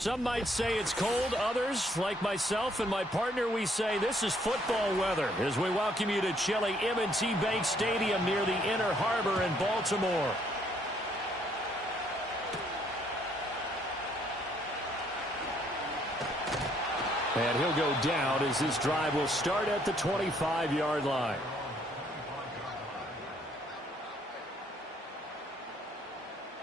Some might say it's cold. Others, like myself and my partner, we say this is football weather as we welcome you to chilly M&T Bank Stadium near the Inner Harbor in Baltimore. And he'll go down as this drive will start at the 25-yard line.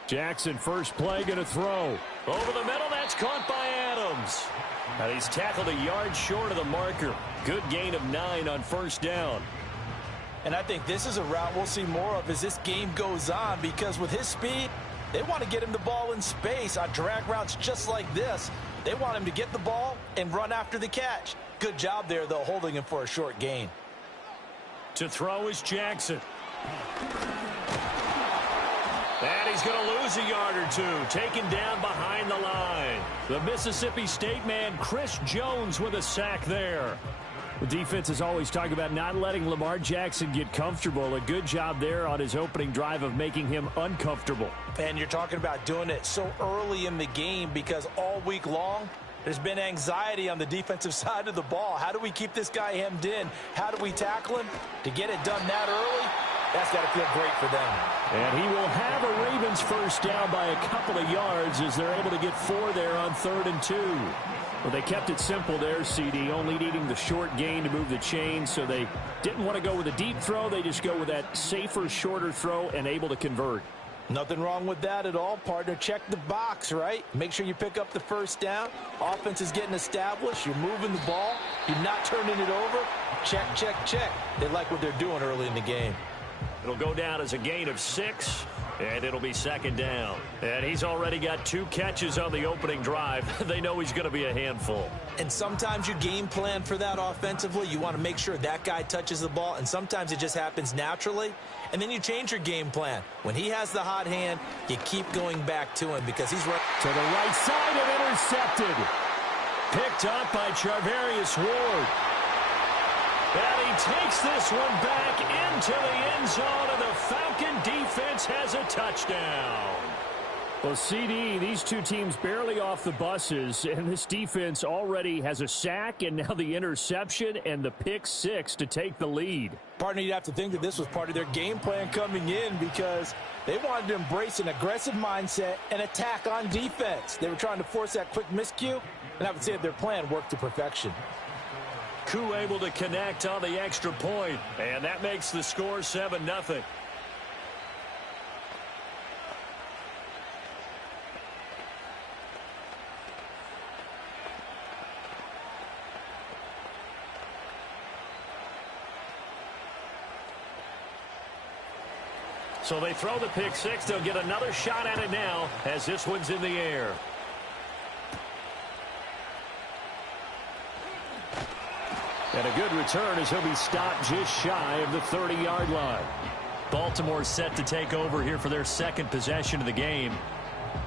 Jackson, first play, going to throw. Over the middle, that's caught by Adams. And he's tackled a yard short of the marker. Good gain of 9 on first down. And I think this is a route we'll see more of as this game goes on, because with his speed, they want to get him the ball in space on drag routes just like this. They want him to get the ball and run after the catch. Good job there, though, holding him for a short gain. To throw is Jackson. And he's going to lose a yard or two, taken down behind the line. The Mississippi State man, Chris Jones, with a sack there. The defense is always talking about not letting Lamar Jackson get comfortable. A good job there on his opening drive of making him uncomfortable. And you're talking about doing it so early in the game because all week long, there's been anxiety on the defensive side of the ball. How do we keep this guy hemmed in? How do we tackle him? To get it done that early, that's got to feel great for them. And he will have a Ravens first down by a couple of yards as they're able to get 4 there on 3rd and 2. Well, they kept it simple there, CD, only needing the short gain to move the chain, so they didn't want to go with a deep throw. They just go with that safer, shorter throw and able to convert. Nothing wrong with that at all, partner. Check the box, right? Make sure you pick up the first down. Offense is getting established. You're moving the ball. You're not turning it over. Check, check, check. They like what they're doing early in the game. It'll go down as a gain of 6, and it'll be 2nd down. And he's already got 2 catches on the opening drive. They know he's going to be a handful. And sometimes you game plan for that offensively. You want to make sure that guy touches the ball, and sometimes it just happens naturally. And then you change your game plan. When he has the hot hand, you keep going back to him because he's right to the right side and intercepted. Picked up by Charvarius Ward. And he takes this one back into the end zone, and the Falcon defense has a touchdown. Well, CD, these two teams barely off the buses, and this defense already has a sack and now the interception and the pick 6 to take the lead. Partner, you'd have to think that this was part of their game plan coming in because they wanted to embrace an aggressive mindset and attack on defense. They were trying to force that quick miscue, and I would say that their plan worked to perfection. Koo able to connect on the extra point, and that makes the score 7-0. So they throw the pick 6. They'll get another shot at it now as this one's in the air. And a good return as he'll be stopped just shy of the 30-yard line. Baltimore set to take over here for their 2nd possession of the game.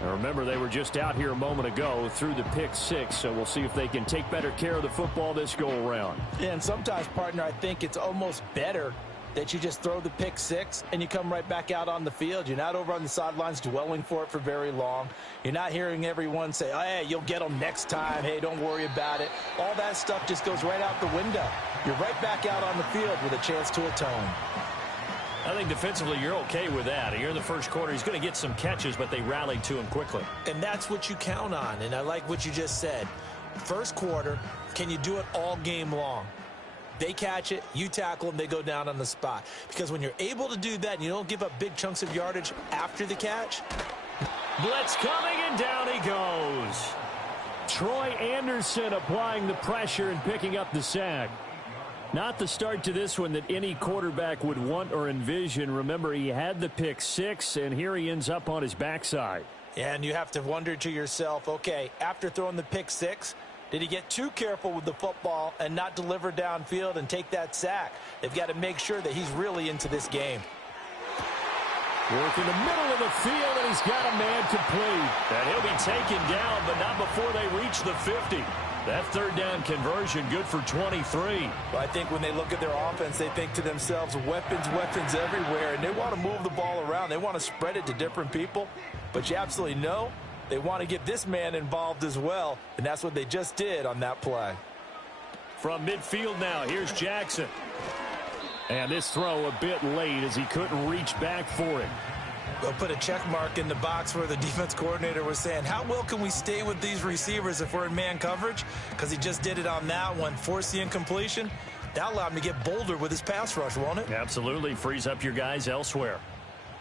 Now remember, they were just out here a moment ago through the pick 6, so we'll see if they can take better care of the football this go-around. Yeah, and sometimes, partner, I think it's almost better that you just throw the pick 6 and you come right back out on the field. You're not over on the sidelines dwelling for it for very long. You're not hearing everyone say, oh, hey, you'll get them next time. Hey, don't worry about it. All that stuff just goes right out the window. You're right back out on the field with a chance to atone. I think defensively you're okay with that. Here in the first quarter, he's going to get some catches, but they rallied to him quickly. And that's what you count on, and I like what you just said. First quarter, can you do it all game long? They catch it, you tackle them, they go down on the spot. Because when you're able to do that and you don't give up big chunks of yardage after the catch. Blitz coming, and down he goes. Troy Anderson applying the pressure and picking up the sack. Not the start to this one that any quarterback would want or envision. Remember, he had the pick 6, and here he ends up on his backside. And you have to wonder to yourself, okay, after throwing the pick 6, did he get too careful with the football and not deliver downfield and take that sack? They've got to make sure that he's really into this game. Work in the middle of the field, and he's got a man complete. And he'll be taken down, but not before they reach the 50. That 3rd down conversion good for 23. Well, I think when they look at their offense, they think to themselves, weapons, weapons everywhere, and they want to move the ball around. They want to spread it to different people, but you absolutely know they want to get this man involved as well, and that's what they just did on that play. From midfield now, here's Jackson. And this throw a bit late as he couldn't reach back for it. We'll put a check mark in the box where the defense coordinator was saying, how well can we stay with these receivers if we're in man coverage? Because he just did it on that one, forced the incompletion. That allowed him to get bolder with his pass rush, won't it? Absolutely, frees up your guys elsewhere.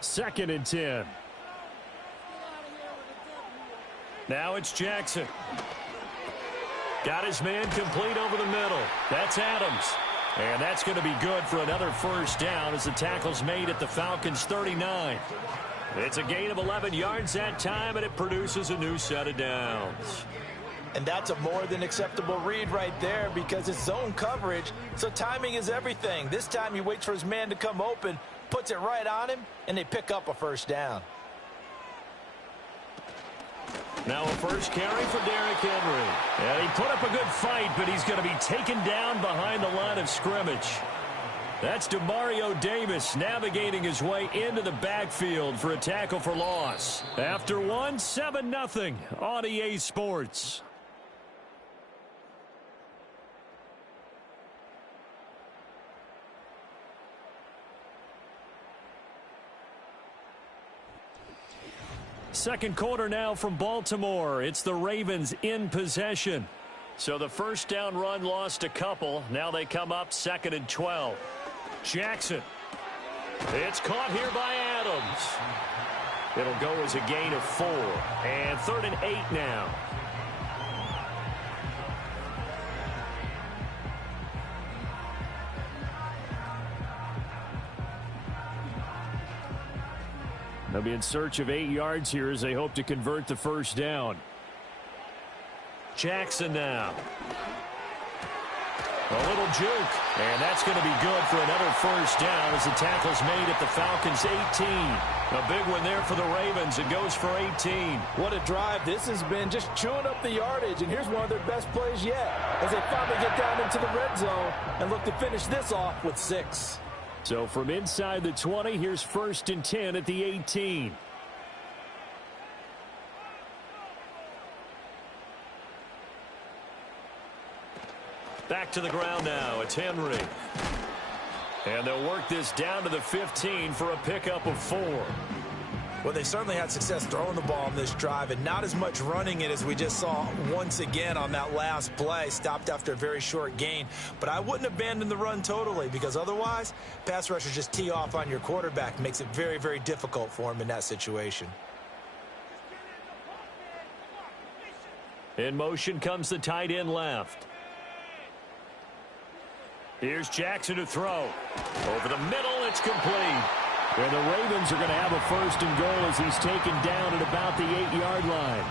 2nd and 10. Now it's Jackson. Got his man complete over the middle. That's Adams. And that's going to be good for another first down as the tackle's made at the Falcons' 39. It's a gain of 11 yards that time, and it produces a new set of downs. And that's a more than acceptable read right there because it's zone coverage, so timing is everything. This time he waits for his man to come open, puts it right on him, and they pick up a first down. Now a first carry for Derrick Henry. And he put up a good fight, but he's going to be taken down behind the line of scrimmage. That's Demario Davis navigating his way into the backfield for a tackle for loss. After one, 7-0 on EA Sports. Second quarter now from Baltimore. It's the Ravens in possession. So the first down run lost a couple. Now they come up 2nd and 12. Jackson. It's caught here by Adams. It'll go as a gain of 4. And 3rd and 8 now. They'll be in search of 8 yards here as they hope to convert the first down. Jackson now. A little juke. And that's going to be good for another first down as the tackle's made at the Falcons' 18. A big one there for the Ravens. It goes for 18. What a drive this has been, just chewing up the yardage. And here's one of their best plays yet as they finally get down into the red zone and look to finish this off with 6. So from inside the 20, here's 1st and 10 at the 18. Back to the ground now. It's Henry. And they'll work this down to the 15 for a pickup of 4. Well, they certainly had success throwing the ball on this drive and not as much running it as we just saw once again on that last play. Stopped after a very short gain. But I wouldn't abandon the run totally because otherwise, pass rushers just tee off on your quarterback. Makes it very, very difficult for him in that situation. In motion comes the tight end left. Here's Jackson to throw. Over the middle, it's complete. And the Ravens are going to have a 1st and goal as he's taken down at about the 8-yard line.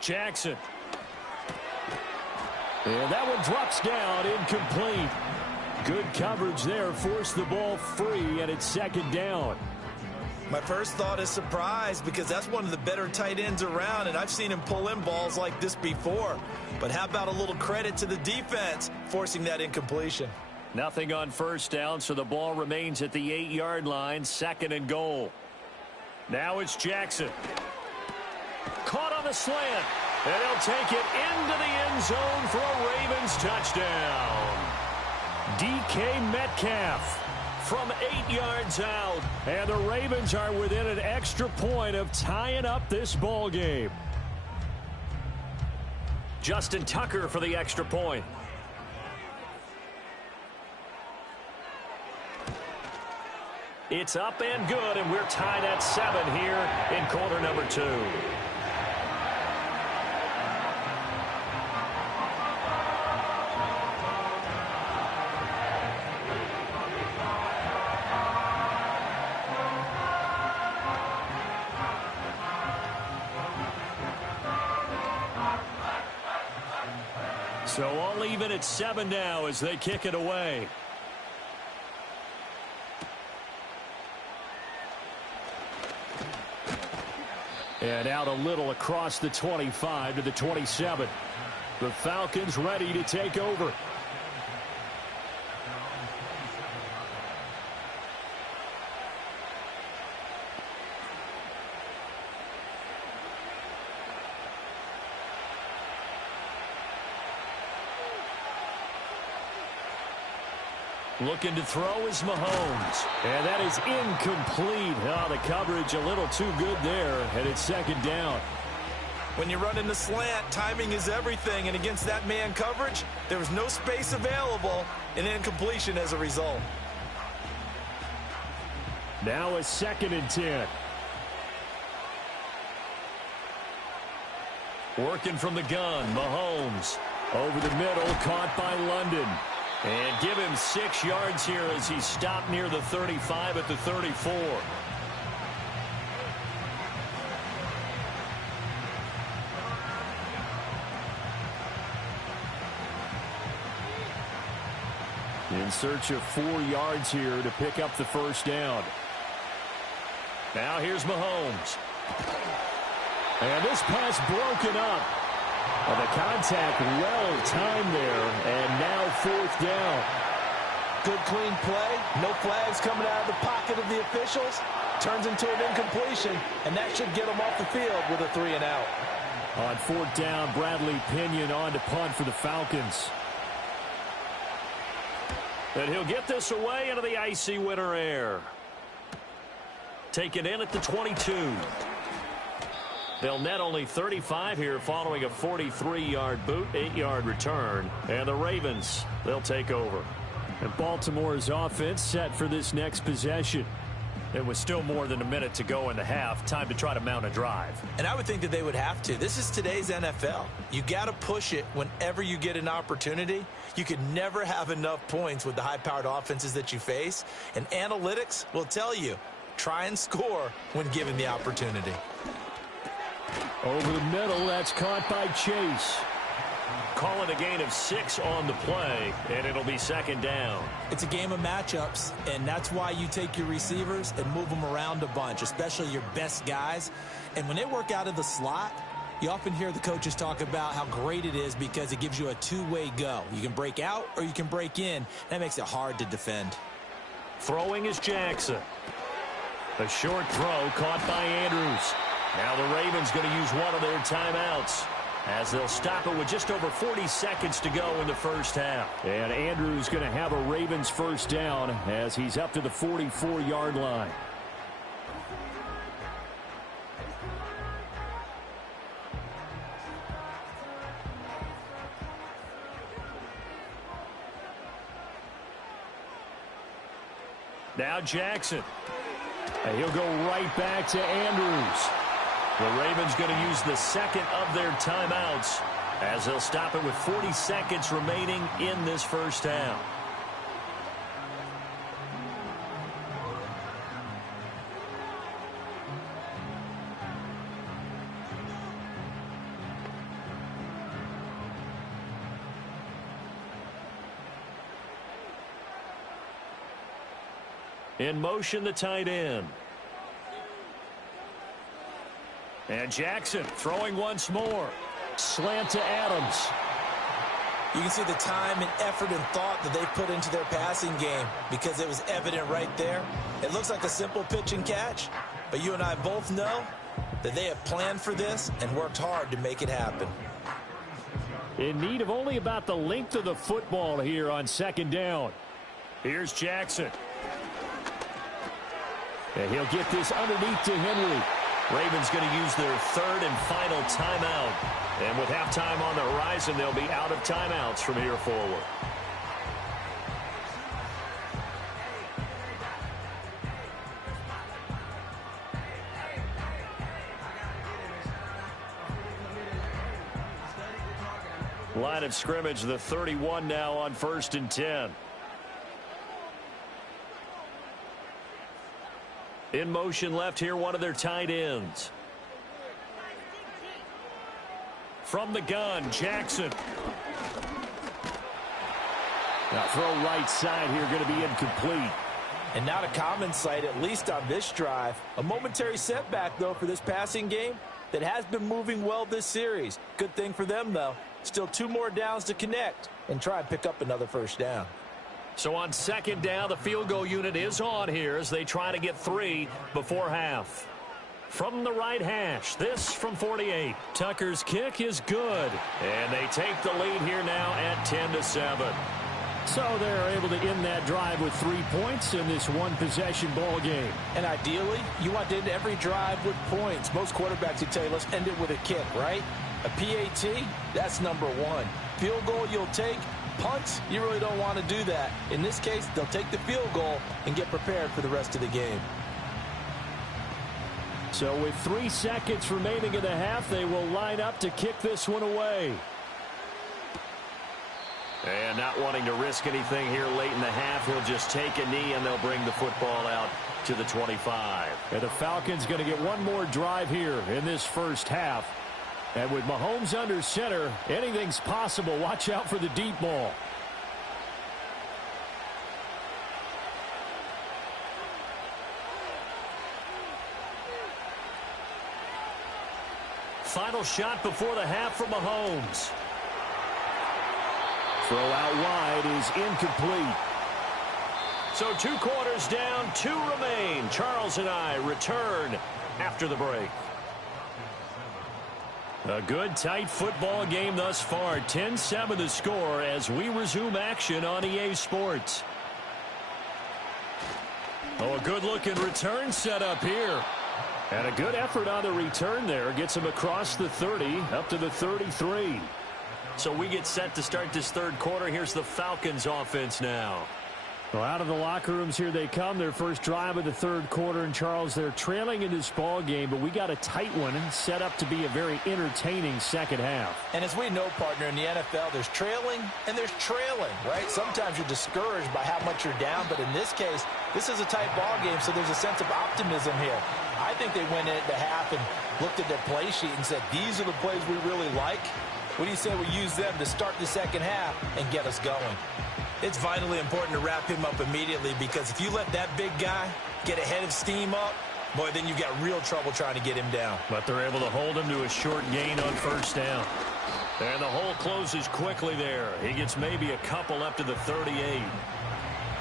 Jackson. And that one drops down, incomplete. Good coverage there, forced the ball free, and it's 2nd down. My first thought is surprise because that's one of the better tight ends around, and I've seen him pull in balls like this before. But how about a little credit to the defense forcing that incompletion? Nothing on first down, so the ball remains at the 8-yard line, 2nd and goal. Now it's Jackson. Caught on the slant, and he'll take it into the end zone for a Ravens touchdown. DK Metcalf from 8 yards out, and the Ravens are within an extra point of tying up this ball game. Justin Tucker for the extra point. It's up and good, and we're tied at 7 here in quarter number 2. So all even at 7 now as they kick it away. And out a little across the 25 to the 27. The Falcons ready to take over. Looking to throw is Mahomes. And that is incomplete. Oh, the coverage a little too good there. And it's 2nd down. When you run in the slant, timing is everything. And against that man coverage, there was no space available. And incompletion as a result. Now a 2nd and 10. Working from the gun, Mahomes. Over the middle, caught by London. And give him 6 yards here as he stopped near the 35 at the 34. In search of 4 yards here to pick up the first down. Now here's Mahomes. And this pass broken up. And the contact well timed there. And now 4th down. Good clean play. No flags coming out of the pocket of the officials. Turns into an incompletion. And that should get them off the field with a 3 and out. On 4th down, Bradley Pinion on to punt for the Falcons. And he'll get this away into the icy winter air. Take it in at the 22. They'll net only 35 here following a 43-yard boot, 8-yard return. And the Ravens, they'll take over. And Baltimore's offense set for this next possession. It was still more than a minute to go in the half. Time to try to mount a drive. And I would think that they would have to. This is today's NFL. You got to push it whenever you get an opportunity. You can never have enough points with the high-powered offenses that you face. And analytics will tell you, try and score when given the opportunity. Over the middle, that's caught by Chase. Call it a gain of 6 on the play, and it'll be 2nd down. It's a game of matchups, and that's why you take your receivers and move them around a bunch, especially your best guys. And when they work out of the slot, you often hear the coaches talk about how great it is because it gives you a two-way go. You can break out or you can break in. That makes it hard to defend. Throwing is Jackson. A short throw caught by Andrews. Now the Ravens going to use one of their timeouts, as they'll stop it with just over 40 seconds to go in the first half. And Andrews going to have a Ravens first down as he's up to the 44-yard line. Now Jackson. And he'll go right back to Andrews. The Ravens going to use the second of their timeouts as they'll stop it with 40 seconds remaining in this first half. In motion, the tight end. And Jackson throwing once more. Slant to Adams. You can see the time and effort and thought that they put into their passing game because it was evident right there. It looks like a simple pitch and catch, but you and I both know that they have planned for this and worked hard to make it happen. In need of only about the length of the football here on 2nd down. Here's Jackson. And he'll get this underneath to Henry. Ravens going to use their 3rd and final timeout. And with halftime on the horizon, they'll be out of timeouts from here forward. Line of scrimmage, the 31 now on 1st and 10. In motion left here, one of their tight ends. From the gun, Jackson. Now throw right side here, going to be incomplete. And not a common sight, at least on this drive. A momentary setback, though, for this passing game that has been moving well this series. Good thing for them, though. Still 2 more downs to connect and try and pick up another first down. So on 2nd down, the field goal unit is on here as they try to get 3 before half. From the right hash, this from 48. Tucker's kick is good. And they take the lead here now at 10-7. So they're able to end that drive with 3 points in this one-possession ball game. And ideally, you want to end every drive with points. Most quarterbacks would tell you, let's end it with a kick, right? A PAT, that's number 1. Field goal you'll take. Punts, you really don't want to do that. In this case, they'll take the field goal and get prepared for the rest of the game. So with 3 seconds remaining in the half, they will line up to kick this one away. And not wanting to risk anything here late in the half, he'll just take a knee and they'll bring the football out to the 25. And the Falcons going to get one more drive here in this first half. And with Mahomes under center, anything's possible. Watch out for the deep ball. Final shot before the half from Mahomes. Throw out wide is incomplete. So 2 quarters down, 2 remain. Charles and I return after the break. A good, tight football game thus far. 10-7 the score as we resume action on EA Sports. Oh, a good-looking return set up here. And a good effort on the return there. Gets him across the 30, up to the 33. So we get set to start this third quarter. Here's the Falcons offense now. Well, out of the locker rooms, here they come. Their first drive of the third quarter. And, Charles, they're trailing in this ball game, but we got a tight one set up to be a very entertaining second half. And as we know, partner, in the NFL, there's trailing and there's trailing, right? Sometimes you're discouraged by how much you're down, but in this case, this is a tight ball game, so there's a sense of optimism here. I think they went into half and looked at their play sheet and said, these are the plays we really like. What do you say we use them to start the second half and get us going? It's vitally important to wrap him up immediately, because if you let that big guy get ahead of steam up, boy, then you've got real trouble trying to get him down. But they're able to hold him to a short gain on first down. And the hole closes quickly there. He gets maybe a couple up to the 38.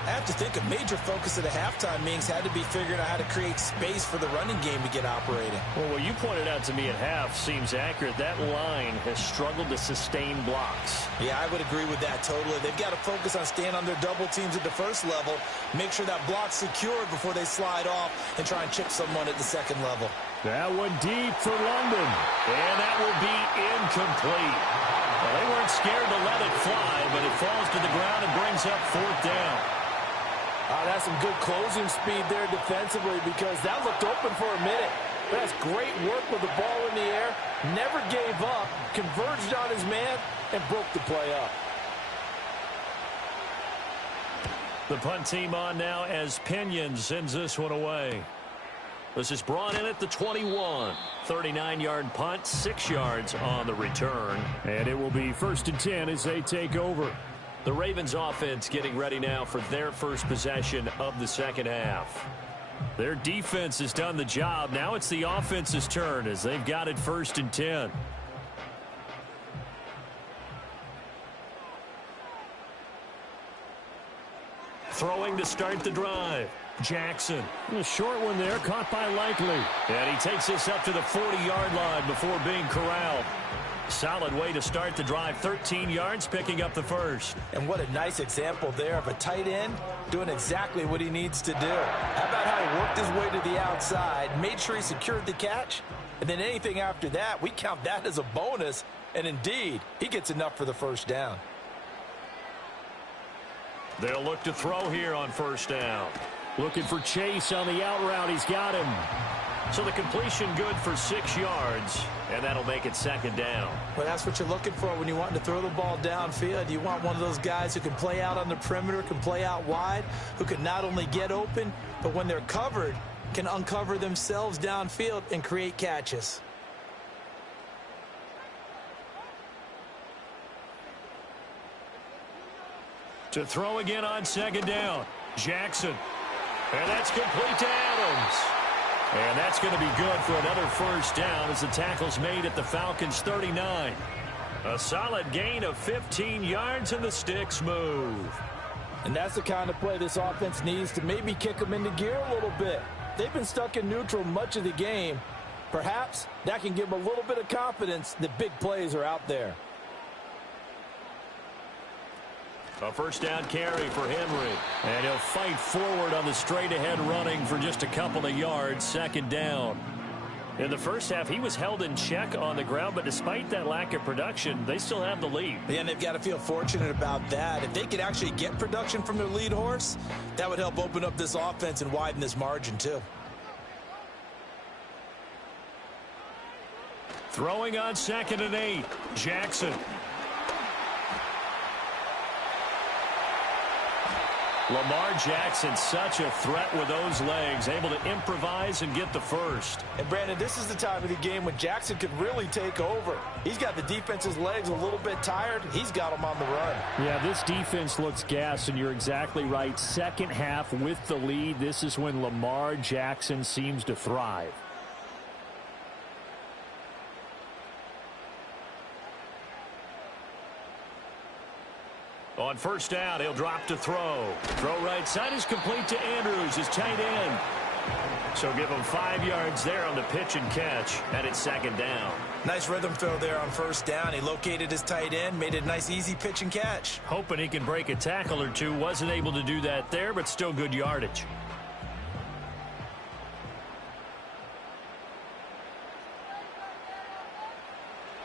I have to think a major focus of the halftime meetings had to be figuring out how to create space for the running game to get operating. Well, what you pointed out to me at half seems accurate. That line has struggled to sustain blocks. Yeah, I would agree with that totally. They've got to focus on staying on their double teams at the first level, make sure that block's secured before they slide off and try and chip someone at the second level. That one deep for London. And that will be incomplete. Well, they weren't scared to let it fly, but it falls to the ground and brings up fourth down. That's some good closing speed there defensively, because that looked open for a minute. But that's great work with the ball in the air. Never gave up, converged on his man, and broke the play up. The punt team on now as Pinion sends this one away. This is brought in at the 21. 39-yard punt, 6 yards on the return. And it will be 1st and 10 as they take over. The Ravens offense getting ready now for their first possession of the second half. Their defense has done the job. Now it's the offense's turn as they've got it 1st and 10. Throwing to start the drive. Jackson. A short one there, caught by Likely. And he takes this up to the 40-yard line before being corralled. Solid way to start the drive. 13 yards, picking up the first. And what a nice example there of a tight end doing exactly what he needs to do. How about how he worked his way to the outside, made sure he secured the catch, and then anything after that, we count that as a bonus. And indeed, he gets enough for the first down. They'll look to throw here on first down. Looking for Chase on the out route. He's got him. So the completion good for 6 yards, and that'll make it 2nd down. Well, that's what you're looking for when you want to throw the ball downfield. You want one of those guys who can play out on the perimeter, can play out wide, who can not only get open, but when they're covered, can uncover themselves downfield and create catches. To throw again on 2nd down. Jackson. And that's complete to Adams. And that's going to be good for another first down as the tackle's made at the Falcons' 39. A solid gain of 15 yards and the sticks move. And that's the kind of play this offense needs to maybe kick them into gear a little bit. They've been stuck in neutral much of the game. Perhaps that can give them a little bit of confidence that big plays are out there. A first down carry for Henry. And he'll fight forward on the straight-ahead running for just a couple of yards. 2nd down. In the first half, he was held in check on the ground, but despite that lack of production, they still have the lead. Yeah, and they've got to feel fortunate about that. If they could actually get production from their lead horse, that would help open up this offense and widen this margin, too. Throwing on 2nd and 8. Jackson. Lamar Jackson, such a threat with those legs, able to improvise and get the first. And, Brandon, this is the time of the game when Jackson could really take over. He's got the defense's legs a little bit tired. He's got them on the run. Yeah, this defense looks gassed, and you're exactly right. Second half with the lead, this is when Lamar Jackson seems to thrive. On first down, he'll drop to throw. Throw right side is complete to Andrews, his tight end. So give him 5 yards there on the pitch and catch, and it's second down. Nice rhythm throw there on first down. He located his tight end, made it a nice, easy pitch and catch. Hoping he can break a tackle or two. Wasn't able to do that there, but still good yardage.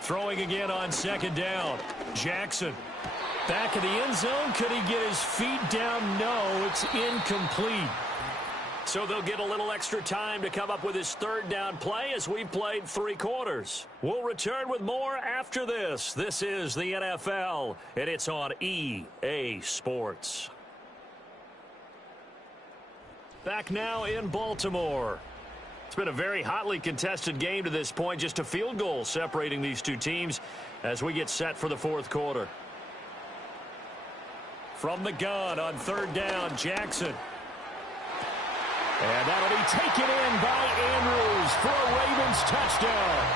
Throwing again on second down. Jackson. Back of the end zone. Could he get his feet down? No, it's incomplete. So they'll get a little extra time to come up with his third down play as we've played 3 quarters. We'll return with more after this. This is the NFL, and it's on EA Sports. Back now in Baltimore. It's been a very hotly contested game to this point. Just a field goal separating these two teams as we get set for the fourth quarter. From the gun on third down, Jackson. And that'll be taken in by Andrews for a Ravens touchdown.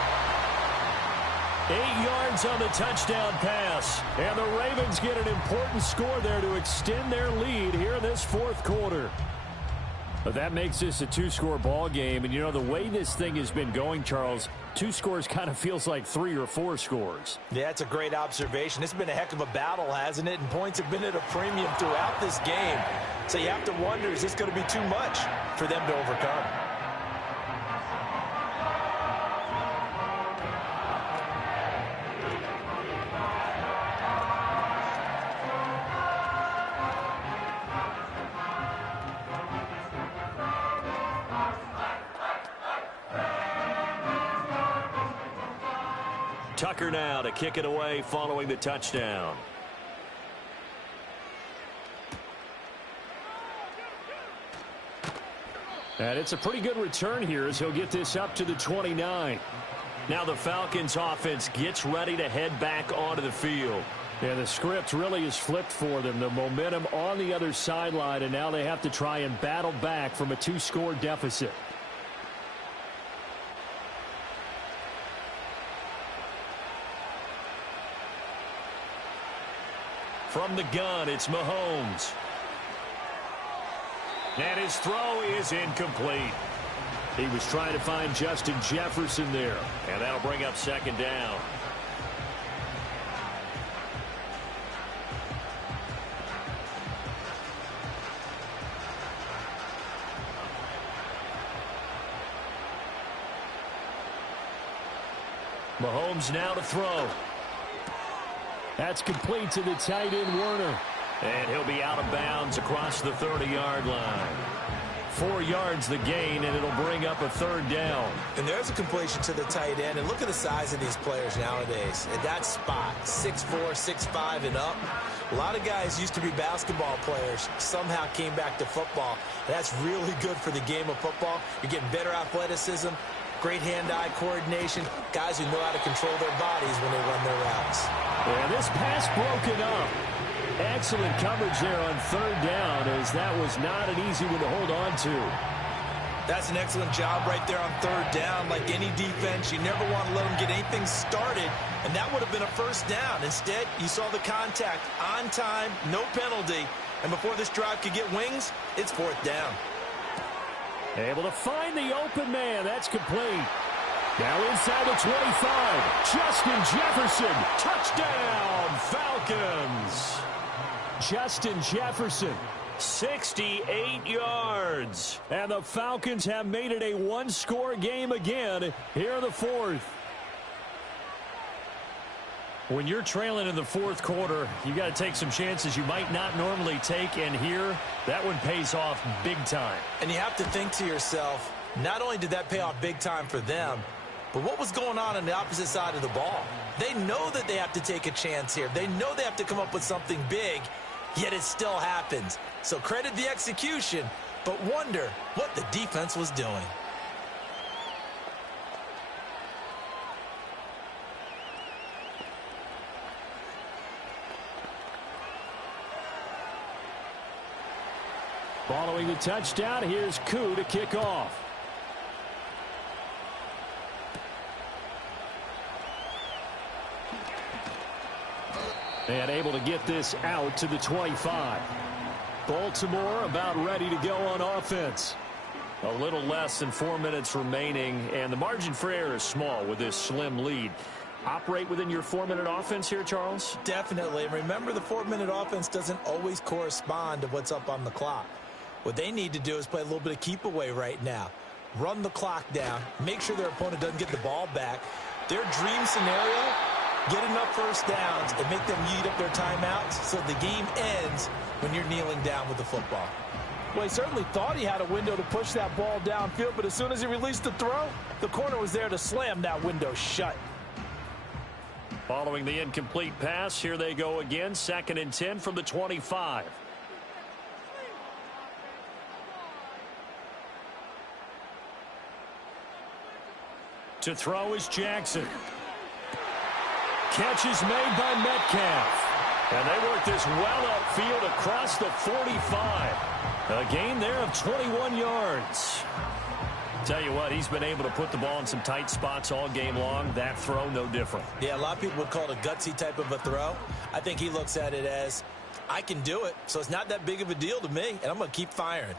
8 yards on the touchdown pass. And the Ravens get an important score there to extend their lead here in this fourth quarter. But that makes this a 2-score ball game. And, you know, the way this thing has been going, Charles, 2 scores kind of feels like 3 or 4 scores. Yeah, it's a great observation. It's been a heck of a battle, hasn't it? And points have been at a premium throughout this game. So you have to wonder, is this going to be too much for them to overcome? Tucker now to kick it away following the touchdown. And it's a pretty good return here as he'll get this up to the 29. Now the Falcons offense gets ready to head back onto the field. And the script really is flipped for them. The momentum on the other sideline, and now they have to try and battle back from a 2-score deficit. From the gun, it's Mahomes. And his throw is incomplete. He was trying to find Justin Jefferson there, and that'll bring up second down. Mahomes now to throw. That's complete to the tight end, Werner. And he'll be out of bounds across the 30-yard line. 4 yards the gain, and it'll bring up a third down. And there's a completion to the tight end. And look at the size of these players nowadays. At that spot, 6'4", 6'5", and up. A lot of guys used to be basketball players, somehow came back to football. That's really good for the game of football. You're getting better athleticism, great hand-eye coordination, guys who know how to control their bodies when they run their routes. And this pass broken up. Excellent coverage there on third down, as that was not an easy one to hold on to. That's an excellent job right there on third down. Like any defense, you never want to let them get anything started, and that would have been a first down. Instead, you saw the contact on time, no penalty, and before this drive could get wings, it's fourth down. Able to find the open man. That's complete. Now inside the 25. Justin Jefferson. Touchdown, Falcons. Justin Jefferson, 68 yards. And the Falcons have made it a 1-score game again here in the fourth. When you're trailing in the fourth quarter, you got to take some chances you might not normally take, and here, that one pays off big time. And you have to think to yourself, not only did that pay off big time for them, but what was going on the opposite side of the ball? They know that they have to take a chance here. They know they have to come up with something big, yet it still happens. So credit the execution, but wonder what the defense was doing. Following the touchdown, here's Koo to kick off. And able to get this out to the 25. Baltimore about ready to go on offense. A little less than 4 minutes remaining, and the margin for error is small with this slim lead. Operate within your 4-minute offense here, Charles? Definitely. Remember, the 4-minute offense doesn't always correspond to what's up on the clock. What they need to do is play a little bit of keep away right now. Run the clock down. Make sure their opponent doesn't get the ball back. Their dream scenario, get enough first downs and make them eat up their timeouts so the game ends when you're kneeling down with the football. Well, he certainly thought he had a window to push that ball downfield, but as soon as he released the throw, the corner was there to slam that window shut. Following the incomplete pass, here they go again. 2nd and 10 from the 25. To throw is Jackson. Catch is made by Metcalf. And they work this well upfield across the 45. A gain there of 21 yards. Tell you what, he's been able to put the ball in some tight spots all game long. That throw, no different. Yeah, a lot of people would call it a gutsy type of a throw. I think he looks at it as, I can do it, so it's not that big of a deal to me, and I'm going to keep firing.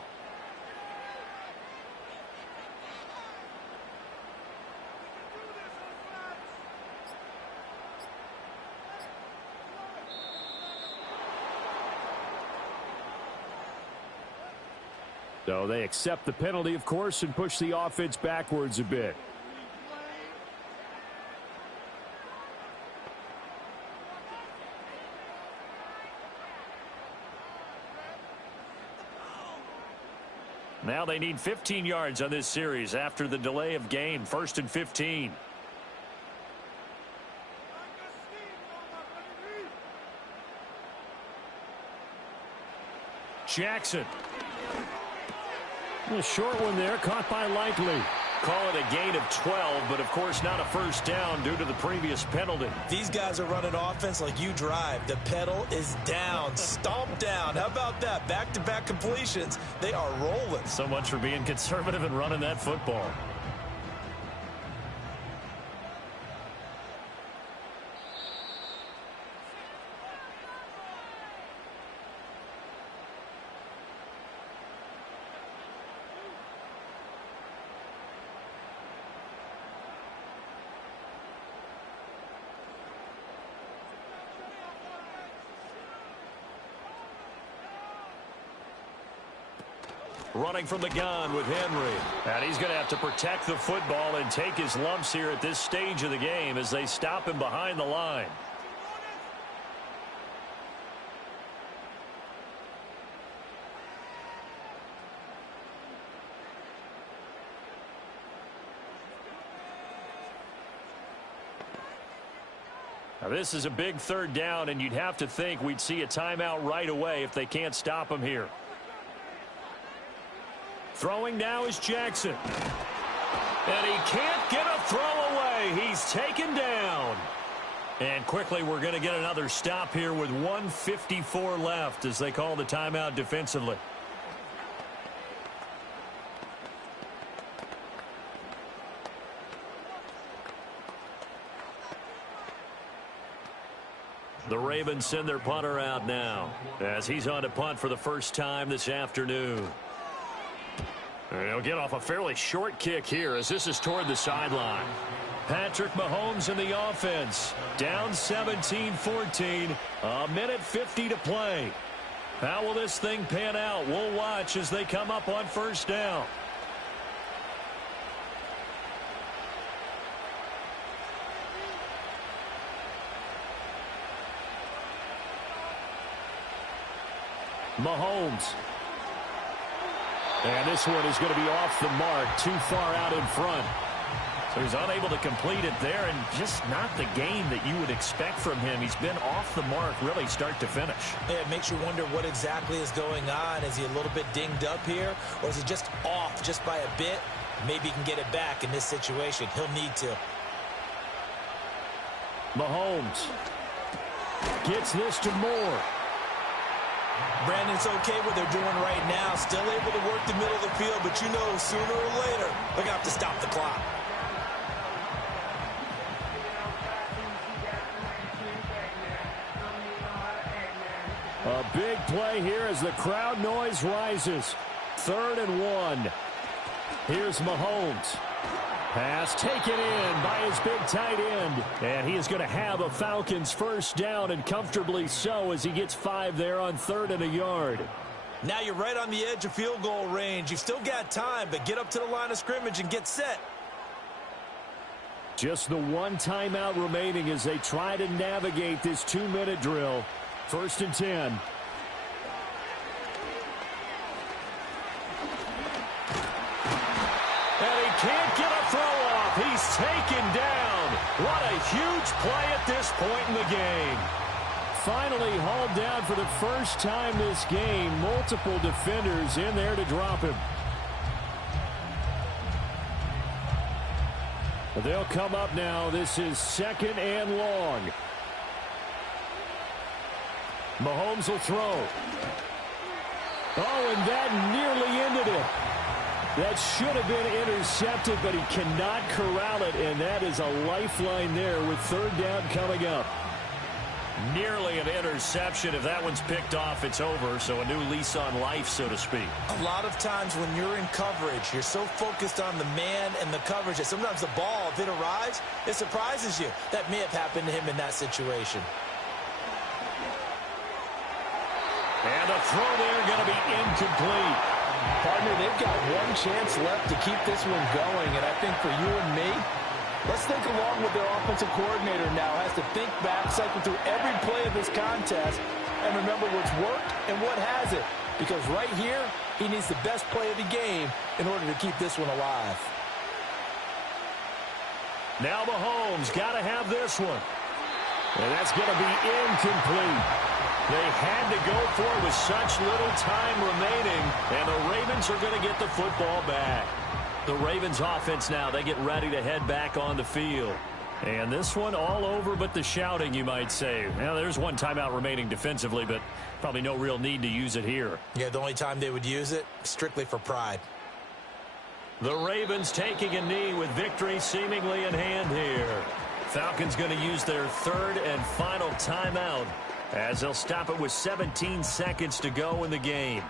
So they accept the penalty, of course, and push the offense backwards a bit. Now they need 15 yards on this series after the delay of game. 1st and 15. Jackson. A short one there, caught by Likely. Call it a gain of 12, but of course not a first down due to the previous penalty. These guys are running offense like you drive. The pedal is down, stomp down. How about that? Back-to-back completions. They are rolling. So much for being conservative and running that football. Running from the gun with Henry. And he's going to have to protect the football and take his lumps here at this stage of the game as they stop him behind the line. Now this is a big 3rd down, and you'd have to think we'd see a timeout right away if they can't stop him here. Throwing now is Jackson. And he can't get a throw away. He's taken down. And quickly we're going to get another stop here with 1:54 left as they call the timeout defensively. The Ravens send their punter out now as he's on to punt for the first time this afternoon. He'll get off a fairly short kick here as this is toward the sideline. Patrick Mahomes in the offense. Down 17-14. A minute 50 to play. How will this thing pan out? We'll watch as they come up on 1st down. Mahomes. And this one is going to be off the mark, too far out in front. So he's unable to complete it there, and just not the game that you would expect from him. He's been off the mark really start to finish. Yeah, it makes you wonder what exactly is going on. Is he a little bit dinged up here, or is he just off just by a bit? Maybe he can get it back in this situation. He'll need to. Mahomes gets this to Moore. Brandon, it's okay what they're doing right now. Still able to work the middle of the field, but you know sooner or later they're going to have to stop the clock. A big play here as the crowd noise rises. 3rd and 1. Here's Mahomes. Pass taken in by his big tight end. And he is going to have a Falcons first down, and comfortably so, as he gets 5 there on 3rd and a yard. Now you're right on the edge of field goal range. You've still got time, but get up to the line of scrimmage and get set. Just the one timeout remaining as they try to navigate this 2-minute drill. 1st and 10. And he can't get a throw off. He's taken down. What a huge play at this point in the game. Finally hauled down for the first time this game. Multiple defenders in there to drop him. They'll come up now. This is 2nd and long. Mahomes will throw. Oh, and that nearly ended it. That should have been intercepted, but he cannot corral it, and that is a lifeline there with 3rd down coming up. Nearly an interception. If that one's picked off, it's over, so a new lease on life, so to speak. A lot of times when you're in coverage, you're so focused on the man and the coverage that sometimes the ball, if it arrives, it surprises you. That may have happened to him in that situation. And the throw there going to be incomplete. Partner, they've got one chance left to keep this one going, and I think for you and me, let's think along with their offensive coordinator now. Has to think back, cycle through every play of this contest, and remember what's worked and what hasn't. Because right here, he needs the best play of the game in order to keep this one alive. Now Mahomes got to have this one. And that's going to be incomplete. They had to go for it with such little time remaining, and the Ravens are going to get the football back. The Ravens offense now, they get ready to head back on the field. And this one all over but the shouting, you might say. Now, there's one timeout remaining defensively, but probably no real need to use it here. Yeah, the only time they would use it, strictly for pride. The Ravens taking a knee with victory seemingly in hand here. Falcons going to use their 3rd and final timeout as they'll stop it with 17 seconds to go in the game.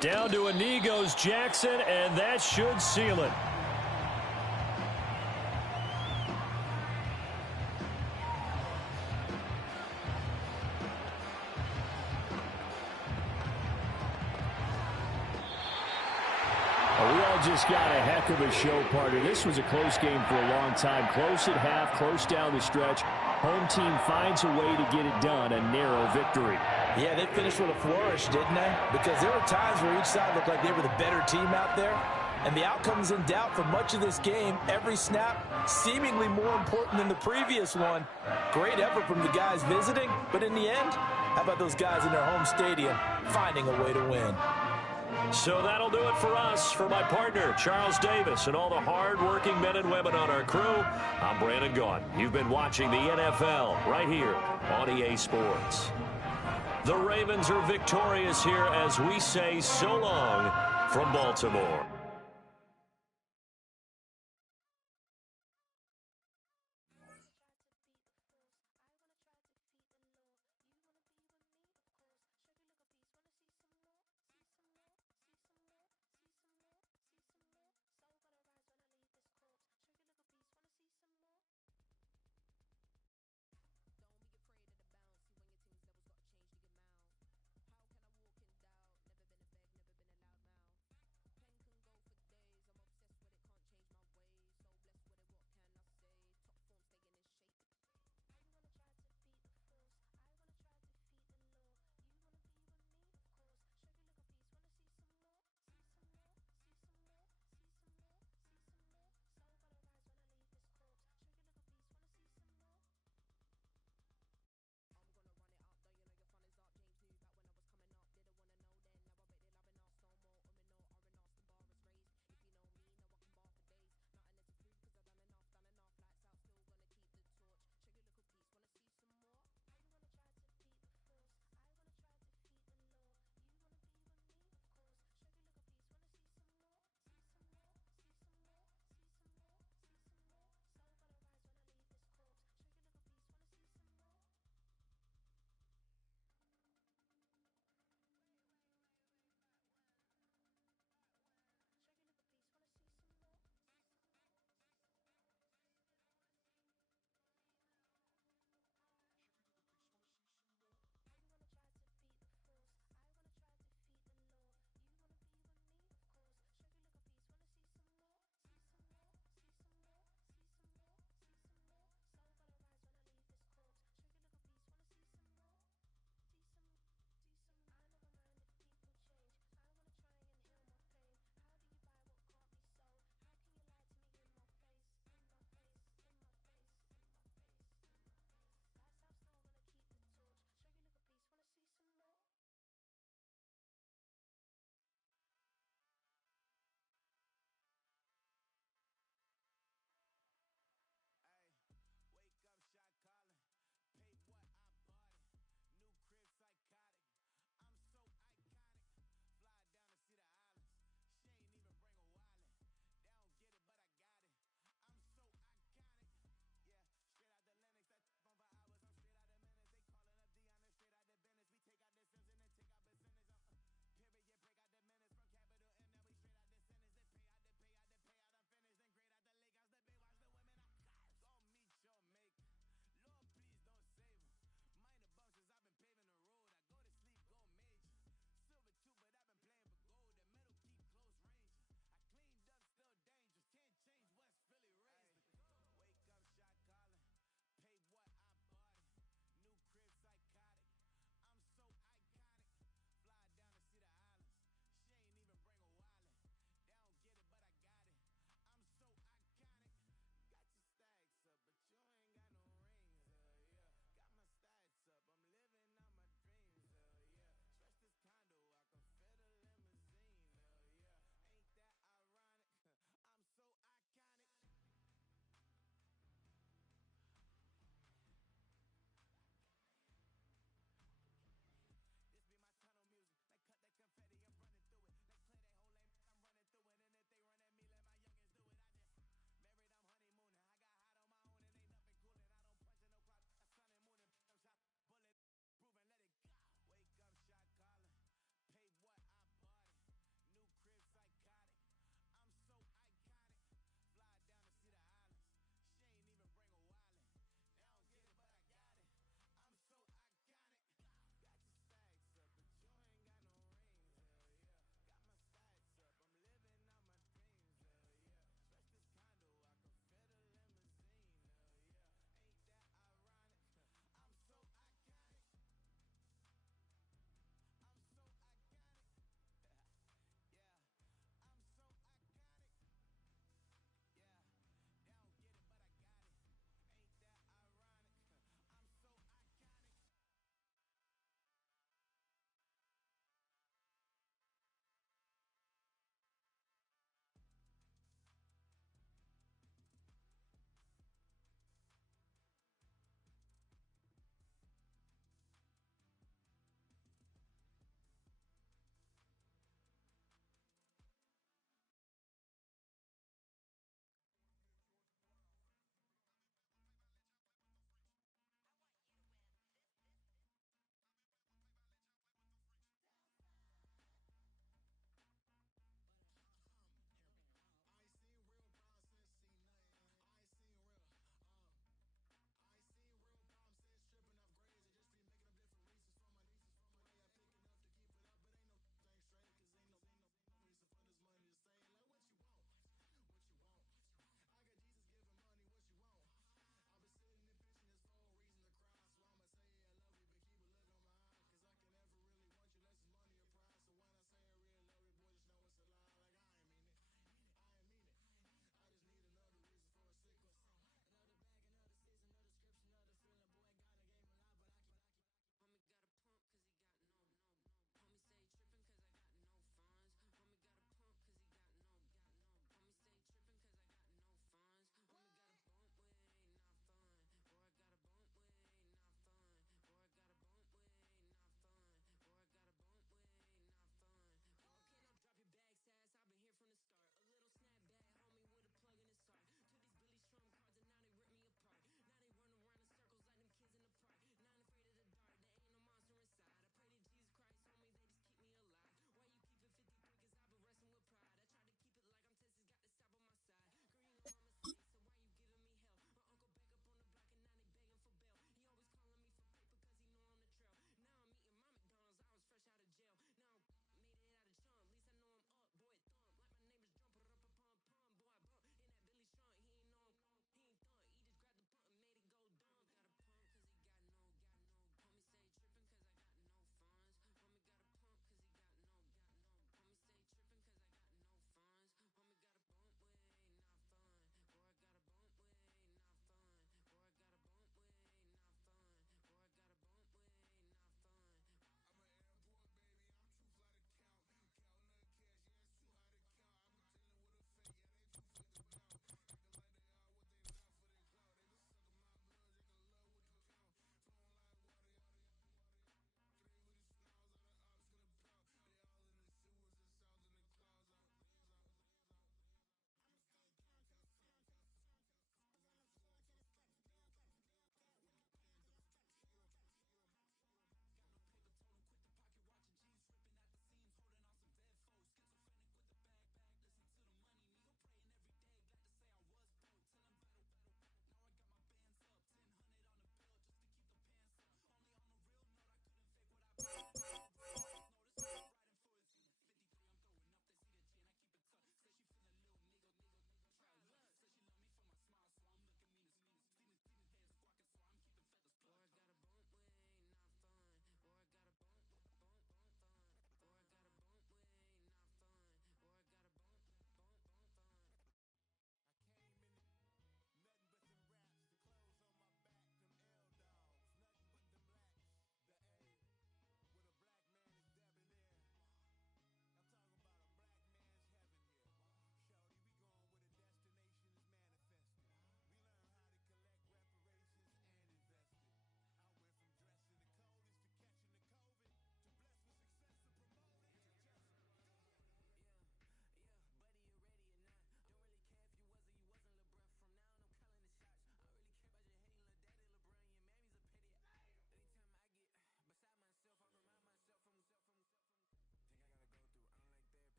Down to a knee goes Jackson, and that should seal it. Just got a heck of a show, partner. This was a close game for a long time. Close at half, close down the stretch. Home team finds a way to get it done, a narrow victory. Yeah, they finished with a flourish, didn't they? Because there were times where each side looked like they were the better team out there. And the outcome's in doubt for much of this game. Every snap seemingly more important than the previous one. Great effort from the guys visiting, but in the end, how about those guys in their home stadium finding a way to win? So that'll do it for us. For my partner, Charles Davis, and all the hard-working men and women on our crew, I'm Brandon Gaudin. You've been watching the NFL right here on EA Sports. The Ravens are victorious here as we say so long from Baltimore.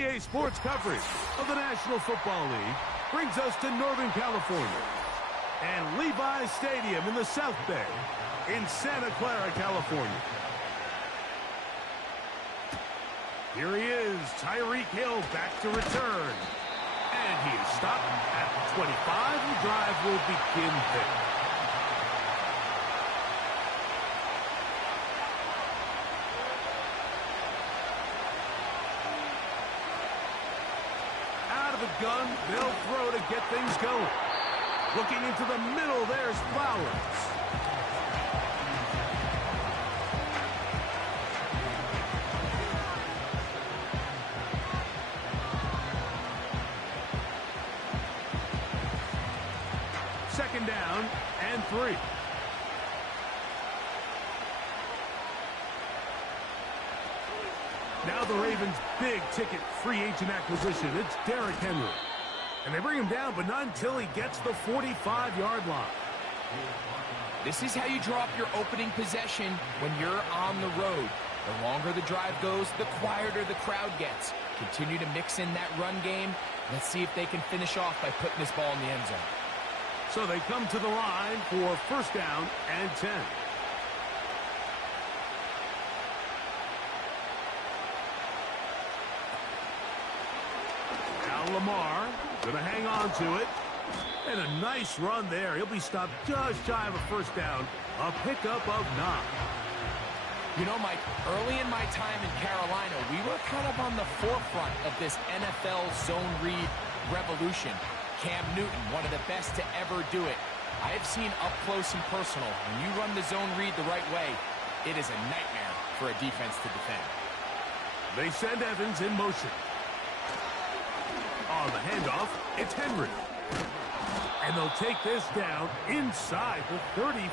EA Sports coverage of the National Football League brings us to Northern California and Levi's Stadium in the South Bay in Santa Clara, California. Here he is, Tyreek Hill back to return. And he is stopped at the 25. The drive will begin there. Out of the gun, they'll throw to get things going. Looking into the middle, there's Flowers. Second down and 3. Now the Ravens' big-ticket free agent acquisition. It's Derrick Henry. And they bring him down, but not until he gets the 45-yard line. This is how you draw up your opening possession when you're on the road. The longer the drive goes, the quieter the crowd gets. Continue to mix in that run game. Let's see if they can finish off by putting this ball in the end zone. So they come to the line for first down and 10. Now Lamar going to hang on to it. And a nice run there. He'll be stopped just shy of a first down. A pickup of 9. You know, Mike, early in my time in Carolina, we were kind of on the forefront of this NFL zone read revolution. Cam Newton, one of the best to ever do it. I have seen up close and personal, when you run the zone read the right way, it is a nightmare for a defense to defend. They send Evans in motion. On the handoff, it's Henry. And they'll take this down inside the 35.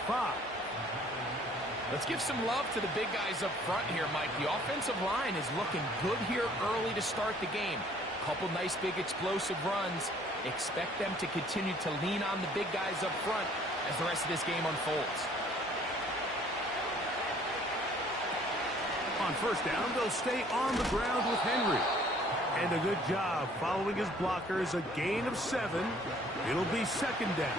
Let's give some love to the big guys up front here, Mike. The offensive line is looking good here early to start the game. Couple nice big explosive runs. Expect them to continue to lean on the big guys up front as the rest of this game unfolds. On first down, they'll stay on the ground with Henry. And a good job following his blockers, a gain of 7. It'll be second down.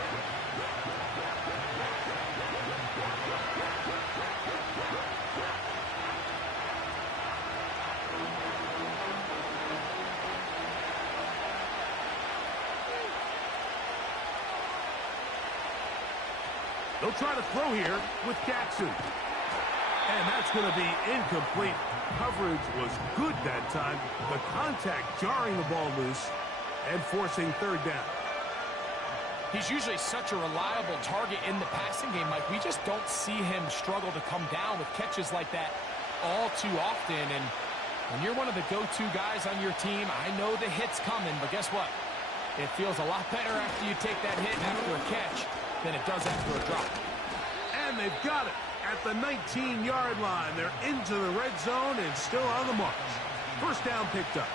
They'll try to throw here with Jackson. And that's going to be incomplete. Coverage was good that time. The contact jarring the ball loose and forcing third down. He's usually such a reliable target in the passing game, Mike. We just don't see him struggle to come down with catches like that all too often. And when you're one of the go-to guys on your team, I know the hit's coming, but guess what? It feels a lot better after you take that hit after a catch than it does after a drop. And they've got it at the 19-yard line. They're into the red zone and still on the march. First down picked up.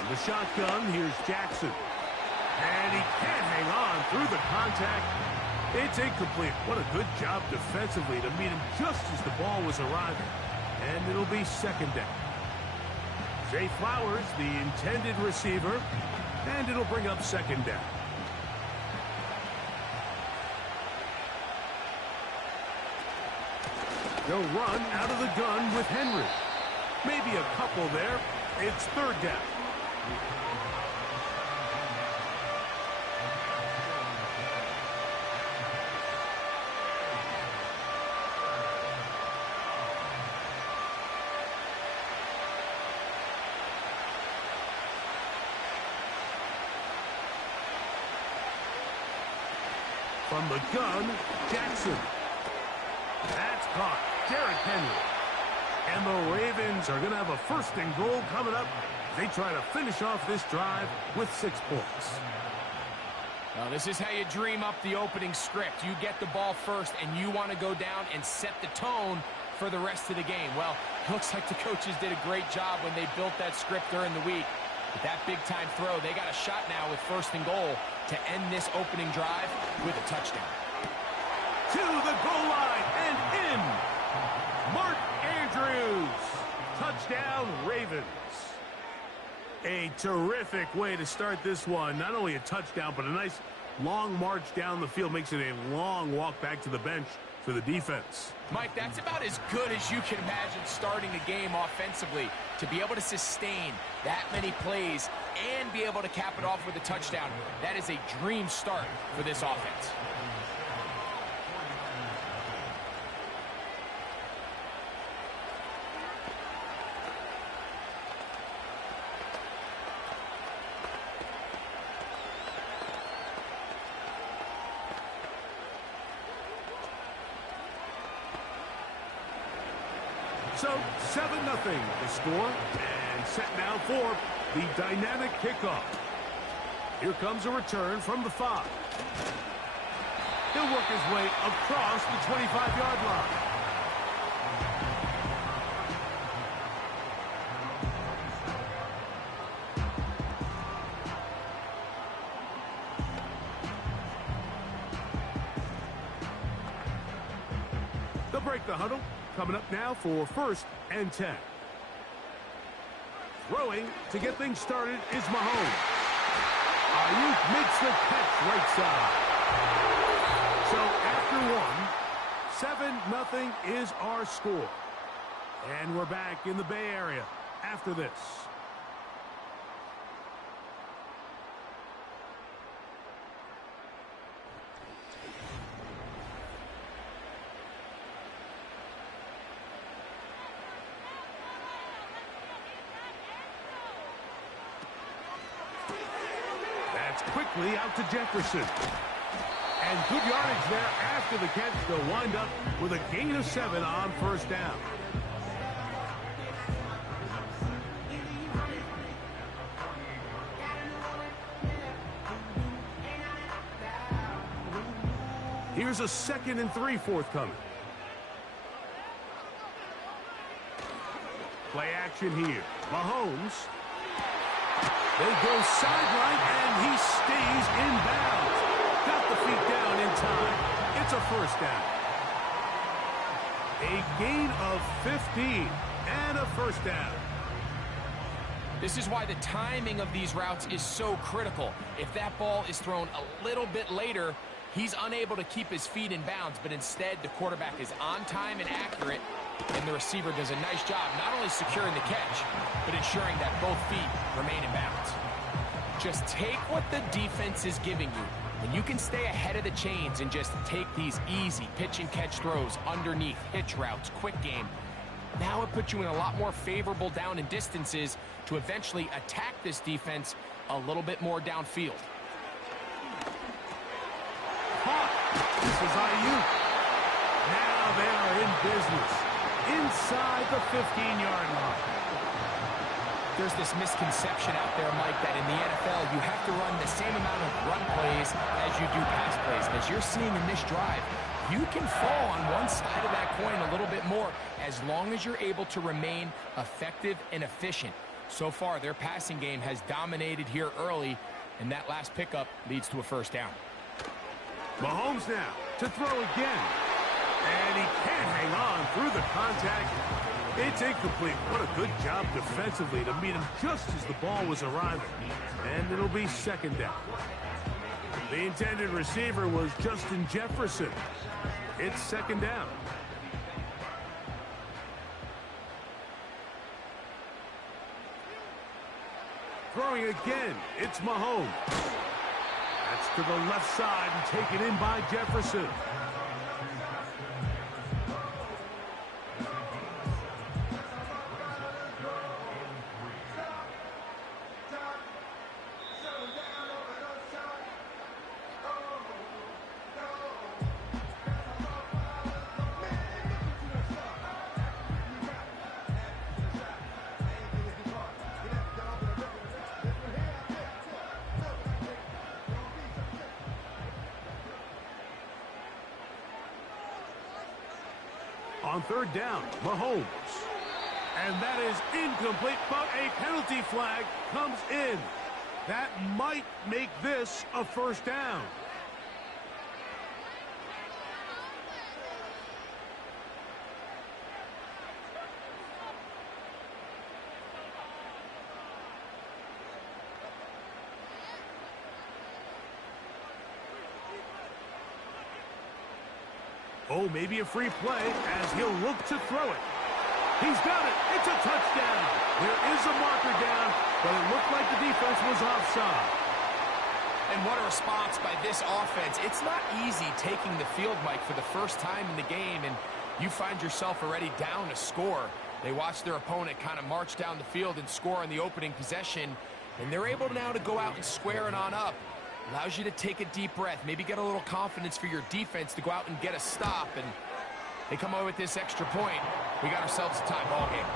In the shotgun, here's Jackson. And he can't hang on through the contact. It's incomplete. What a good job defensively to meet him just as the ball was arriving. And it'll be second down. Zay Flowers, the intended receiver. And it'll bring up second down. They'll run out of the gun with Henry. Maybe a couple there. It's third down. From the gun, Jackson. That's caught. Derrick Henry. And the Ravens are going to have a first and goal coming up. They try to finish off this drive with 6 points. Now, this is how you dream up the opening script. You get the ball first, and you want to go down and set the tone for the rest of the game? Well, looks like the coaches did a great job when they built that script during the week. With that big-time throw, they got a shot now with 1st and goal to end this opening drive with a touchdown. To the goal line and in. Mark Andrews. Touchdown, Ravens. A terrific way to start this one. Not only a touchdown, but a nice long march down the field. Makes it a long walk back to the bench for the defense. Mike, that's about as good as you can imagine starting a game offensively. To be able to sustain that many plays and be able to cap it off with a touchdown, that is a dream start for this offense. So, 7-0 the score, and set now for the dynamic kickoff. Here comes a return from the 5. He'll work his way across the 25-yard line. They'll break the huddle. Coming up now for 1st and 10. Throwing to get things started is Mahomes. Ayuk makes the catch right side. So after 1, 7-0 is our score. And we're back in the Bay Area after this. Quickly out to Jefferson. And good yardage there after the catch. They'll wind up with a gain of 7 on 1st down. Here's a 2nd and 3 forthcoming. Play action here. Mahomes. They go sideline, and he stays in bounds. Got the feet down in time. It's a 1st down. A gain of 15 and a 1st down. This is why the timing of these routes is so critical. If that ball is thrown a little bit later, he's unable to keep his feet in bounds, but instead the quarterback is on time and accurate, and the receiver does a nice job not only securing the catch, but ensuring that both feet remain in bounds. Just take what the defense is giving you. When you can stay ahead of the chains and just take these easy pitch and catch throws underneath, hitch routes, quick game, now it puts you in a lot more favorable down and distances to eventually attack this defense a little bit more downfield. This is Ayuk. Now they are in business. Inside the 15-yard line. There's this misconception out there, Mike, that in the NFL you have to run the same amount of run plays as you do pass plays. And as you're seeing in this drive, you can fall on one side of that coin a little bit more as long as you're able to remain effective and efficient. So far, their passing game has dominated here early, and that last pickup leads to a 1st down. Mahomes now to throw again. And he can't hang on through the contact. It's incomplete. What a good job defensively to meet him just as the ball was arriving. And it'll be 2nd down. The intended receiver was Justin Jefferson. It's 2nd down. Throwing again. It's Mahomes. That's to the left side and taken in by Jefferson. on third down. Mahomes. And that is incomplete, but a penalty flag comes in. That might make this a first down. Oh, maybe a free play as he'll look to throw it. He's got it. It's a touchdown. There is a marker down, but it looked like the defense was offside. And what a response by this offense. It's not easy taking the field, Mike, for the first time in the game, and you find yourself already down a score. They watch their opponent kind of march down the field and score on the opening possession, and they're able now to go out and square it on up. Allows you to take a deep breath, maybe get a little confidence for your defense to go out and get a stop, and they come away with this extra point. We got ourselves a tie ball game.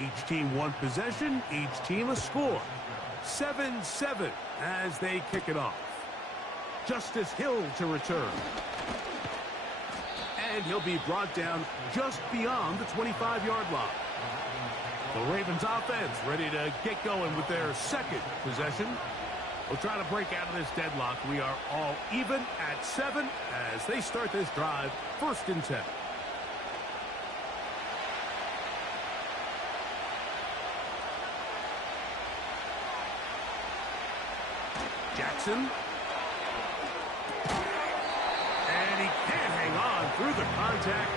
Each team one possession, each team a score. 7-7 as they kick it off. Justice Hill to return. And he'll be brought down just beyond the 25-yard line. The Ravens offense ready to get going with their second possession. We'll try to break out of this deadlock. We are all even at 7 as they start this drive, 1st and 10. Jackson. And he can't hang on through the contact.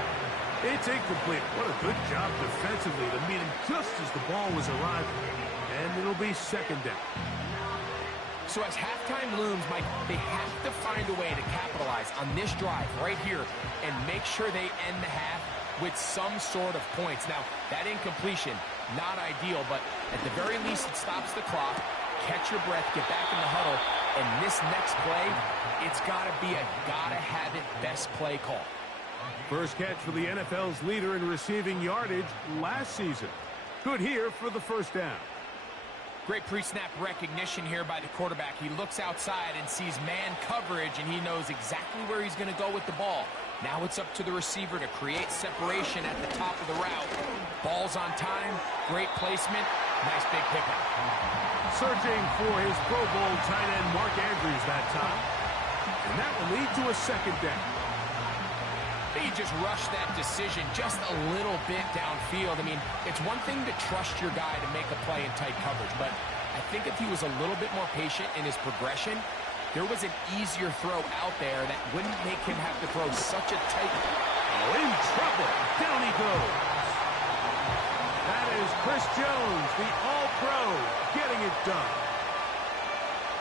It's incomplete. What a good job defensively to meet him just as the ball was arriving. And it'll be 2nd down. So as halftime looms, Mike, they have to find a way to capitalize on this drive right here and make sure they end the half with some sort of points. Now, that incompletion, not ideal, but at the very least it stops the clock. Catch your breath, get back in the huddle, and this next play, it's got to be a gotta-have-it best play call. First catch for the NFL's leader in receiving yardage last season. Good here for the 1st down. Great pre-snap recognition here by the quarterback. He looks outside and sees man coverage, and he knows exactly where he's going to go with the ball. Now it's up to the receiver to create separation at the top of the route. Ball's on time, great placement, nice big pickup. Searching for his Pro Bowl tight end Mark Andrews that time. And that will lead to a 2nd down. He just rushed that decision just a little bit downfield. I mean, it's one thing to trust your guy to make a play in tight coverage, but I think if he was a little bit more patient in his progression, there was an easier throw out there that wouldn't make him have to throw such a tight... Oh, in trouble. Down he goes. That is Chris Jones, the All-Pro, getting it done.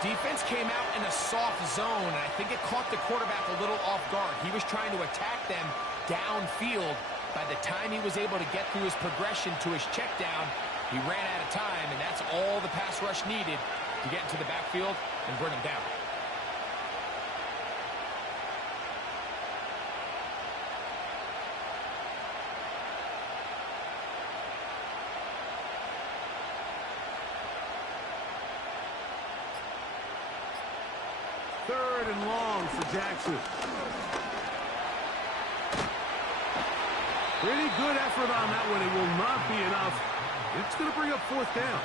Defense came out in a soft zone, and I think it caught the quarterback a little off guard. He was trying to attack them downfield. By the time he was able to get through his progression to his check down, he ran out of time, and that's all the pass rush needed to get into the backfield and bring him down. Third and long for Jackson. Pretty good effort on that one. It will not be enough. It's going to bring up 4th down.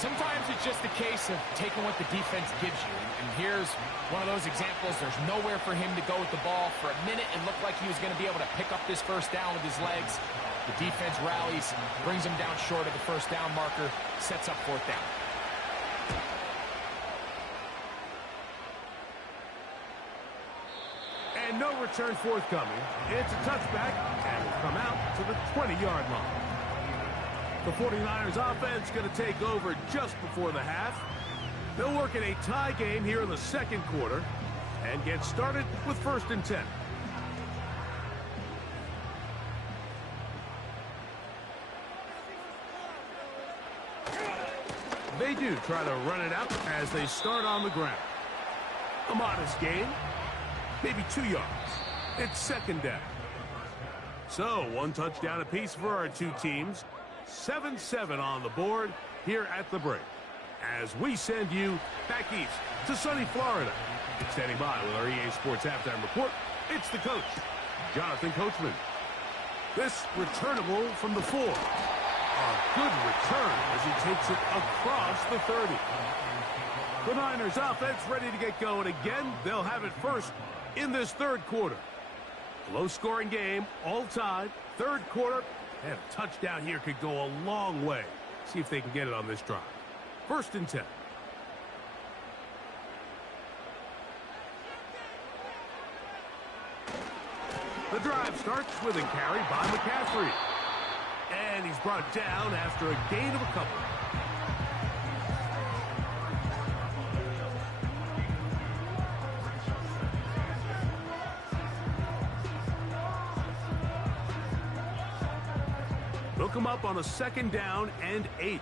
Sometimes it's just a case of taking what the defense gives you. And here's one of those examples. There's nowhere for him to go with the ball. For a minute, it looked like he was going to be able to pick up this 1st down with his legs. The defense rallies, brings him down short of the 1st down marker, sets up 4th down. And no return forthcoming. It's a touchback, and will come out to the 20-yard line. The 49ers offense going to take over just before the half. They'll work in a tie game here in the 2nd quarter and get started with 1st and 10. They do try to run it out as they start on the ground. A modest gain, maybe 2 yards. It's second down. So, 1 touchdown apiece for our two teams. 7-7 on the board here at the break. As we send you back east to sunny Florida. Standing by with our EA Sports Halftime Report, it's the coach, Jonathan Coachman. This returnable from the 4. A good return as he takes it across the 30. The Niners offense ready to get going again. They'll have it first in this third quarter. Low-scoring game, all tied. Third quarter, and a touchdown here could go a long way. See if they can get it on this drive. First and 10. The drive starts with a carry by McCaffrey. And he's brought down after a gain of a couple. They'll come up on a second down and 8.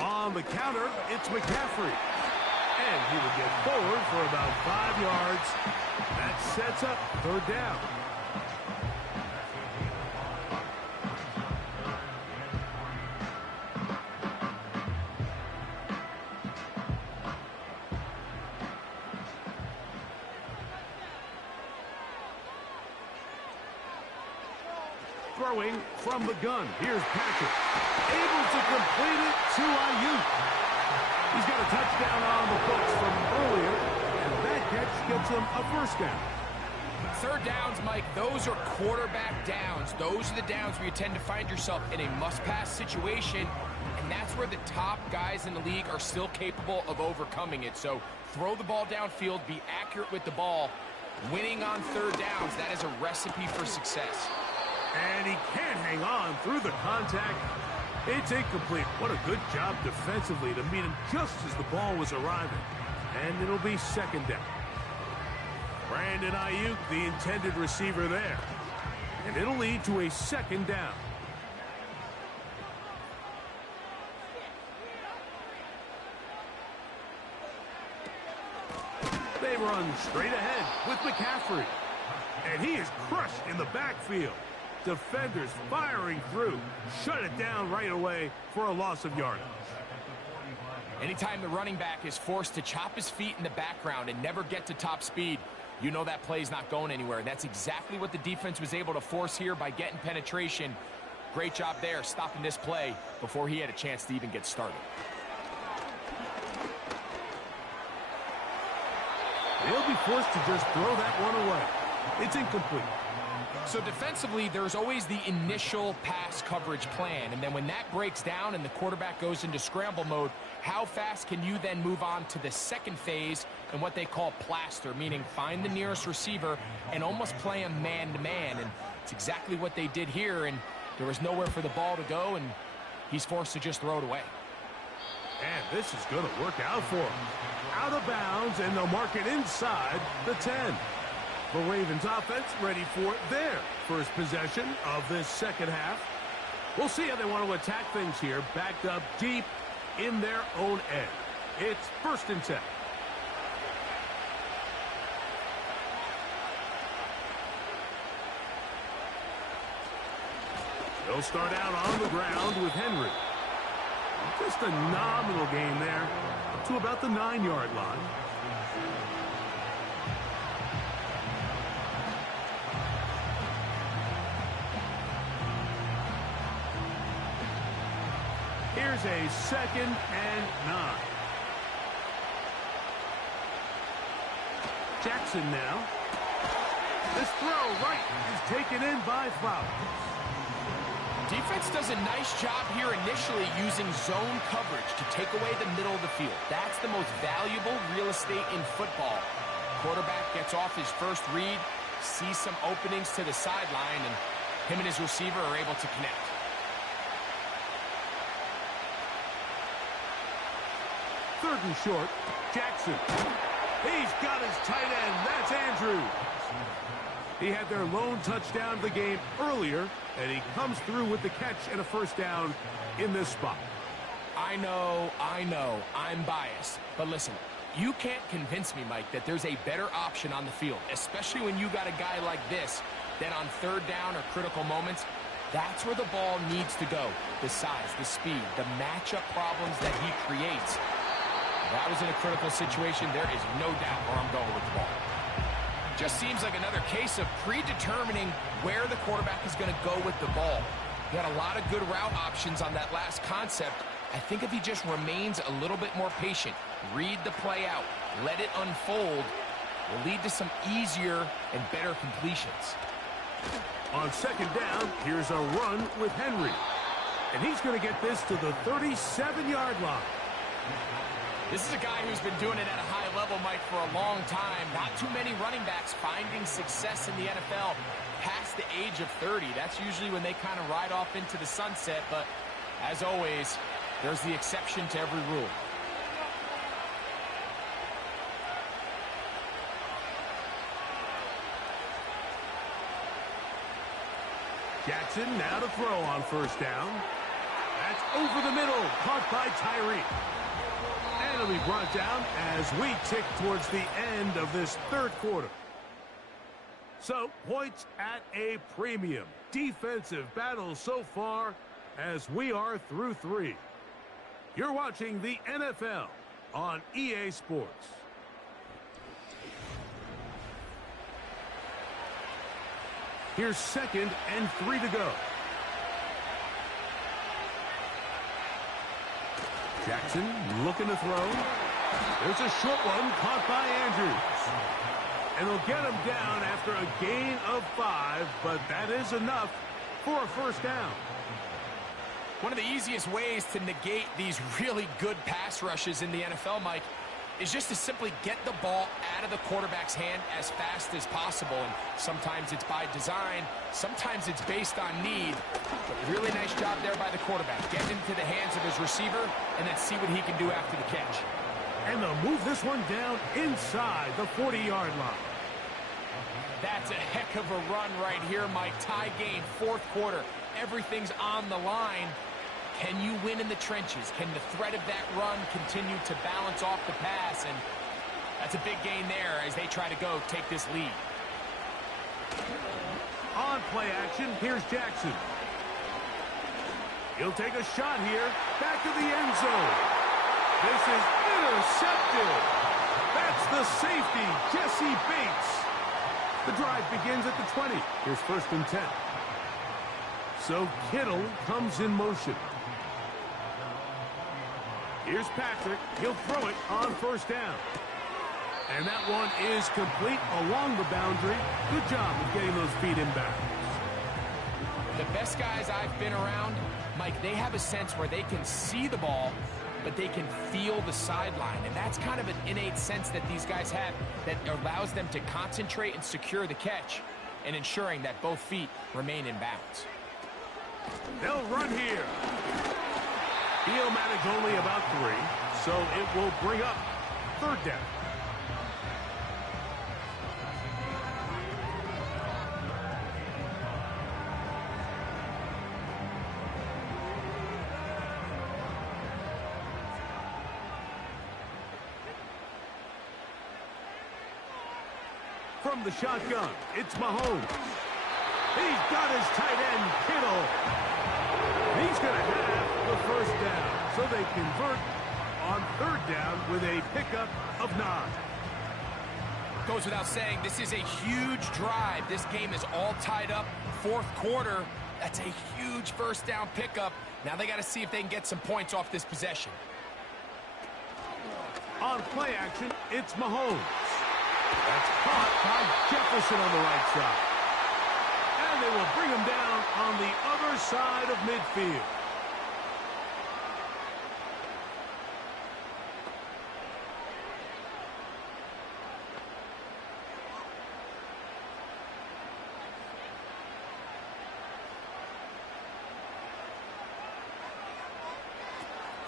On the counter, it's McCaffrey. And he will get forward for about 5 yards. That sets up third down. Throwing from the gun. Here's Patrick. Able to complete it to Ayuk. He's got a touchdown on the books from earlier, and that catch gets him a first down. Third downs, Mike, those are quarterback downs. Those are the downs where you tend to find yourself in a must-pass situation, and that's where the top guys in the league are still capable of overcoming it. So throw the ball downfield, be accurate with the ball. Winning on third downs, that is a recipe for success. And he can't hang on through the contact. It's incomplete. What a good job defensively to meet him just as the ball was arriving. And it'll be second down. Brandon Ayuk, the intended receiver there. And it'll lead to a second down. They run straight ahead with McCaffrey. And he is crushed in the backfield. Defenders firing through. Shut it down right away for a loss of yardage. Anytime the running back is forced to chop his feet in the background and never get to top speed, you know that play's not going anywhere. That's exactly what the defense was able to force here by getting penetration. Great job there, stopping this play before he had a chance to even get started. They'll be forced to just throw that one away. It's incomplete. So defensively, there's always the initial pass coverage plan. And then when that breaks down and the quarterback goes into scramble mode, how fast can you then move on to the second phase and what they call plaster, meaning find the nearest receiver and almost play him man-to-man. And it's exactly what they did here, and there was nowhere for the ball to go, and he's forced to just throw it away. And this is going to work out for him. Out of bounds, and they'll mark it inside the 10. The Ravens offense ready for their first possession of this second half. We'll see how they want to attack things here, backed up deep in their own end. It's first and 10. They'll start out on the ground with Henry. Just a nominal gain there, up to about the 9-yard line. Here's a second and 9. Jackson now. This throw right is taken in by Flowers. Defense does a nice job here initially using zone coverage to take away the middle of the field. That's the most valuable real estate in football. Quarterback gets off his first read, sees some openings to the sideline, and him and his receiver are able to connect. Third and short, Jackson. He's got his tight end. That's Andrews. He had their lone touchdown of the game earlier, and he comes through with the catch and a first down in this spot. I know, I'm biased. But listen, you can't convince me, Mike, that there's a better option on the field, especially when you got a guy like this, that on third down or critical moments, that's where the ball needs to go. The size, the speed, the matchup problems that he creates. If that was in a critical situation, there is no doubt where I'm going with the ball. Just seems like another case of predetermining where the quarterback is going to go with the ball. He had a lot of good route options on that last concept. I think if he just remains a little bit more patient, read the play out, let it unfold, will lead to some easier and better completions. On second down, here's a run with Henry. And he's going to get this to the 37-yard line. This is a guy who's been doing it at a high level, Mike, for a long time. Not too many running backs finding success in the NFL past the age of 30. That's usually when they kind of ride off into the sunset. But as always, there's the exception to every rule. Jackson now to throw on first down. That's over the middle, caught by Tyree. And it'll be brought down as we tick towards the end of this third quarter. So, points at a premium. Defensive battle so far as we are through 3. You're watching the NFL on EA Sports. Here's 2nd and 3 to go. Jackson looking to throw. There's a short one caught by Andrews. And they'll get him down after a gain of 5, but that is enough for a first down. One of the easiest ways to negate these really good pass rushes in the NFL, Mike, is just to simply get the ball out of the quarterback's hand as fast as possible. And sometimes it's by design, sometimes it's based on need. But really nice job there by the quarterback. Get into the hands of his receiver and then see what he can do after the catch. And they'll move this one down inside the 40-yard line. That's a heck of a run right here, Mike. Tie game, fourth quarter. Everything's on the line. Can you win in the trenches? Can the threat of that run continue to balance off the pass? And that's a big gain there as they try to go take this lead. On play action, here's Jackson. He'll take a shot here. Back to the end zone. This is intercepted. That's the safety, Jesse Bates. The drive begins at the 20. Here's 1st and 10. So Kittle comes in motion. Here's Patrick. He'll throw it on first down. And that one is complete along the boundary. Good job of getting those feet in bounds. The best guys I've been around, Mike, they have a sense where they can see the ball, but they can feel the sideline. And that's kind of an innate sense that these guys have that allows them to concentrate and secure the catch and ensuring that both feet remain in bounds. They'll run here. He'll manage only about 3, so it will bring up 3rd down. From the shotgun, it's Mahomes. He's got his tight end, Kittle. He's going to have the first down. So they convert on 3rd down with a pickup of 9. Goes without saying, this is a huge drive. This game is all tied up. 4th quarter, that's a huge first down pickup. Now they got to see if they can get some points off this possession. On play action, it's Mahomes. That's caught by Jefferson on the right side. And they will bring him down on the other side of midfield.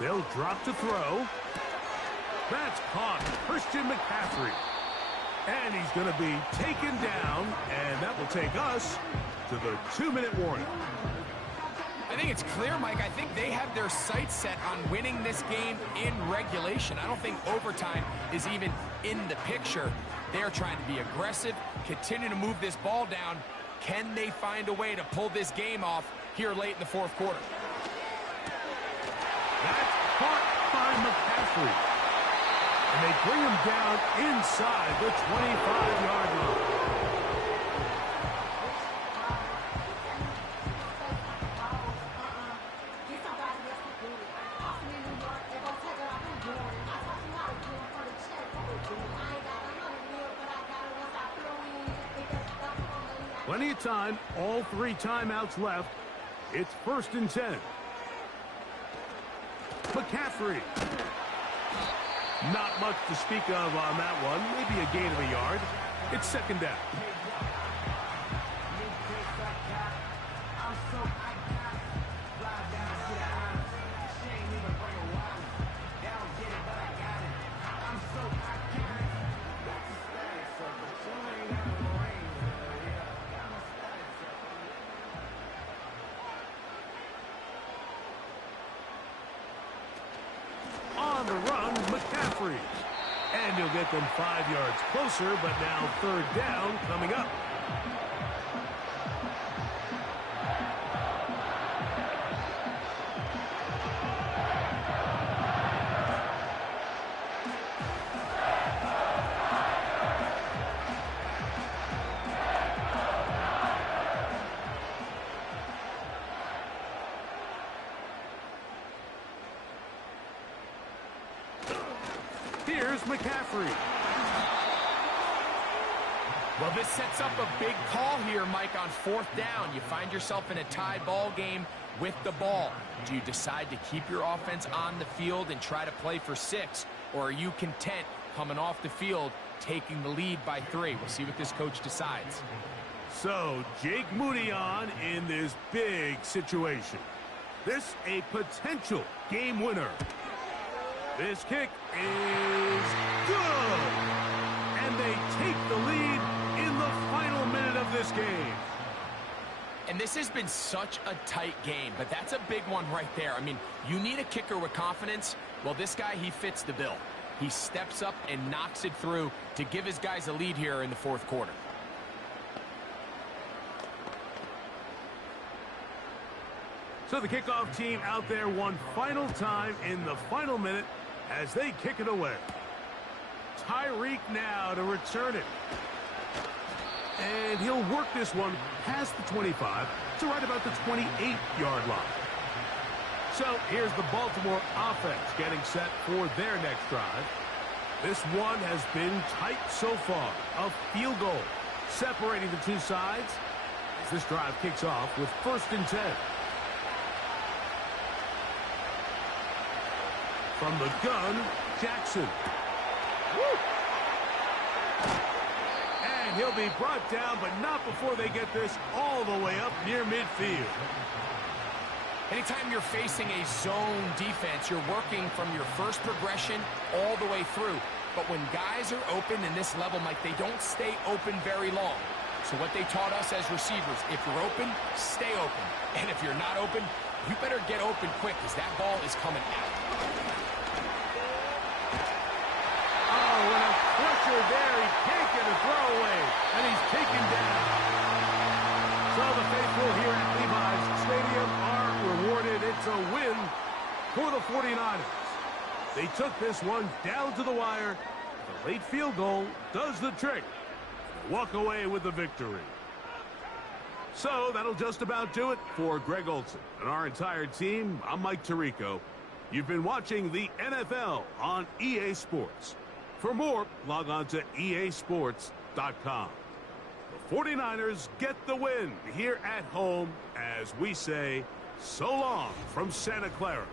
They'll drop to throw. That's caught. Christian McCaffrey. And he's going to be taken down, and that will take us to the 2-minute warning. I think it's clear, Mike. I think they have their sights set on winning this game in regulation. I don't think overtime is even in the picture. They're trying to be aggressive, continue to move this ball down. Can they find a way to pull this game off here late in the fourth quarter? That's caught by McCaffrey. And they bring him down inside the 25-yard line. Plenty of time, all 3 timeouts left. It's 1st and 10. McCaffrey. Not much to speak of on that one. Maybe a gain of a yard. It's 2nd down. On the run, McCaffrey. And he'll get them 5 yards closer, but now 3rd down coming up. Here's McCaffrey. Well, this sets up a big call here, Mike, on 4th down. You find yourself in a tie ball game with the ball. Do you decide to keep your offense on the field and try to play for 6? Or are you content coming off the field, taking the lead by 3? We'll see what this coach decides. So, Jake Moody on in this big situation. This a potential game winner. This kick is good. And they take the lead in the final minute of this game. And this has been such a tight game, but that's a big one right there. I mean, you need a kicker with confidence. Well, this guy, he fits the bill. He steps up and knocks it through to give his guys a lead here in the 4th quarter. So the kickoff team out there one final time in the final minute as they kick it away. Tyreek now to return it. And he'll work this one past the 25 to right about the 28-yard line. So here's the Baltimore offense getting set for their next drive. This one has been tight so far. A field goal separating the 2 sides as this drive kicks off with 1st and 10. From the gun, Jackson. Woo! And he'll be brought down, but not before they get this all the way up near midfield. Anytime you're facing a zone defense, you're working from your first progression all the way through. But when guys are open in this level, Mike, they don't stay open very long. So what they taught us as receivers, if you're open, stay open. And if you're not open, you better get open quick because that ball is coming out. Oh, and a pressure there. He can't get a throwaway, and he's taken down. So the faithful here at Levi's Stadium are rewarded. It's a win for the 49ers. They took this one down to the wire. The late field goal does the trick. Walk away with the victory. So that'll just about do it for Greg Olson and our entire team. I'm Mike Tirico. You've been watching the NFL on EA Sports. For more, log on to easports.com. The 49ers get the win here at home as we say so long from Santa Clara.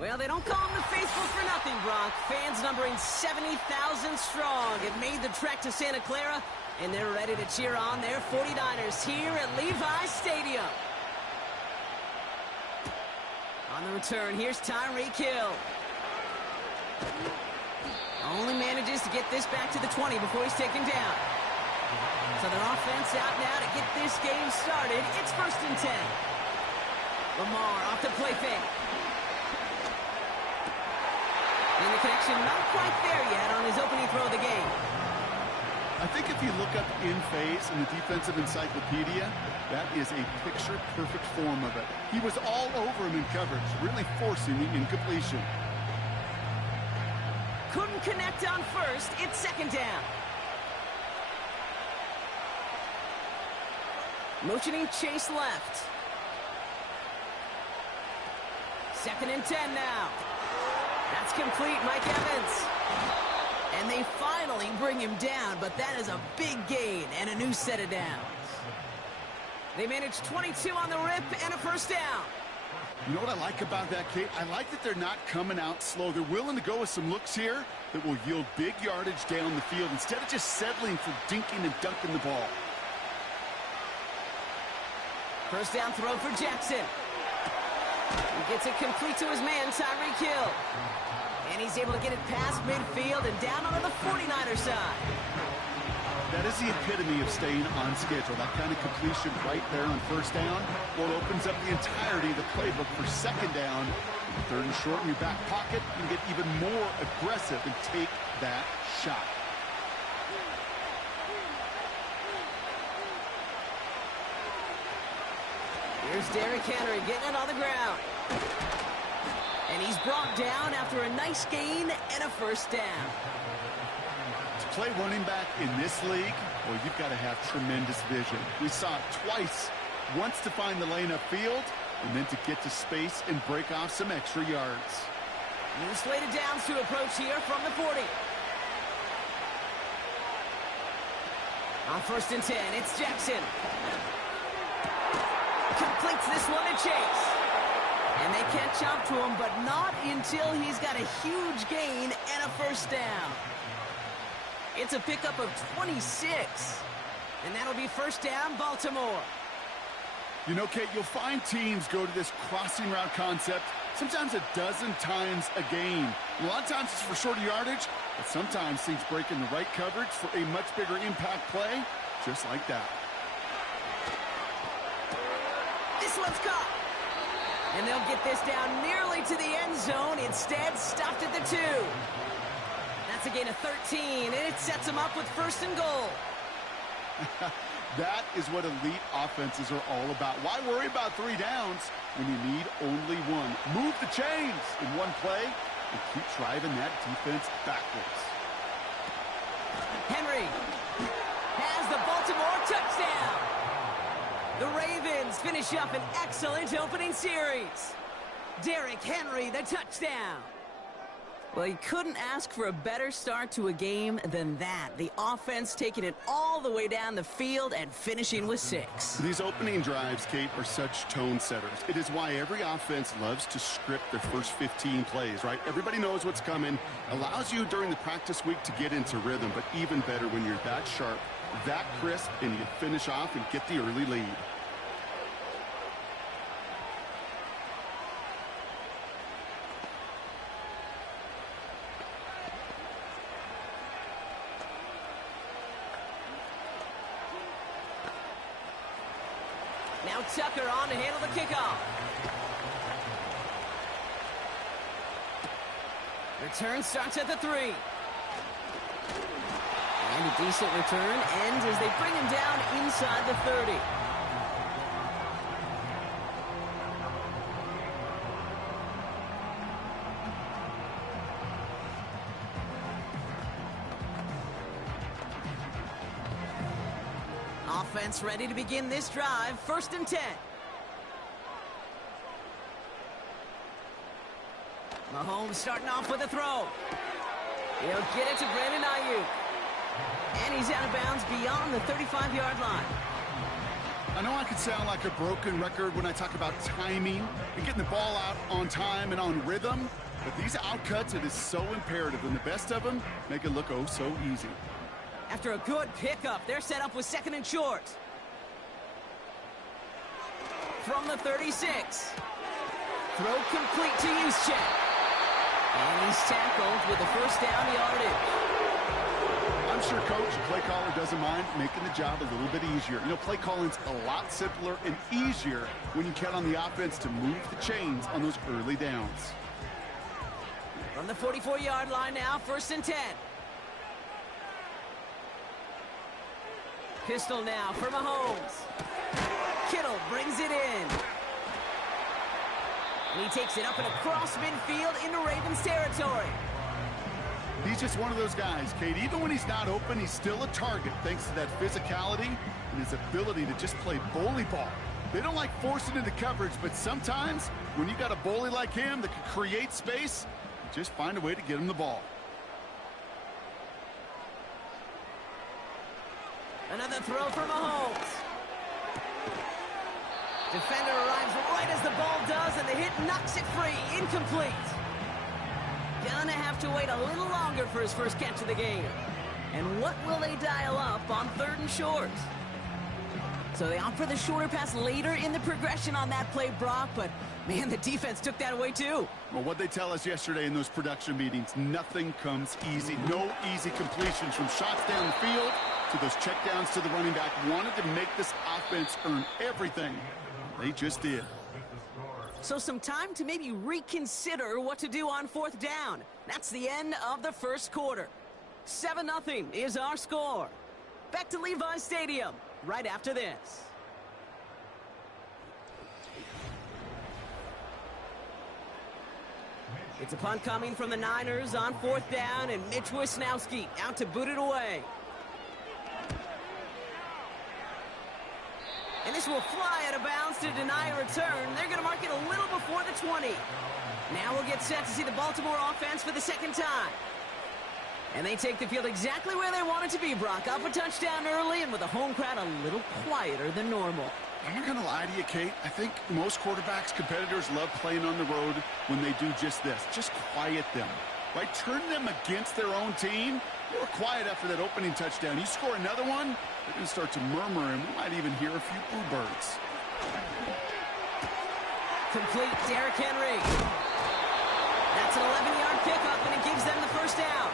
Well, they don't call them the faithful for nothing, Brock. Fans numbering 70,000 strong have made the trek to Santa Clara, and they're ready to cheer on their 49ers here at Levi's Stadium. On the return, here's Tyreek Hill. Only manages to get this back to the 20 before he's taken down. So their offense out now to get this game started. It's 1st and 10. Lamar off the play fake. And the connection not quite there yet on his opening throw of the game. I think if you look up in phase in the defensive encyclopedia, that is a picture-perfect form of it. He was all over him in coverage, really forcing the incompletion. Couldn't connect on first. It's 2nd down. Motioning Chase left. 2nd and 10 now. That's complete, Mike Evans. And they finally bring him down, but that is a big gain and a new set of downs. They managed 22 on the rip and a 1st down. You know what I like about that, Kate? I like that they're not coming out slow. They're willing to go with some looks here that will yield big yardage down the field instead of just settling for dinking and dunking the ball. 1st down throw for Jackson. He gets it complete to his man, Tyreek Hill. And he's able to get it past midfield and down onto the 49er side. That is the epitome of staying on schedule. That kind of completion right there on 1st down. Well, it opens up the entirety of the playbook for 2nd down. 3rd and short in your back pocket. You can get even more aggressive and take that shot. Here's Derrick Henry getting it on the ground. And he's brought down after a nice gain and a 1st down. To play running back in this league, well, you've got to have tremendous vision. We saw it twice. Once to find the lane upfield, and then to get to space and break off some extra yards. New slated downs to approach here from the 40. On 1st and 10, it's Jackson. Completes this one to Chase. And they catch up to him, but not until he's got a huge gain and a 1st down. It's a pickup of 26. And that'll be 1st down, Baltimore. You know, Kate, you'll find teams go to this crossing route concept sometimes a dozen times a game. A lot of times it's for shorter yardage, but sometimes things break in the right coverage for a much bigger impact play, just like that. This one's caught. And they'll get this down nearly to the end zone. Instead, stopped at the 2. That's a gain of 13, and it sets them up with 1st and goal. That is what elite offenses are all about. Why worry about 3 downs when you need only 1? Move the chains in one play and keep driving that defense backwards. Henry has the Baltimore touchdown. The Ravens finish up an excellent opening series. Derrick Henry, the touchdown. Well, you couldn't ask for a better start to a game than that. The offense taking it all the way down the field and finishing with 6. These opening drives, Kate, are such tone setters. It is why every offense loves to script their first 15 plays, right? Everybody knows what's coming. Allows you during the practice week to get into rhythm, but even better when you're that sharp, that crisp, and you finish off and get the early lead. Now Tucker on to handle the kickoff. Return starts at the 3. And a decent return ends as they bring him down inside the 30. Offense ready to begin this drive. 1st and 10. Mahomes starting off with a throw. He'll get it to Brandon Ayuk. And he's out of bounds beyond the 35-yard line. I know I could sound like a broken record when I talk about timing and getting the ball out on time and on rhythm, but these outcuts, it is so imperative, and the best of them make it look oh so easy. After a good pickup, they're set up with 2nd and short. From the 36. Throw complete to Juszczyk. And he's tackled with the first down yardage. I'm sure coach, play caller doesn't mind making the job a little bit easier. You know, play calling's a lot simpler and easier when you count on the offense to move the chains on those early downs. From the 44-yard line now, 1st and 10. Pistol now for Mahomes. Kittle brings it in. And he takes it up and across midfield into Ravens territory. He's just one of those guys, Kate. Even when he's not open, he's still a target thanks to that physicality and his ability to just play bully ball. They don't like forcing into coverage, but sometimes when you got a bully like him that can create space, you just find a way to get him the ball. Another throw for Mahomes. Defender arrives right as the ball does, and the hit knocks it free. Incomplete. Gonna have to wait a little longer for his first catch of the game. And what will they dial up on 3rd and short? So they opt for the shorter pass later in the progression on that play, Brock, but man, the defense took that away too. Well, what they tell us yesterday in those production meetings, nothing comes easy. No easy completions from shots down the field to those checkdowns to the running back. Wanted to make this offense earn everything. They just did. So some time to maybe reconsider what to do on 4th down. That's the end of the first quarter. 7-0 is our score. Back to Levi's Stadium right after this. It's a punt coming from the Niners on 4th down, and Mitch Wisnowski out to boot it away. And this will fly out of bounds to deny a return. They're going to mark it a little before the 20. Now we'll get set to see the Baltimore offense for the 2nd time. And they take the field exactly where they want it to be, Brock. Up a touchdown early and with a home crowd a little quieter than normal. I'm not going to lie to you, Kate. I think most quarterbacks, competitors love playing on the road when they do just this. Just quiet them. Right? Turn them against their own team. They were quiet after that opening touchdown. You score another one, they're going to start to murmur, and we might even hear a few boo birds. Complete, Derrick Henry. That's an 11-yard pickup, and it gives them the first down.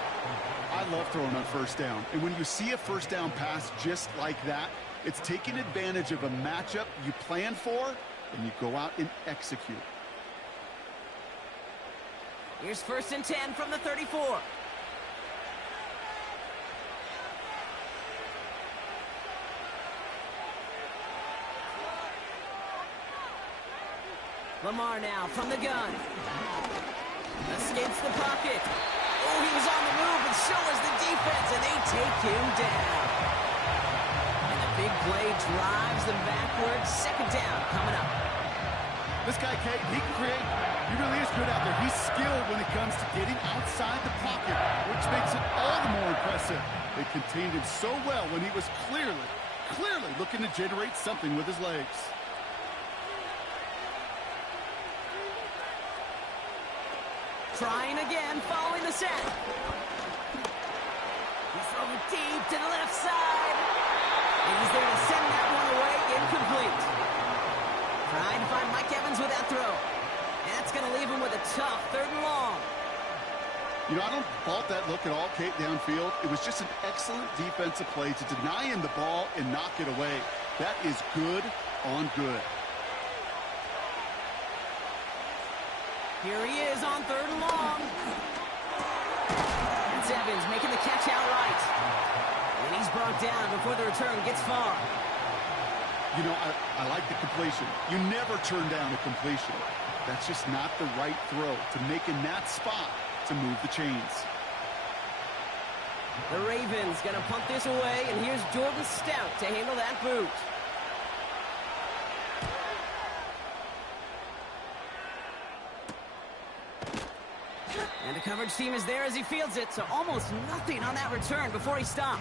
I love throwing on 1st down. And when you see a 1st down pass just like that, it's taking advantage of a matchup you plan for, and you go out and execute. Here's 1st and 10 from the 34. Lamar now from the gun. Escapes the pocket. Oh, he was on the move, and so was the defense, and they take him down. And the big play drives them backwards. 2nd down coming up. This guy, Kate, he can create. He really is good out there. He's skilled when it comes to getting outside the pocket, which makes it all the more impressive. They contained him so well when he was clearly looking to generate something with his legs. Trying again, following the set. He's throwing deep to the left side. And he's there to send that one away, incomplete. Trying to find Mike Evans with that throw. And that's going to leave him with a tough 3rd and long. You know, I don't fault that look at all, Kate, downfield. It was just an excellent defensive play to deny him the ball and knock it away. That is good on good. Here he is on 3rd and long. It's Evans making the catch outright. And he's brought down before the return gets far. You know, I like the completion. You never turn down a completion. That's just not the right throw to make in that spot to move the chains. The Ravens going to punt this away, and here's Jordan Stout to handle that boot. And the coverage team is there as he fields it, so almost nothing on that return before he stopped.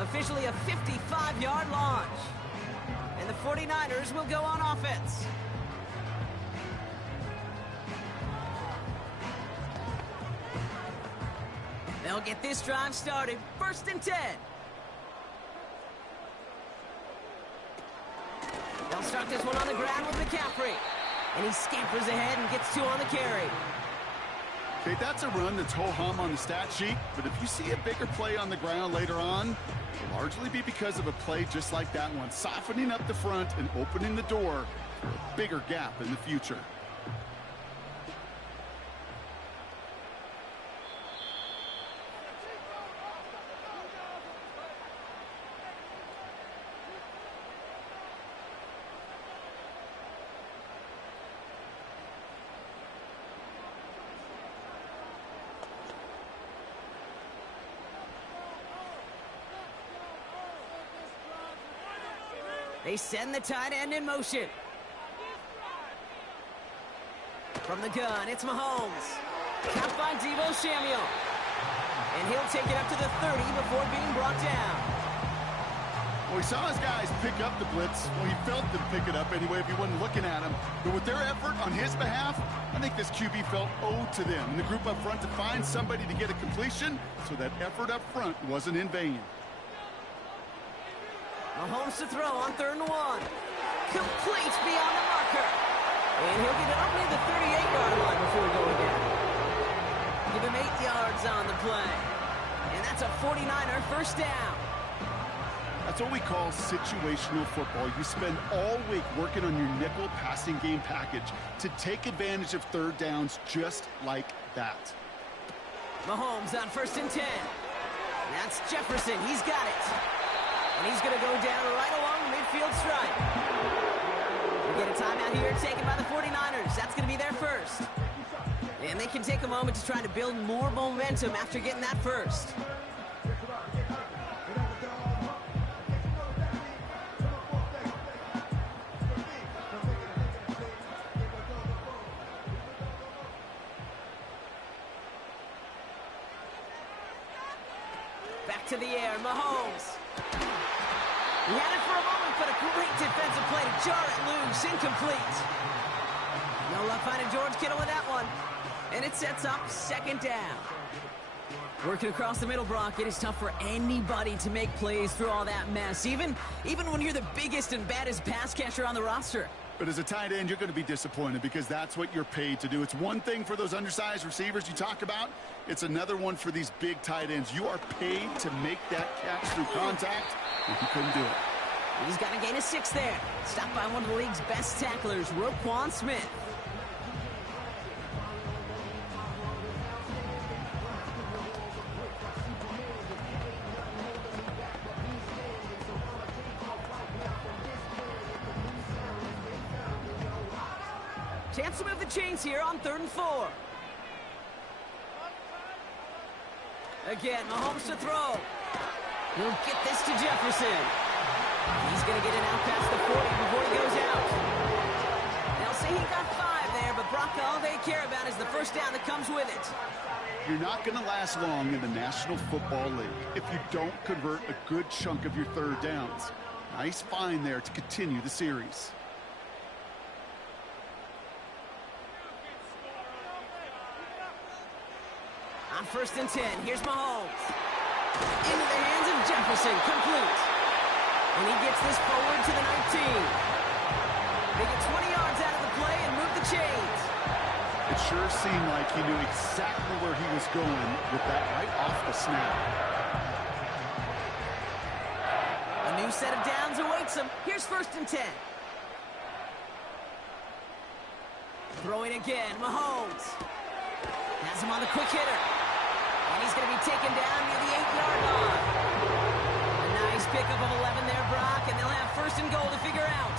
Officially a 55-yard launch. And the 49ers will go on offense. They'll get this drive started. 1st and 10. They'll start this one on the ground with McCaffrey. And he scampers ahead and gets 2 on the carry. Okay, that's a run that's ho-hum on the stat sheet, but if you see a bigger play on the ground later on, it'll largely be because of a play just like that one, softening up the front and opening the door for a bigger gap in the future. They send the tight end in motion. From the gun, it's Mahomes. Caught by Deebo Samuel. And he'll take it up to the 30 before being brought down. Well, he saw his guys pick up the blitz. Well, he felt them pick it up anyway if he wasn't looking at him. But with their effort on his behalf, I think this QB felt owed to them and the group up front to find somebody to get a completion so that effort up front wasn't in vain. Mahomes to throw on 3rd and 1. Complete beyond the marker. And he'll get it up near the 38-yard line before going down. Give him 8 yards on the play. And that's a 49er 1st down. That's what we call situational football. You spend all week working on your nickel passing game package to take advantage of 3rd downs just like that. Mahomes on 1st and 10. That's Jefferson. He's got it. And he's going to go down right along the midfield stripe. We get a timeout here taken by the 49ers. That's going to be their first. And they can take a moment to try to build more momentum after getting that first. Back to the air, Mahomes. He had it for a moment, but a great defensive play to jar it loose. Incomplete. No luck finding George Kittle with that one. And it sets up 2nd down. Working across the middle, Brock, it is tough for anybody to make plays through all that mess, even when you're the biggest and baddest pass catcher on the roster. But as a tight end, you're going to be disappointed because that's what you're paid to do. It's one thing for those undersized receivers you talk about. It's another one for these big tight ends. You are paid to make that catch through contact, and he couldn't do it. He's got a gain of 6 there. Stopped by one of the league's best tacklers, Roquan Smith. Chance to move the chains here on 3rd and 4. Again, Mahomes to throw. He'll get this to Jefferson. He's going to get it out past the 40 before he goes out. They'll say he got 5 there, but Brock, all they care about is the 1st down that comes with it. You're not going to last long in the National Football League if you don't convert a good chunk of your 3rd downs. Nice find there to continue the series. On 1st and 10, here's Mahomes. Into the hands of Jefferson, complete. And he gets this forward to the 19. They get 20 yards out of the play and move the chains. It sure seemed like he knew exactly where he was going with that right off the snap. A new set of downs awaits him. Here's 1st and 10. Throwing again, Mahomes. Has him on the quick hitter. And he's going to be taken down near the 8-yard line. A nice pickup of 11 there, Brock, and they'll have 1st and goal to figure out.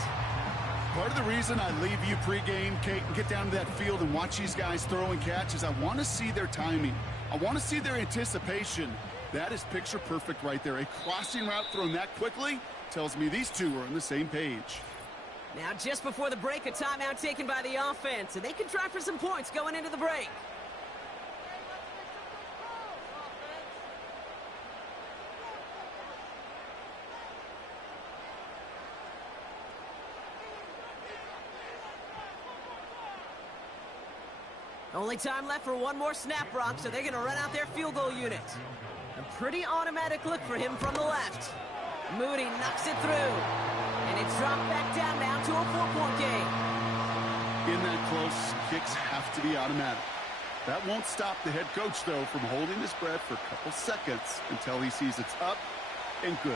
Part of the reason I leave you pregame, Kate, and get down to that field and watch these guys throw and catch is I want to see their timing. I want to see their anticipation. That is picture perfect right there. A crossing route thrown that quickly tells me these two are on the same page. Now, just before the break, a timeout taken by the offense, and they can try for some points going into the break. Only time left for one more snap, Brock, so they're going to run out their field goal unit. A pretty automatic look for him from the left. Moody knocks it through. And it's dropped back down now to a 4-point game. In that close, kicks have to be automatic. That won't stop the head coach, though, from holding his breath for a couple seconds until he sees it's up and good.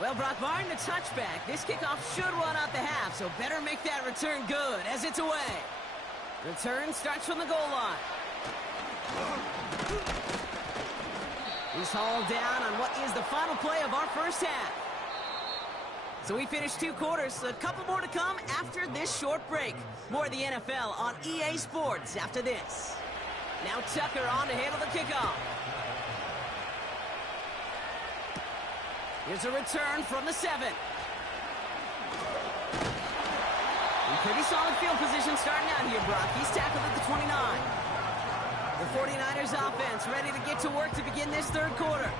Well, Brock, barring the touchback, this kickoff should run out the half, so better make that return good as it's away. Return starts from the goal line. He's hauled down on what is the final play of our first half. So we finished 2 quarters, a couple more to come after this short break. More of the NFL on EA Sports after this. Now Tucker on to handle the kickoff. Here's a return from the 7. In pretty solid field position starting out here, Brock. He's tackled at the 29. The 49ers offense ready to get to work to begin this third quarter.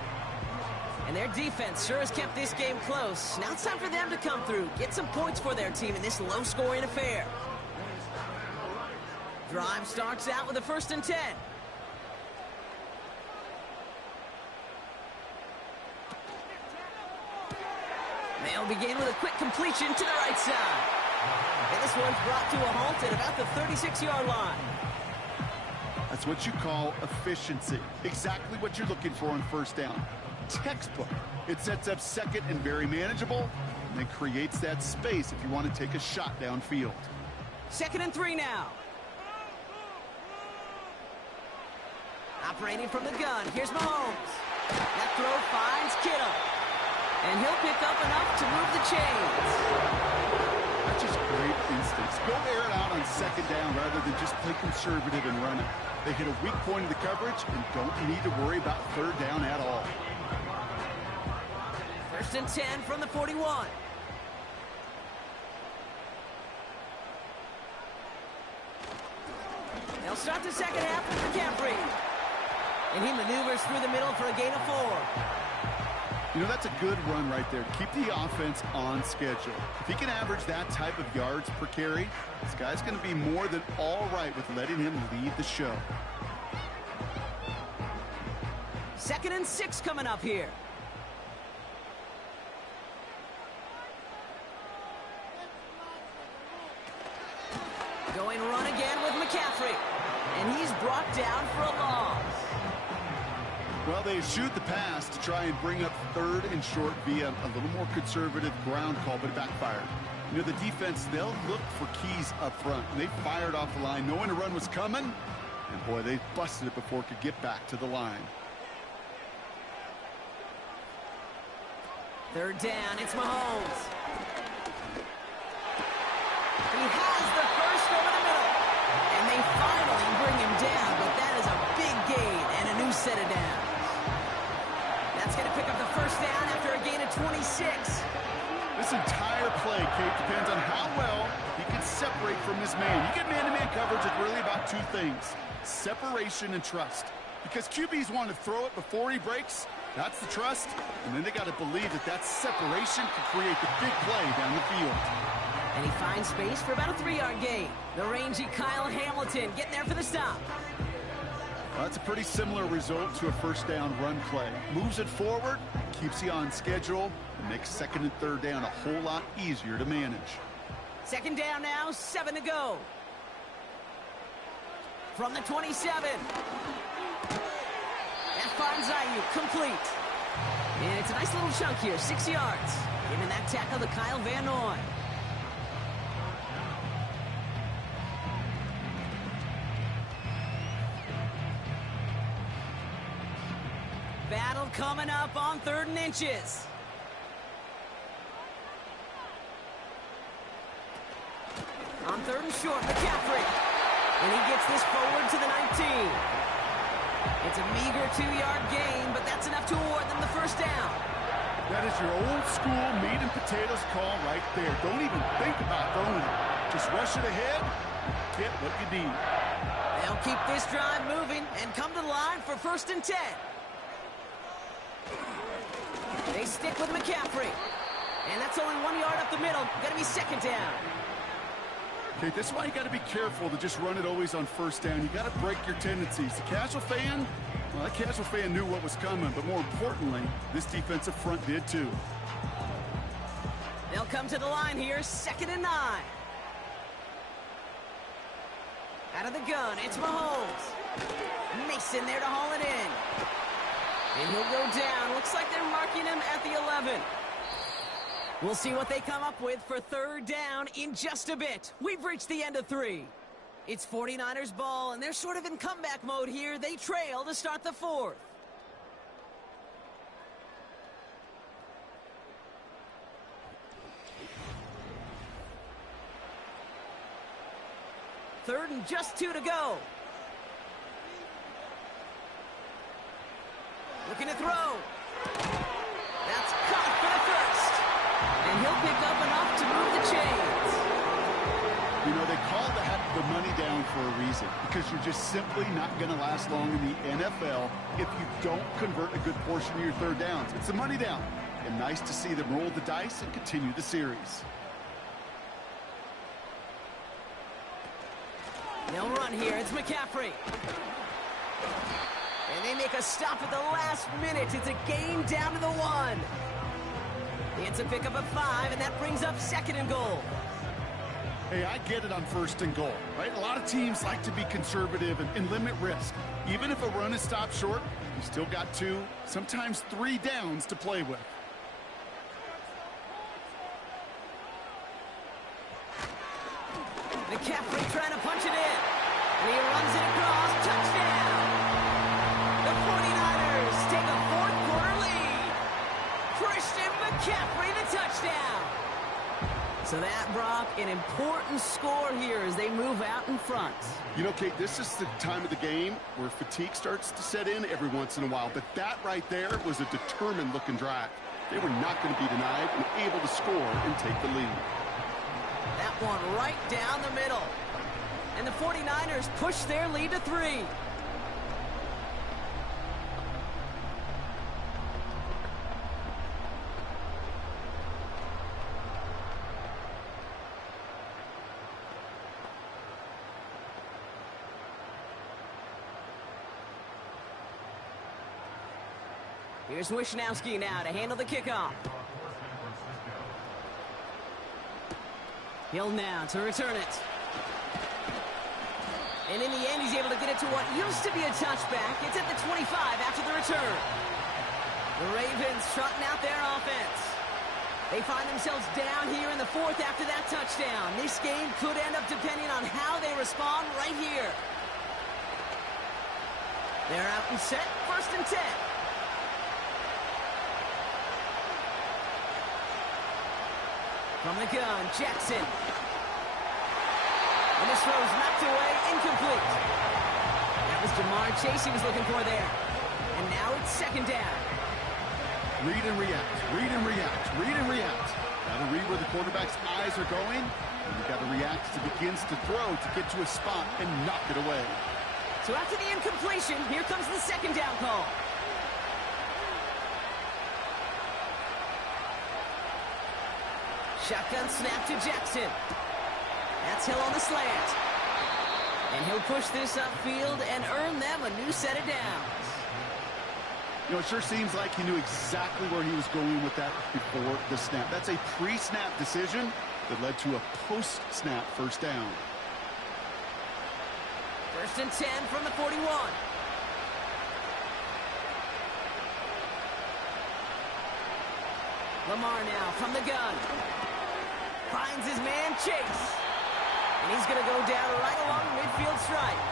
And their defense sure has kept this game close. Now it's time for them to come through, get some points for their team in this low-scoring affair. Drive starts out with a 1st and 10. They'll begin with a quick completion to the right side. And this one's brought to a halt at about the 36-yard line. That's what you call efficiency. Exactly what you're looking for on first down. Textbook. It sets up second and very manageable, and then creates that space if you want to take a shot downfield. 2nd and 3 now. Operating from the gun, here's Mahomes. That throw finds Kittle. And he'll pick up enough to move the chains. That's just great instincts. Go air it out on 2nd down rather than just play conservative and run it. They hit a weak point of the coverage and don't need to worry about 3rd down at all. 1st and 10 from the 41. They'll start the second half with McCaffrey. And he maneuvers through the middle for a gain of 4. You know, that's a good run right there. Keep the offense on schedule. If he can average that type of yards per carry, this guy's going to be more than all right with letting him lead the show. 2nd and 6 coming up here. Going run again with McCaffrey. And he's brought down for a loss. Well, they eschewed the pass to try and bring up 3rd and short via a little more conservative ground call, but it backfired. You know, the defense, they'll look for keys up front. And they fired off the line knowing a run was coming. And, boy, they busted it before it could get back to the line. 3rd down, it's Mahomes. He has the first over the middle. And they finally bring him down, but that is a big gain and a new set of downs. That's going to pick up the 1st down after a gain of 26. This entire play, Kate, depends on how well he can separate from his man. You get man-to-man coverage, it's really about 2 things, separation and trust. Because QBs want to throw it before he breaks, that's the trust, and then they got to believe that that separation can create the big play down the field. And he finds space for about a 3-yard gain. The rangy Kyle Hamilton getting there for the stop. Well, that's a pretty similar result to a 1st down run play. Moves it forward, keeps you on schedule, and makes 2nd and 3rd down a whole lot easier to manage. 2nd down now, 7 to go. From the 27. That finds Ayuk, complete. And it's a nice little chunk here, 6 yards. Giving that tackle to Kyle Van Noy. Battle coming up on 3rd and inches. On 3rd and short, McCaffrey. And he gets this forward to the 19. It's a meager 2-yard gain, but that's enough to award them the 1st down. That is your old school meat and potatoes call right there. Don't even think about throwing it. Just rush it ahead, get what you need. They'll keep this drive moving and come to the line for 1st and 10. stick with McCaffrey. And that's only 1 yard up the middle. Gonna be second down. Okay, this is why you got to be careful to just run it always on first down. You got to break your tendencies. The casual fan, well, that casual fan knew what was coming, but more importantly, this defensive front did too. They'll come to the line here, 2nd and 9. Out of the gun, it's Mahomes. Mason there to haul it in. And he'll go down. Looks like they're marking him at the 11. We'll see what they come up with for 3rd down in just a bit. We've reached the end of 3. It's 49ers ball, and they're sort of in comeback mode here. They trail to start the 4th. Third and just 2 to go. Looking to throw. That's caught for the first. And he'll pick up enough to move the chains. You know, they call that the money down for a reason, because you're just simply not going to last long in the NFL if you don't convert a good portion of your 3rd downs. It's the money down. And nice to see them roll the dice and continue the series. They'll run here. It's McCaffrey. And they make a stop at the last minute. It's a game down to the 1. It's a pickup of 5, and that brings up 2nd and goal. Hey, I get it on 1st and goal, right? A lot of teams like to be conservative and limit risk. Even if a run is stopped short, you still got 2, sometimes 3 downs to play with. McCaffrey trying to punch it in. And he runs it across. Touchdown! The 49ers take a 4th-quarter lead. Christian McCaffrey, the touchdown. So that, Brock, an important score here as they move out in front. You know, Kate, this is the time of the game where fatigue starts to set in every once in a while. But that right there was a determined-looking drive. They were not going to be denied and able to score and take the lead. That one right down the middle. And the 49ers push their lead to 3. Here's Wishnowski now to handle the kickoff. Hill now to return it. And in the end, he's able to get it to what used to be a touchback. It's at the 25 after the return. The Ravens trotting out their offense. They find themselves down here in the 4th after that touchdown. This game could end up depending on how they respond right here. They're out and set, 1st and 10. From the gun, Jackson. And this throw's knocked away, incomplete. That was Jamar Chase he was looking for there. And now it's 2nd down. Read and react, read and react, read and react. Got to read where the quarterback's eyes are going, and you got to react as he begins to throw to get to a spot and knock it away. So after the incompletion, here comes the 2nd down call. Shotgun snap to Jackson. That's Hill on the slant. And he'll push this upfield and earn them a new set of downs. You know, it sure seems like he knew exactly where he was going with that before the snap. That's a pre-snap decision that led to a post-snap 1st down. 1st and 10 from the 41. Lamar now from the gun. Finds his man, Chase. And he's going to go down right along the midfield stripe.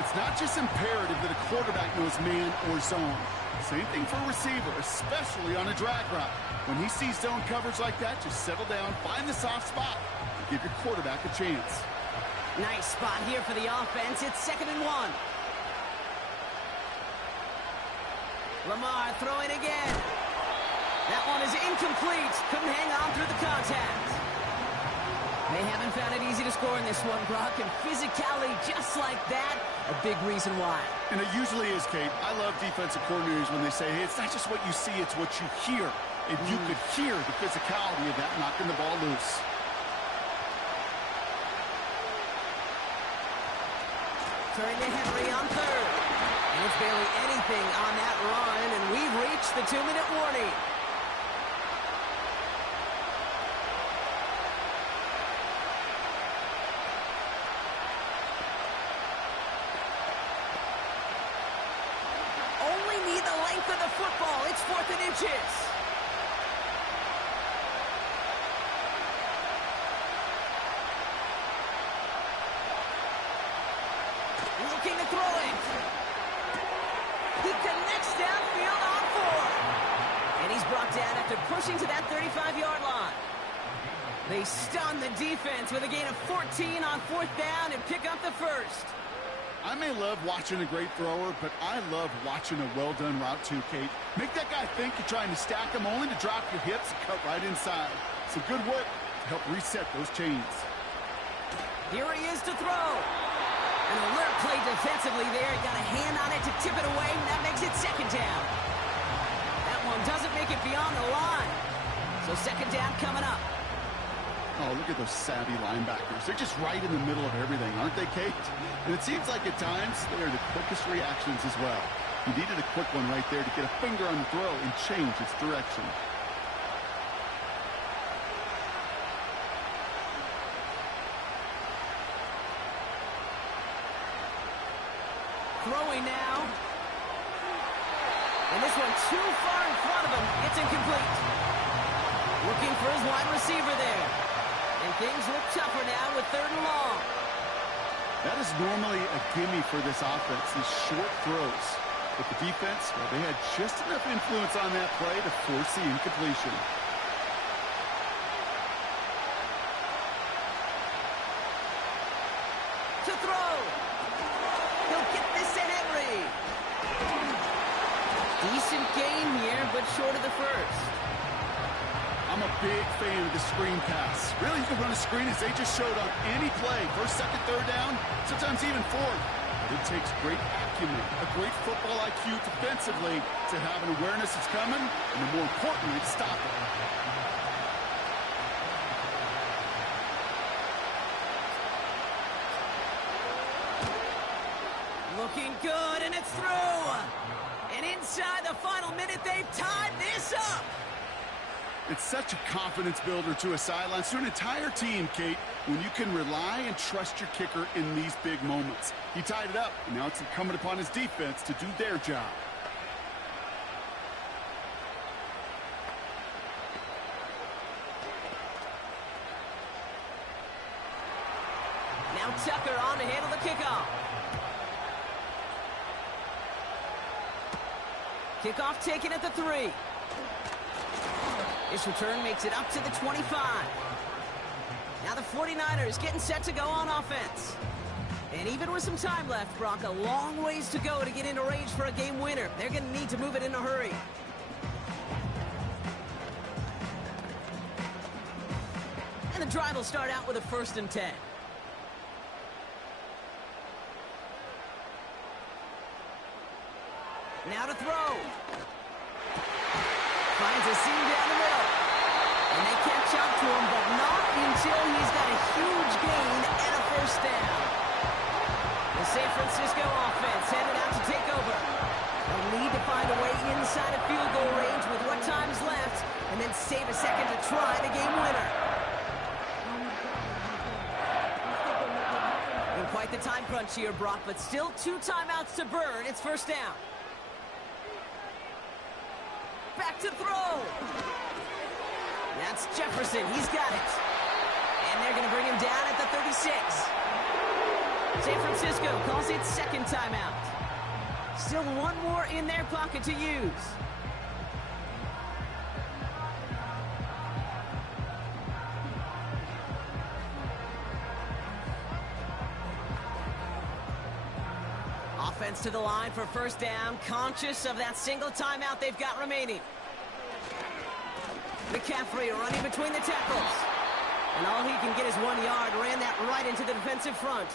It's not just imperative that a quarterback knows man or zone. Same thing for a receiver, especially on a drag route. When he sees zone coverage like that, just settle down, find the soft spot, and give your quarterback a chance. Nice spot here for the offense. It's 2nd and 1. Lamar throwing again. That one is incomplete. Couldn't hang on through the contact. They haven't found it easy to score in this one, Brock, and physicality just like that, a big reason why. And it usually is, Kate. I love defensive coordinators when they say, hey, it's not just what you see, it's what you hear. And you could hear the physicality of that knocking the ball loose. Turning to Henry on third. And it's barely anything on that run, and we've reached the 2-minute warning. Only need the length of the football. It's 4th and inches. Looking to throw it. He connects downfield on 4. And he's brought down after pushing to that 35-yard line. They stun the defense with a gain of 14 on 4th down and pick up the first. I may love watching a great thrower, but I love watching a well-done route too, Kate. Make that guy think you're trying to stack him only to drop your hips and cut right inside. Some good work to help reset those chains. Here he is to throw. An alert play defensively there. He got a hand on it to tip it away, and that makes it 2nd down. That one doesn't make it beyond the line. So 2nd down coming up. Oh, look at those savvy linebackers. They're just right in the middle of everything, aren't they, Kate? And it seems like at times they are the quickest reactions as well. You needed a quick one right there to get a finger on the throw and change its direction. Throwing now. And this one too far in front of him. It's incomplete. Looking for his wide receiver there. And things look tougher now with 3rd and long. That is normally a gimme for this offense, these short throws. But the defense, well, they had just enough influence on that play to force the incompletion. To throw. He'll get this to Henry. Decent gain here, but short of the first. I'm a big fan of the screen pass. Really, you can run a screen as they just showed on any play. 1st, 2nd, 3rd down, sometimes even 4th. But it takes great acumen, a great football IQ defensively to have an awareness it's coming, and more importantly, to stop it. Looking good, and it's through. And inside the final minute, they've tied this up. It's such a confidence builder to a sideline, to an entire team, Kate, when you can rely and trust your kicker in these big moments. He tied it up, and now it's incumbent upon his defense to do their job. Now Tucker on to handle the kickoff. Kickoff taken at the 3. This return makes it up to the 25. Now the 49ers getting set to go on offense. And even with some time left, Brock, a long ways to go to get into range for a game winner. They're going to need to move it in a hurry. And the drive will start out with a 1st and 10. Now to throw. Finds a seam down the middle. And they catch up to him, but not until he's got a huge gain and a 1st down. The San Francisco offense headed out to take over. They'll need to find a way inside of field goal range with what time's left, and then save a second to try the game winner. In quite the time crunch here, Brock, but still 2 timeouts to burn. It's 1st down. Back to throw. That's Jefferson. He's got it. And they're going to bring him down at the 36. San Francisco calls it 2nd timeout. Still 1 more in their pocket to use. Offense to the line for 1st down, conscious of that single timeout they've got remaining. McCaffrey running between the tackles. And all he can get is 1 yard. Ran that right into the defensive front.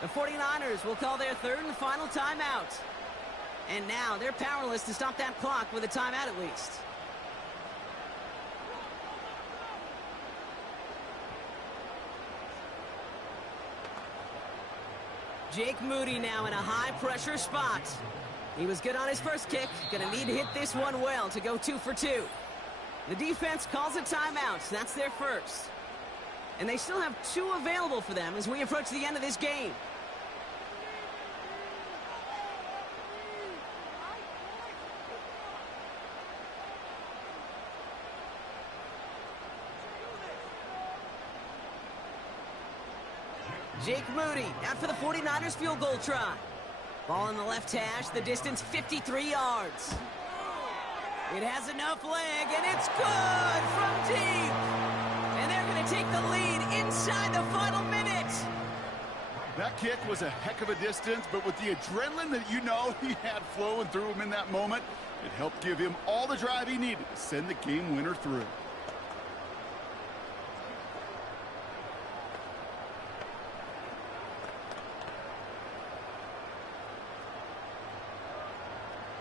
The 49ers will call their third and final timeout. And now they're powerless to stop that clock with a timeout at least. Jake Moody now in a high-pressure spot. He was good on his first kick. Going to need to hit this one well to go 2 for 2. The defense calls a timeout. That's their first. And they still have 2 available for them as we approach the end of this game. Jake Moody out for the 49ers field goal try. Ball in the left hash, the distance 53 yards. It has enough leg, and it's good from deep. And they're going to take the lead inside the final minute. That kick was a heck of a distance, but with the adrenaline that you know he had flowing through him in that moment, it helped give him all the drive he needed to send the game winner through.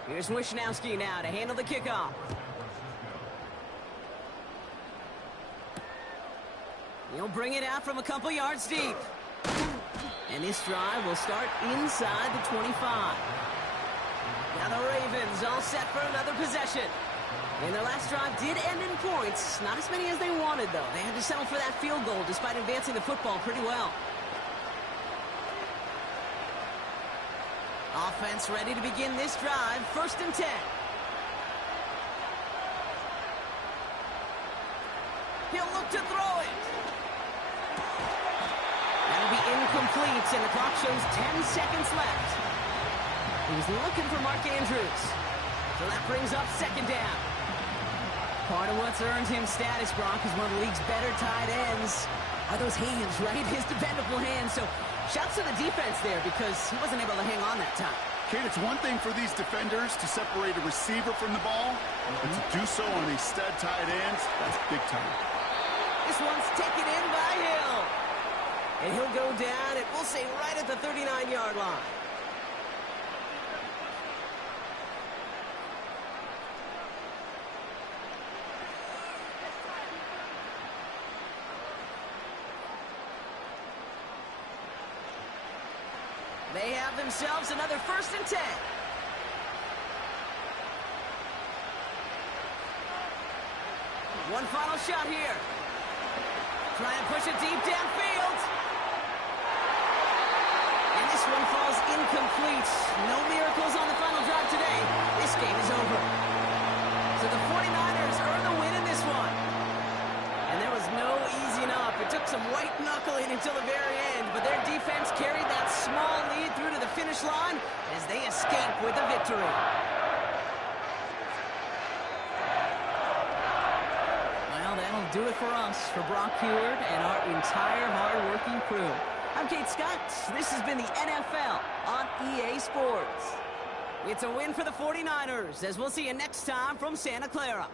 Here's Wishnowski now to handle the kickoff. He'll bring it out from a couple yards deep. And this drive will start inside the 25. Now the Ravens all set for another possession. And their last drive did end in points. Not as many as they wanted, though. They had to settle for that field goal despite advancing the football pretty well. Offense ready to begin this drive. 1st and 10. He'll look to throw it. That'll be incomplete, and the clock shows 10 seconds left. He was looking for Mark Andrews. So that brings up 2nd down. Part of what's earned him status, Brock, is one of the league's better tight ends. Are those hands, right? His dependable hands. So shouts to the defense there because he wasn't able to hang on that time. Kate, it's one thing for these defenders to separate a receiver from the ball, but to do so on a stud tight end, that's big time. This one's taken in by Hill. And he'll go down, and we'll say right at the 39-yard line. They have themselves another 1st and 10. One final shot here. Trying to push it deep downfield. And this one falls incomplete. No miracles on the final drive today. This game is over. So the 49ers earn the win in this one. And there was no easing up. It took some white knuckling until the very end, but their defense carried that small lead through to the finish line as they escape with a victory. Well, that'll do it for us, for Brock Heward and our entire hard-working crew. I'm Kate Scott. This has been the NFL on EA Sports. It's a win for the 49ers, as we'll see you next time from Santa Clara.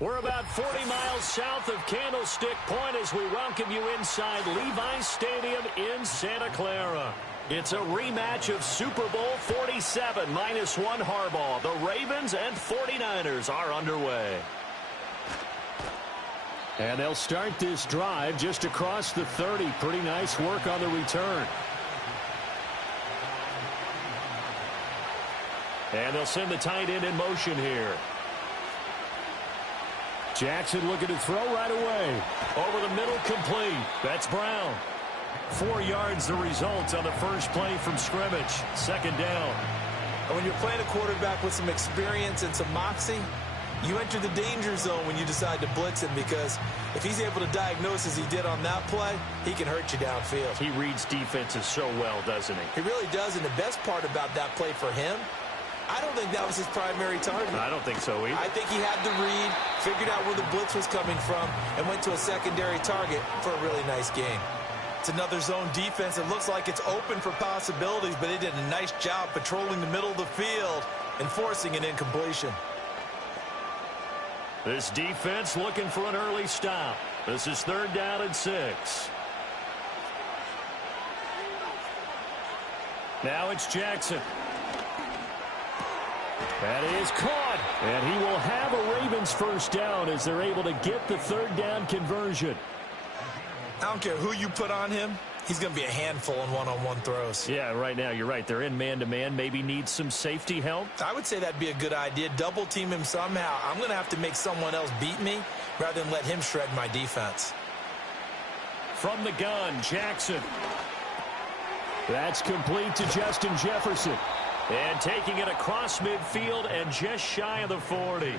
We're about 40 miles south of Candlestick Point as we welcome you inside Levi's Stadium in Santa Clara. It's a rematch of Super Bowl 47 -1 Harbaugh. The Ravens and 49ers are underway. And they'll start this drive just across the 30. Pretty nice work on the return. And they'll send the tight end in motion here. Jackson looking to throw right away. Over the middle, complete. That's Brown. 4 yards the result on the first play from scrimmage. Second down. And when you're playing a quarterback with some experience and some moxie, you enter the danger zone when you decide to blitz him, because if he's able to diagnose as he did on that play, he can hurt you downfield. He reads defenses so well, doesn't he? He really does, and the best part about that play for him, I don't think that was his primary target. I don't think so either. I think he had to read, figured out where the blitz was coming from, and went to a secondary target for a really nice game. It's another zone defense. It looks like it's open for possibilities, but they did a nice job patrolling the middle of the field and forcing an incompletion. This defense looking for an early stop. This is 3rd down and 6. Now it's Jackson. That is caught. And he will have a Ravens first down as they're able to get the 3rd down conversion. I don't care who you put on him. He's going to be a handful in one-on-one throws. Yeah, right now, you're right. They're in man-to-man. Maybe needs some safety help. I would say that'd be a good idea. Double team him somehow. I'm going to have to make someone else beat me rather than let him shred my defense. From the gun, Jackson. That's complete to Justin Jefferson. And taking it across midfield and just shy of the 40.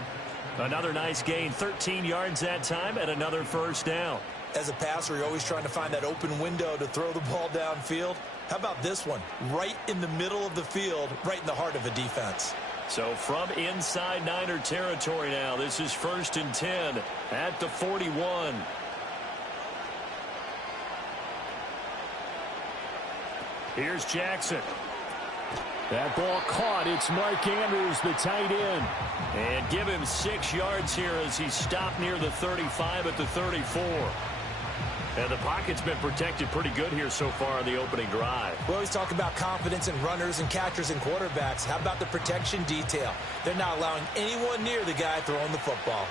Another nice gain, 13 yards that time, and another first down. As a passer, you're always trying to find that open window to throw the ball downfield. How about this one? Right in the middle of the field, right in the heart of a defense. So from inside Niner territory now, this is 1st and 10 at the 41. Here's Jackson. That ball caught. It's Mark Andrews, the tight end. And give him 6 yards here as he stopped near the 35 at the 34. And the pocket's been protected pretty good here so far in the opening drive. We always talk about confidence in runners and catchers and quarterbacks. How about the protection detail? They're not allowing anyone near the guy throwing the football.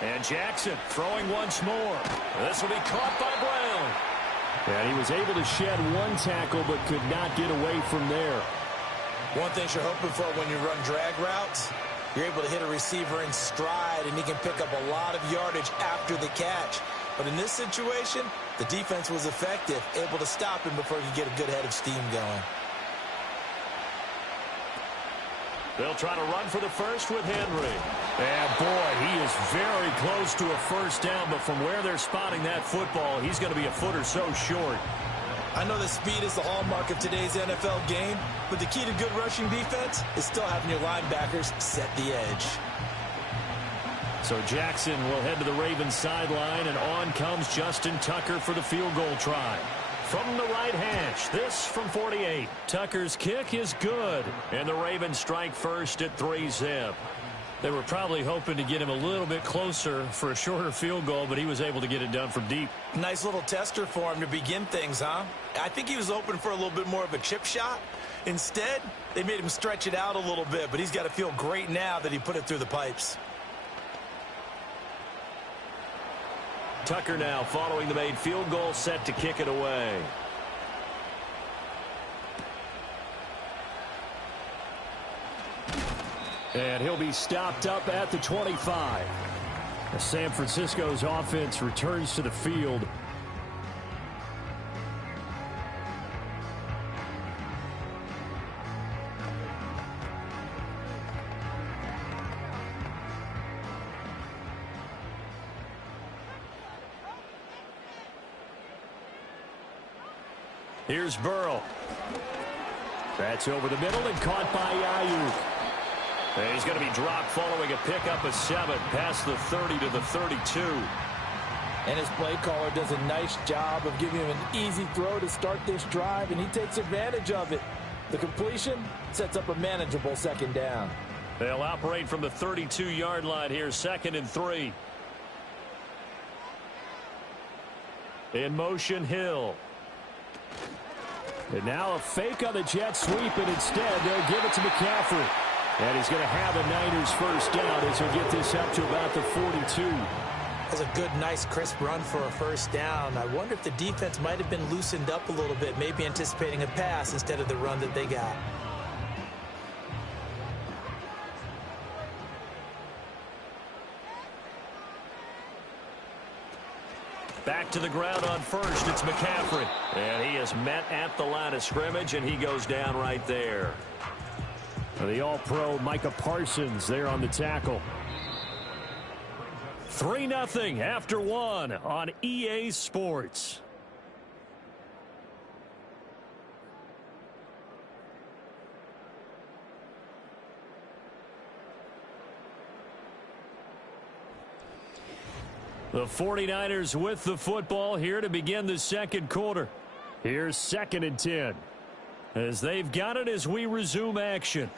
And Jackson throwing once more. This will be caught by Brown. And he was able to shed one tackle but could not get away from there. One thing you're hoping for when you run drag routes, you're able to hit a receiver in stride and he can pick up a lot of yardage after the catch. But in this situation, the defense was effective, able to stop him before he could get a good head of steam going. They'll try to run for the first with Henry. And boy, he is very close to a first down, but from where they're spotting that football, he's going to be a foot or so short. I know that speed is the hallmark of today's NFL game, but the key to good rushing defense is still having your linebackers set the edge. So Jackson will head to the Ravens sideline, and on comes Justin Tucker for the field goal try. From the right hash, this from 48. Tucker's kick is good, and the Ravens strike first at 3-zip. They were probably hoping to get him a little bit closer for a shorter field goal, but he was able to get it done from deep. Nice little tester for him to begin things, huh? I think he was open for a little bit more of a chip shot. Instead, they made him stretch it out a little bit, but he's got to feel great now that he put it through the pipes. Tucker now following the made field goal, set to kick it away. And he'll be stopped up at the 25. As San Francisco's offense returns to the field. Here's Burrow. That's over the middle and caught by Ayuk. And he's going to be dropped following a pickup of 7 past the 30 to the 32. And his play caller does a nice job of giving him an easy throw to start this drive, and he takes advantage of it. The completion sets up a manageable second down. They'll operate from the 32-yard line here, 2nd and 3. In motion, Hill. And now a fake on the jet sweep, and instead they'll give it to McCaffrey. And he's going to have a Niners first down as he'll get this up to about the 42. That's a good, nice, crisp run for a first down. I wonder if the defense might have been loosened up a little bit, maybe anticipating a pass instead of the run that they got. Back to the ground on first. It's McCaffrey. And he is met at the line of scrimmage, and he goes down right there. The All-Pro Micah Parsons there on the tackle. 3-0 after 1 on EA Sports. The 49ers with the football here to begin the second quarter. Here's 2nd and 10. As they've got it as we resume action.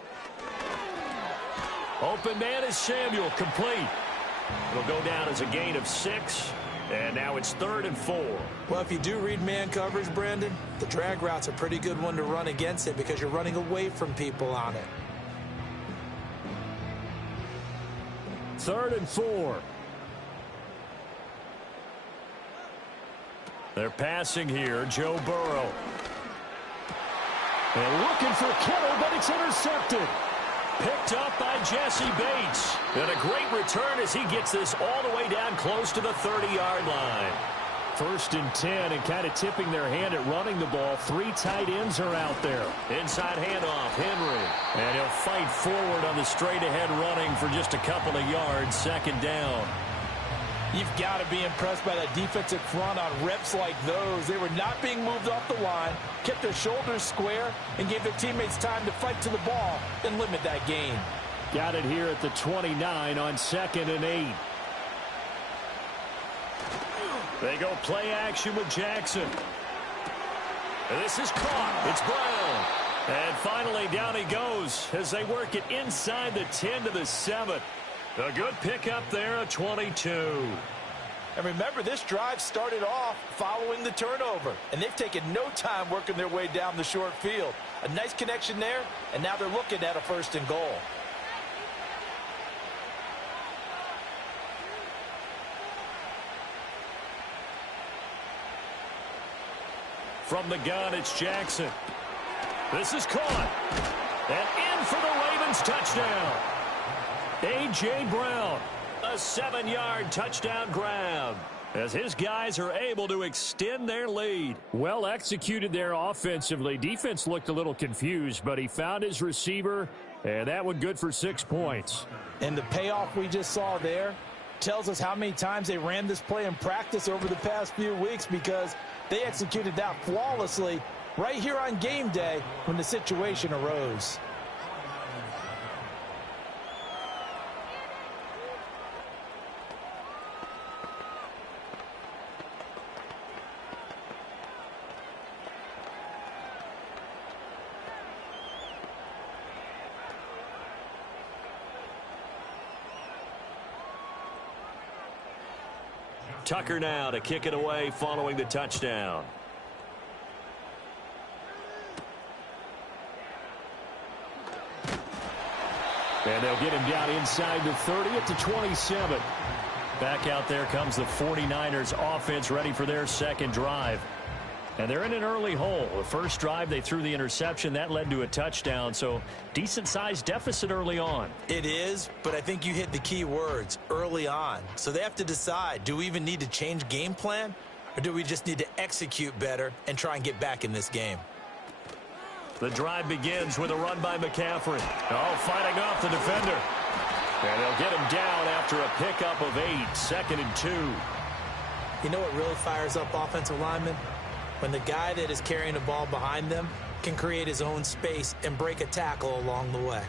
Open man is Samuel, complete. It'll go down as a gain of 6, and now it's 3rd and 4. Well, if you do read man coverage, Brandon, the drag route's a pretty good one to run against it because you're running away from people on it. 3rd and 4. They're passing here, Joe Burrow. And looking for Kittle, but it's intercepted. Picked up by Jesse Bates. And a great return as he gets this all the way down close to the 30-yard line. 1st and 10, and kind of tipping their hand at running the ball. 3 tight ends are out there. Inside handoff, Henry. And he'll fight forward on the straight-ahead running for just a couple of yards. 2nd down. You've got to be impressed by that defensive front on reps like those. They were not being moved off the line, kept their shoulders square, and gave their teammates time to fight to the ball and limit that gain. Got it here at the 29 on 2nd and 8. They go play action with Jackson. And this is caught. It's Brown. And finally down he goes as they work it inside the 10 to the 7. A good pickup there at 22. And remember, this drive started off following the turnover, and they've taken no time working their way down the short field. A nice connection there, and now they're looking at a 1st and goal. From the gun, it's Jackson. This is caught. And in for the Ravens touchdown. A.J. Brown, a 7-yard touchdown grab as his guys are able to extend their lead. Well executed there offensively. Defense looked a little confused, but he found his receiver, and that one good for 6 points. And the payoff we just saw there tells us how many times they ran this play in practice over the past few weeks because they executed that flawlessly right here on game day when the situation arose. Tucker now to kick it away following the touchdown. And they'll get him down inside the 30 at the 27. Back out there comes the 49ers offense ready for their second drive. And they're in an early hole. The first drive, they threw the interception. That led to a touchdown, so decent-sized deficit early on. It is, but I think you hit the key words, early on. So they have to decide, do we even need to change game plan, or do we just need to execute better and try and get back in this game? The drive begins with a run by McCaffrey. Oh, fighting off the defender. And they'll get him down after a pickup of 8, 2nd and 2. You know what really fires up offensive linemen? When the guy that is carrying the ball behind them can create his own space and break a tackle along the way.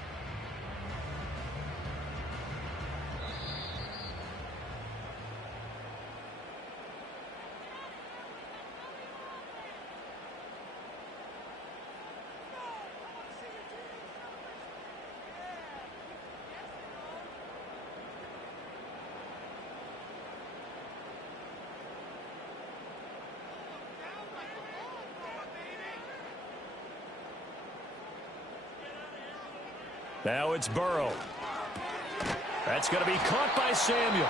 Now it's Burrow. That's going to be caught by Samuel.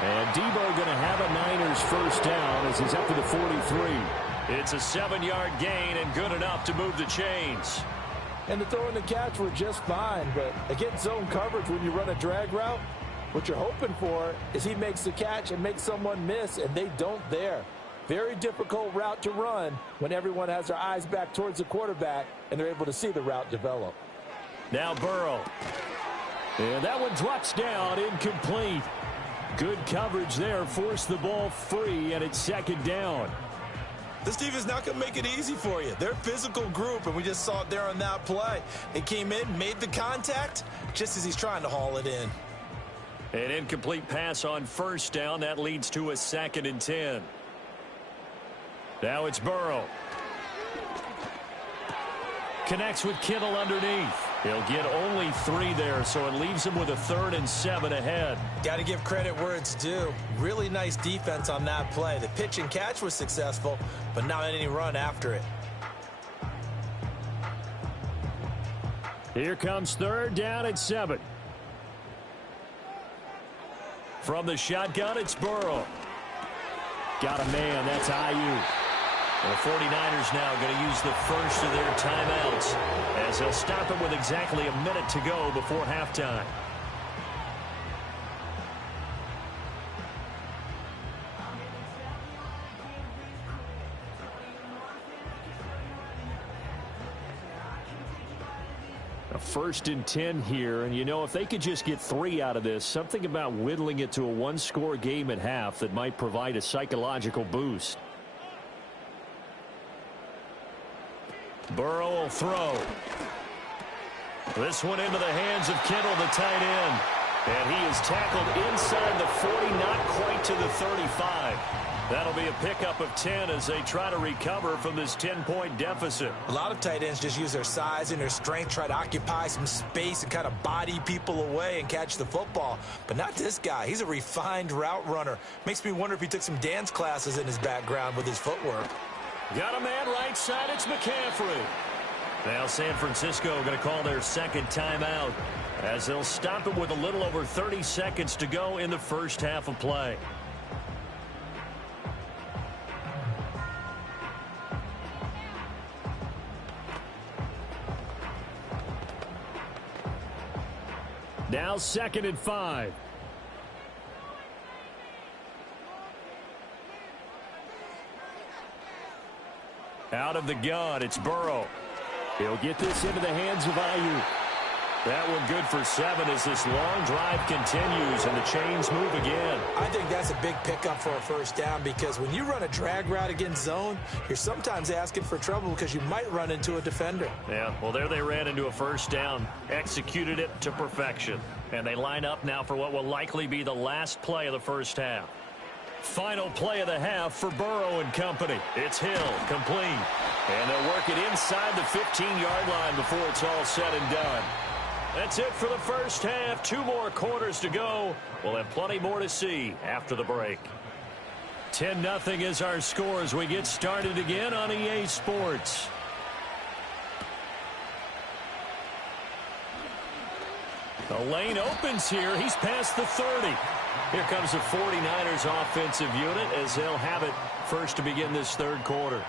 And Debo going to have a Niners first down as he's up to the 43. It's a 7-yard gain and good enough to move the chains. And the throw and the catch were just fine, but against zone coverage when you run a drag route, what you're hoping for is he makes the catch and makes someone miss, and they don't there. Very difficult route to run when everyone has their eyes back towards the quarterback and they're able to see the route develop. Now Burrow. And that one drops down, incomplete. Good coverage there, forced the ball free, and it's second down. This defense is not going to make it easy for you. They're a physical group, and we just saw it there on that play. They came in, made the contact, just as he's trying to haul it in. An incomplete pass on first down. That leads to a 2nd and 10. Now it's Burrow. Connects with Kittle underneath. He'll get only 3 there, so it leaves him with a 3rd and 7 ahead. Got to give credit where it's due. Really nice defense on that play. The pitch and catch was successful, but not any run after it. Here comes 3rd down and 7. From the shotgun, it's Burrow. Got a man, that's Ayuk. The 49ers now going to use the first of their timeouts as they'll stop it with exactly a minute to go before halftime. A 1st and 10 here, and you know, if they could just get 3 out of this, something about whittling it to a 1-score game at half that might provide a psychological boost. Burrow will throw. This one into the hands of Kittle, the tight end. And he is tackled inside the 40, not quite to the 35. That'll be a pickup of 10 as they try to recover from this 10-point deficit. A lot of tight ends just use their size and their strength, try to occupy some space and kind of body people away and catch the football. But not this guy. He's a refined route runner. Makes me wonder if he took some dance classes in his background with his footwork. Got a man right side, it's McCaffrey. Now San Francisco going to call their 2nd timeout as they'll stop it with a little over 30 seconds to go in the first half of play. Now 2nd and 5. Out of the gun, it's Burrow. He'll get this into the hands of Ayuk. That one good for 7 as this long drive continues and the chains move again. I think that's a big pickup for a first down because when you run a drag route against zone, you're sometimes asking for trouble because you might run into a defender. Yeah, well, there they ran into a first down, executed it to perfection. And they line up now for what will likely be the last play of the first half. Final play of the half for Burrow and company. It's Hill, complete. And they'll work it inside the 15-yard line before it's all said and done. That's it for the first half. 2 more quarters to go. We'll have plenty more to see after the break. 10-0 is our score as we get started again on EA Sports. The lane opens here. He's past the 30. Here comes the 49ers offensive unit as they'll have it first to begin this 3rd quarter.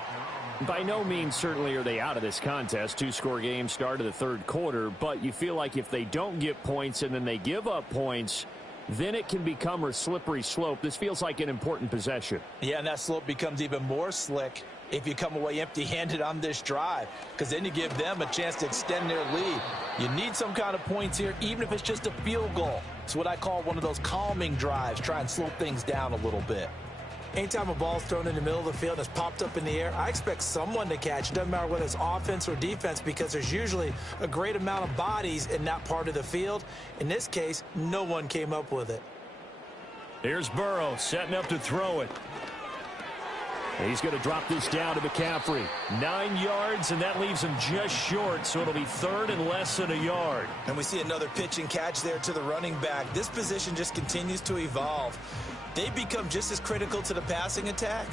By no means certainly are they out of this contest. 2-score game start of the 3rd quarter, but you feel like if they don't get points and then they give up points, then it can become a slippery slope. This feels like an important possession. Yeah, and that slope becomes even more slick if you come away empty-handed on this drive, because then you give them a chance to extend their lead. You need some kind of points here, even if it's just a field goal. It's what I call one of those calming drives, try and slow things down a little bit. Anytime a ball's thrown in the middle of the field and it's popped up in the air, I expect someone to catch. It doesn't matter whether it's offense or defense because there's usually a great amount of bodies in that part of the field. In this case, no one came up with it. Here's Burrow setting up to throw it. He's going to drop this down to McCaffrey. 9 yards, and that leaves him just short, so it'll be 3rd and less than a yard. And we see another pitch and catch there to the running back. This position just continues to evolve. They become just as critical to the passing attack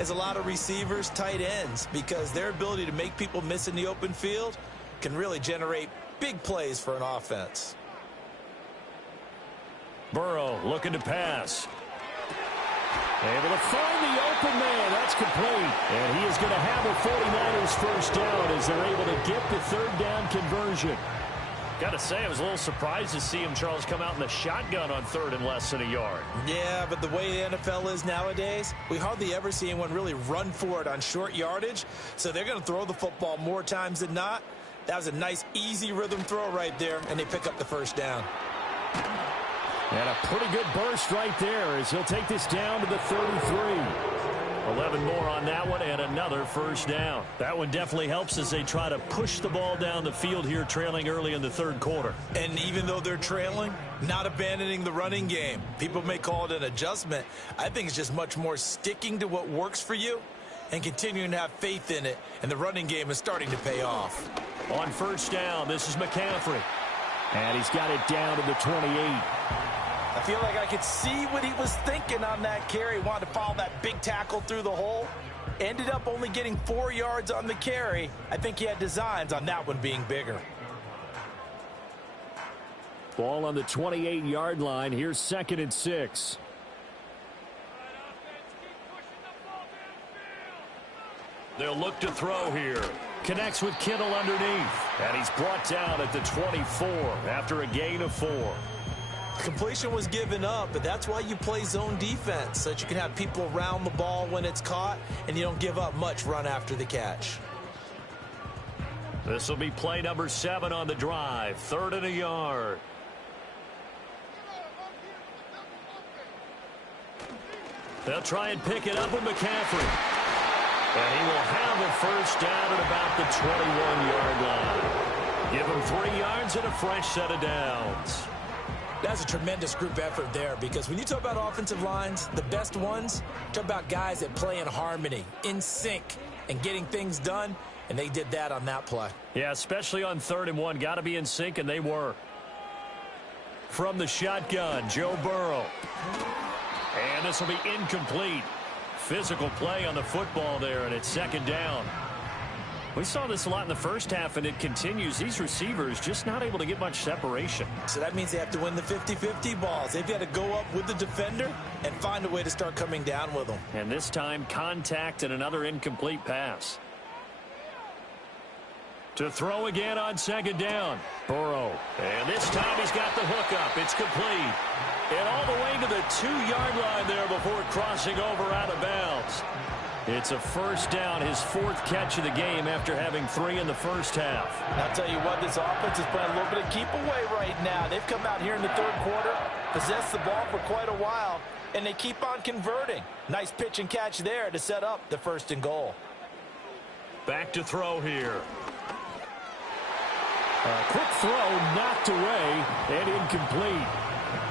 as a lot of receivers, tight ends, because their ability to make people miss in the open field can really generate big plays for an offense. Burrow looking to pass. Able to find the open man. That's complete. And he is going to have a 49ers first down as they're able to get the third down conversion. Got to say, I was a little surprised to see him, Charles, come out in the shotgun on third and less than a yard. Yeah, but the way the NFL is nowadays, we hardly ever see anyone really run for it on short yardage. So they're going to throw the football more times than not. That was a nice, easy rhythm throw right there, and they pick up the first down. And a pretty good burst right there as he'll take this down to the 33. 11 more on that one and another first down. That one definitely helps as they try to push the ball down the field here, trailing early in the third quarter. And even though they're trailing, not abandoning the running game. People may call it an adjustment. I think it's just much more sticking to what works for you and continuing to have faith in it. And the running game is starting to pay off. On first down, this is McCaffrey. And he's got it down to the 28. I feel like I could see what he was thinking on that carry. Wanted to follow that big tackle through the hole. Ended up only getting 4 yards on the carry. I think he had designs on that one being bigger. Ball on the 28-yard line. Here's 2nd and 6. They'll look to throw here. Connects with Kittle underneath. And he's brought down at the 24 after a gain of 4. Completion was given up, but that's why you play zone defense, so that you can have people around the ball when it's caught, and you don't give up much run after the catch. This will be play number 7 on the drive. 3rd and a yard. They'll try and pick it up with McCaffrey. And he will have a first down at about the 21-yard line. Give him 3 yards and a fresh set of downs. That's a tremendous group effort there, because when you talk about offensive lines, the best ones, talk about guys that play in harmony, in sync, and getting things done, and they did that on that play. Yeah, especially on 3rd and 1. Got to be in sync, and they were. From the shotgun, Joe Burrow. And this will be incomplete. Physical play on the football there, and it's 2nd down. We saw this a lot in the first half, and it continues. These receivers just not able to get much separation. So that means they have to win the 50-50 balls. They've got to go up with the defender and find a way to start coming down with them. And this time, contact and another incomplete pass. To throw again on 2nd down. Burrow. And this time he's got the hook up. It's complete. And all the way to the 2-yard line there before crossing over out of bounds. It's a first down, his 4th catch of the game after having 3 in the first half. And I'll tell you what, this offense is playing a little bit of keep away right now. They've come out here in the 3rd quarter, possessed the ball for quite a while, and they keep on converting. Nice pitch and catch there to set up the 1st and goal. Back to throw here. A quick throw knocked away and incomplete.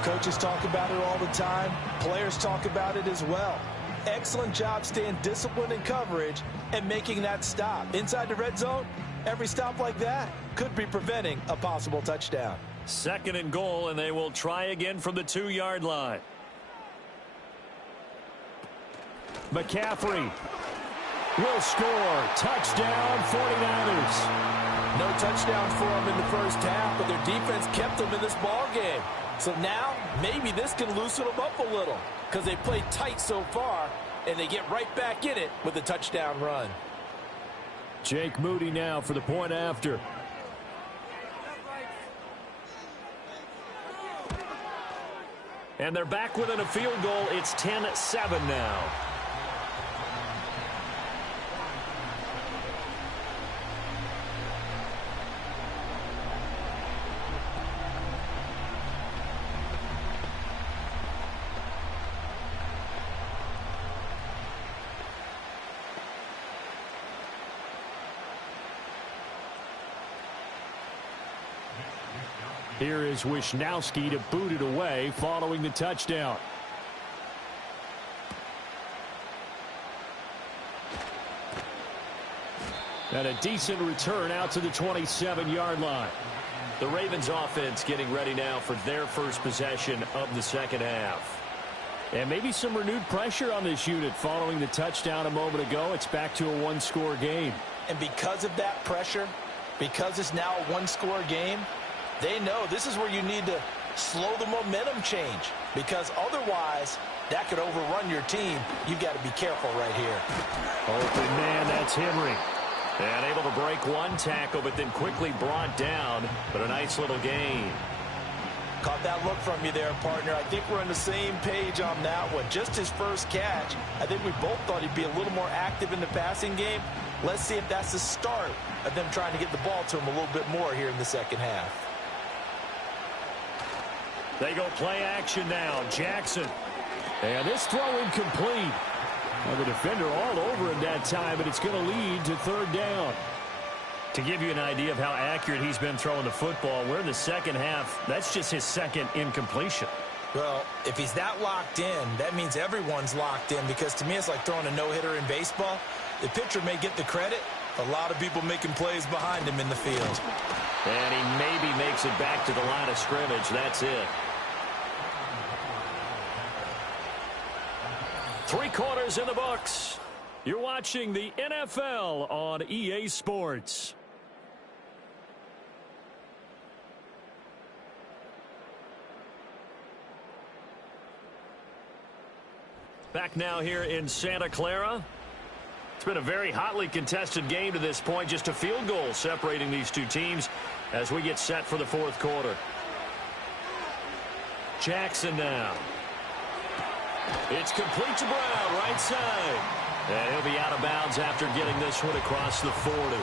Coaches talk about it all the time. Players talk about it as well. Excellent job staying disciplined in coverage and making that stop. Inside the red zone, every stop like that could be preventing a possible touchdown. 2nd and goal, and they will try again from the 2-yard line. McCaffrey will score. Touchdown, 49ers. No touchdowns for them in the first half, but their defense kept them in this ball game. So now, maybe this can loosen them up a little, because they played tight so far, and they get right back in it with a touchdown run. Jake Moody now for the point after. And they're back within a field goal. It's 10-7 now. Here is Wisnowski to boot it away following the touchdown. And a decent return out to the 27-yard line. The Ravens offense getting ready now for their first possession of the second half. And maybe some renewed pressure on this unit following the touchdown a moment ago. It's back to a one-score game. And because of that pressure, Because it's now a one-score game, they know this is where you need to slow the momentum change, because otherwise that could overrun your team. You've got to be careful right here. Open man, that's Henry. And able to break one tackle, but then quickly brought down. But a nice little gain. Caught that look from you there, partner. I think we're on the same page on that one. Just his first catch, I think we both thought he'd be a little more active in the passing game. Let's see if that's the start of them trying to get the ball to him a little bit more here in the second half. They go play action now. Jackson. And this throw incomplete. Well, the defender all over him that time, and it's going to lead to third down. To give you an idea of how accurate he's been throwing the football, we're in the second half. That's just his second incompletion. Well, if he's that locked in, that means everyone's locked in, because to me it's like throwing a no-hitter in baseball. The pitcher may get the credit. A lot of people making plays behind him in the field. And he maybe makes it back to the line of scrimmage. That's it. 3 quarters in the books. You're watching the NFL on EA Sports. Back now here in Santa Clara. It's been a very hotly contested game to this point. Just a field goal separating these two teams as we get set for the fourth quarter. Jackson now. It's complete to Brown, right side. And he'll be out of bounds after getting this one across the 40.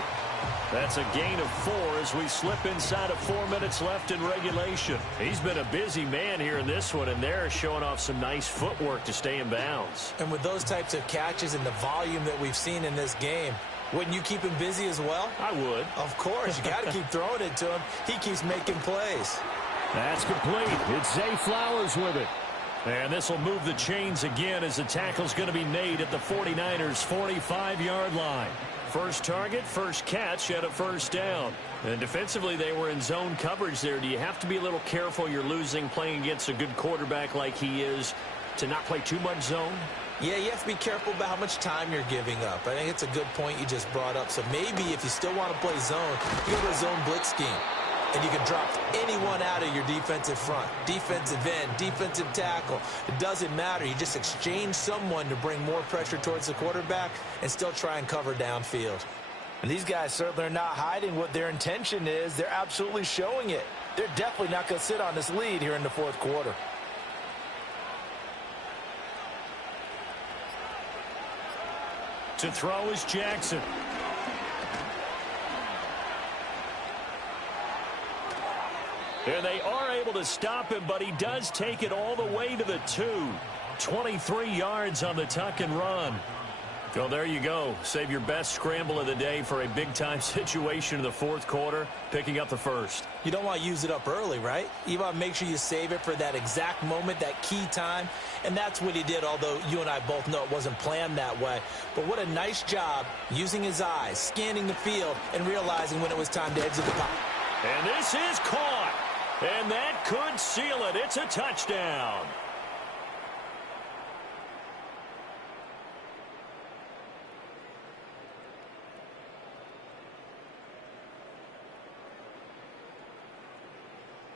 That's a gain of 4 as we slip inside of 4 minutes left in regulation. He's been a busy man here in this one, and they're showing off some nice footwork to stay in bounds. And with those types of catches and the volume that we've seen in this game, wouldn't you keep him busy as well? I would. Of course. You got to keep throwing it to him. He keeps making plays. That's complete. It's Zay Flowers with it. And this will move the chains again as the tackle's going to be made at the 49ers' 45-yard line. First target, first catch at a first down. And defensively, they were in zone coverage there. Do you have to be a little careful you're losing playing against a good quarterback like he is to not play too much zone? Yeah, you have to be careful about how much time you're giving up. I think it's a good point you just brought up. So maybe if you still want to play zone, you go to a zone blitz scheme. And you can drop anyone out of your defensive front, defensive end, defensive tackle. It doesn't matter. You just exchange someone to bring more pressure towards the quarterback and still try and cover downfield. And these guys certainly are not hiding what their intention is. They're absolutely showing it. They're definitely not going to sit on this lead here in the fourth quarter. To throw is Jackson. And they are able to stop him, but he does take it all the way to the 2. 23 yards on the tuck and run. So there you go. Save your best scramble of the day for a big-time situation in the fourth quarter, picking up the first. You don't want to use it up early, right? You want to make sure you save it for that exact moment, that key time. And that's what he did, although you and I both know it wasn't planned that way. But what a nice job using his eyes, scanning the field, and realizing when it was time to exit the pocket. And this is caught. And that could seal it. It's a touchdown.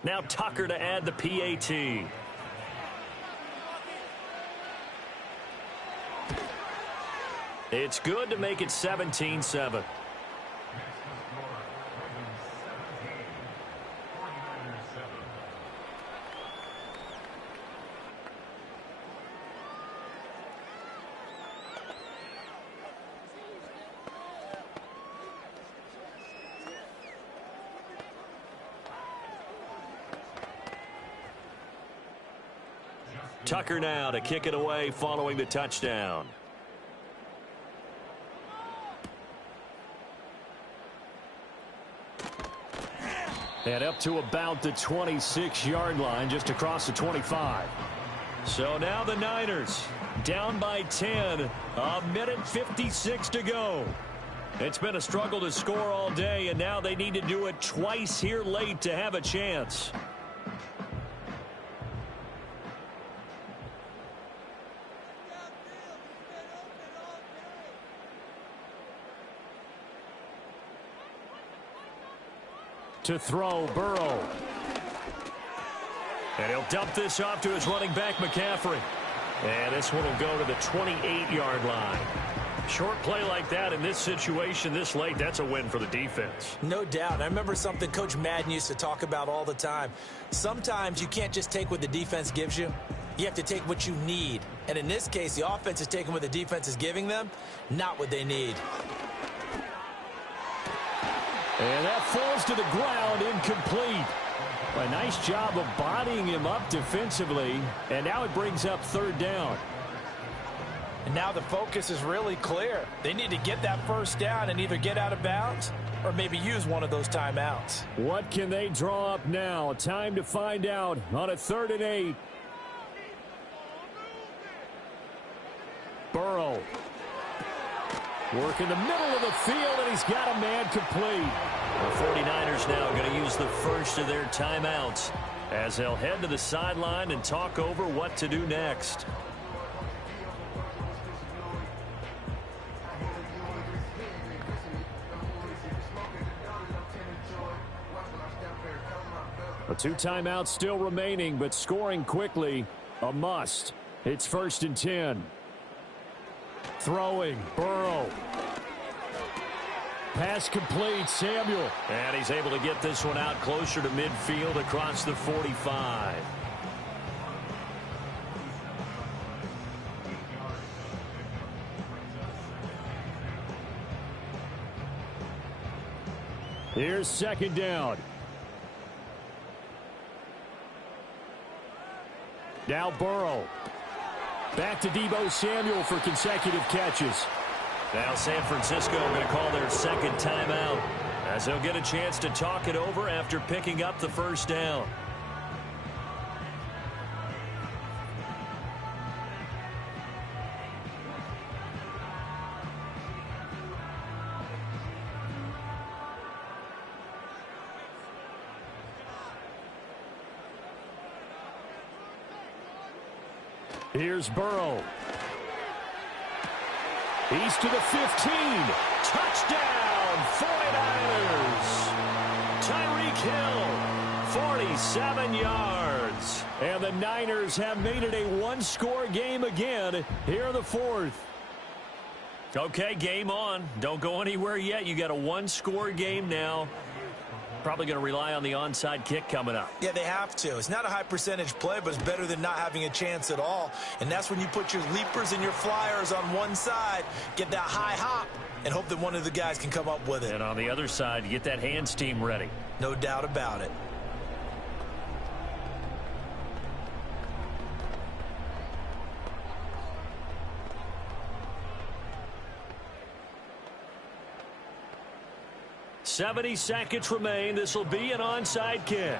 Now Tucker to add the PAT. It's good to make it 17-7. Tucker now to kick it away following the touchdown. And up to about the 26-yard line, just across the 25. So now the Niners down by 10. A minute 56 to go. It's been a struggle to score all day, and now they need to do it twice here late to have a chance. To throw, Burrow. And he'll dump this off to his running back, McCaffrey. And this one will go to the 28-yard line. Short play like that in this situation this late, that's a win for the defense. No doubt. I remember something Coach Madden used to talk about all the time. Sometimes you can't just take what the defense gives you. You have to take what you need. And in this case, the offense is taking what the defense is giving them, not what they need. And that falls to the ground, incomplete. A nice job of bodying him up defensively. And now it brings up third down. And now the focus is really clear. They need to get that first down and either get out of bounds or maybe use one of those timeouts. What can they draw up now? Time to find out on a 3rd and 8. Burrow. Work in the middle of the field, and he's got a man complete. The 49ers now going to use the first of their timeouts as they'll head to the sideline and talk over what to do next. A 2 timeouts still remaining, but scoring quickly, a must. It's 1st and 10. Throwing, Burrow. Pass complete, Samuel. And he's able to get this one out closer to midfield across the 45. Here's 2nd down. Now Burrow. Back to Deebo Samuel for consecutive catches. Now San Francisco going to call their 2nd timeout as they'll get a chance to talk it over after picking up the first down. Here's Burrow. He's to the 15. Touchdown, 49ers. Tyreek Hill, 47 yards. And the Niners have made it a one-score game again here in the 4th. Okay, game on. Don't go anywhere yet. You got a one-score game now. Probably going to rely on the onside kick coming up. Yeah, they have to. It's not a high percentage play, but it's better than not having a chance at all. And that's when you put your leapers and your flyers on one side, get that high hop, and hope that one of the guys can come up with it. And on the other side, you get that hands team ready. No doubt about it. .70 seconds remain. This will be an onside kick.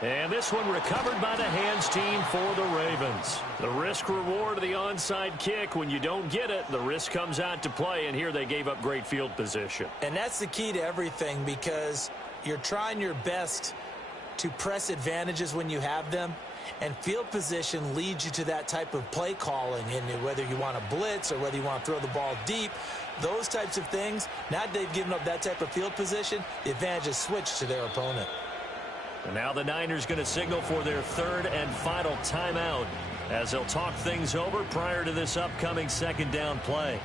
And this one recovered by the hands team for the Ravens. The risk reward of the onside kick. When you don't get it, the risk comes out to play, and here they gave up great field position. And that's the key to everything, because you're trying your best to press advantages when you have them. And field position leads you to that type of play calling, and whether you want to blitz or whether you want to throw the ball deep, those types of things. Now that they've given up that type of field position, the advantage is switched to their opponent. And now the Niners going to signal for their 3rd and final timeout as they'll talk things over prior to this upcoming 2nd down play.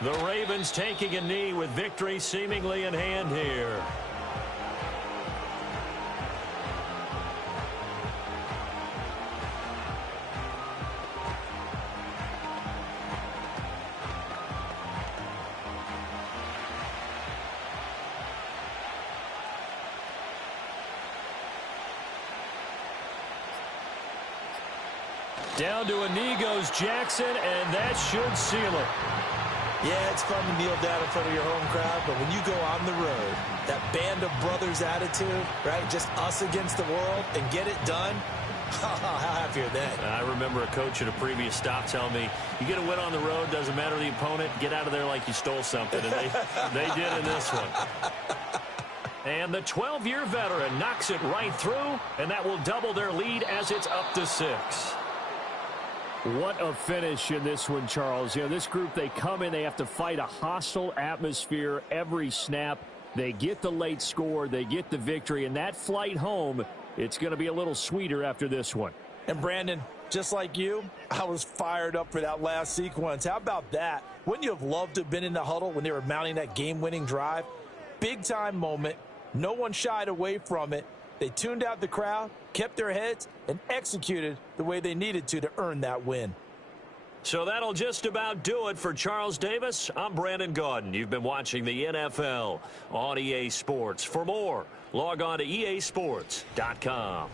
The Ravens taking a knee with victory seemingly in hand here. Down to a knee goes Jackson, and that should seal it. Yeah, it's fun to kneel down in front of your home crowd, but when you go on the road, that band of brothers attitude, right, just us against the world, and get it done, How happy are they? I remember a coach at a previous stop telling me, you get a win on the road, doesn't matter the opponent, get out of there like you stole something. And they did in this one. And the 12-year veteran knocks it right through, and that will double their lead as it's up to 6. What a finish in this one, Charles. You know, this group, they come in, they have to fight a hostile atmosphere every snap. They get the late score, they get the victory, and that flight home, it's going to be a little sweeter after this one. And Brandon, just like you, I was fired up for that last sequence. How about that? Wouldn't you have loved to have been in the huddle when they were mounting that game-winning drive? Big-time moment. No one shied away from it. They tuned out the crowd, kept their heads, and executed the way they needed to earn that win. So that'll just about do it for Charles Davis. I'm Brandon Gaudin. You've been watching the NFL on EA Sports. For more, log on to easports.com.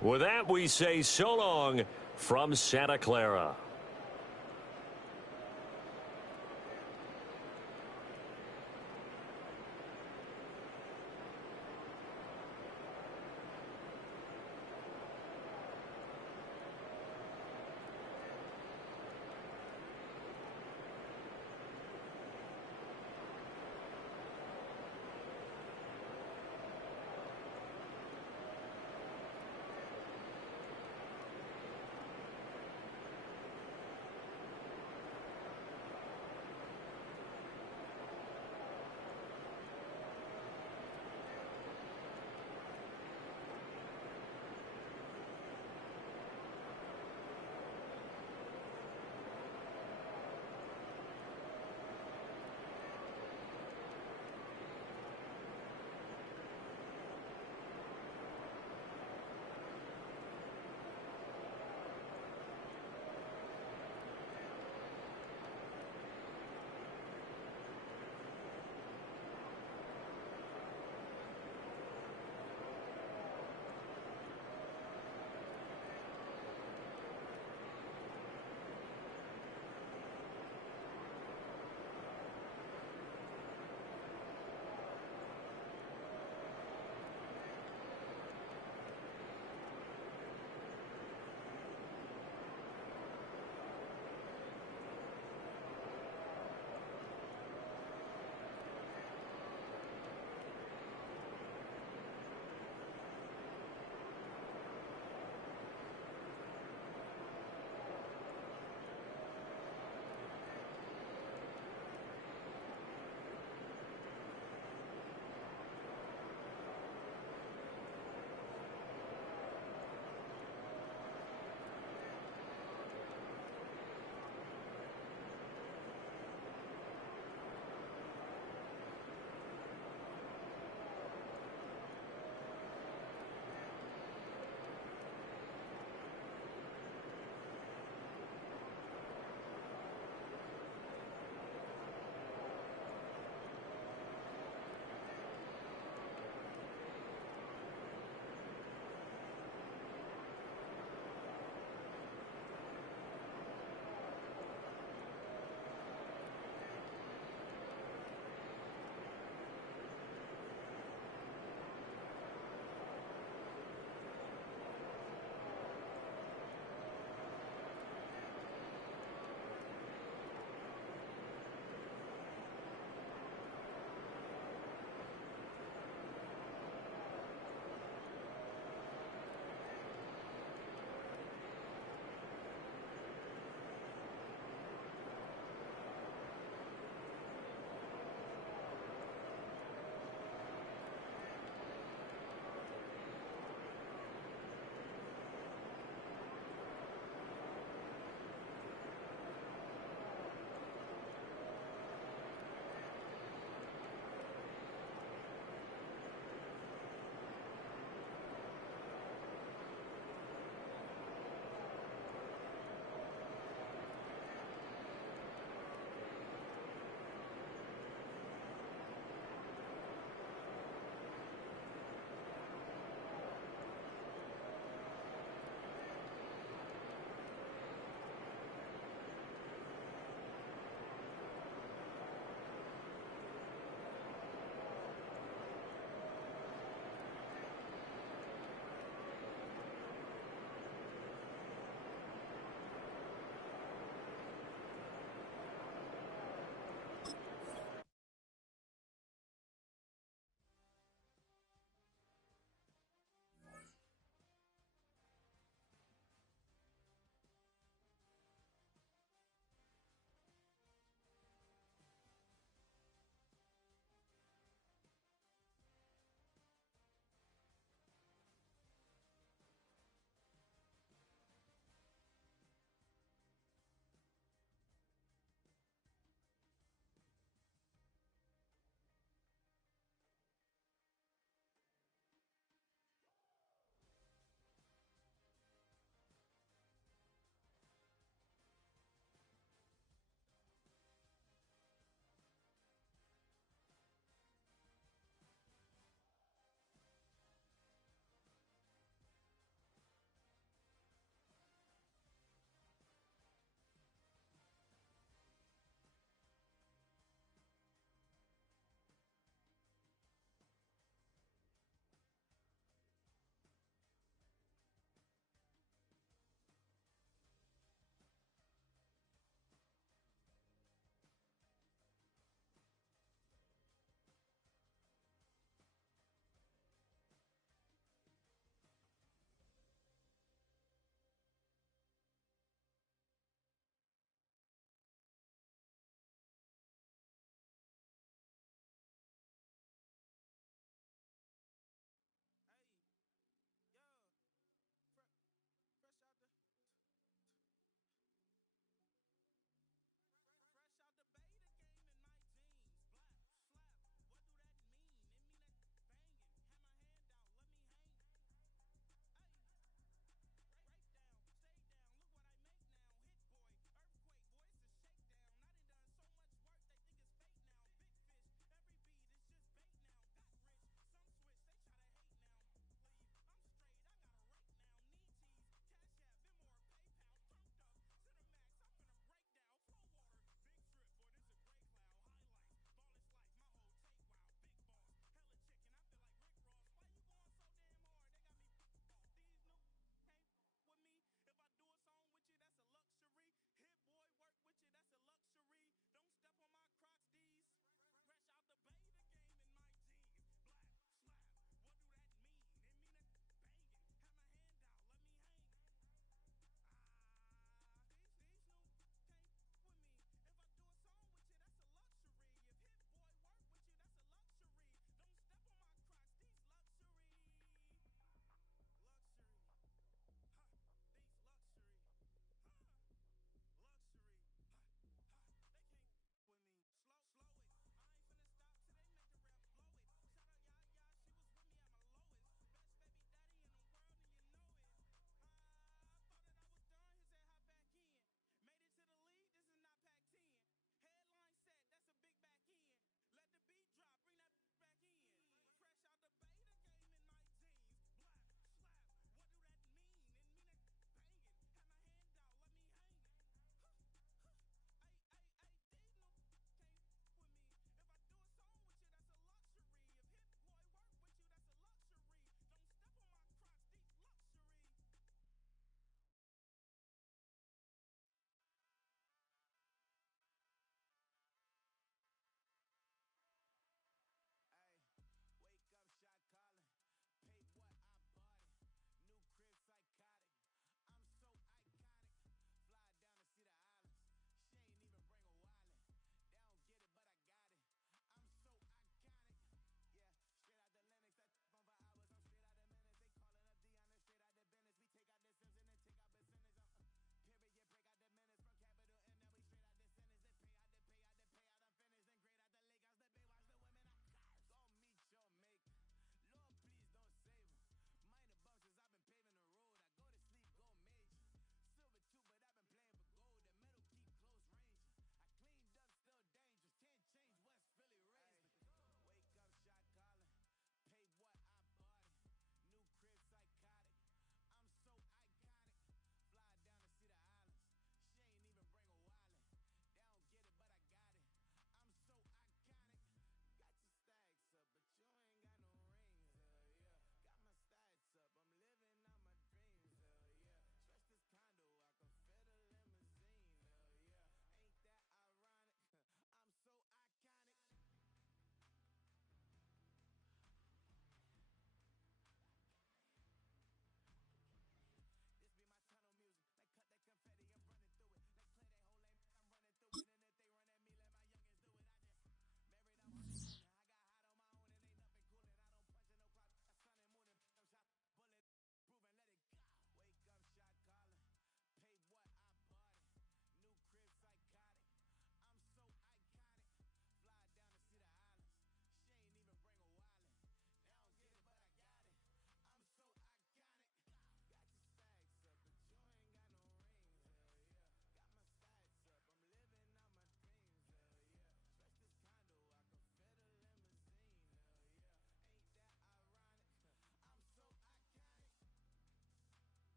With that, we say so long from Santa Clara.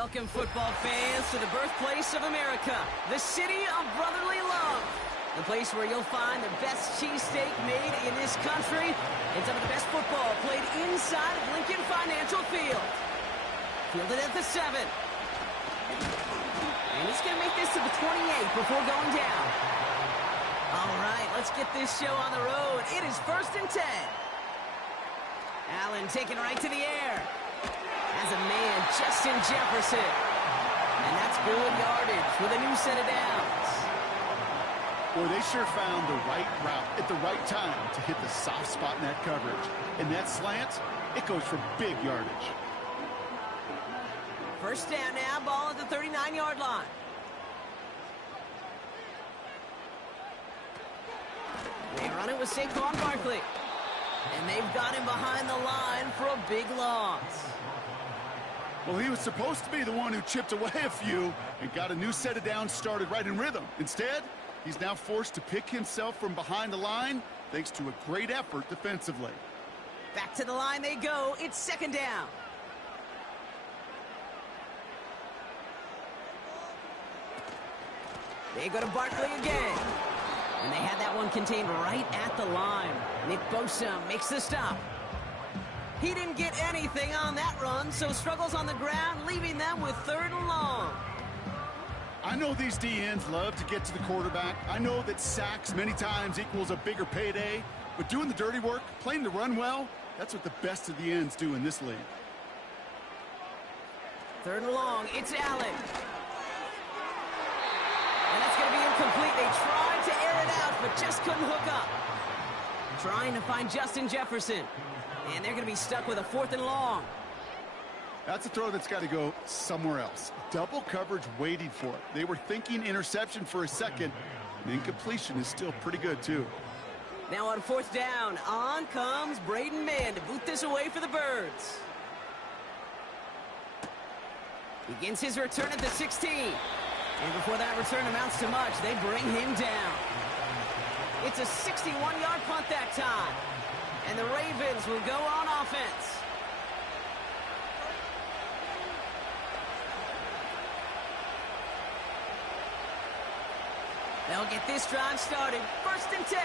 Welcome, football fans, to the birthplace of America, the city of brotherly love. The place where you'll find the best cheesesteak made in this country and some of the best football played inside of Lincoln Financial Field. Fielded at the 7. And he's going to make this to the 28 before going down. All right, let's get this show on the road. It is 1st and 10. Allen taking right to the air. As a man, Justin Jefferson. And that's good yardage with a new set of downs. Boy, they sure found the right route at the right time to hit the soft spot in that coverage. And that slant, it goes for big yardage. First down now, ball at the 39-yard line. They run it with Saquon Barkley. And they've got him behind the line for a big loss. Well, he was supposed to be the one who chipped away a few and got a new set of downs started right in rhythm. Instead, he's now forced to pick himself from behind the line thanks to a great effort defensively. Back to the line they go. It's 2nd down. They go to Barkley again. And they had that one contained right at the line. Nick Bosa makes the stop. He didn't get anything on that run, so struggles on the ground, leaving them with 3rd and long. I know these D-ends love to get to the quarterback. I know that sacks many times equals a bigger payday. But doing the dirty work, playing the run well, that's what the best of the ends do in this league. 3rd and long, it's Allen. And that's going to be incomplete. They tried to air it out, but just couldn't hook up. Trying to find Justin Jefferson. And they're going to be stuck with a 4th and long. That's a throw that's got to go somewhere else. Double coverage waiting for it. They were thinking interception for a second. And incompletion is still pretty good, too. Now on 4th down, on comes Braden Mann to boot this away for the Birds. Begins his return at the 16. And before that return amounts to much, they bring him down. It's a 61-yard punt that time. And the Ravens will go on offense. They'll get this drive started. 1st and 10.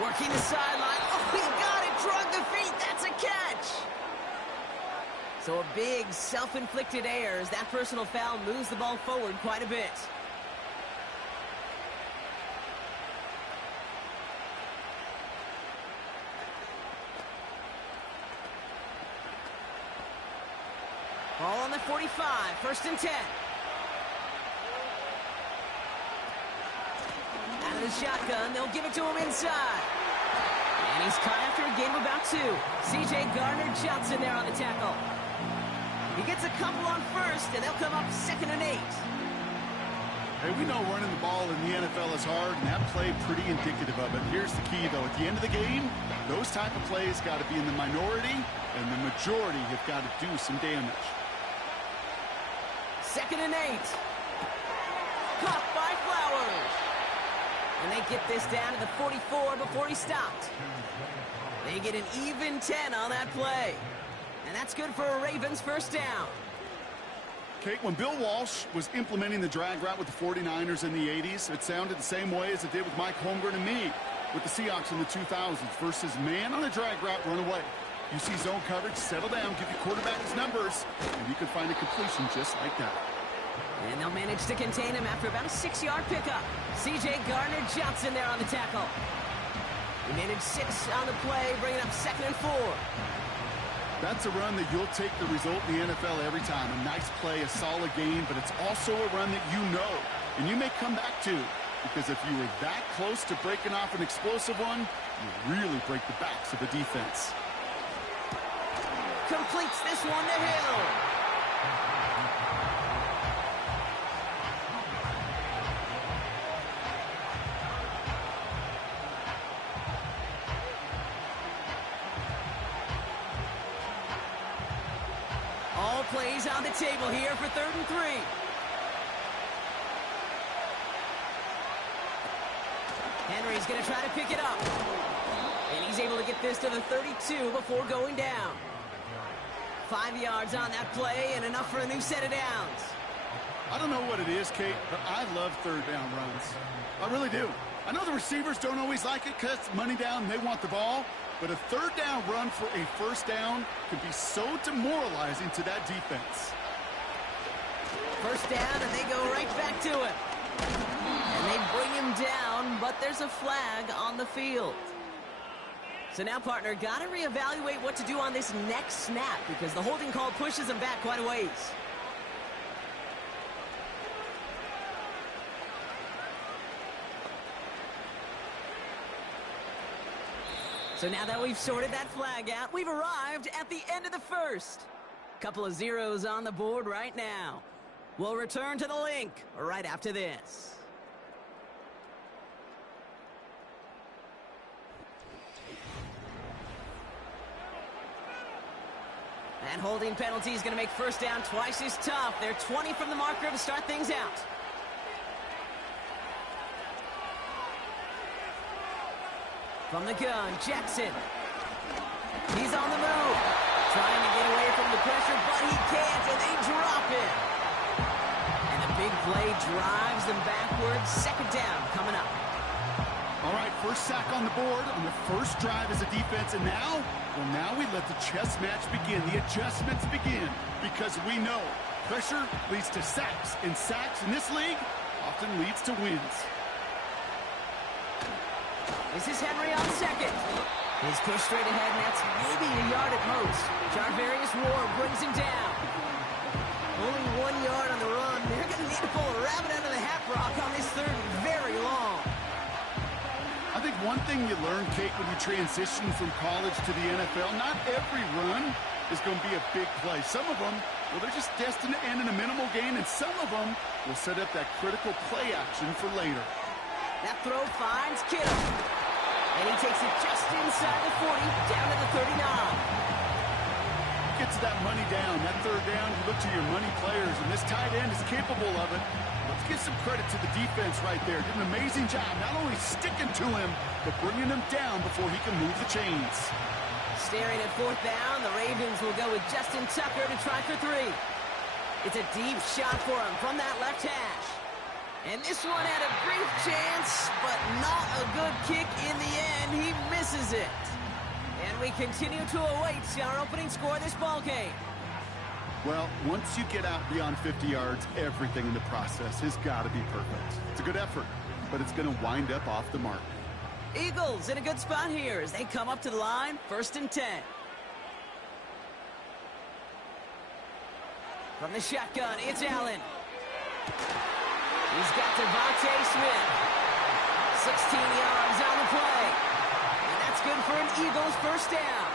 Working the sideline. Oh, he got it. Drug the feet. That's a catch. So a big self-inflicted error as that personal foul moves the ball forward quite a bit. Ball on the 45, 1st and 10. Out of the shotgun, they'll give it to him inside. And he's caught after a game of about 2. C.J. Gardner-Johnson there on the tackle. He gets a couple on 1st, and they'll come up 2nd and 8. Hey, we know running the ball in the NFL is hard, and that play pretty indicative of it. Here's the key, though. At the end of the game, those type of plays got to be in the minority, and the majority have got to do some damage. 2nd and 8. Caught by Flowers. And they get this down to the 44 before he stopped. They get an even 10 on that play. And that's good for a Ravens 1st down. Kate, when Bill Walsh was implementing the drag route with the 49ers in the 80s, it sounded the same way as it did with Mike Holmgren and me with the Seahawks in the 2000s versus man on the drag route, run away. You see zone coverage, settle down, give your quarterback his numbers, and you can find a completion just like that. And they'll manage to contain him after about a 6-yard pickup. C.J. Gardner-Johnson there on the tackle. He managed 6 on the play, bringing up 2nd and 4. That's a run that you'll take the result in the NFL every time. A nice play, a solid game, but it's also a run that you know, and you may come back to. Because if you were that close to breaking off an explosive one, you really break the backs of a defense. Completes this one to Hill. All plays on the table here for 3rd and 3. Henry's going to try to pick it up. And he's able to get this to the 32 before going down. 5 yards on that play and enough for a new set of downs. I don't know what it is, Kate, but I love third down runs. I really do. I know the receivers don't always like it because it's money down and they want the ball, but a third down run for a first down can be so demoralizing to that defense. First down, and they go right back to it. And they bring him down, but there's a flag on the field. So now, partner, got to reevaluate what to do on this next snap because the holding call pushes him back quite a ways. So now that we've sorted that flag out, we've arrived at the end of the first. Couple of zeros on the board right now. We'll return to the link right after this. And holding penalty is going to make first down twice as tough. They're 20 from the marker to start things out. From the gun, Jackson. He's on the move. Trying to get away from the pressure, but he can't, and they drop it. And a big play drives them backwards. Second down coming up. All right, first sack on the board on the first drive as a defense, and now, well, now we let the chess match begin. The adjustments begin because we know pressure leads to sacks, and sacks in this league often leads to wins. This is Henry on second. He's pushed straight ahead, and that's maybe a yard at most. Charvarius Ward brings him down. Only 1 yard on the run. They're going to need to pull a rabbit out of the hat rock on this third and very long. I think one thing you learn, Kate, when you transition from college to the NFL, not every run is going to be a big play. Some of them, well, they're just destined to end in a minimal gain, and some of them will set up that critical play action for later. That throw finds Kittle. And he takes it just inside the 40, down to the 39. Gets that money down. That third down, you look to your money players, and this tight end is capable of it. Let's give some credit to the defense right there. Did an amazing job, not only sticking to him, but bringing him down before he can move the chains. Staring at fourth down, the Ravens will go with Justin Tucker to try for 3. It's a deep shot for him from that left hash. And this one had a brief chance, but not a good kick in the end. He misses it. And we continue to await our opening score of this ball game. Well, once you get out beyond 50 yards, everything in the process has got to be perfect. It's a good effort, but it's going to wind up off the mark. Eagles in a good spot here as they come up to the line, 1st and 10. From the shotgun, it's Allen. He's got Devontae Smith. 16 yards on the play. And that's good for an Eagles first down.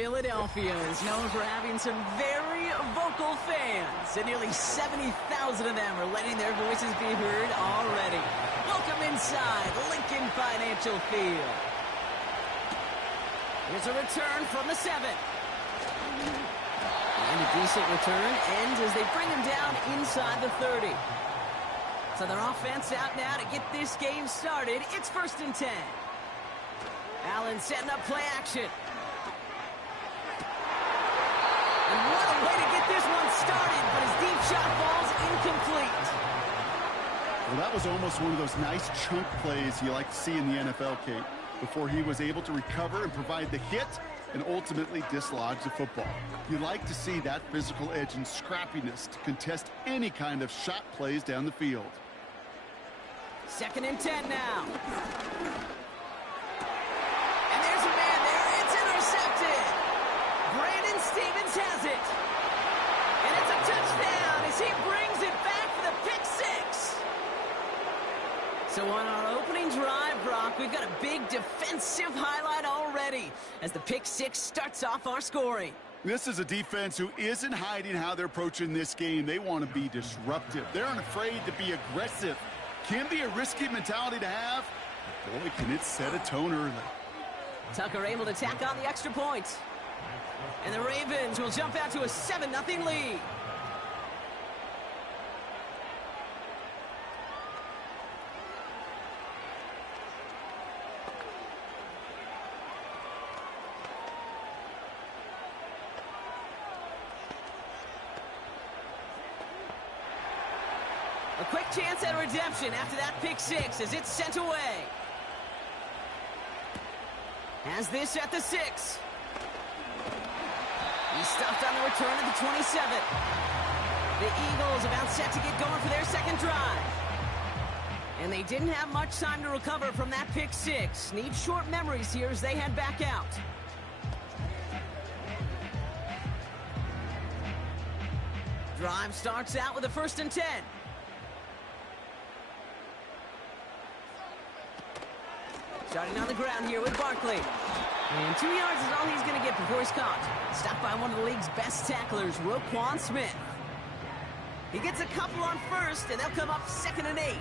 Philadelphia is known for having some very vocal fans, and nearly 70,000 of them are letting their voices be heard already. Welcome inside Lincoln Financial Field. Here's a return from the 7. And a decent return ends as they bring him down inside the 30. So their offense out now to get this game started. It's 1st and 10. Allen setting up play action. And what a way to get this one started, but his deep shot falls incomplete. Well, that was almost one of those nice chunk plays you like to see in the NFL, Kate, before he was able to recover and provide the hit and ultimately dislodge the football. You like to see that physical edge and scrappiness to contest any kind of shot plays down the field. 2nd and 10 now. And there's a man there. It's intercepted. Brandon Stevens has it. And it's a touchdown as he brings it back for the pick 6. So on our opening drive, Brock, we've got a big defensive highlight already as the pick 6 starts off our scoring. This is a defense who isn't hiding how they're approaching this game. They want to be disruptive. They're unafraid to be aggressive. Can be a risky mentality to have. But boy, can it set a tone early. Tucker able to tack on the extra point. And the Ravens will jump out to a 7-0 lead. A quick chance at redemption after that pick 6 as it's sent away. Has this at the 6. He's stopped on the return at the 27. The Eagles about set to get going for their second drive. And they didn't have much time to recover from that pick 6. Need short memories here as they head back out. Drive starts out with a 1st and 10. Starting on the ground here with Barkley. And 2 yards is all he's going to get before he's caught. Stopped by one of the league's best tacklers, Roquan Smith. He gets a couple on 1st, and they'll come up 2nd and 8.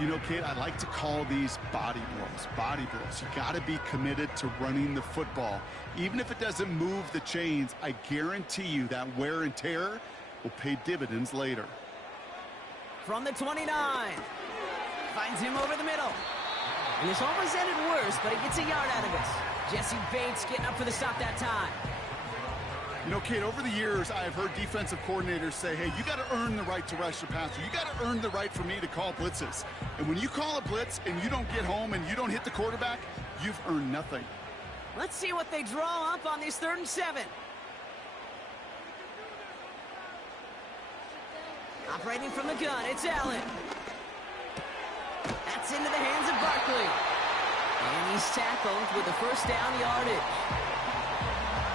You know, Kate, I like to call these body blows. Body blows. You got to be committed to running the football. Even if it doesn't move the chains, I guarantee you that wear and tear will pay dividends later. From the 29. Finds him over the middle. And this almost ended worse, but he gets a yard out of it. Jesse Bates getting up for the stop that time. You know, Kate, over the years, I've heard defensive coordinators say, hey, you got to earn the right to rush the passer. You got to earn the right for me to call blitzes. And when you call a blitz and you don't get home and you don't hit the quarterback, you've earned nothing. Let's see what they draw up on this 3rd and 7. Operating from the gun, it's Allen. That's into the hands of Barkley. And he's tackled with the 1st down yardage.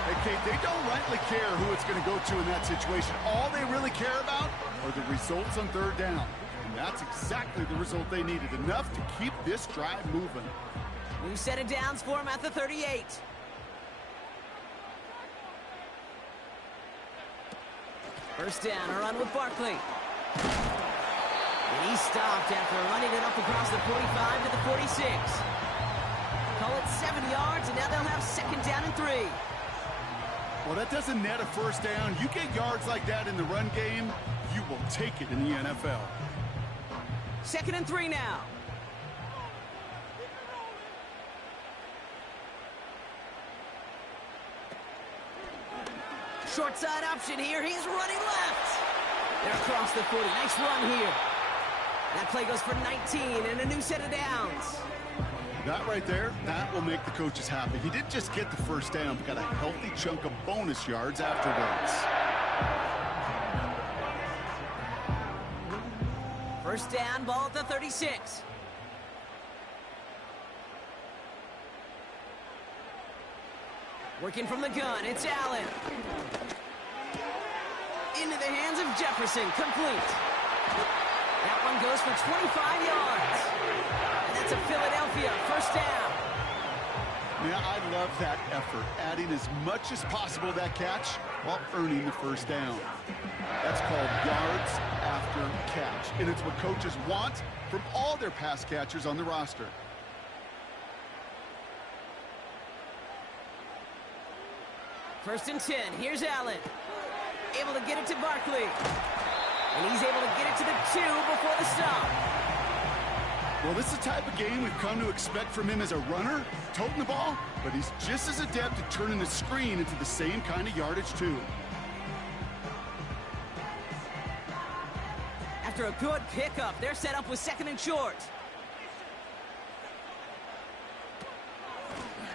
Hey, Kate, they don't rightly care who it's going to go to in that situation. All they really care about are the results on 3rd down. And that's exactly the result they needed. Enough to keep this drive moving. New set of downs for him at the 38. First down, a run with Barkley. And he stopped after running it up across the 45 to the 46. Call it 7 yards, and now they'll have 2nd down and 3. Well, that doesn't net a 1st down. You get yards like that in the run game, you will take it in the NFL. 2nd and 3 now. Short side option here. He's running left. They're across the 40. Nice run here. That play goes for 19 and a new set of downs. That right there, that will make the coaches happy. He didn't just get the 1st down, but got a healthy chunk of bonus yards afterwards. 1st down, ball at the 36. Working from the gun, it's Allen. Into the hands of Jefferson, complete. That one goes for 25 yards. And that's a Philadelphia 1st down. Yeah, I love that effort, adding as much as possible to that catch while earning the first down. That's called yards after catch, and it's what coaches want from all their pass catchers on the roster. First and 10. Here's Allen. Able to get it to Barkley. And he's able to get it to the 2 before the stop. Well, this is the type of game we've come to expect from him as a runner, toting the ball, but he's just as adept at turning the screen into the same kind of yardage, too. After a good pickup, they're set up with second and short.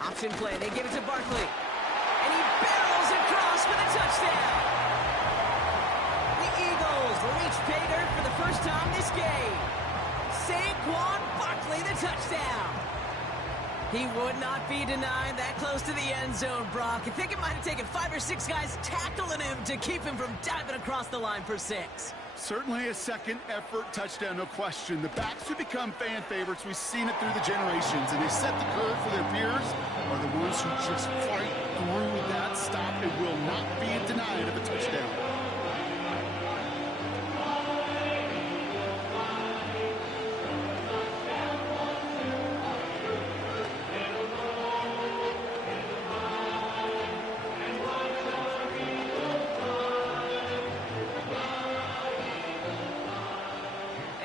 Option play. They give it to Barkley. And he barrels across for the touchdown. The Eagles reach pay dirt for the first time this game. Saquon Barkley, the touchdown. He would not be denied that close to the end zone, Brock. I think it might have taken 5 or 6 guys tackling him to keep him from diving across the line for 6. Certainly a second effort touchdown, no question. The backs who become fan favorites, we've seen it through the generations, and they set the curve for their peers, are the ones who just fight through that stop and will not be denied of a touchdown.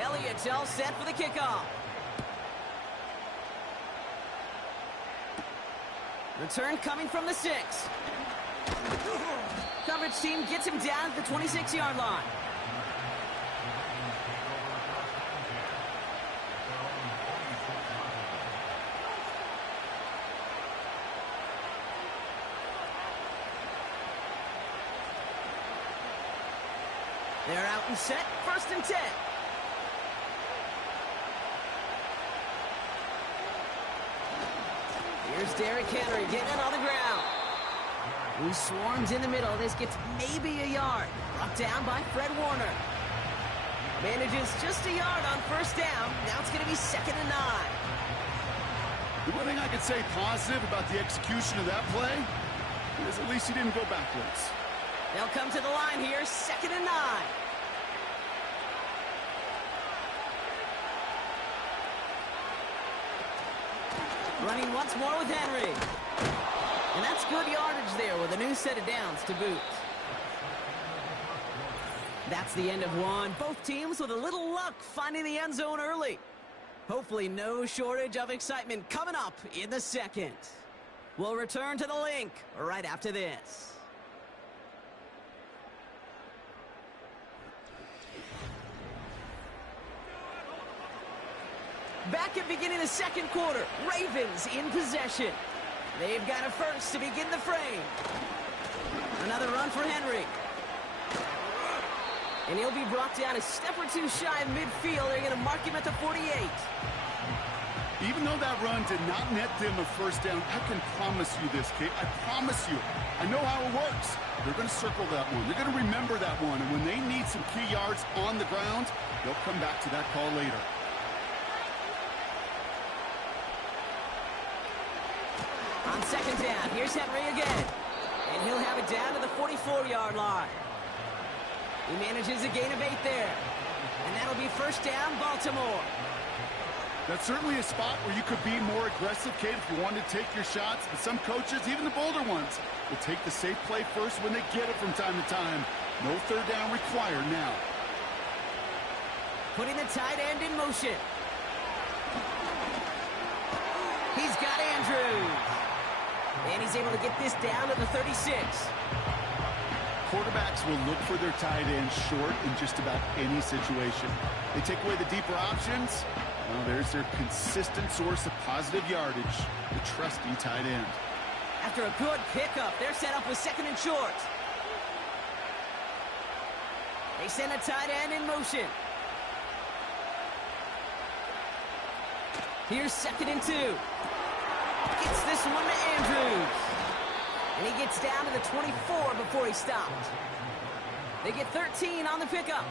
Elliott's all set for the kickoff. Return coming from the 6. Coverage team gets him down at the 26-yard line. They're out and set. First and 10. Here's Derrick Henry getting it on the ground. He swarms in the middle. This gets maybe a yard. Brought down by Fred Warner. Manages just a yard on first down. Now it's going to be 2nd and 9. The one thing I could say positive about the execution of that play is at least he didn't go backwards. They'll come to the line here. 2nd and 9. Running once more with Henry. And that's good yardage there with a new set of downs to boot. That's the end of one. Both teams with a little luck finding the end zone early. Hopefully no shortage of excitement coming up in the second. We'll return to the link right after this. Back at beginning the second quarter, Ravens in possession. They've got a first to begin the frame. Another run for Henry. And he'll be brought down a step or two shy of midfield. They're going to mark him at the 48. Even though that run did not net them a first down, I can promise you this, Kate. I promise you. I know how it works. They're going to circle that one. They're going to remember that one. And when they need some key yards on the ground, they'll come back to that call later. On second down, here's Henry again. And he'll have it down to the 44-yard line. He manages a gain of 8 there. And that'll be first down, Baltimore. That's certainly a spot where you could be more aggressive, Kate, if you wanted to take your shots. And some coaches, even the bolder ones, will take the safe play first when they get it from time to time. No third down required now. Putting the tight end in motion. He's got Andrews. And he's able to get this down to the 36. Quarterbacks will look for their tight end short in just about any situation. They take away the deeper options. Well, there's their consistent source of positive yardage, the trusty tight end. After a good pickup, they're set up with second and short. They send a tight end in motion. Here's 2nd and 2. Gets this one to Andrews. And he gets down to the 24 before he stopped. They get 13 on the pickup.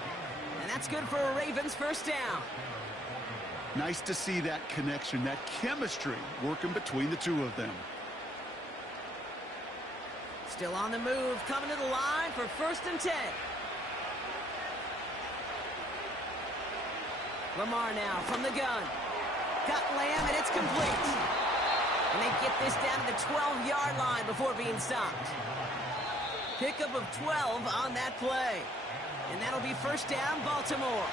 And that's good for a Ravens first down. Nice to see that connection, that chemistry working between the two of them. Still on the move, coming to the line for 1st and 10. Lamar now from the gun. Got Lamb, and it's complete. And they get this down to the 12-yard line before being stopped. Pickup of 12 on that play. And that'll be 1st down, Baltimore.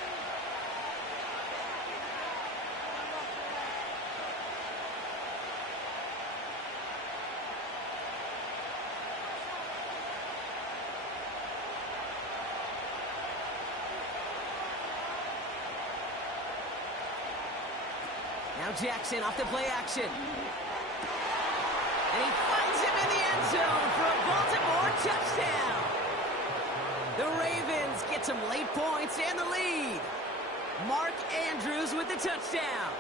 Now Jackson off the play action. And he finds him in the end zone for a Baltimore touchdown. The Ravens get some late points and the lead. Mark Andrews with the touchdown.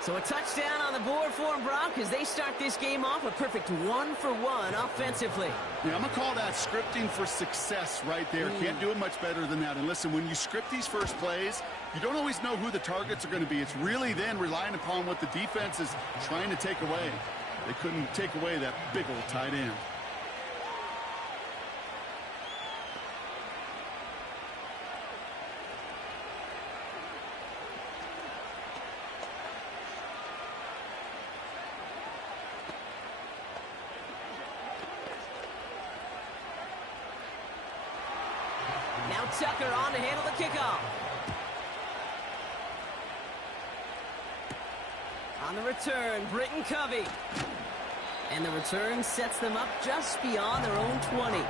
So a touchdown on the board for them, Brock, as they start this game off a perfect 1-for-1 offensively. Yeah, I'm going to call that scripting for success right there. Can't do it much better than that. And listen, when you script these first plays, you don't always know who the targets are going to be. It's really then relying upon what the defense is trying to take away. They couldn't take away that big old tight end. Now Tucker on to handle the kickoff. On the return, Britton Covey. And the return sets them up just beyond their own 20.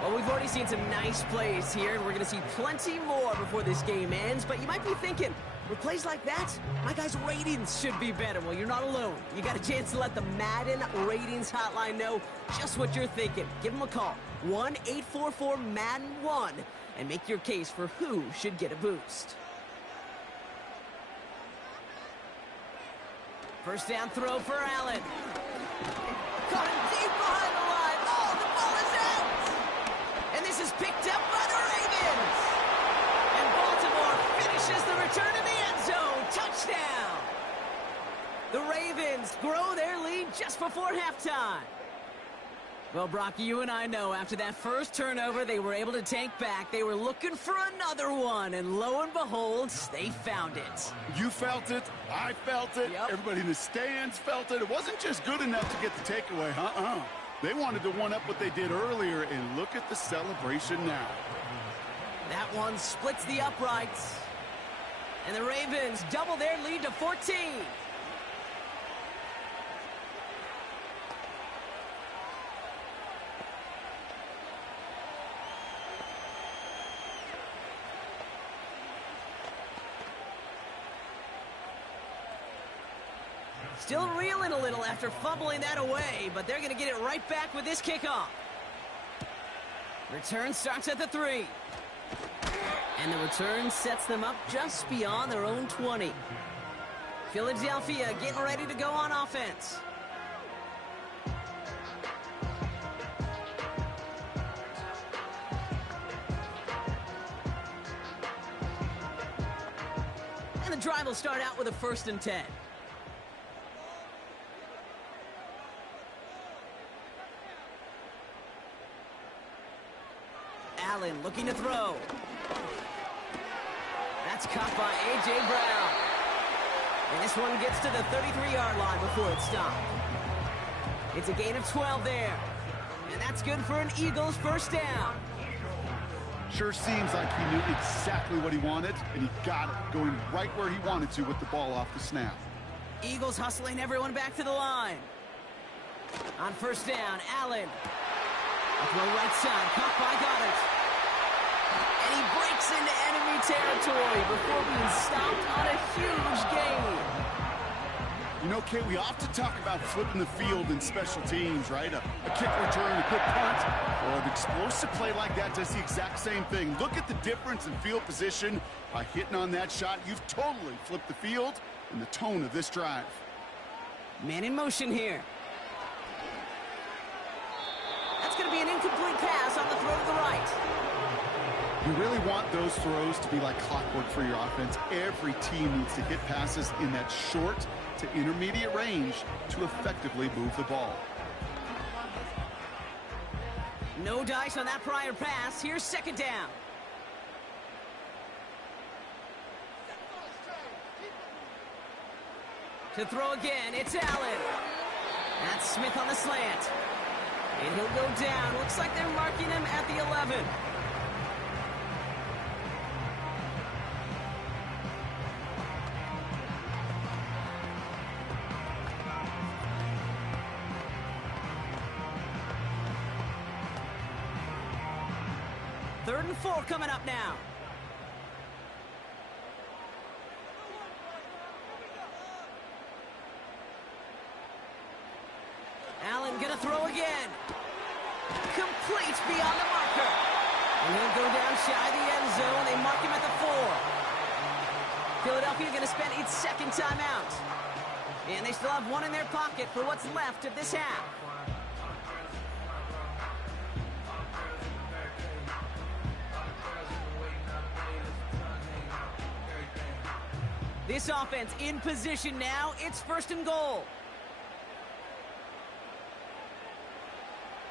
Well, we've already seen some nice plays here, and we're going to see plenty more before this game ends. But you might be thinking, with plays like that, my guys' ratings should be better. Well, you're not alone. You got a chance to let the Madden Ratings Hotline know just what you're thinking. Give them a call, 1-844-MADDEN-1, and make your case for who should get a boost. First down throw for Allen. Caught him deep behind the line. Oh, the ball is out! And this is picked up by the Ravens. And Baltimore finishes the return in the end zone. Touchdown! The Ravens grow their lead just before halftime. Well, Brock, you and I know after that first turnover, they were able to tank back. They were looking for another one, and lo and behold, they found it. You felt it. I felt it. Yep. Everybody in the stands felt it. It wasn't just good enough to get the takeaway. They wanted to one-up what they did earlier, and look at the celebration now. That one splits the uprights. And the Ravens double their lead to 14. Still reeling a little after fumbling that away, but they're going to get it right back with this kickoff. Return starts at the 3. And the return sets them up just beyond their own 20. Philadelphia getting ready to go on offense. And the drive will start out with a 1st and 10. Allen looking to throw. That's caught by A.J. Brown. And this one gets to the 33-yard line before it's stopped. It's a gain of 12 there. And that's good for an Eagles first down. Sure seems like he knew exactly what he wanted, and he got it, going right where he wanted to with the ball off the snap. Eagles hustling everyone back to the line. On first down, Allen. A throw right side, caught by Goddard. And he breaks into enemy territory before being stopped on a huge gain. You know, Kate, we often talk about flipping the field in special teams, right? A kick return, a good punt, or an explosive play like that does the exact same thing. Look at the difference in field position. By hitting on that shot, you've totally flipped the field and the tone of this drive. Man in motion here. That's going to be an incomplete pass on the throw to the right. You really want those throws to be like clockwork for your offense. Every team needs to hit passes in that short to intermediate range to effectively move the ball. No dice on that prior pass. Here's second down. To throw again, it's Allen. That's Smith on the slant. And he'll go down. Looks like they're marking him at the 11. Third and 4 coming up now. Allen gonna throw again. Complete beyond the marker. And he'll go down shy of the end zone. They mark him at the 4. Philadelphia gonna spend its second timeout. And they still have one in their pocket for what's left of this half. This offense in position now. It's first and goal.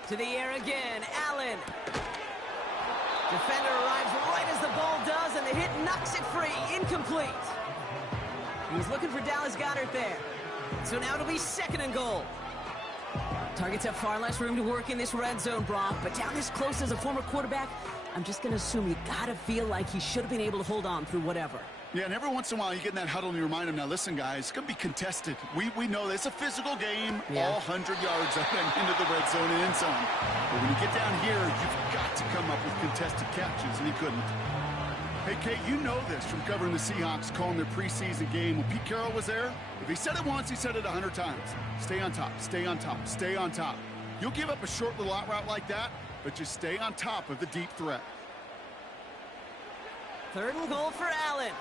To the air again, Allen. Defender arrives right as the ball does, and the hit knocks it free. Incomplete. He's looking for Dallas Goedert there. So now it'll be second and goal. Targets have far less room to work in this red zone, Brock, but down this close as a former quarterback, I'm just going to assume you got to feel like he should have been able to hold on through whatever. Yeah, and every once in a while you get in that huddle and you remind them, now listen, guys, it's going to be contested. We know this. It's a physical game, all 100 yards up and into the red zone and end zone. But when you get down here, you've got to come up with contested catches, and he couldn't. Hey, Kate, you know this from covering the Seahawks, calling their preseason game. When Pete Carroll was there, if he said it once, he said it 100 times. Stay on top, stay on top, stay on top. You'll give up a short little out route like that, but just stay on top of the deep threat. Third and goal for Allen.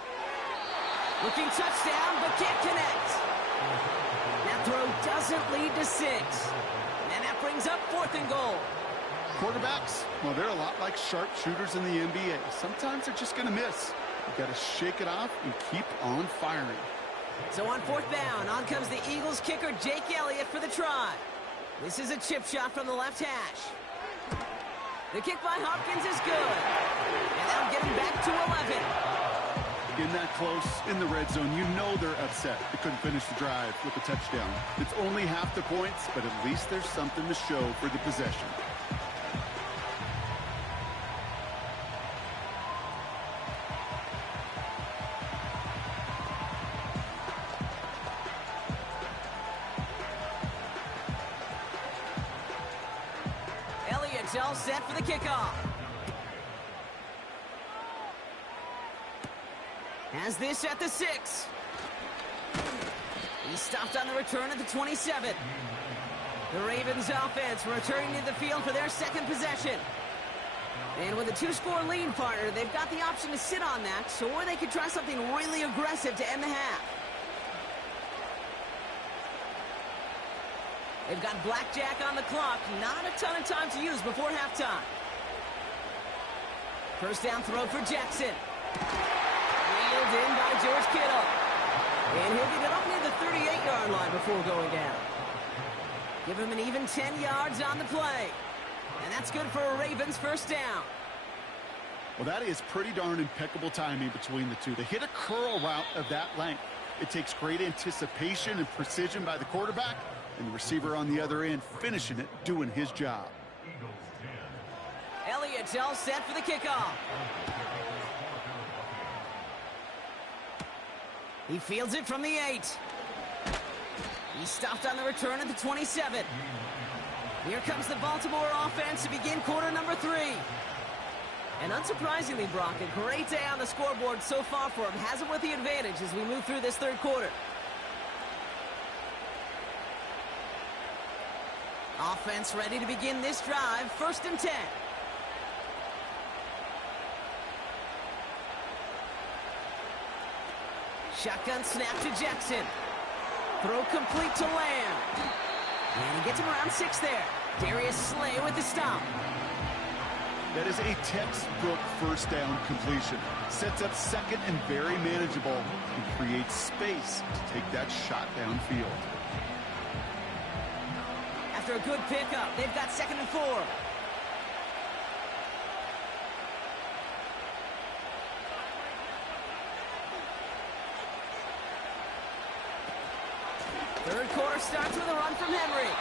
Looking touchdown, but can't connect. That throw doesn't lead to 6. And that brings up fourth and goal. Quarterbacks, well, they're a lot like sharpshooters in the NBA. Sometimes they're just going to miss. You've got to shake it off and keep on firing. So on fourth down, on comes the Eagles kicker, Jake Elliott, for the try. This is a chip shot from the left hash. The kick by Hopkins is good. And that'll get him back to 11. In that close, in the red zone, you know they're upset. They couldn't finish the drive with the touchdown. It's only half the points, but at least there's something to show for the possession. Elliott's all set for the kickoff. Has this at the 6. He stopped on the return at the 27. The Ravens offense returning to the field for their second possession. And with a 2-score lead, partner, they've got the option to sit on that, or they could try something really aggressive to end the half. They've got blackjack on the clock. Not a ton of time to use before halftime. First down throw for Jackson. Reeled in by George Kittle. And he'll get it up near the 38-yard line before going down. Give him an even 10 yards on the play. And that's good for a Ravens first down. Well, that is pretty darn impeccable timing between the two. They hit a curl route of that length. It takes great anticipation and precision by the quarterback, and the receiver on the other end finishing it, doing his job. Elliott's all set for the kickoff. He fields it from the 8. He stopped on the return at the 27. Here comes the Baltimore offense to begin quarter number 3. And unsurprisingly, Brock, a great day on the scoreboard so far for him. Has it with the advantage as we move through this third quarter. Offense ready to begin this drive. First and 10. Shotgun snap to Jackson. Throw complete to Lamb. And he gets him around 6 there. Darius Slay with the stop. That is a textbook first down completion. Sets up second and very manageable, and creates space to take that shot downfield. After a good pickup, they've got second and 4. starts with a run from Henry.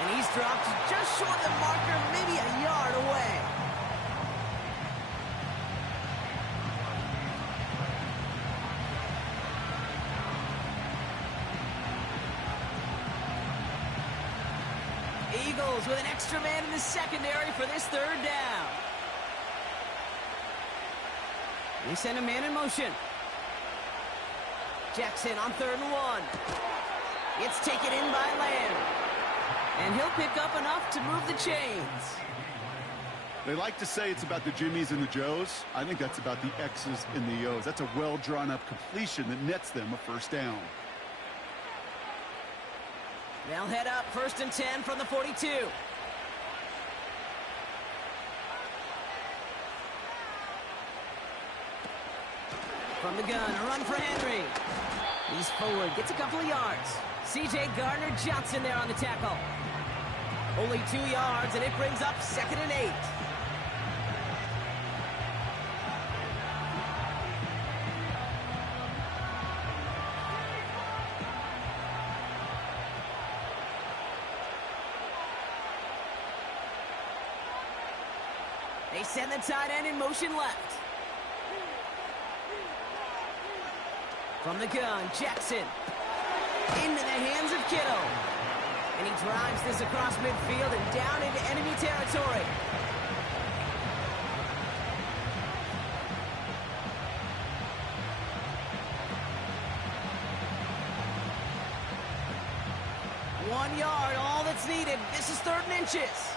And he's dropped just short of the marker, maybe a yard away. Eagles with an extra man in the secondary for this third down. They send a man in motion. Jackson on 3rd and 1. It's taken in by Lamb. And he'll pick up enough to move the chains. They like to say it's about the Jimmies and the Joes. I think that's about the X's and the O's. That's a well-drawn-up completion that nets them a first down. They'll head up 1st and 10 from the 42. From the gun, a run for Henry. He's forward, gets a couple of yards. C.J. Gardner-Johnson there on the tackle. Only 2 yards, and it brings up 2nd and 8. They send the tight end in motion left. From the gun, Jackson. Into the hands of Kittle. And he drives this across midfield and down into enemy territory. One yard, all that's needed. This is 3rd and inches.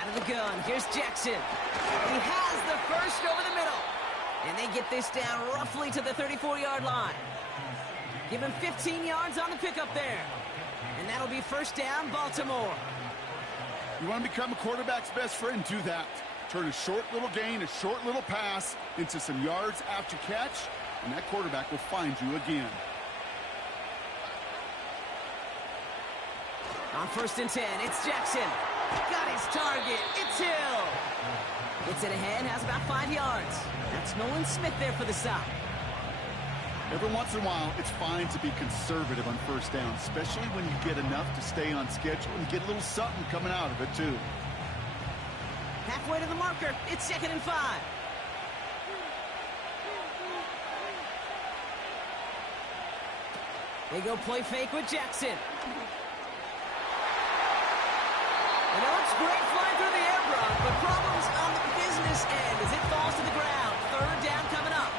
Out of the gun, here's Jackson. He has the first over the middle. And they get this down roughly to the 34-yard line. Give him 15 yards on the pickup there. And that'll be 1st down, Baltimore. You want to become a quarterback's best friend? Do that. Turn a short little gain, a short little pass into some yards after catch, and that quarterback will find you again. On 1st and 10, it's Jackson. Got his target. It's Hill. Gets it ahead, has about 5 yards. That's Nolan Smith there for the stop. Every once in a while, it's fine to be conservative on 1st down, especially when you get enough to stay on schedule and get a little something coming out of it, too. Halfway to the marker, it's 2nd and 5. They go play fake with Jackson. And it looks great flying through the air, Brock, but problems on the business end as it falls to the ground. 3rd down coming up.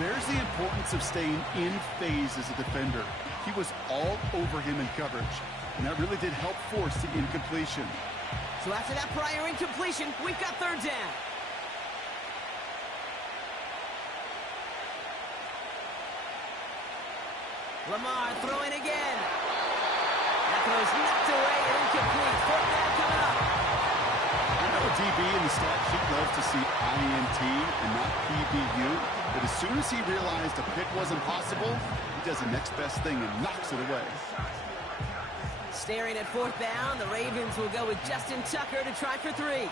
There's the importance of staying in phase as a defender. He was all over him in coverage, and that really did help force the incompletion. So after that prior incompletion, we've got 3rd down. Lamar throwing again. That goes knocked away and incomplete. 4th down coming up. You know, DB in the stat sheet loves to see INT and not PBU, but as soon as he realized a pick wasn't possible, he does the next best thing and knocks it away. Staring at 4th down, the Ravens will go with Justin Tucker to try for 3.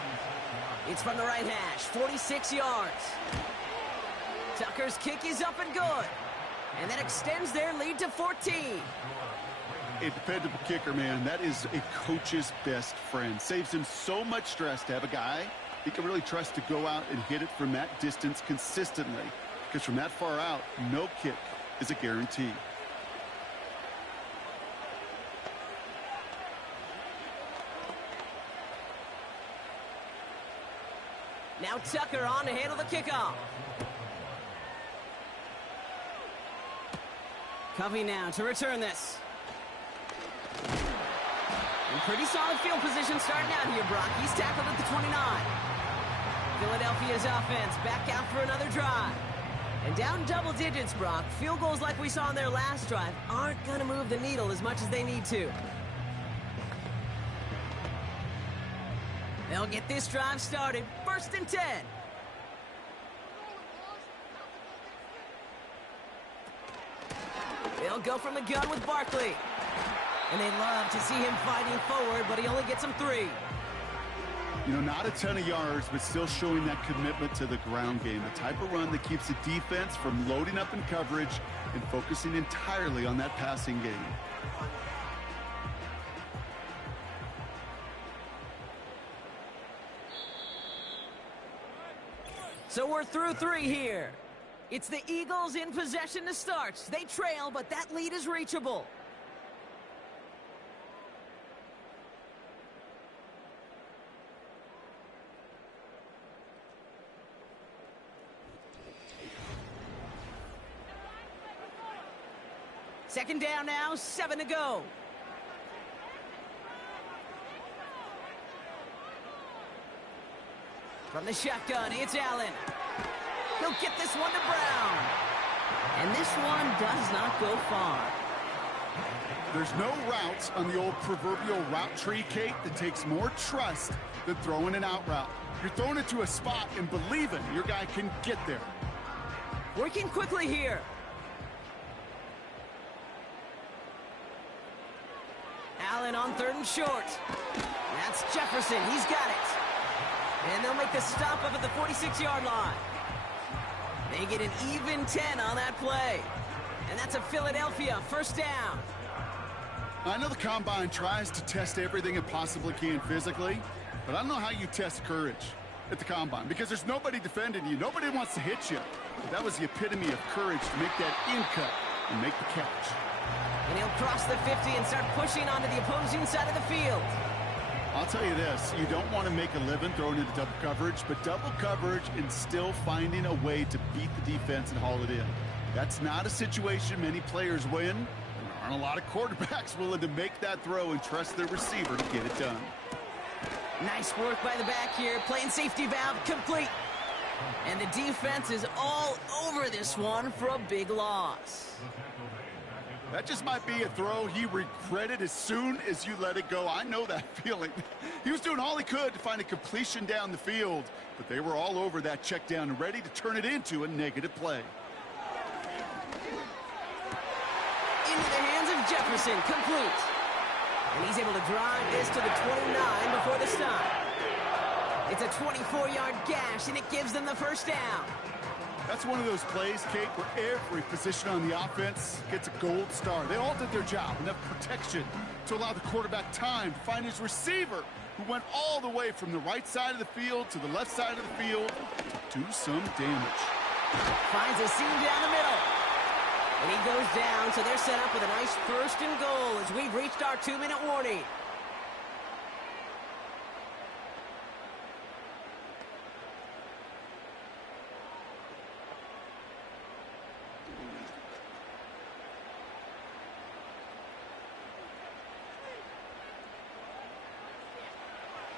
It's from the right hash, 46 yards. Tucker's kick is up and good. And that extends their lead to 14. A dependable kicker, man. That is a coach's best friend. Saves him so much stress to have a guy he can really trust to go out and hit it from that distance consistently. Because from that far out, no kick is a guarantee. Now Tucker on to handle the kickoff. Covey now to return this. In pretty solid field position starting out here, Brock. He's tackled at the 29. Philadelphia's offense back out for another drive. And down double digits, Brock. Field goals like we saw in their last drive aren't going to move the needle as much as they need to. They'll get this drive started. 1st and 10. They'll go from the gun with Barkley. And they love to see him fighting forward, but he only gets them 3. You know, not a ton of yards, but still showing that commitment to the ground game. The type of run that keeps the defense from loading up in coverage and focusing entirely on that passing game. So we're through 3 here. It's the Eagles in possession to start. They trail, but that lead is reachable. Second down now, 7 to go. From the shotgun, it's Allen. He'll get this one to Brown. And this one does not go far. There's no routes on the old proverbial route tree, Kate, that takes more trust than throwing an out route. You're throwing it to a spot and believing your guy can get there. Working quickly here. Allen on 3rd and short. That's Jefferson. He's got it. And they'll make the stop up at the 46-yard line. They get an even 10 on that play. And that's a Philadelphia first down. I know the Combine tries to test everything it possibly can physically, but I don't know how you test courage at the Combine because there's nobody defending you. Nobody wants to hit you. But that was the epitome of courage to make that in cut and make the catch. And he'll cross the 50 and start pushing onto the opposing side of the field. I'll tell you this, you don't want to make a living throwing into double coverage, but double coverage and still finding a way to beat the defense and haul it in. That's not a situation many players win. There aren't a lot of quarterbacks willing to make that throw and trust their receiver to get it done. Nice work by the back here, playing safety valve complete. And the defense is all over this one for a big loss. That just might be a throw he regretted as soon as you let it go. I know that feeling. He was doing all he could to find a completion down the field, but they were all over that check down and ready to turn it into a negative play. Into the hands of Jefferson, complete. And he's able to drive this to the 29 before the stop. It's a 24-yard gash, and it gives them the first down. That's one of those plays, Kate, where every position on the offense gets a gold star. They all did their job, enough protection to allow the quarterback time to find his receiver, who went all the way from the right side of the field to the left side of the field to do some damage. Finds a seam down the middle. And he goes down, so they're set up with a nice 1st and goal as we've reached our 2-minute warning.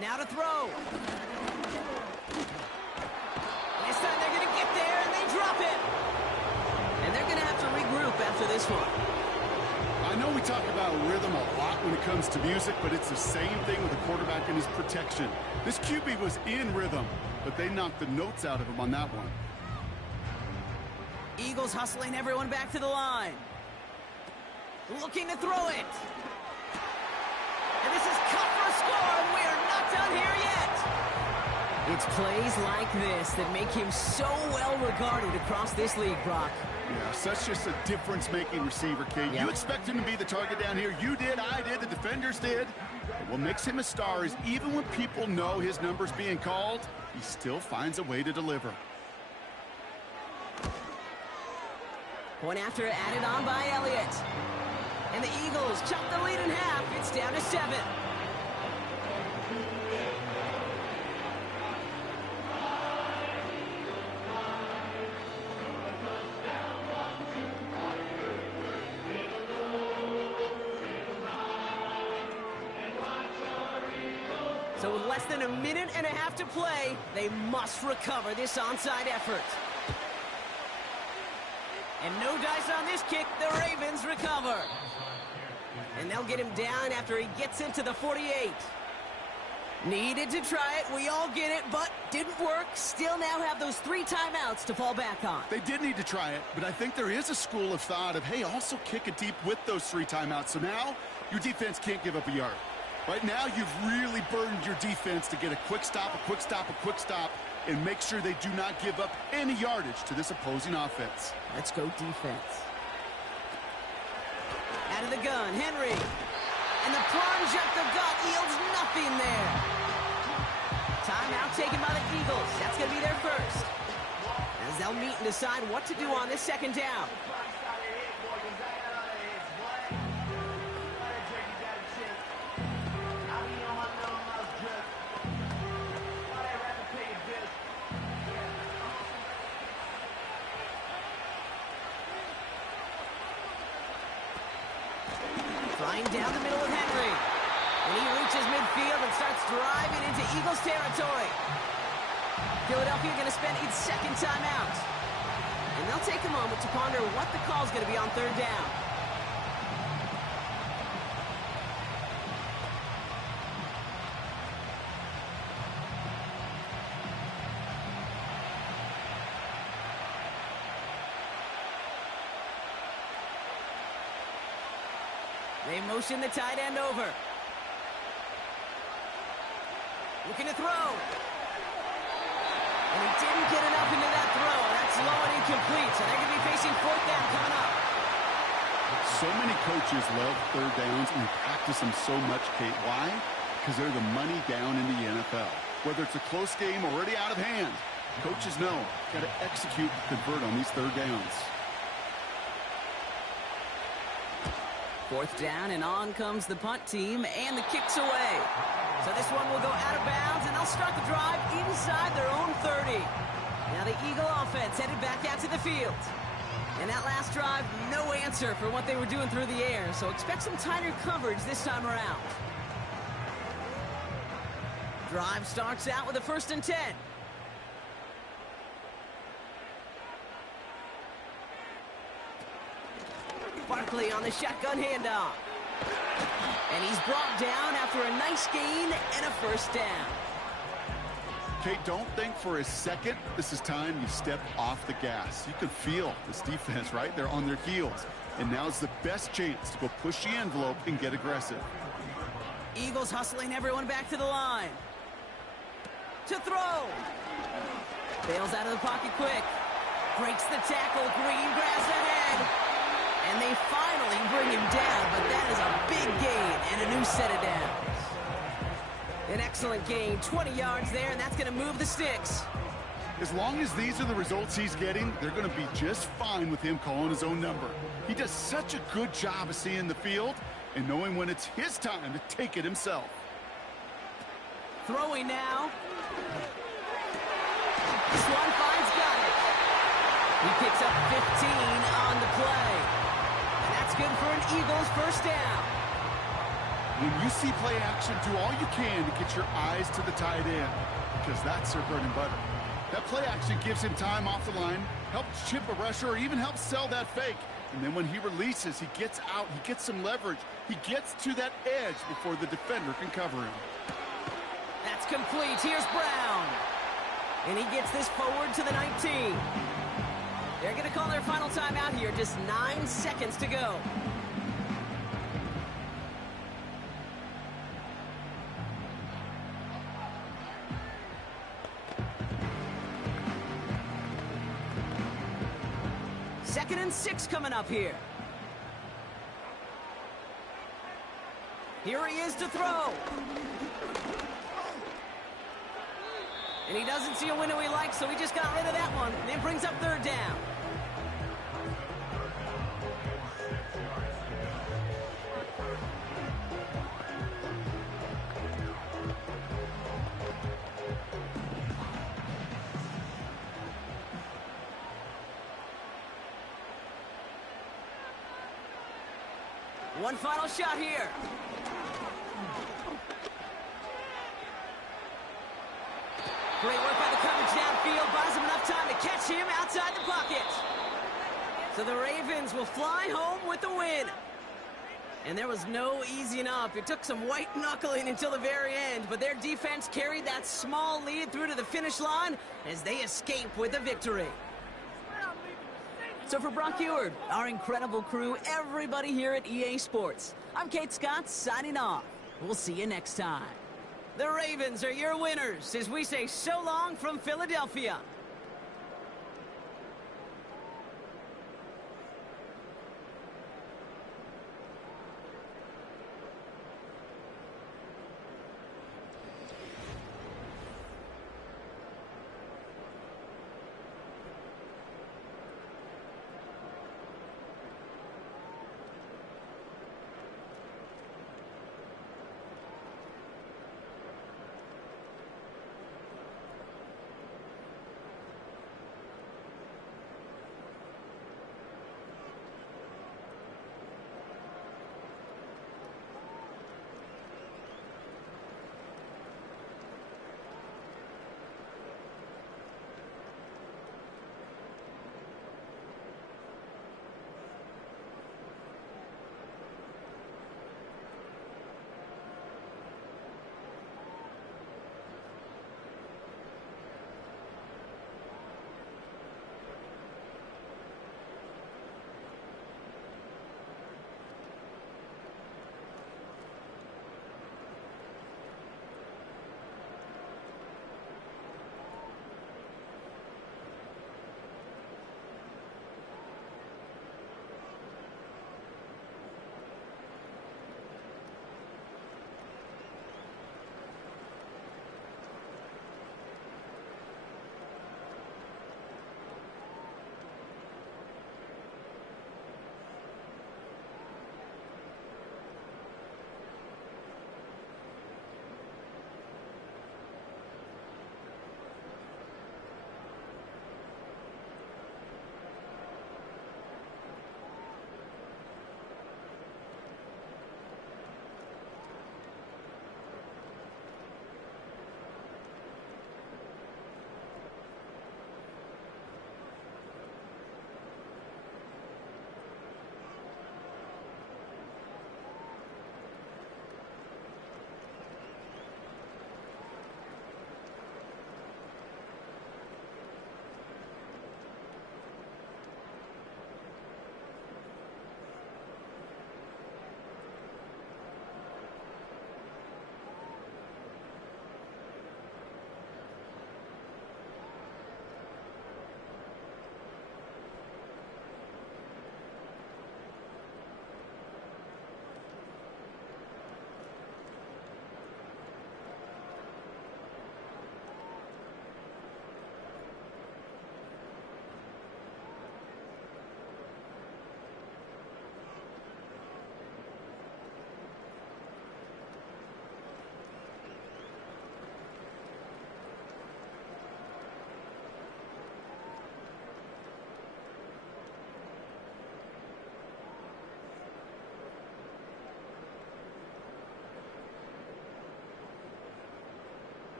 Now to throw. This time they're going to get there, and they drop it. And they're going to have to regroup after this one. I know we talk about rhythm a lot when it comes to music, but it's the same thing with the quarterback and his protection. This QB was in rhythm, but they knocked the notes out of him on that one. Eagles hustling everyone back to the line. Looking to throw it. And this is cut for a score, and we are not done here yet. It's plays like this that make him so well regarded across this league, Brock. Yeah, such just a difference-making receiver, Kate. Yeah. You expect him to be the target down here. You did, I did, the defenders did. But what makes him a star is even when people know his number's being called, he still finds a way to deliver. Point after added on by Elliott. And the Eagles chop the lead in half. It's down to 7. So with less than a minute and a half to play, they must recover this onside effort. And no dice on this kick. The Ravens recover. And they'll get him down after he gets into the 48. Needed to try it. We all get it, but didn't work. Still now have those 3 timeouts to fall back on. They did need to try it, but I think there is a school of thought of, hey, also kick it deep with those 3 timeouts. So now your defense can't give up a yard. Right now you've really burdened your defense to get a quick stop, a quick stop, a quick stop, and make sure they do not give up any yardage to this opposing offense. Let's go defense. Out of the gun, Henry. And the plunge up the gut yields nothing there. Timeout taken by the Eagles. That's going to be their first. As they'll meet and decide what to do on this second down. Flying down the middle of Henry. And he reaches midfield and starts driving into Eagles territory. Philadelphia going to spend its second timeout. And they'll take a moment to ponder what the call is going to be on third down. They motion the tight end over. Looking to throw. And he didn't get enough into that throw. That's low and incomplete. So they're going to be facing fourth down coming up. So many coaches love third downs and practice them so much, Kate. Why? Because they're the money down in the NFL. Whether it's a close game already out of hand, coaches know got to execute and convert on these third downs. Fourth down, and on comes the punt team, and the kick's away. So this one will go out of bounds, and they'll start the drive inside their own 30. Now the Eagle offense headed back out to the field. And that last drive, no answer for what they were doing through the air, so expect some tighter coverage this time around. Drive starts out with a 1st and 10. Barkley on the shotgun handoff. And he's brought down after a nice gain and a 1st down. Kate, don't think for a second this is time you step off the gas. You can feel this defense, right? They're on their heels. And now's the best chance to go push the envelope and get aggressive. Eagles hustling everyone back to the line. To throw. Bails out of the pocket quick. Breaks the tackle. Green grabs ahead. And they finally bring him down, but that is a big gain and a new set of downs. An excellent gain, 20 yards there, and that's going to move the sticks. As long as these are the results he's getting, they're going to be just fine with him calling his own number. He does such a good job of seeing the field and knowing when it's his time to take it himself. Throwing now. This one finds got it. He picks up 15 on the play. And that's good for an Eagles 1st down. When you see play action, do all you can to get your eyes to the tight end, because that's their bread and butter. That play action gives him time off the line, helps chip a rusher, or even helps sell that fake. And then when he releases, he gets out, he gets some leverage. He gets to that edge before the defender can cover him. That's complete. Here's Brown. And he gets this forward to the 19. They're going to call their final timeout here. Just 9 seconds to go. Second and 6 coming up here. Here he is to throw. And he doesn't see a window he likes, so he just got rid of that one. And it brings up 3rd down. One final shot here. Great work by the coverage downfield. Buys him enough time to catch him outside the pocket. So the Ravens will fly home with the win. And there was no easing up. It took some white knuckling until the very end, but their defense carried that small lead through to the finish line as they escape with a victory. So for Brock Eward, our incredible crew, everybody here at EA Sports, I'm Kate Scott signing off. We'll see you next time. The Ravens are your winners as we say so long from Philadelphia.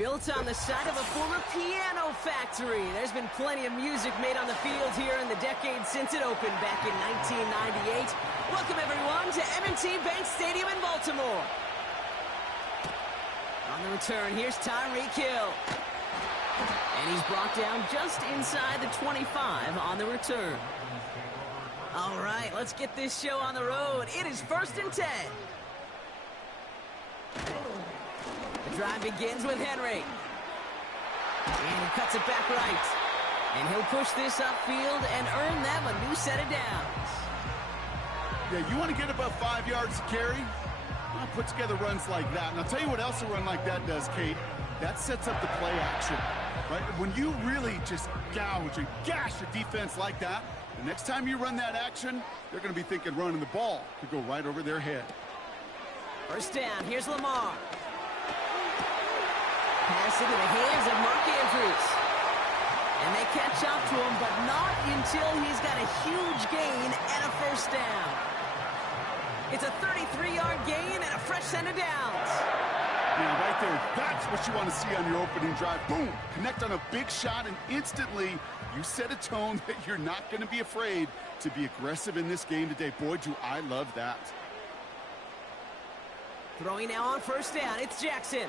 Built on the site of a former piano factory, there's been plenty of music made on the field here in the decade since it opened back in 1998. Welcome, everyone, to M&T Bank Stadium in Baltimore. On the return, here's Tyreek Hill. And he's brought down just inside the 25 on the return. All right, let's get this show on the road. It is 1st and 10. The drive begins with Henry. And he cuts it back right. And he'll push this upfield and earn them a new set of downs. Yeah, you want to get about 5 yards to carry? Well, put together runs like that. And I'll tell you what else a run like that does, Kate. That sets up the play action, right? When you really just gouge and gash a defense like that, the next time you run that action, they're going to be thinking running the ball could go right over their head. First down, here's Lamar. Pass into the hands of Mark Andrews. And they catch up to him, but not until he's got a huge gain and a first down. It's a 33-yard gain and a fresh set of downs. Yeah, right there. That's what you want to see on your opening drive. Boom! Connect on a big shot, and instantly you set a tone that you're not going to be afraid to be aggressive in this game today. Boy, do I love that. Throwing now on first down, it's Jackson.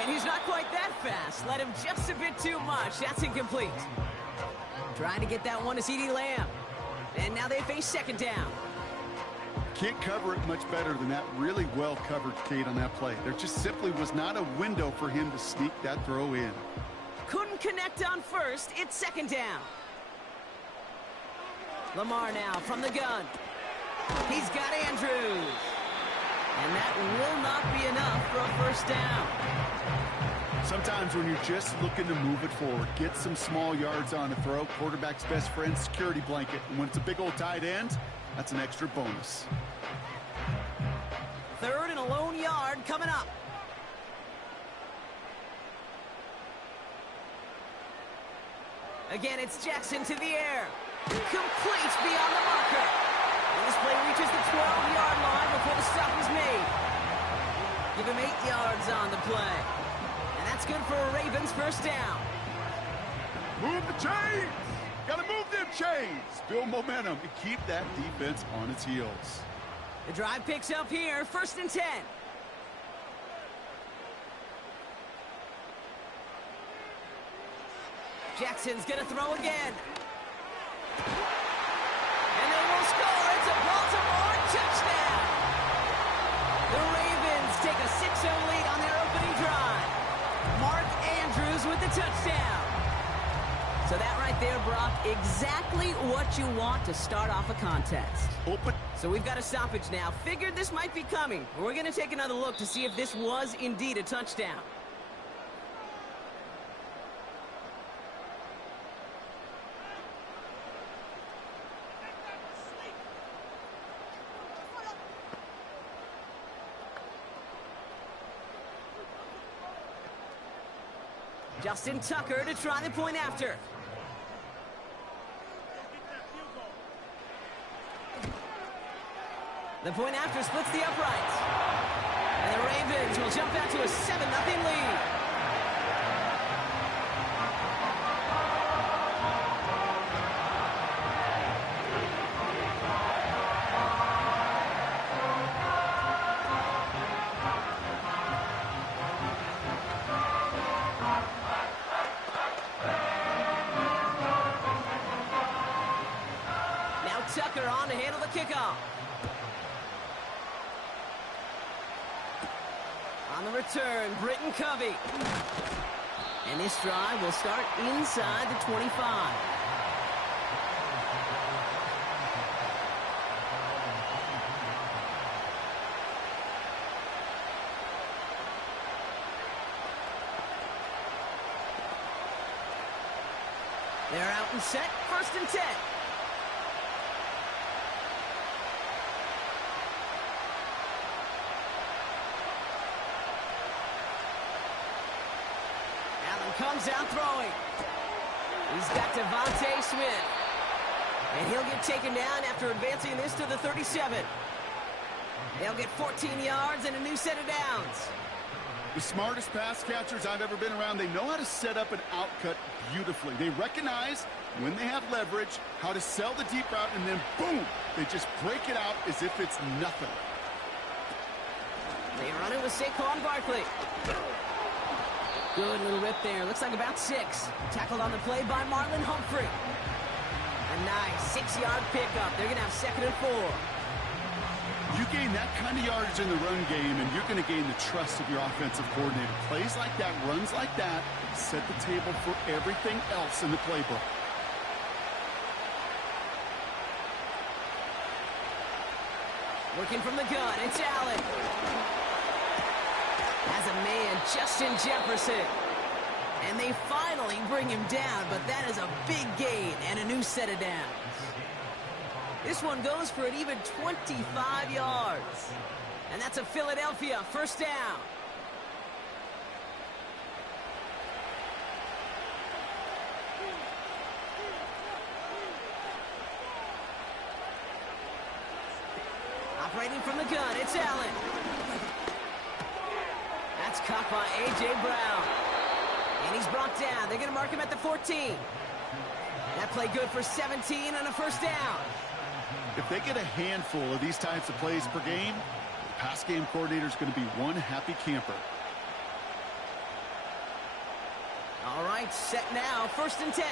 And he's not quite that fast. Let him just a bit too much. That's incomplete. Trying to get that one to CeeDee Lamb. And now they face second down. Can't cover it much better than that. Really well covered, Kate, on that play. There just simply was not a window for him to sneak that throw in. Couldn't connect on first. It's second down. Lamar now from the gun. He's got Andrews. And that will not be enough for a first down. Sometimes when you're just looking to move it forward, get some small yards on a throw, quarterback's best friend, security blanket. And when it's a big old tight end, that's an extra bonus. 3rd and a lone yard coming up. Again, it's Jackson to the air. Complete beyond the marker. And this play reaches the 12-yard line before the stop is made. Give him 8 yards on the play. And that's good for a Ravens first down. Move the chains! Gotta move them chains! Build momentum and keep that defense on its heels. The drive picks up here, 1st and 10. Jackson's gonna throw again. And they will score. It's a Baltimore touchdown. The Ravens take a 6-0 lead on their opening drive. Mark Andrews with the touchdown. So that right there, Brock, exactly what you want to start off a contest. Open. So we've got a stoppage now. Figured this might be coming. We're going to take another look to see if this was indeed a touchdown. Justin Tucker to try the point after. The point after splits the uprights. And the Ravens will jump out to a 7-0 lead. Now Tucker on to handle the kickoff. On the return, Britton Covey. And this drive will start inside the 25. They're out and set, 1st and 10. Comes down throwing. He's got Devontae Smith. And he'll get taken down after advancing this to the 37. They'll get 14 yards and a new set of downs. The smartest pass catchers I've ever been around, they know how to set up an outcut beautifully. They recognize when they have leverage, how to sell the deep route, and then boom, they just break it out as if it's nothing. They run it with Saquon Barkley. Good little rip there. Looks like about 6. Tackled on the play by Marlon Humphrey. A nice 6-yard pickup. They're going to have 2nd and 4. You gain that kind of yardage in the run game, and you're going to gain the trust of your offensive coordinator. Plays like that, runs like that, set the table for everything else in the playbook. Working from the gun, it's Allen. Has a man, Justin Jefferson. And they finally bring him down, but that is a big gain and a new set of downs. This one goes for an even 25 yards. And that's a Philadelphia 1st down. Operating from the gun, it's Allen. That's caught by A.J. Brown. And he's brought down. They're going to mark him at the 14. That play good for 17 and a 1st down. If they get a handful of these types of plays per game, the pass game coordinator is going to be one happy camper. All right, set now, 1st and 10.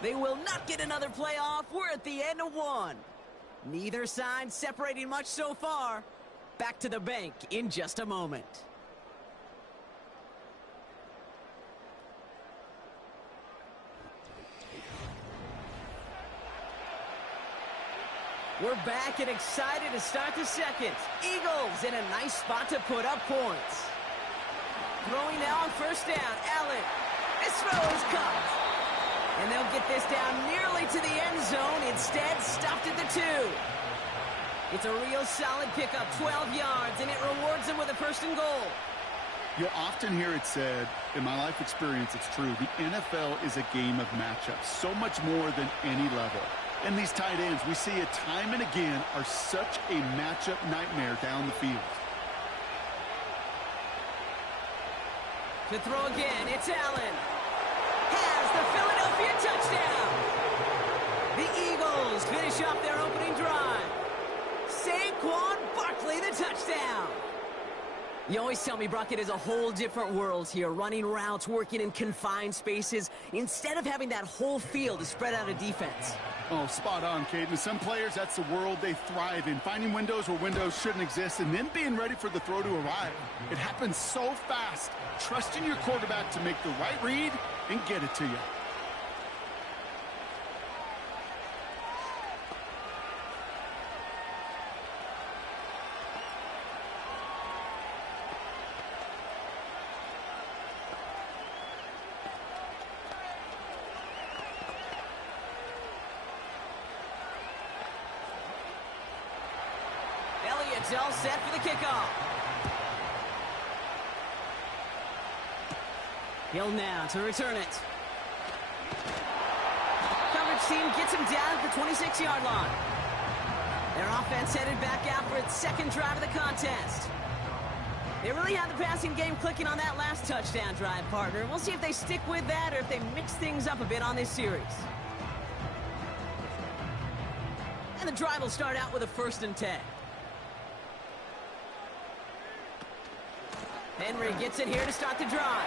They will not get another play off. We're at the end of 1. Neither side separating much so far. Back to the bank in just a moment. We're back and excited to start the 2nd. Eagles in a nice spot to put up points. Throwing now on 1st down. Allen. This throw is caught. And they'll get this down nearly to the end zone. Instead, stopped at the 2. It's a real solid pickup, 12 yards, and it rewards them with a 1st and goal. You'll often hear it said, in my life experience, it's true, the NFL is a game of matchups, so much more than any level. And these tight ends, we see it time and again, are such a matchup nightmare down the field. To throw again, it's Allen. Has the Philadelphia touchdown. The Eagles finish off their opening drive. Saquon Barkley, the touchdown. You always tell me, Brock, it is a whole different world here, running routes, working in confined spaces, instead of having that whole field to spread out a defense. Oh, spot on, Caden. Some players, that's the world they thrive in, finding windows where windows shouldn't exist, and then being ready for the throw to arrive. It happens so fast. Trusting your quarterback to make the right read and get it to you. Elliott's all set for the kickoff. Hill now to return it. Coverage team gets him down at the 26-yard line. Their offense headed back out for its 2nd drive of the contest. They really had the passing game clicking on that last touchdown drive, partner. We'll see if they stick with that or if they mix things up a bit on this series. And the drive will start out with a 1st and 10. Henry gets it here to start the drive.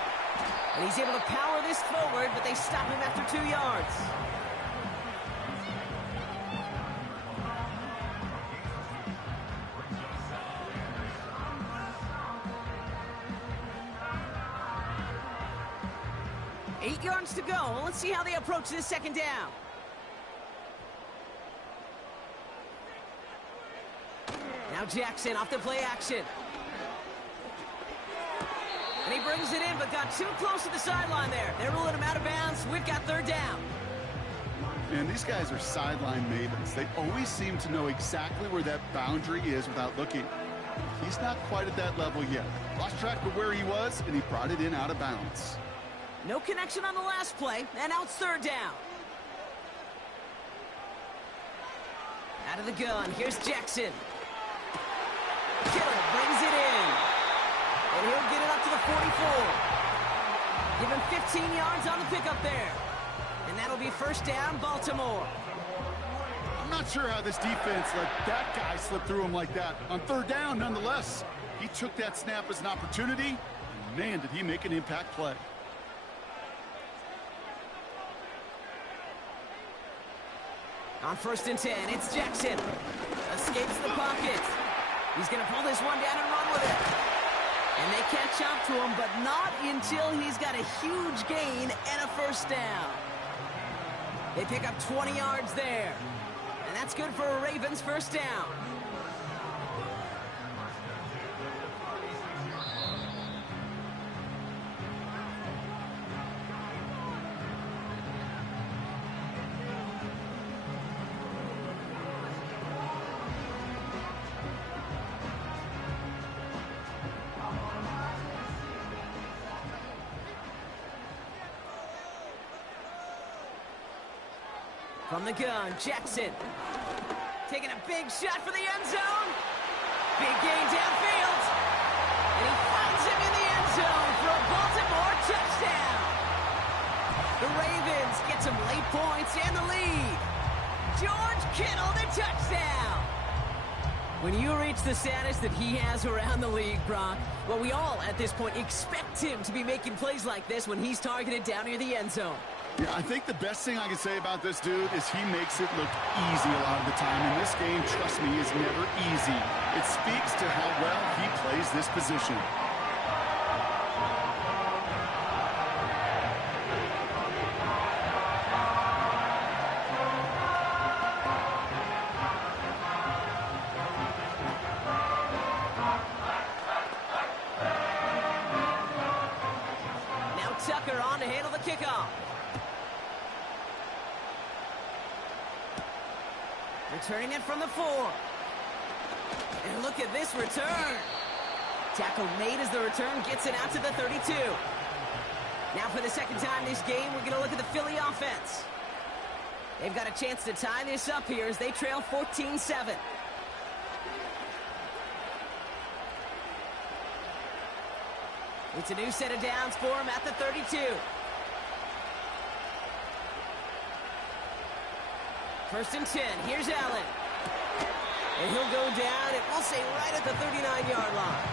And he's able to power this forward, but they stop him after 2 yards. Eight yards to go. Well, let's see how they approach this 2nd down. Now Jackson off the play action. And he brings it in, but got too close to the sideline there. They're ruling him out of bounds. We've got 3rd down. And these guys are sideline mavens. They always seem to know exactly where that boundary is without looking. He's not quite at that level yet. Lost track of where he was, and he brought it in out of bounds. No connection on the last play, and now it's 3rd down. Out of the gun, here's Jackson. Kittle brings it in. And he'll get it up to the 44. Give him 15 yards on the pickup there. And that'll be first down, Baltimore. I'm not sure how this defense let that guy slip through him like that. On third down, nonetheless, he took that snap as an opportunity. And man, did he make an impact play. On 1st and 10, it's Jackson. Escapes the pocket. He's going to pull this one down and run with it. And they catch up to him, but not until he's got a huge gain and a first down. They pick up 20 yards there. And that's good for a Ravens first down. From the gun, Jackson. Taking a big shot for the end zone. Big gain downfield. And he finds him in the end zone for a Baltimore touchdown. The Ravens get some late points and the lead. George Kittle, the touchdown. When you reach the status that he has around the league, Brock, well, we all at this point expect him to be making plays like this when he's targeted down near the end zone. Yeah, I think the best thing I can say about this dude is he makes it look easy a lot of the time. And this game, trust me, is never easy. It speaks to how well he plays this position. Now Tucker on to handle the kickoff. Returning it from the 4. And look at this return. Tackle made as the return gets it out to the 32. Now for the second time this game, we're going to look at the Philly offense. They've got a chance to tie this up here as they trail 14-7. It's a new set of downs for him at the 32. First and 10, here's Allen. And he'll go down, and we'll say right at the 39-yard line.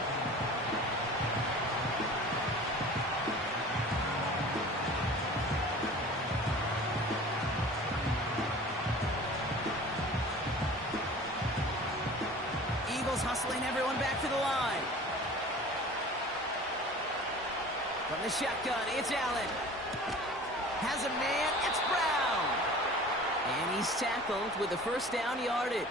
Eagles hustling everyone back to the line. From the shotgun, it's Allen. Has a man, it's Brown. And he's tackled with the first down yardage.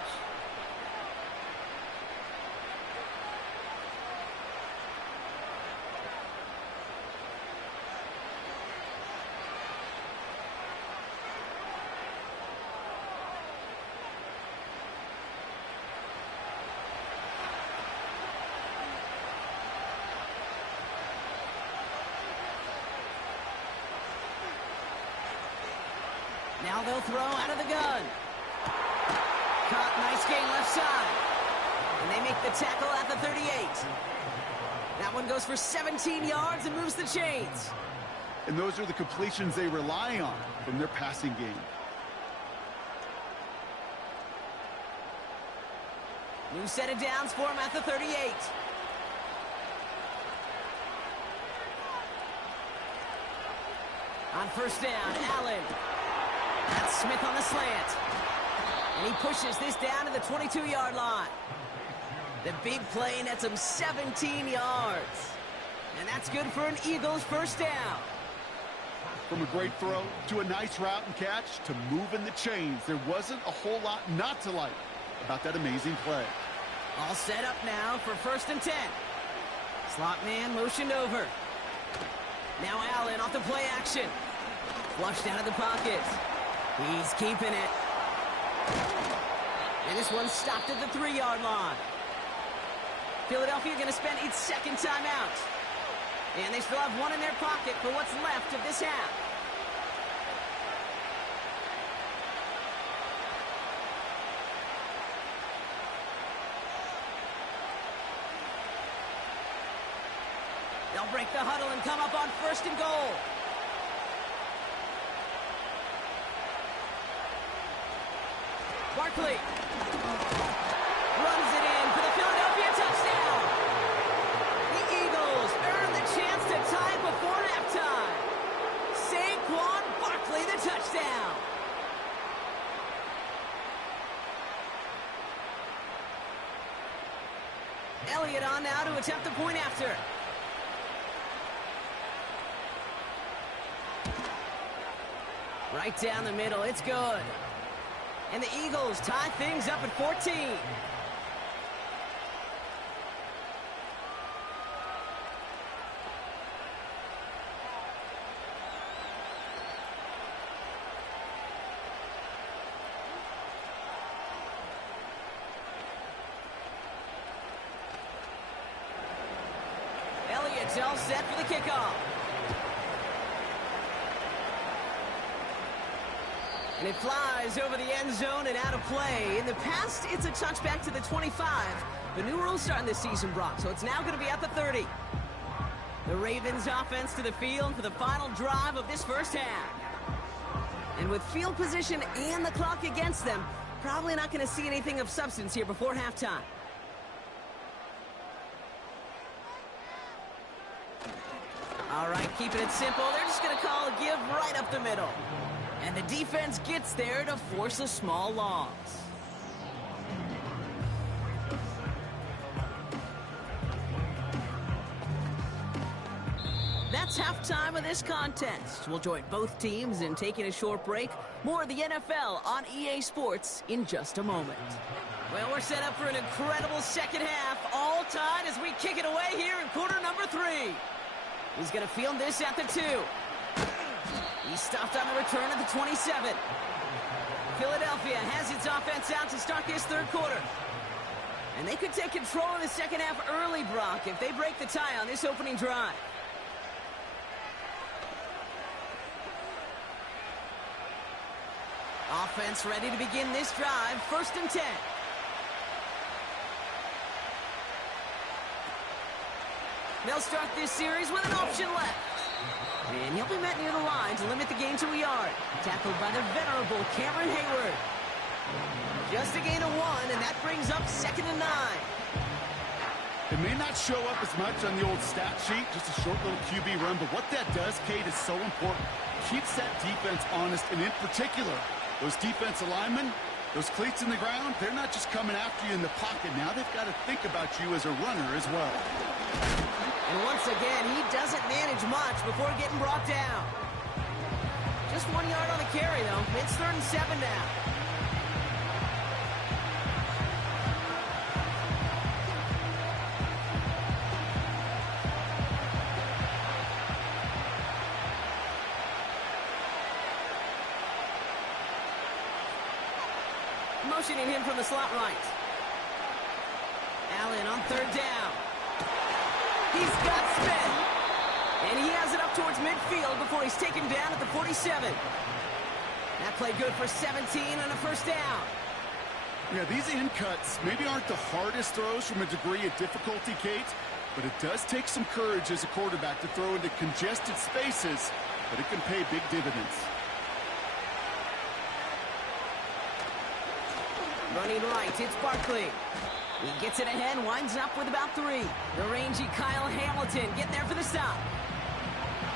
Now they'll throw out of the gun. Caught, nice gain left side. And they make the tackle at the 38. That one goes for 17 yards and moves the chains. And those are the completions they rely on from their passing game. New set of downs for him at the 38. On first down, Allen. That's Smith on the slant. And he pushes this down to the 22-yard line. The big play nets him 17 yards. And that's good for an Eagles first down. From a great throw to a nice route and catch to moving the chains, there wasn't a whole lot not to like about that amazing play. All set up now for first and 10. Slot man motioned over. Now Allen off the play action. Flushed out of the pocket. He's keeping it. And this one's stopped at the 3-yard line. Philadelphia going to spend its second timeout. And they still have one in their pocket for what's left of this half. They'll break the huddle and come up on 1st and goal. Barkley runs it in for the Philadelphia touchdown. The Eagles earn the chance to tie it before halftime. Saquon Barkley, the touchdown. Elliott on now to attempt the point after. Right down the middle, it's good. And the Eagles tie things up at 14. Elliott's all set for the kickoff. And it flies over the end zone and out of play. In the past, it's a touchback to the 25. The new rules starting this season, Brock, so it's now going to be at the 30. The Ravens offense to the field for the final drive of this first half. And with field position and the clock against them, probably not going to see anything of substance here before halftime. All right, keeping it simple. They're just going to call a give right up the middle. And the defense gets there to force a small loss. That's halftime of this contest. We'll join both teams in taking a short break. More of the NFL on EA Sports in just a moment. Well, we're set up for an incredible second half. All tied as we kick it away here in quarter number 3. He's going to field this at the 2. He's stopped on the return at the 27. Philadelphia has its offense out to start this third quarter. And they could take control of the second half early, Brock, if they break the tie on this opening drive. Offense ready to begin this drive. 1st and 10. They'll start this series with an option left. And he'll be met near the line to limit the gain to a yard. Tackled by the venerable Cameron Hayward. Just a gain of 1, and that brings up 2nd and 9. It may not show up as much on the old stat sheet, just a short little QB run, but what that does, Kate, is so important. Keeps that defense honest, and in particular, those defensive linemen, those cleats in the ground, they're not just coming after you in the pocket. Now they've got to think about you as a runner as well. And once again, he doesn't manage much before getting brought down. Just 1 yard on the carry, though. It's 3rd and 7 now. Motioning him from the slot right. Allen on 3rd down. He's got Smith. And he has it up towards midfield before he's taken down at the 47. That play good for 17 on a 1st down. Yeah, these in cuts maybe aren't the hardest throws from a degree of difficulty, Kate, but it does take some courage as a quarterback to throw into congested spaces, but it can pay big dividends. Running right, it's Barkley. He gets it ahead, winds up with about 3. The rangy Kyle Hamilton getting there for the stop.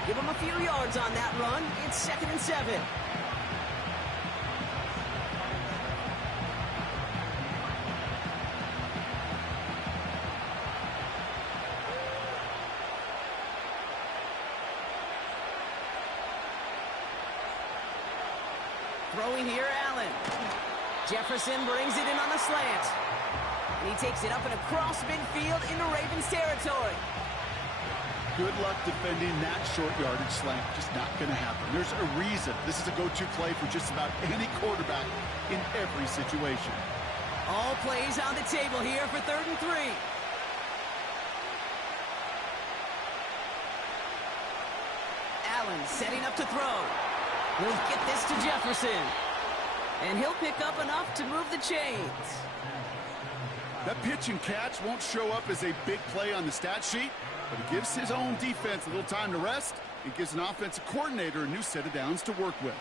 Give him a few yards on that run. It's 2nd and 7. Throwing here, Allen. Jefferson brings it in on the slant. And he takes it up and across midfield into Ravens territory. Good luck defending that short yardage slant. Just not going to happen. There's a reason this is a go-to play for just about any quarterback in every situation. All plays on the table here for 3rd and 3. Allen setting up to throw. He'll get this to Jefferson. And he'll pick up enough to move the chains. That pitch and catch won't show up as a big play on the stat sheet, But it gives his own defense a little time to rest. It gives an offensive coordinator a new set of downs to work with.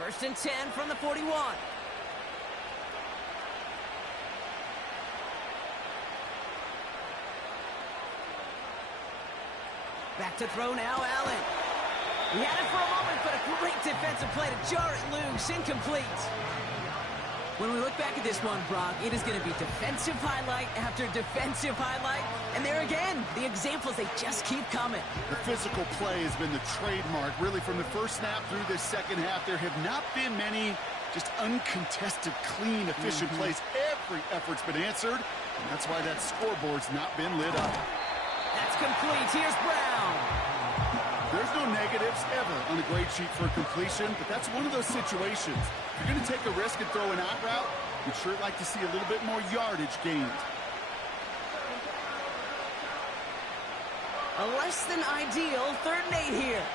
1st and 10 from the 41. Back to throw now, Allen. He had it for a moment, but a great defensive play to jar it loose. Incomplete. When we look back at this one, Brock, it is going to be defensive highlight after defensive highlight. And there again, the examples, they just keep coming. The physical play has been the trademark. Really, from the first snap through this second half, there have not been many just uncontested, clean, efficient plays. Every effort's been answered, and that's why that scoreboard's not been lit up. That's complete. Here's Brown. There's no negatives ever on a grade sheet for completion, but that's one of those situations. If you're going to take a risk and throw an out route, you'd sure like to see a little bit more yardage gained. A less than ideal 3rd and 8 here.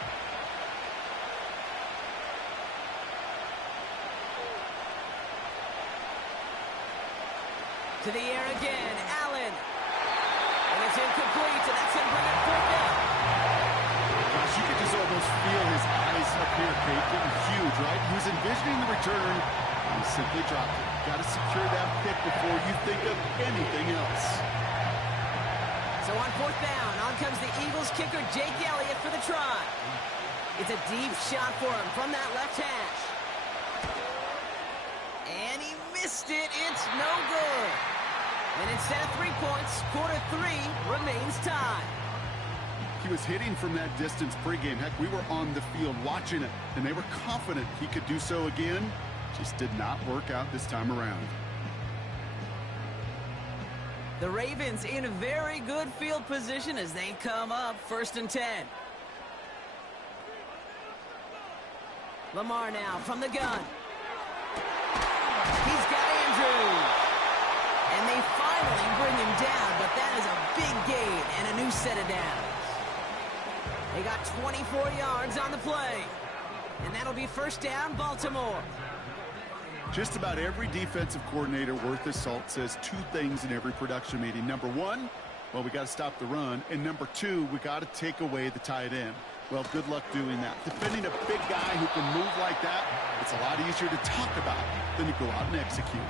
To the air again, Allen. And it's incomplete, and that's going to bring it 4th down. Gosh, you could just almost feel his eyes up here, Kate, getting huge, right? He was envisioning the return, and he simply dropped it. Got to secure that pick before you think of anything else. So on 4th down, on comes the Eagles kicker, Jake Elliott, for the try. It's a deep shot for him from that left hash. And he missed it. It's no good. And instead of 3 points, quarter 3 remains tied. He was hitting from that distance pregame. Heck, we were on the field watching it, and they were confident he could do so again. Just did not work out this time around. The Ravens in a very good field position as they come up 1st and 10. Lamar now from the gun. He's got Andrews. And they finally bring him down, but that is a big gain and a new set of downs. They got 24 yards on the play. And that'll be 1st down, Baltimore. Just about every defensive coordinator worth his salt says 2 things in every production meeting. Number 1, well, we got to stop the run. And number 2, we got to take away the tight end. Well, good luck doing that. Defending a big guy who can move like that, it's a lot easier to talk about than to go out and execute.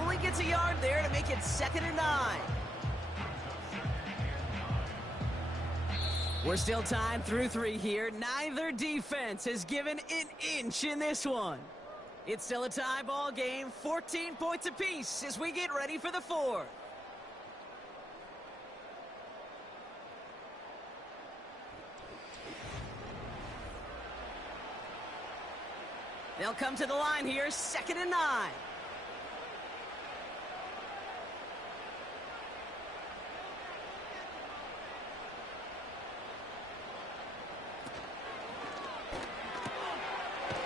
Only gets a yard there to make it 2nd and 9. We're still tied through 3 here. Neither defense has given an inch in this one. It's still a tie ball game, 14 points apiece as we get ready for the 4th. They'll come to the line here, 2nd and 9.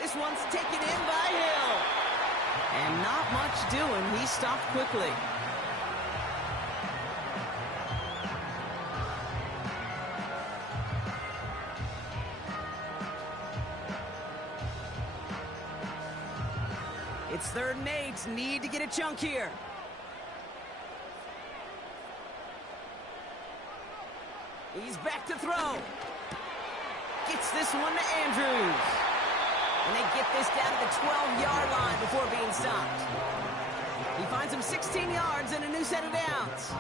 This one's taken in by Hill. And not much doing. He stopped quickly. It's 3rd and 8. Need to get a chunk here. He's back to throw. Gets this one to Andrews. And they get this down to the 12-yard line before being stopped. He finds him 16 yards and a new set of downs.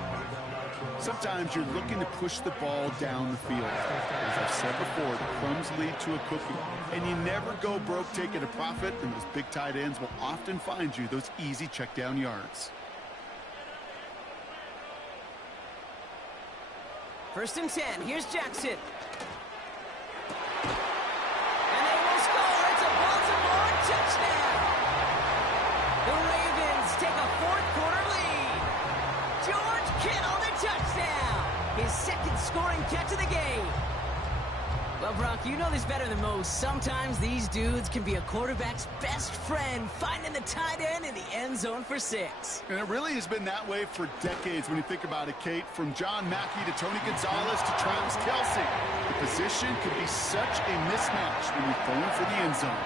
Sometimes you're looking to push the ball down the field. As I've said before, the crumbs lead to a cookie. And you never go broke taking a profit, and those big tight ends will often find you those easy check down yards. 1st and 10. Here's Jackson. And they will score. It's a Baltimore touchdown. The Ravens take a 4th quarter lead. George Kittle, the touchdown. His 2nd scoring catch of the game. Well, Brock, you know this better than most. Sometimes these dudes can be a quarterback's best friend, finding the tight end in the end zone for 6. And it really has been that way for decades when you think about it, Kate. From John Mackey to Tony Gonzalez to Travis Kelce. The position can be such a mismatch when you're going for the end zone.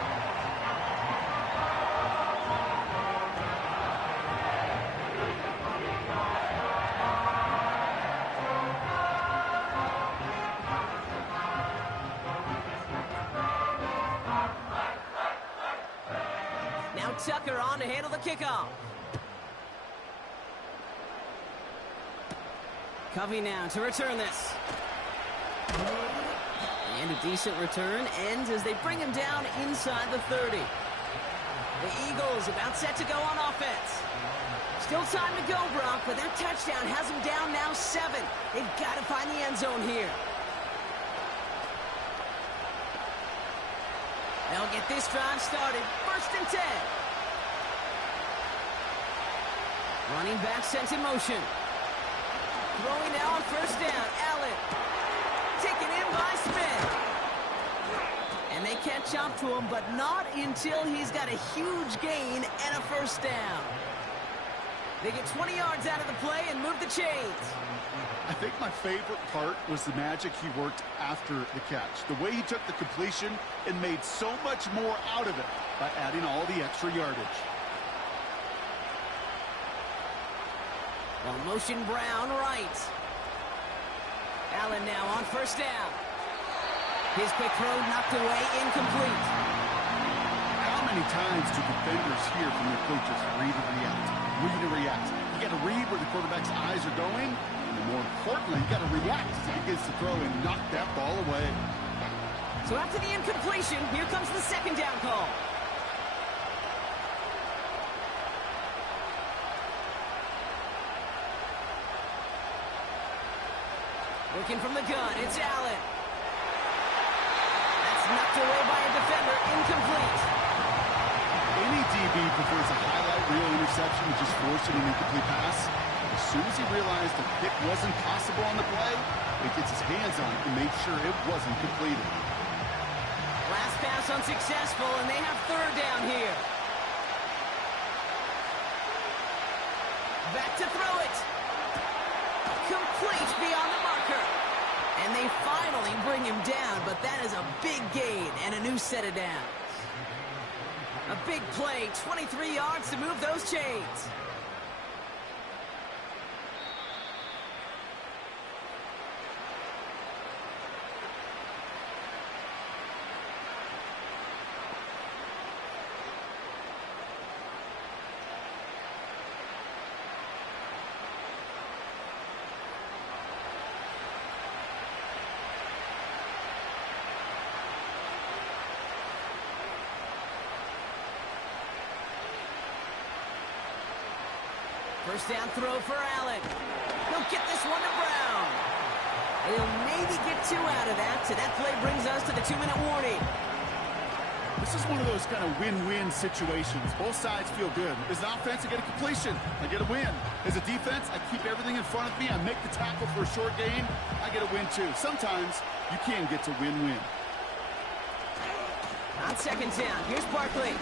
Tucker on to handle the kickoff. Covey now to return this. And a decent return ends as they bring him down inside the 30. The Eagles about set to go on offense. Still time to go, Brock, but that touchdown has them down now 7. They've got to find the end zone here. They'll get this drive started. 1st and 10. Running back sent in motion. Throwing now on 1st down. Allen. Taken in by Smith. And they catch up to him, but not until he's got a huge gain and a 1st down. They get 20 yards out of the play and move the chains. I think my favorite part was the magic he worked after the catch. The way he took the completion and made so much more out of it by adding all the extra yardage. Well, motion Brown right. Allen now on 1st down. His quick throw knocked away, incomplete. How many times do defenders hear from their coaches, read and react, read and react? You got to read where the quarterback's eyes are going, and more importantly, you got to react as he begins to throw and knock that ball away. So after the incompletion, here comes the 2nd down call. Working from the gun, it's Allen. That's knocked away by a defender, incomplete. Any DB prefers a highlight reel interception to just forcing an incomplete pass. As soon as he realized the pick wasn't possible on the play, he gets his hands on it and made sure it wasn't completed. Last pass unsuccessful, and they have 3rd down here. Back to throw it. Complete beyond the marker. And they finally bring him down, but that is a big gain and a new set of downs. A big play, 23 yards to move those chains. First down throw for Allen. He'll get this one to Brown. He'll maybe get 2 out of that, so that play brings us to the 2-minute warning. This is one of those kind of win-win situations. Both sides feel good. As an offense, I get a completion. I get a win. As a defense, I keep everything in front of me. I make the tackle for a short gain. I get a win, too. Sometimes you can get to win-win. On 2nd down, here's Barkley.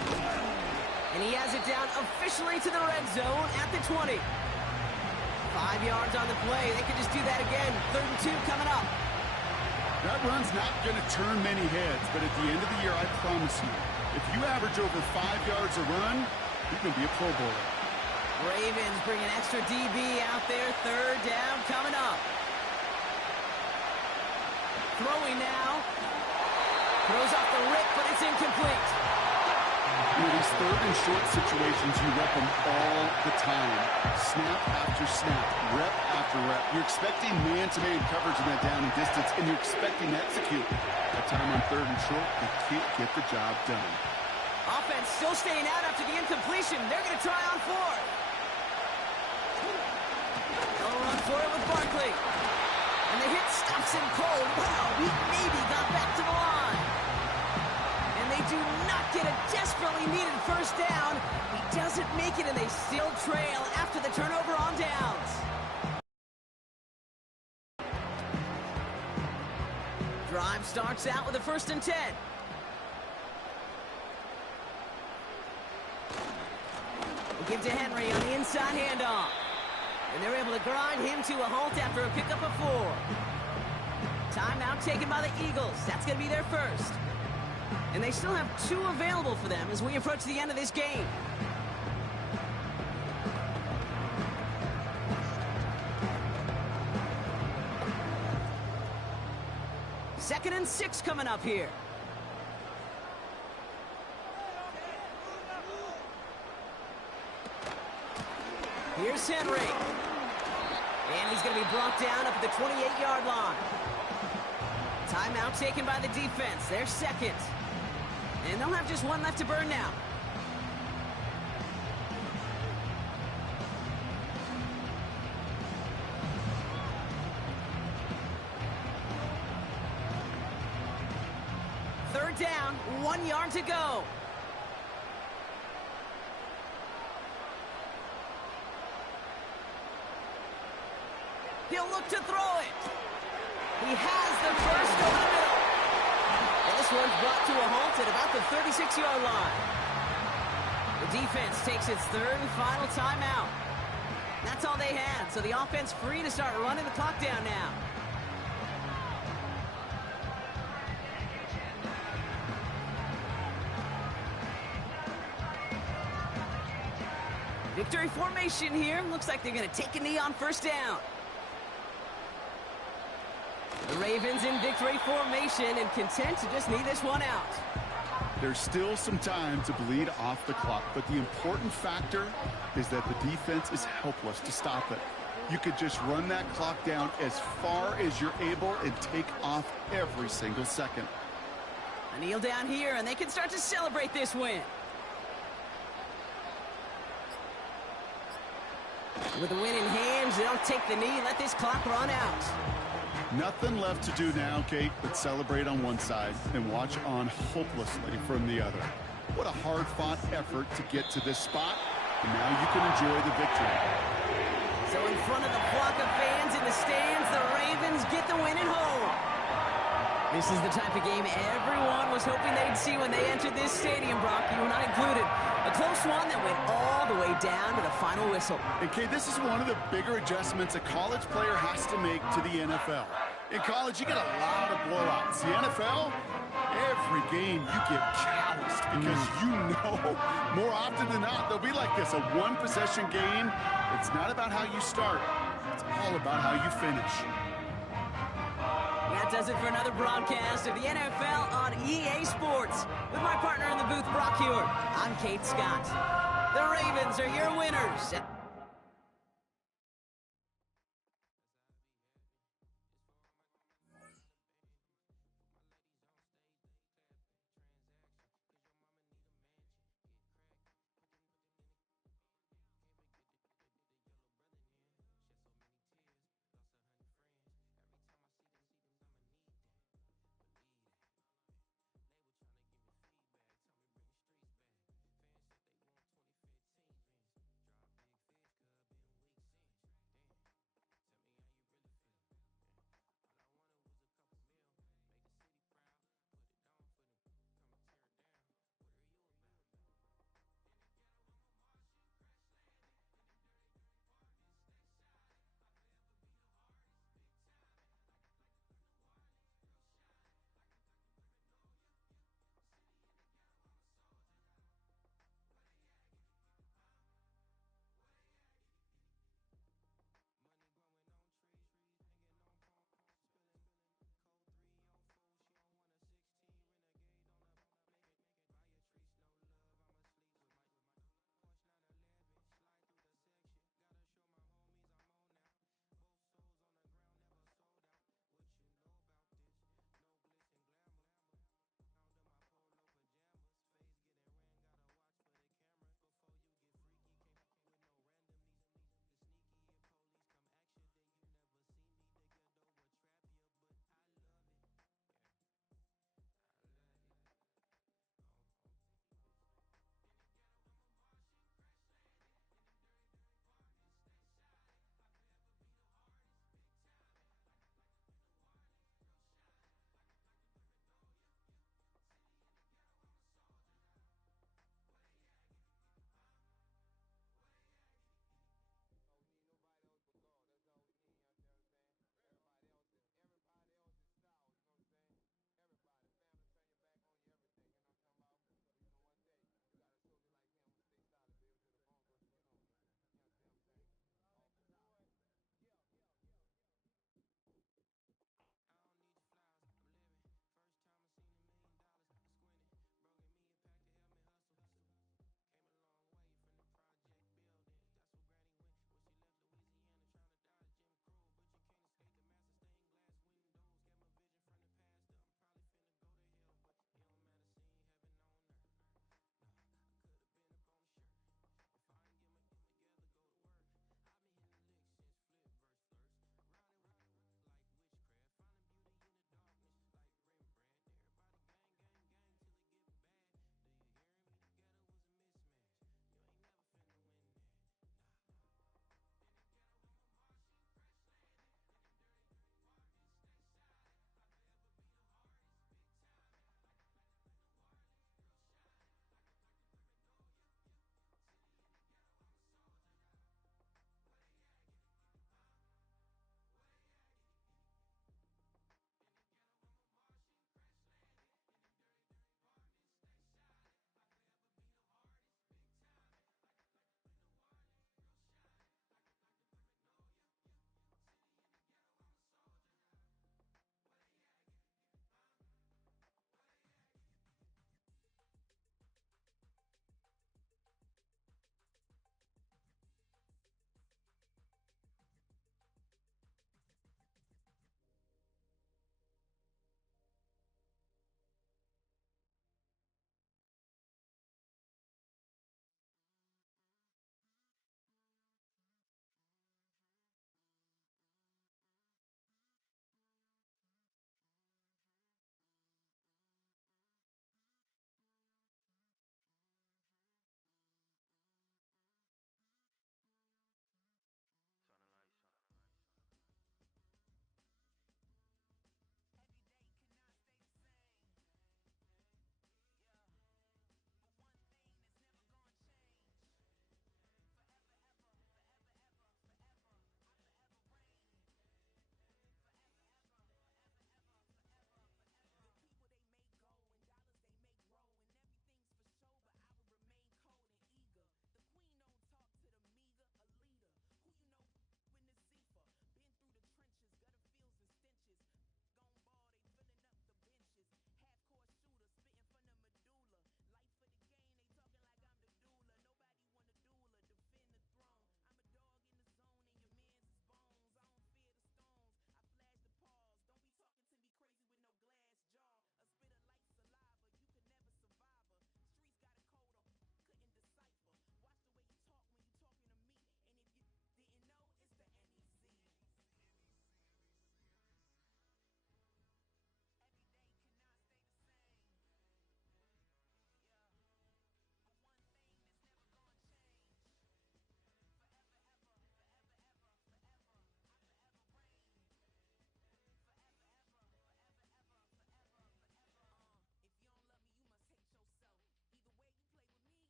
And he has it down officially to the red zone at the 20. 5 yards on the play. They could just do that again. 3rd and 2 coming up. That run's not going to turn many heads, but at the end of the year, I promise you, if you average over 5 yards a run, you're going to be a Pro Bowler. Ravens bring an extra DB out there. 3rd down coming up. Throwing now. Throws off the rip, but it's incomplete. You know, these 3rd and short situations, you rep them all the time. Snap after snap, rep after rep. You're expecting man-to-man coverage in that down and distance, and you're expecting to execute. That time on 3rd and short, they can't get the job done. Offense still staying out after the incompletion. They're going to try on 4th. They'll run for it with Barkley. And the hit stops him cold. Wow, he maybe got back to the line. And they do not get a desperately needed 1st down. He doesn't make it, and they still trail after the turnover on downs. Drive starts out with a 1st and 10. We'll give to Henry on the inside handoff. And they're able to grind him to a halt after a pickup of 4. Timeout taken by the Eagles. That's going to be their first. And they still have 2 available for them as we approach the end of this game. Second and 6 coming up here. Here's Henry. And he's going to be brought down up at the 28-yard line. Timeout taken by the defense. Their second. And they'll have just one left to burn now. Third down, 1 yard to go. He'll look to throw it. He has the first over the middle. And this one's brought to a halt at about the 36-yard line. The defense takes its third and final timeout. That's all they had, so the offense free to start running the clock down now. Victory formation here. Looks like they're going to take a knee on first down. The Ravens in victory formation and content to just knee this one out. There's still some time to bleed off the clock, but the important factor is that the defense is helpless to stop it. You could just run that clock down as far as you're able and take off every single second. A kneel down here, and they can start to celebrate this win. With the win in hand, they'll take the knee and let this clock run out. Nothing left to do now, Kate, but celebrate on one side and watch on hopelessly from the other. What a hard-fought effort to get to this spot, and now you can enjoy the victory. So in front of the flock of fans in the stands, the Ravens get the win at home. This is the type of game everyone was hoping they'd see when they entered this stadium, Brock, you and I included. A close one that went all the way down to the final whistle. And, Kate, this is one of the bigger adjustments a college player has to make to the NFL. In college, you get a lot of blowouts. The NFL, every game you get calloused because you know more often than not they'll be like this, a one-possession game. It's not about how you start. It's all about how you finish. That does it for another broadcast of the NFL on EA Sports. With my partner in the booth, Brock Hewitt, I'm Kate Scott. The Ravens are your winners.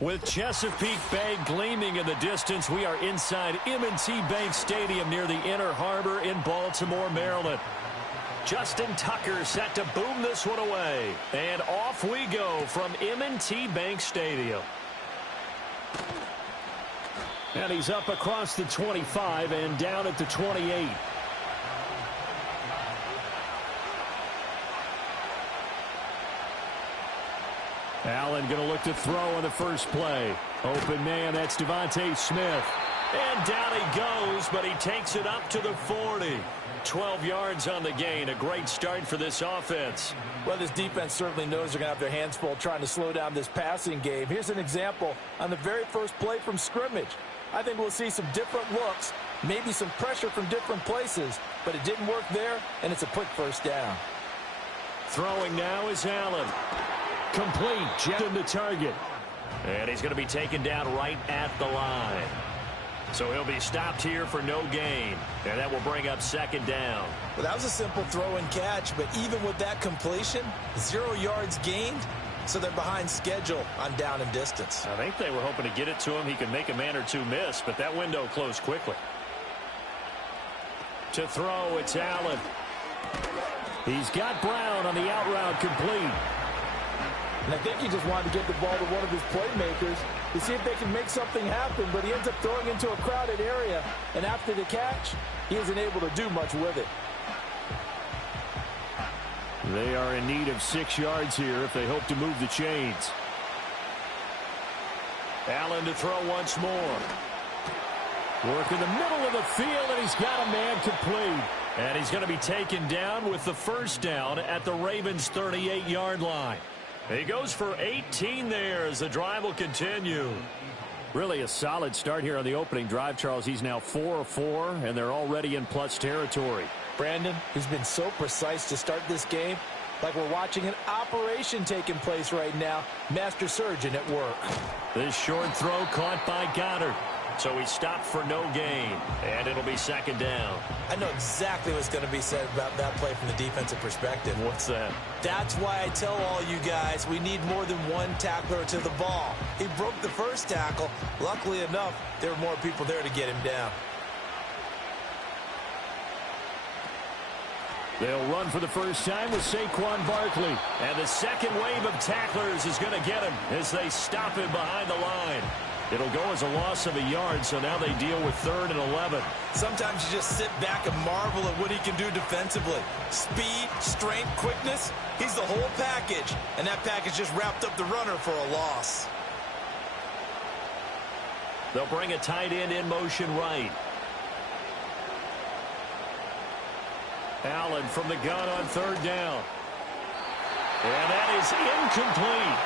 With Chesapeake Bay gleaming in the distance, we are inside M&T Bank Stadium near the Inner Harbor in Baltimore, Maryland. Justin Tucker set to boom this one away. And off we go from M&T Bank Stadium. And he's up across the 25 and down at the 28. Allen going to look to throw on the first play. Open man, that's Devontae Smith. And down he goes, but he takes it up to the 40. 12 yards on the gain. A great start for this offense. Well, this defense certainly knows they're going to have their hands full trying to slow down this passing game. Here's an example on the very first play from scrimmage. I think we'll see some different looks, maybe some pressure from different places, but it didn't work there, and it's a quick first down. Throwing now is Allen. Complete, jet in the target. And he's going to be taken down right at the line. So he'll be stopped here for no gain. And that will bring up second down. Well, that was a simple throw and catch, but even with that completion, 0 yards gained, so they're behind schedule on down and distance. I think they were hoping to get it to him. He could make a man or two miss, but that window closed quickly. To throw, it's Allen. He's got Brown on the out route complete. And I think he just wanted to get the ball to one of his playmakers to see if they can make something happen, but he ends up throwing into a crowded area, and after the catch, he isn't able to do much with it. They are in need of 6 yards here if they hope to move the chains. Allen to throw once more. Work in the middle of the field, and he's got a man complete. And he's going to be taken down with the first down at the Ravens' 38-yard line. He goes for 18 there as the drive will continue. Really a solid start here on the opening drive, Charles. He's now 4 of 4, and they're already in plus territory. Brandon, he's been so precise to start this game, like we're watching an operation taking place right now. Master surgeon at work. This short throw caught by Goddard. So he stopped for no gain, and it'll be second down. I know exactly what's going to be said about that play from the defensive perspective. What's that? That's why I tell all you guys we need more than one tackler to the ball. He broke the first tackle. Luckily enough, there were more people there to get him down. They'll run for the first time with Saquon Barkley. And the second wave of tacklers is going to get him as they stop him behind the line. It'll go as a loss of a yard, so now they deal with 3rd and 11. Sometimes you just sit back and marvel at what he can do defensively. Speed, strength, quickness, he's the whole package. And that package just wrapped up the runner for a loss. They'll bring a tight end in motion right. Allen from the gun on 3rd down. And that is incomplete.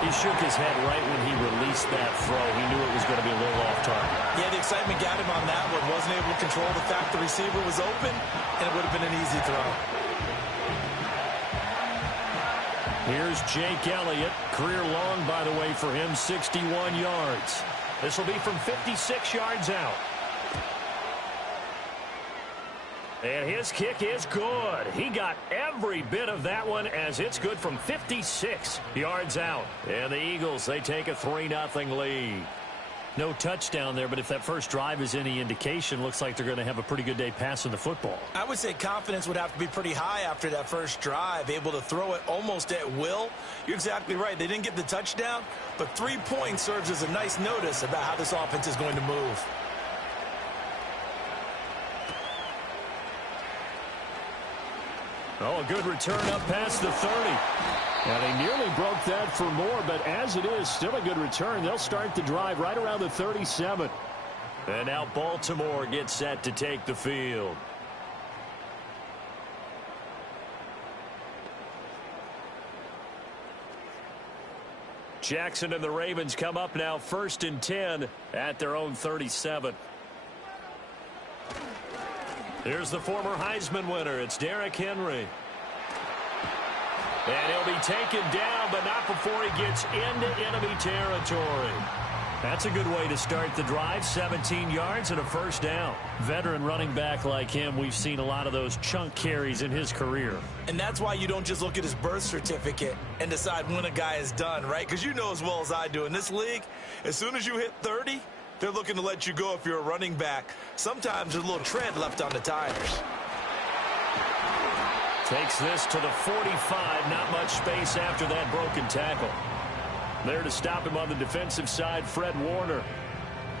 He shook his head right when he released that throw. He knew it was going to be a little off target. Yeah, the excitement got him on that one. Wasn't able to control the fact the receiver was open, and it would have been an easy throw. Here's Jake Elliott. Career long, by the way, for him, 61 yards. This will be from 56 yards out. And his kick is good. He got every bit of that one as it's good from 56 yards out. And the Eagles, they take a 3-0 lead. No touchdown there, but if that first drive is any indication, looks like they're going to have a pretty good day passing the football. I would say confidence would have to be pretty high after that first drive, able to throw it almost at will. You're exactly right. They didn't get the touchdown, but 3 points serves as a nice notice about how this offense is going to move. Oh, a good return up past the 30. And they nearly broke that for more, but as it is, still a good return. They'll start the drive right around the 37. And now Baltimore gets set to take the field. Jackson and the Ravens come up now 1st and 10 at their own 37. Here's the former Heisman winner. It's Derrick Henry. And he'll be taken down, but not before he gets into enemy territory. That's a good way to start the drive. 17 yards and a first down. Veteran running back like him, we've seen a lot of those chunk carries in his career. And that's why you don't just look at his birth certificate and decide when a guy is done, right? Because you know as well as I do, in this league, as soon as you hit 30, they're looking to let you go if you're a running back. Sometimes there's a little tread left on the tires. Takes this to the 45. Not much space after that broken tackle. There to stop him on the defensive side, Fred Warner.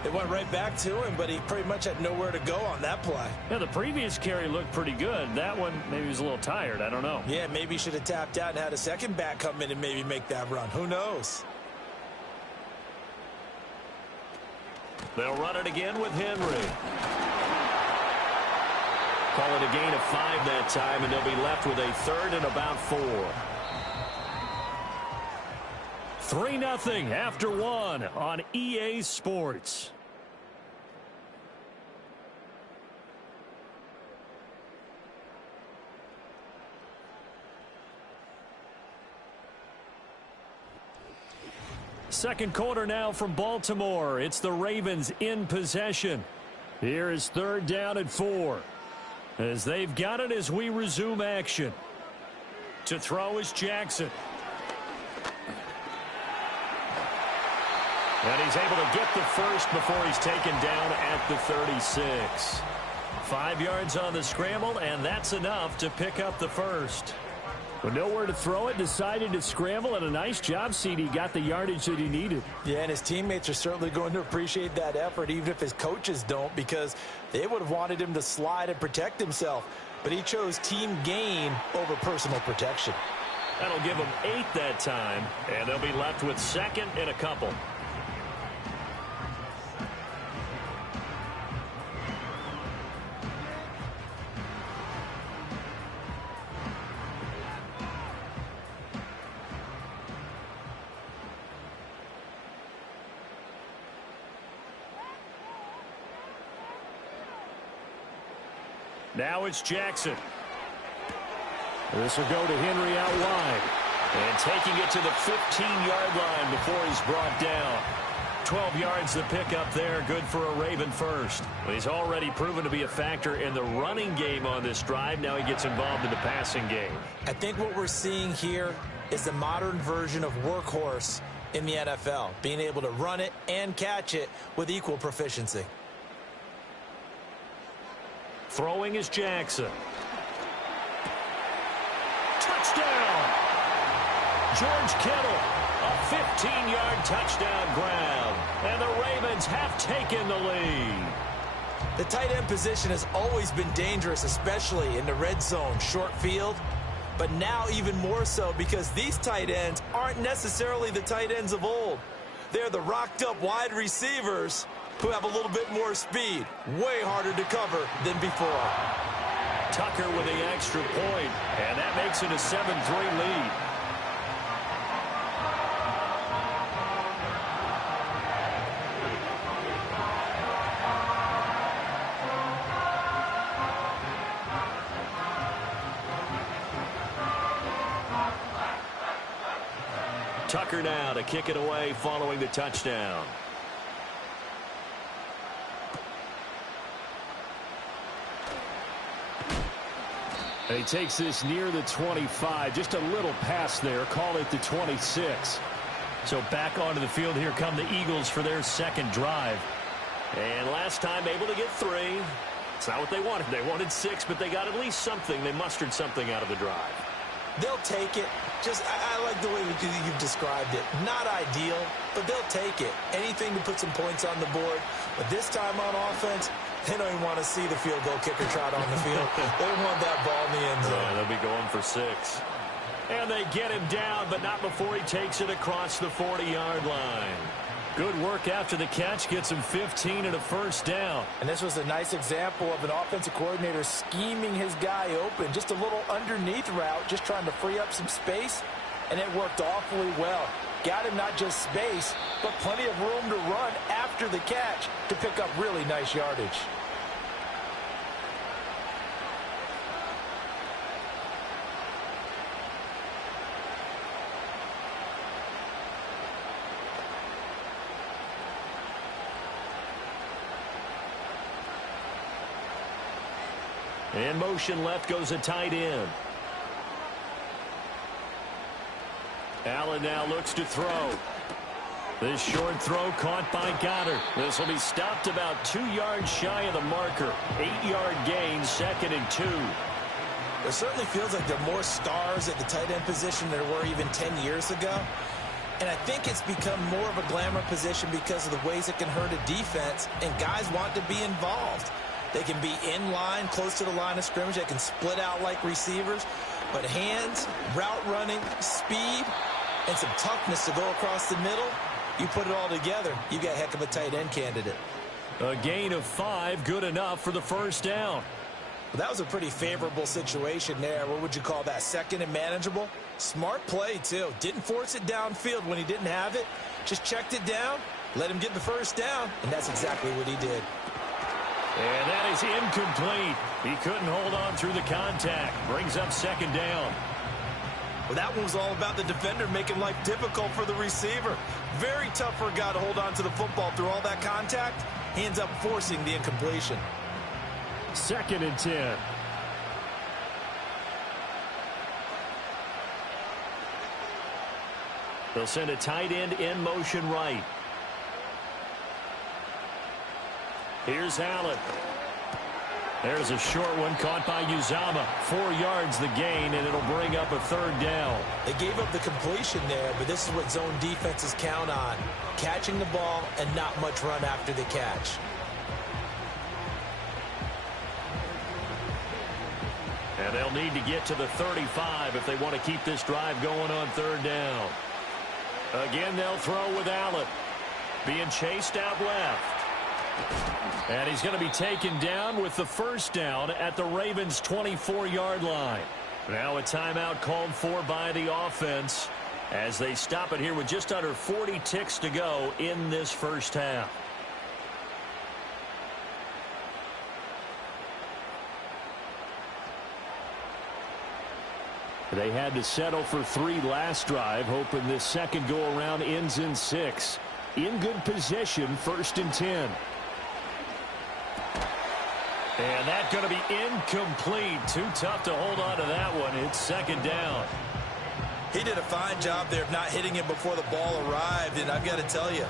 It went right back to him, but he pretty much had nowhere to go on that play. Yeah, the previous carry looked pretty good. That one, maybe he was a little tired. I don't know. Yeah, maybe he should have tapped out and had a second back come in and maybe make that run. Who knows? They'll run it again with Henry. Call it a gain of 5 that time, and they'll be left with a third and about 4. 3-0 after 1 on EA Sports. Second quarter now from Baltimore. It's the Ravens in possession. Here is 3rd down and 4. As they've got it as we resume action. To throw is Jackson. And he's able to get the first before he's taken down at the 36. 5 yards on the scramble, and that's enough to pick up the first. With nowhere to throw it, decided to scramble, and a nice job, CD. Got the yardage that he needed. Yeah, and his teammates are certainly going to appreciate that effort, even if his coaches don't, because they would have wanted him to slide and protect himself. But he chose team gain over personal protection. That'll give him 8 that time, and they'll be left with 2nd and a couple. Now it's Jackson. This will go to Henry out wide. And taking it to the 15-yard line before he's brought down. 12 yards to pick up there. Good for a Raven first. Well, he's already proven to be a factor in the running game on this drive. Now he gets involved in the passing game. I think what we're seeing here is the modern version of workhorse in the NFL. Being able to run it and catch it with equal proficiency. Throwing is Jackson. Touchdown! George Kittle, a 15-yard touchdown grab. And the Ravens have taken the lead. The tight end position has always been dangerous, especially in the red zone, short field. But now even more so because these tight ends aren't necessarily the tight ends of old. They're the rocked-up wide receivers who have a little bit more speed. Way harder to cover than before. Tucker with the extra point, and that makes it a 7-3 lead. Tucker now to kick it away following the touchdown. And he takes this near the 25. Just a little pass there. Call it the 26. So back onto the field. Here come the Eagles for their second drive. And last time able to get 3. It's not what they wanted. They wanted 6, but they got at least something. They mustered something out of the drive. They'll take it. Just, I like the way you've described it. Not ideal, but they'll take it. Anything to put some points on the board. But this time on offense, they don't even want to see the field goal kicker trot on the field. They want that ball in the end zone. Yeah, they'll be going for 6. And they get him down, but not before he takes it across the 40-yard line. Good work after the catch. Gets him 15 and a first down. And this was a nice example of an offensive coordinator scheming his guy open. Just a little underneath route, just trying to free up some space. And it worked awfully well. Got him not just space, but plenty of room to run after the catch to pick up really nice yardage. In motion left goes a tight end. Allen now looks to throw. This short throw caught by Goddard. This will be stopped about 2 yards shy of the marker. 8-yard gain, 2nd and 2. It certainly feels like there are more stars at the tight end position than there were even 10 years ago. And I think it's become more of a glamour position because of the ways it can hurt a defense, and guys want to be involved. They can be in line, close to the line of scrimmage. They can split out like receivers. But hands, route running, speed, and some toughness to go across the middle, you put it all together, you got a heck of a tight end candidate. A gain of 5, good enough for the first down. Well, that was a pretty favorable situation there. What would you call that? 2nd and manageable? Smart play, too. Didn't force it downfield when he didn't have it. Just checked it down, let him get the first down, and that's exactly what he did. And that is incomplete. He couldn't hold on through the contact. Brings up 2nd down. Well, that one was all about the defender making life difficult for the receiver. Very tough for a guy to hold on to the football through all that contact. He ends up forcing the incompletion. 2nd and 10. They'll send a tight end in motion right. Here's Allen. There's a short one caught by Uzama. 4 yards the gain, and it'll bring up a 3rd down. They gave up the completion there, but this is what zone defenses count on. Catching the ball and not much run after the catch. And they'll need to get to the 35 if they want to keep this drive going on 3rd down. Again, they'll throw with Allen. Being chased out left. And he's going to be taken down with the first down at the Ravens' 24-yard line. Now a timeout called for by the offense as they stop it here with just under 40 ticks to go in this first half. They had to settle for 3 last drive, hoping this second go-around ends in 6. In good position, 1st and 10. And that's going to be incomplete. Too tough to hold on to that one. It's 2nd down. He did a fine job there of not hitting it before the ball arrived, and I've got to tell you,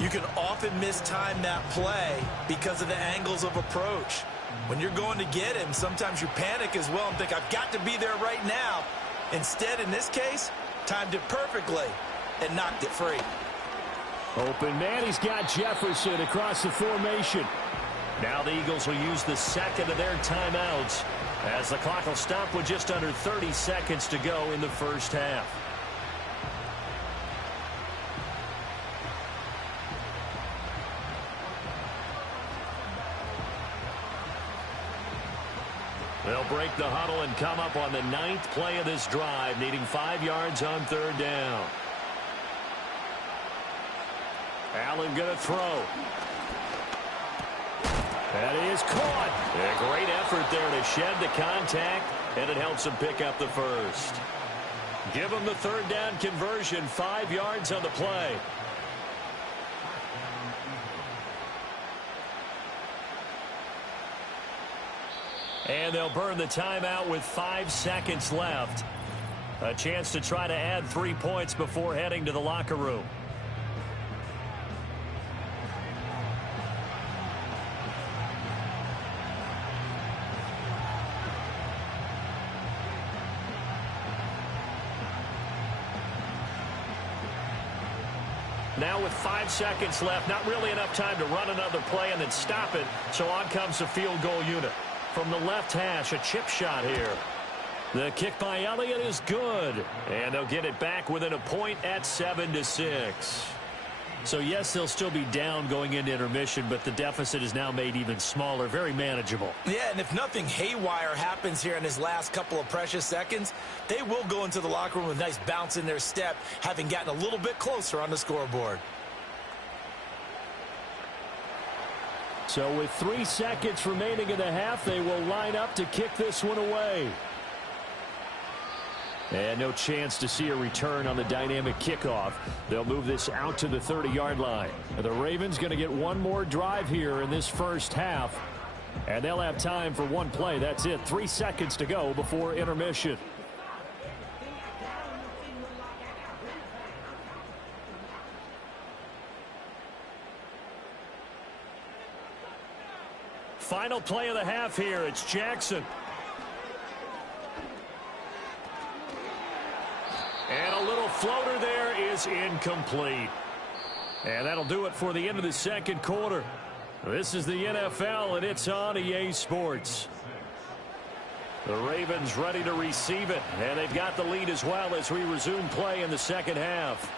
you can often mistime that play because of the angles of approach. When you're going to get him, sometimes you panic as well and think, I've got to be there right now. Instead, in this case, timed it perfectly and knocked it free. Open man, he's got Jefferson across the formation. Now the Eagles will use the 2nd of their timeouts as the clock will stop with just under 30 seconds to go in the first half. They'll break the huddle and come up on the 9th play of this drive, needing 5 yards on 3rd down. Allen going to throw. That is caught. A great effort there to shed the contact, and it helps him pick up the first. Give him the 3rd down conversion, 5 yards on the play. And they'll burn the timeout with 5 seconds left. A chance to try to add 3 points before heading to the locker room. Now with 5 seconds left, not really enough time to run another play and then stop it. So on comes the field goal unit. From the left hash, a chip shot here. The kick by Elliott is good. And they'll get it back within a point at 7-6. So yes, they'll still be down going into intermission, but the deficit is now made even smaller, very manageable. Yeah, and if nothing haywire happens here in his last couple of precious seconds, they will go into the locker room with a nice bounce in their step, having gotten a little bit closer on the scoreboard. So with 3 seconds remaining in the half, they will line up to kick this one away. And no chance to see a return on the dynamic kickoff. They'll move this out to the 30-yard line. The Ravens going to get one more drive here in this first half. And they'll have time for one play. That's it. 3 seconds to go before intermission. Final play of the half here. It's Jackson. And a little floater there is incomplete. And that'll do it for the end of the second quarter. This is the NFL, and it's on EA Sports. The Ravens ready to receive it, and they've got the lead as well as we resume play in the second half.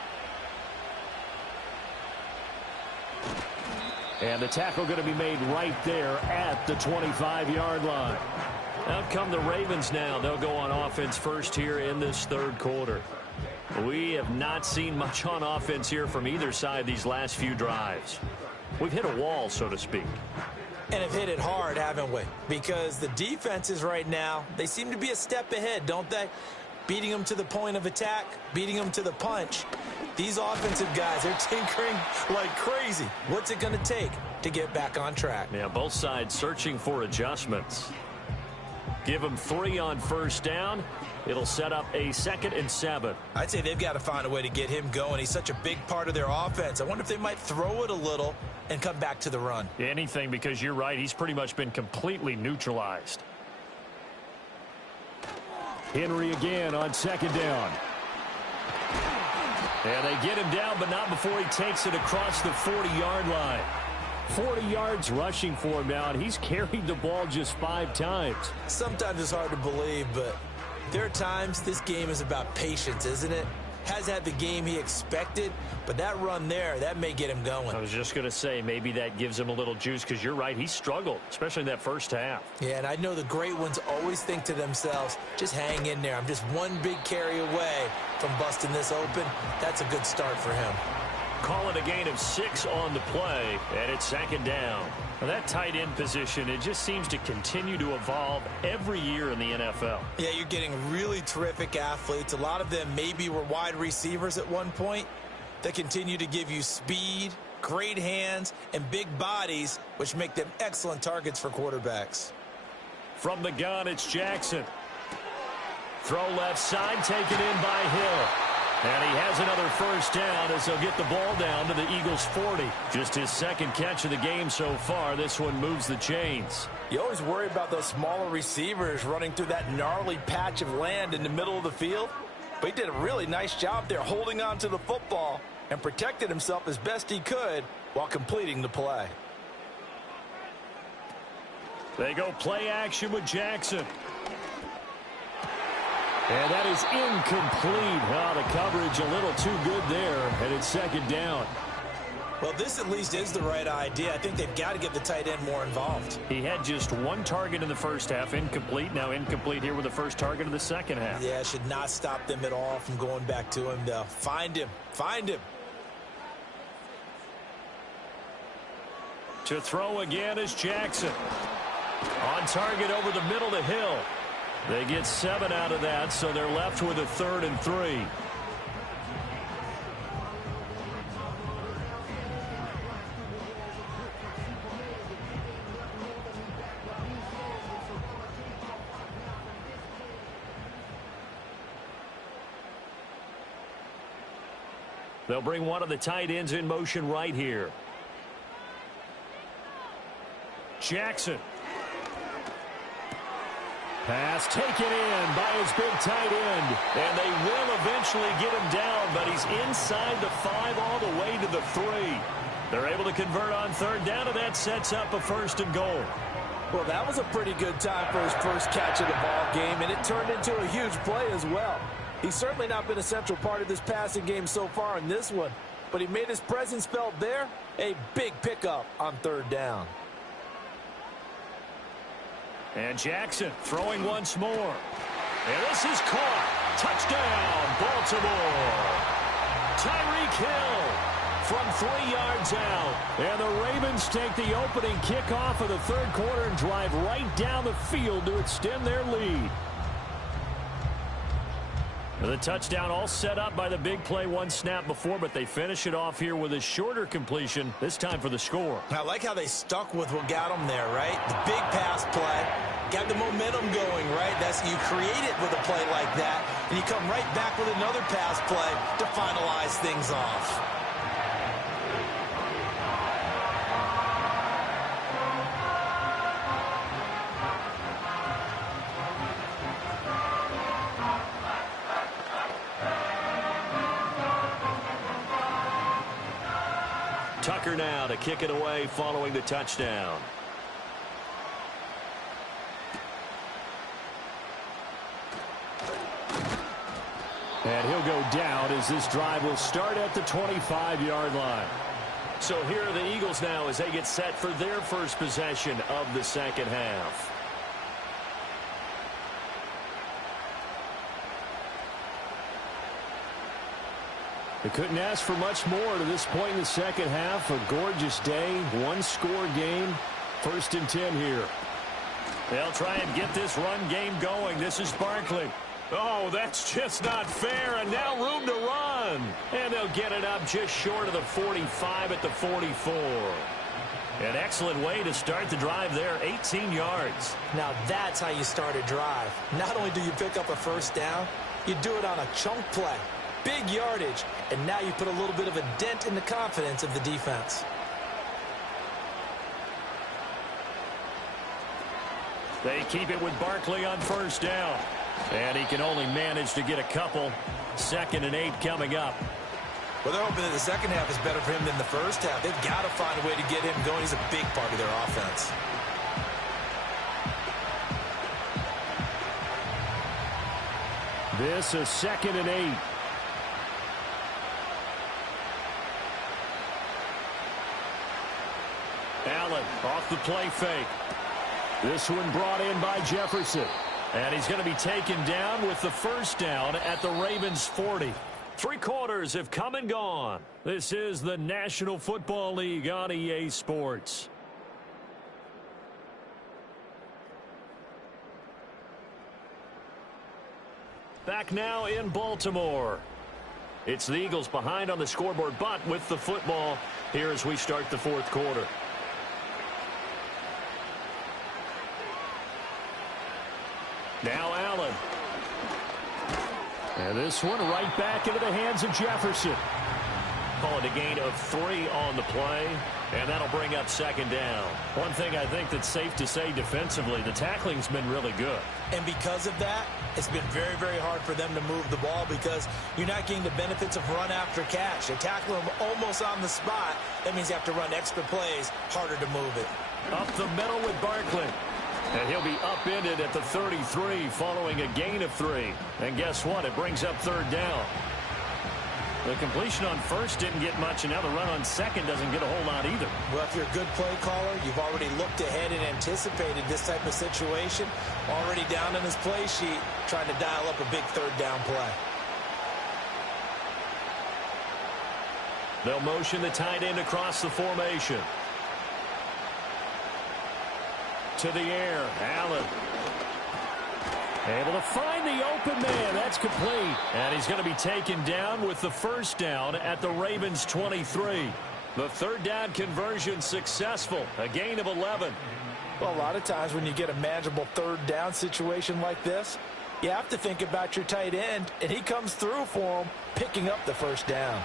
And the tackle going to be made right there at the 25-yard line. Out come the Ravens now. They'll go on offense first here in this third quarter. We have not seen much on offense here from either side these last few drives. We've hit a wall, so to speak. And have hit it hard, haven't we? Because the defenses right now, they seem to be a step ahead, don't they? Beating them to the point of attack, beating them to the punch. These offensive guys, they're tinkering like crazy. What's it going to take to get back on track? Yeah, both sides searching for adjustments. Give them 3 on first down. It'll set up a 2nd and 7. I'd say they've got to find a way to get him going. He's such a big part of their offense. I wonder if they might throw it a little and come back to the run. Anything, because you're right. He's pretty much been completely neutralized. Henry again on 2nd down. And they get him down, but not before he takes it across the 40-yard line. 40 yards rushing for him now, and he's carried the ball just 5 times. Sometimes it's hard to believe, but there are times this game is about patience, isn't it? Has had the game he expected, but that run there, that may get him going. I was just going to say, maybe that gives him a little juice, because you're right, he struggled, especially in that first half. Yeah, and I know the great ones always think to themselves, just hang in there. I'm just one big carry away from busting this open. That's a good start for him. Call it a gain of 6 on the play, and it's 2nd down. Now that tight end position, it just seems to continue to evolve every year in the NFL. Yeah, you're getting really terrific athletes. A lot of them maybe were wide receivers at one point. They continue to give you speed, great hands, and big bodies, which make them excellent targets for quarterbacks. From the gun, it's Jackson. Throw left side, taken in by Hill. And he has another first down as they'll get the ball down to the Eagles' 40. Just his 2nd catch of the game so far. This one moves the chains. You always worry about those smaller receivers running through that gnarly patch of land in the middle of the field. But he did a really nice job there holding on to the football and protected himself as best he could while completing the play. They go play action with Jackson. And that is incomplete. Oh, the coverage a little too good there, and it's 2nd down. Well, this at least is the right idea. I think they've got to get the tight end more involved. He had just 1 target in the first half, incomplete. Now incomplete here with the first target of the second half. Yeah, it should not stop them at all from going back to him, though. Find him. Find him. To throw again is Jackson. On target over the middle to Hill. They get 7 out of that, so they're left with a 3rd and 3. They'll bring one of the tight ends in motion right here. Jackson. Pass taken in by his big tight end. And they will eventually get him down, but he's inside the 5 all the way to the 3. They're able to convert on 3rd down, and that sets up a 1st and goal. Well, that was a pretty good time for his first catch of the ball game, and it turned into a huge play as well. He's certainly not been a central part of this passing game so far in this one, but he made his presence felt there. A big pickup on 3rd down. And Jackson throwing once more. And this is caught. Touchdown, Baltimore. Tyreek Hill from 3 yards out. And the Ravens take the opening kickoff of the 3rd quarter and drive right down the field to extend their lead. The touchdown all set up by the big play one snap before, but they finish it off here with a shorter completion, this time for the score. I like how they stuck with what got them there, right? The big pass play, got the momentum going, right? You create it with a play like that, and you come right back with another pass play to finalize things off. Tucker now to kick it away following the touchdown. And he'll go down as this drive will start at the 25-yard line. So here are the Eagles now as they get set for their first possession of the second half. They couldn't ask for much more to this point in the second half. A gorgeous day, one-score game. 1st and 10 here. They'll try and get this run game going. This is Barkley. Oh, that's just not fair, and now room to run. And they'll get it up just short of the 45 at the 44. An excellent way to start the drive there, 18 yards. Now that's how you start a drive. Not only do you pick up a first down, you do it on a chunk play. Big yardage, and now you put a little bit of a dent in the confidence of the defense. They keep it with Barkley on first down. And he can only manage to get a couple. 2nd and 8 coming up. Well, they're hoping that the second half is better for him than the first half. They've got to find a way to get him going. He's a big part of their offense. This is 2nd and 8. Allen off the play fake. This one brought in by Jefferson. And he's going to be taken down with the first down at the Ravens 40. 3 quarters have come and gone. This is the National Football League on EA Sports. Back now in Baltimore. It's the Eagles behind on the scoreboard, but with the football here as we start the 4th quarter. Now Allen. And this one right back into the hands of Jefferson. Call it a gain of 3 on the play, and that'll bring up 2nd down. One thing I think that's safe to say defensively, the tackling's been really good. And because of that, it's been very, very hard for them to move the ball because you're not getting the benefits of run after catch. They tackle them almost on the spot. That means you have to run extra plays, harder to move it. Up the middle with Barkley. And he'll be upended at the 33 following a gain of 3. And guess what? It brings up 3rd down. The completion on first didn't get much, and now the run on second doesn't get a whole lot either. Well, if you're a good play caller, you've already looked ahead and anticipated this type of situation. Already down on his play sheet, trying to dial up a big 3rd down play. They'll motion the tight end across the formation. To the air, Allen. Able to find the open man. That's complete. And he's going to be taken down with the first down at the Ravens 23. The 3rd down conversion successful. A gain of 11. Well, a lot of times when you get a manageable 3rd down situation like this, you have to think about your tight end, and he comes through for him, picking up the first down.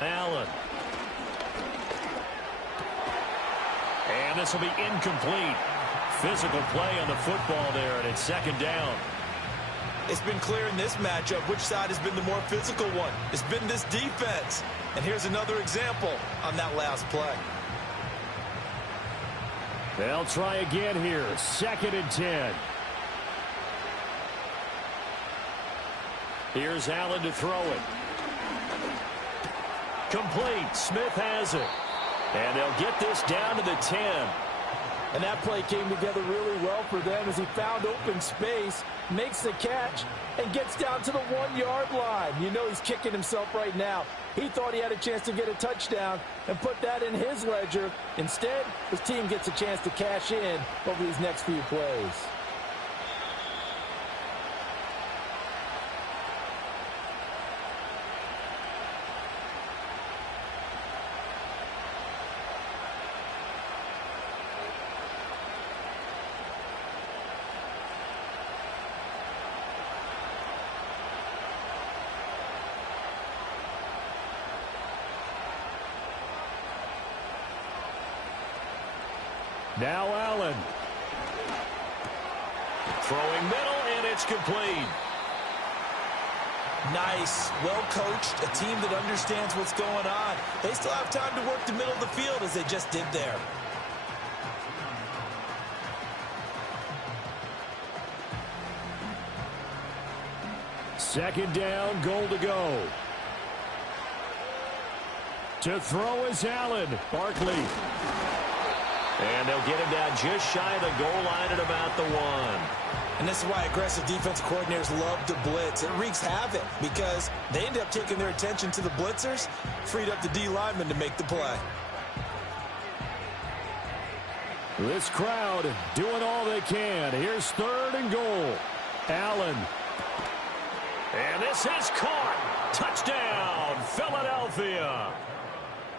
Allen. And this will be incomplete. Physical play on the football there, and it's 2nd down. It's been clear in this matchup which side has been the more physical one. It's been this defense. And here's another example on that last play. They'll try again here. 2nd and 10. Here's Allen to throw it. Complete. Smith has it. And they'll get this down to the 10. And that play came together really well for them as he found open space, makes the catch, and gets down to the 1-yard line. You know he's kicking himself right now. He thought he had a chance to get a touchdown and put that in his ledger. Instead, his team gets a chance to cash in over these next few plays. Now Allen. Throwing middle, and it's complete. Nice. Well coached. A team that understands what's going on. They still have time to work the middle of the field as they just did there. Second down, goal to go. To throw is Allen. Barkley. And they'll get him down just shy of the goal line at about the 1. And this is why aggressive defense coordinators love to blitz. It wreaks havoc because they end up taking their attention to the blitzers, freed up the D lineman to make the play. This crowd doing all they can. Here's 3rd and goal. Allen. And this is caught. Touchdown, Philadelphia.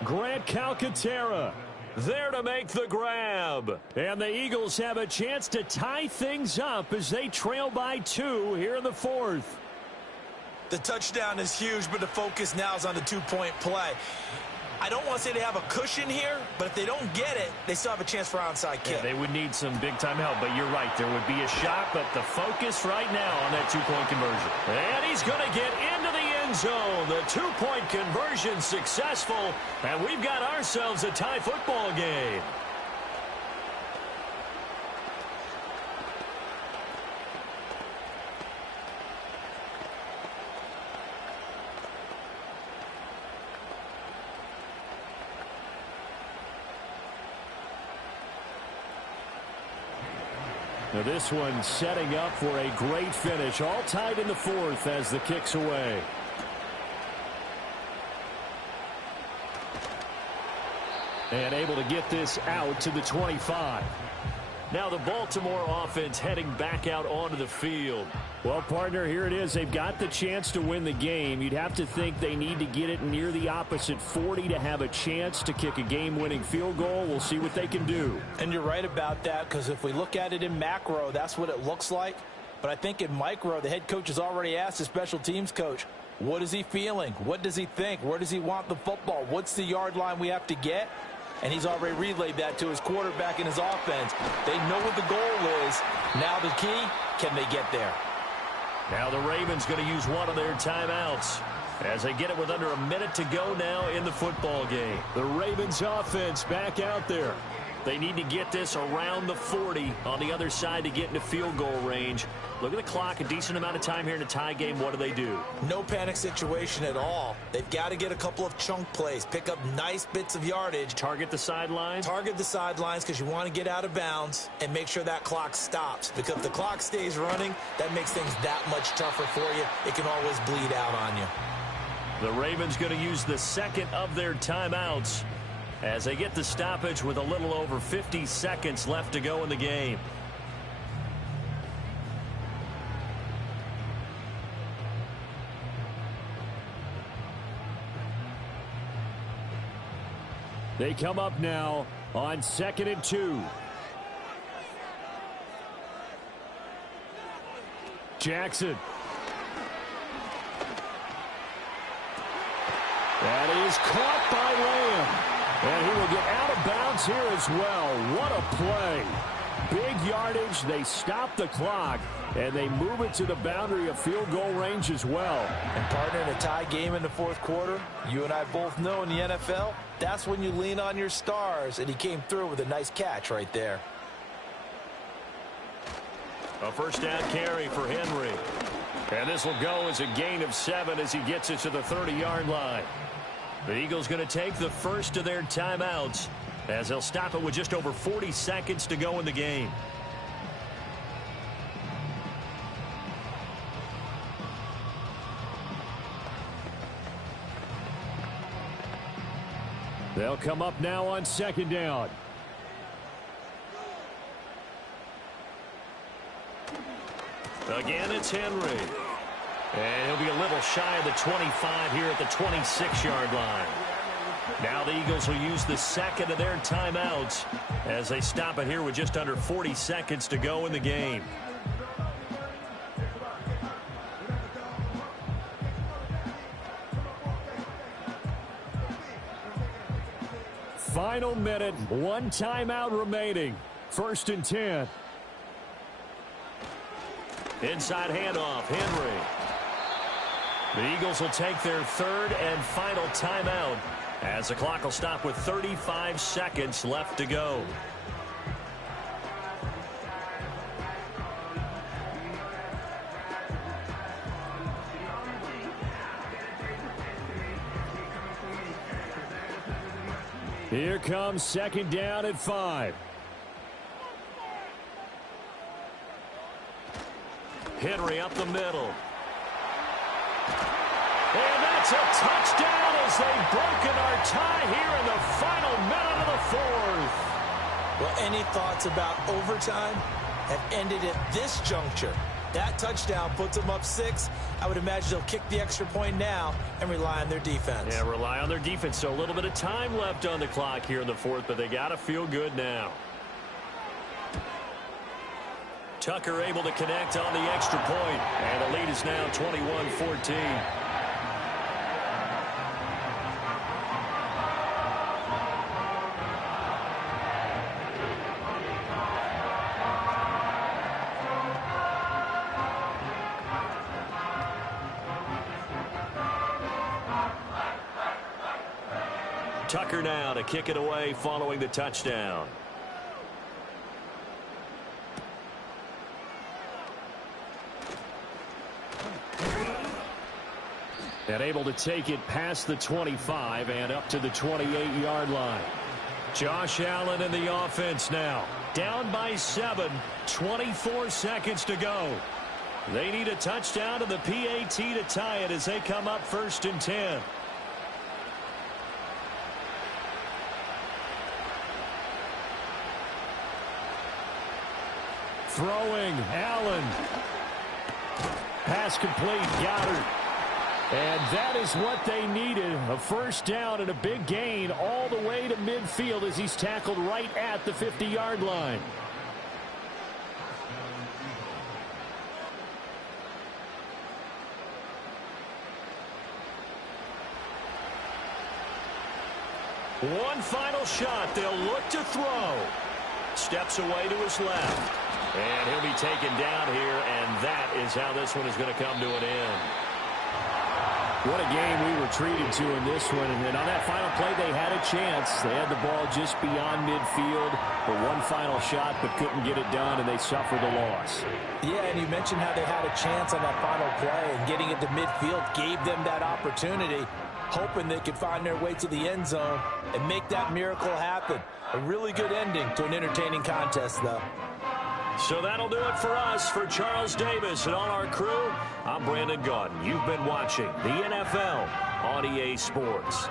Grant Calcaterra there to make the grab. And the Eagles have a chance to tie things up as they trail by 2 here in the 4th. The touchdown is huge, but the focus now is on the 2-point play. I don't want to say they have a cushion here, but if they don't get it, they still have a chance for onside kick. Yeah, they would need some big-time help, but you're right. There would be a shot, but the focus right now on that 2-point conversion. And he's going to get into the end zone. The 2-point conversion successful, and we've got ourselves a tie football game. Now this one setting up for a great finish. All tied in the 4th as the kick's away. And able to get this out to the 25. Now the Baltimore offense heading back out onto the field. Well, partner, here it is. They've got the chance to win the game. You'd have to think they need to get it near the opposite 40 to have a chance to kick a game-winning field goal. We'll see what they can do. And you're right about that, because if we look at it in macro, that's what it looks like. But I think in micro, the head coach has already asked the special teams coach, what is he feeling? What does he think? Where does he want the football? What's the yard line we have to get? And he's already relayed that to his quarterback and his offense. They know what the goal is. Now the key, can they get there? Now the Ravens going to use one of their timeouts as they get it with under a minute to go now in the football game. The Ravens offense back out there. They need to get this around the 40 on the other side to get into field goal range. Look at the clock, a decent amount of time here in a tie game. What do? No panic situation at all. They've got to get a couple of chunk plays, pick up nice bits of yardage. Target the sidelines? Target the sidelines because you want to get out of bounds and make sure that clock stops. Because if the clock stays running, that makes things that much tougher for you. It can always bleed out on you. The Ravens going to use the second of their timeouts as they get the stoppage with a little over 50 seconds left to go in the game. They come up now on 2nd and 2. Jackson. That is caught by Lamb. And he will get out of bounds here as well. What a play. Big yardage. They stop the clock, and they move it to the boundary of field goal range as well. And partner, in a tie game in the 4th quarter, you and I both know in the NFL, that's when you lean on your stars, and he came through with a nice catch right there. A first down carry for Henry. And this will go as a gain of 7 as he gets it to the 30-yard line. The Eagles going to take the first of their timeouts as they'll stop it with just over 40 seconds to go in the game. They'll come up now on second down. Again, it's Henry. And he'll be a little shy of the 25 here at the 26-yard line. Now the Eagles will use the second of their timeouts as they stop it here with just under 40 seconds to go in the game. Final minute, one timeout remaining. 1st and 10. Inside handoff, Henry. The Eagles will take their 3rd and final timeout as the clock will stop with 35 seconds left to go. Here comes second down at 5. Henry up the middle. And that's a touchdown as they've broken our tie here in the final minute of the 4th. Well, any thoughts about overtime have ended at this juncture. That touchdown puts them up 6. I would imagine they'll kick the extra point now and rely on their defense. Yeah, rely on their defense. So a little bit of time left on the clock here in the 4th, but they got to feel good now. Tucker able to connect on the extra point, and the lead is now 21-14. Tucker now to kick it away following the touchdown. And able to take it past the 25 and up to the 28-yard line. Josh Allen in the offense now. Down by 7, 24 seconds to go. They need a touchdown to the PAT to tie it as they come up 1st and 10. Throwing, Allen. Pass complete, Goddard. And that is what they needed, a 1st down and a big gain all the way to midfield as he's tackled right at the 50-yard line. One final shot. They'll look to throw. Steps away to his left. And he'll be taken down here, and that is how this one is going to come to an end. What a game we were treated to in this one. And on that final play, they had a chance. They had the ball just beyond midfield for one final shot, but couldn't get it done, and they suffered the loss. Yeah, and you mentioned how they had a chance on that final play, and getting it to midfield gave them that opportunity, hoping they could find their way to the end zone and make that miracle happen. A really good ending to an entertaining contest, though. So that'll do it for us. For Charles Davis and all our crew, I'm Brandon Gaudin. You've been watching the NFL on EA Sports.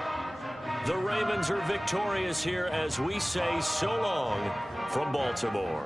The Ravens are victorious here as we say so long from Baltimore.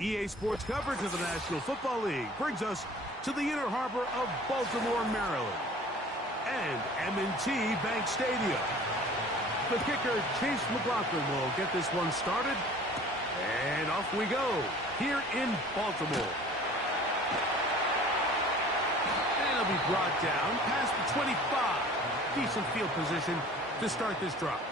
EA Sports coverage of the National Football League brings us to the inner harbor of Baltimore, Maryland, and M&T Bank Stadium. The kicker, Chase McLaughlin, will get this one started. And off we go here in Baltimore. And it'll be brought down past the 25. Decent field position to start this drive.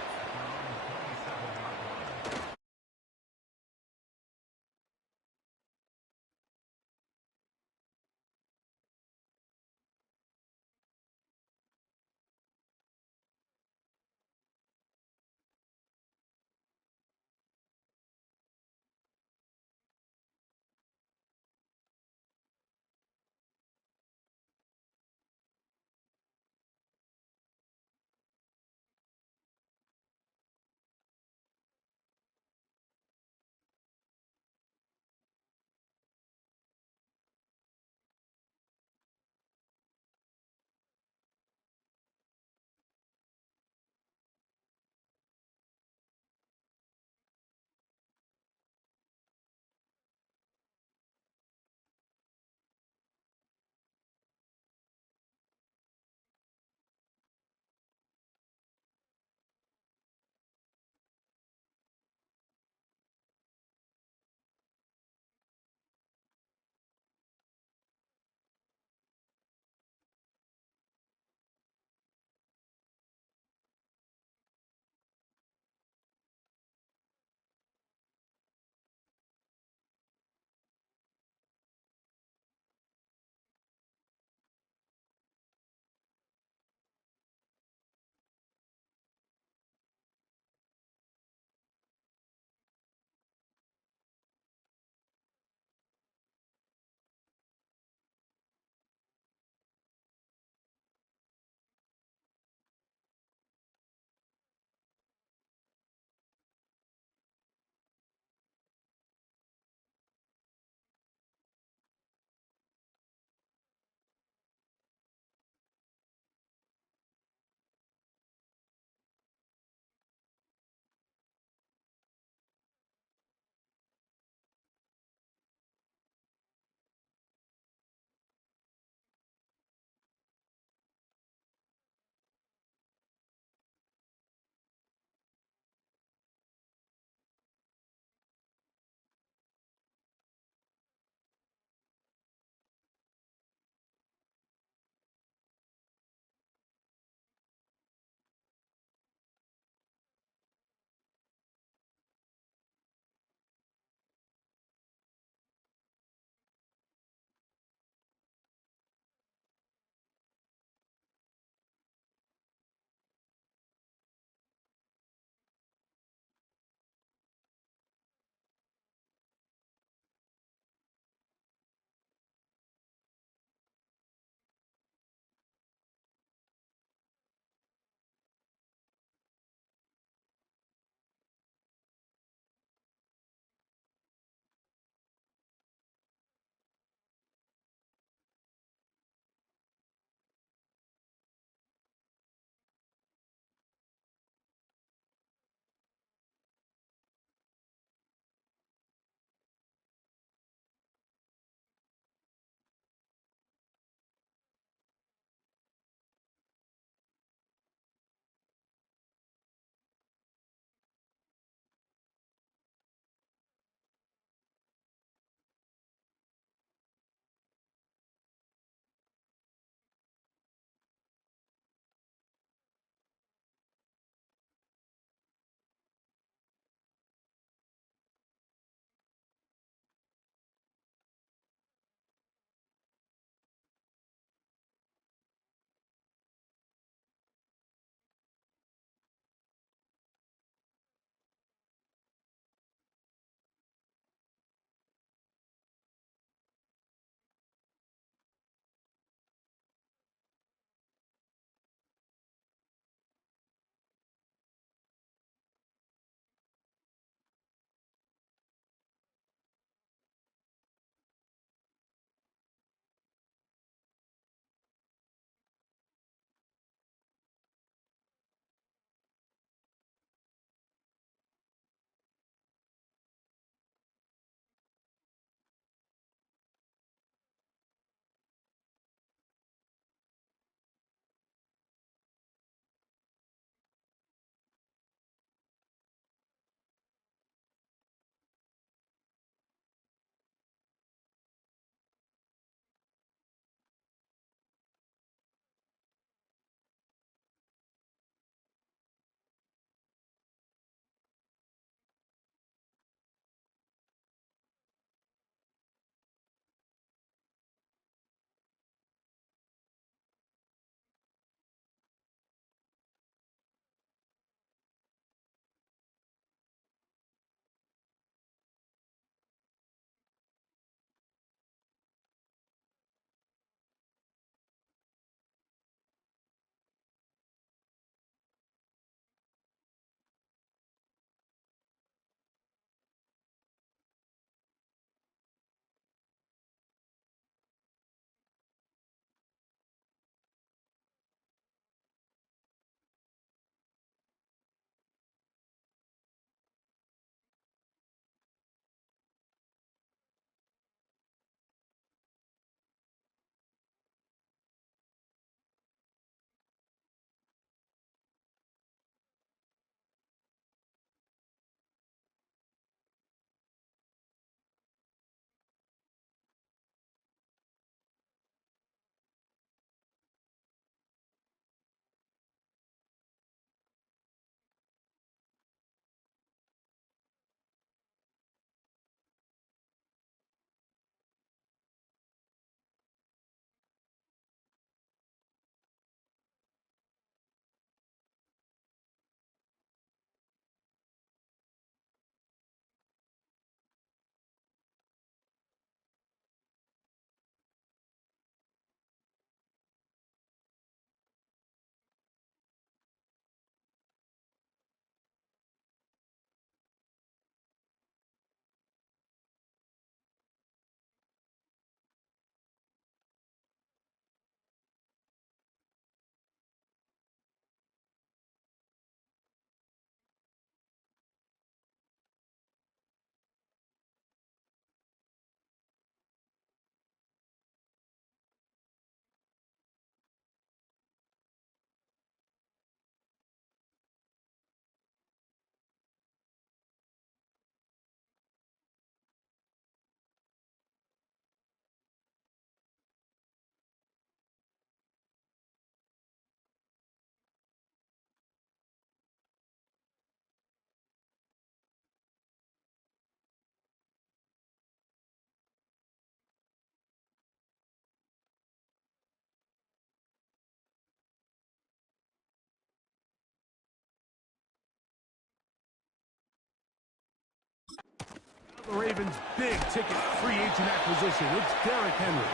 The Ravens' big-ticket free agent acquisition. It's Derrick Henry.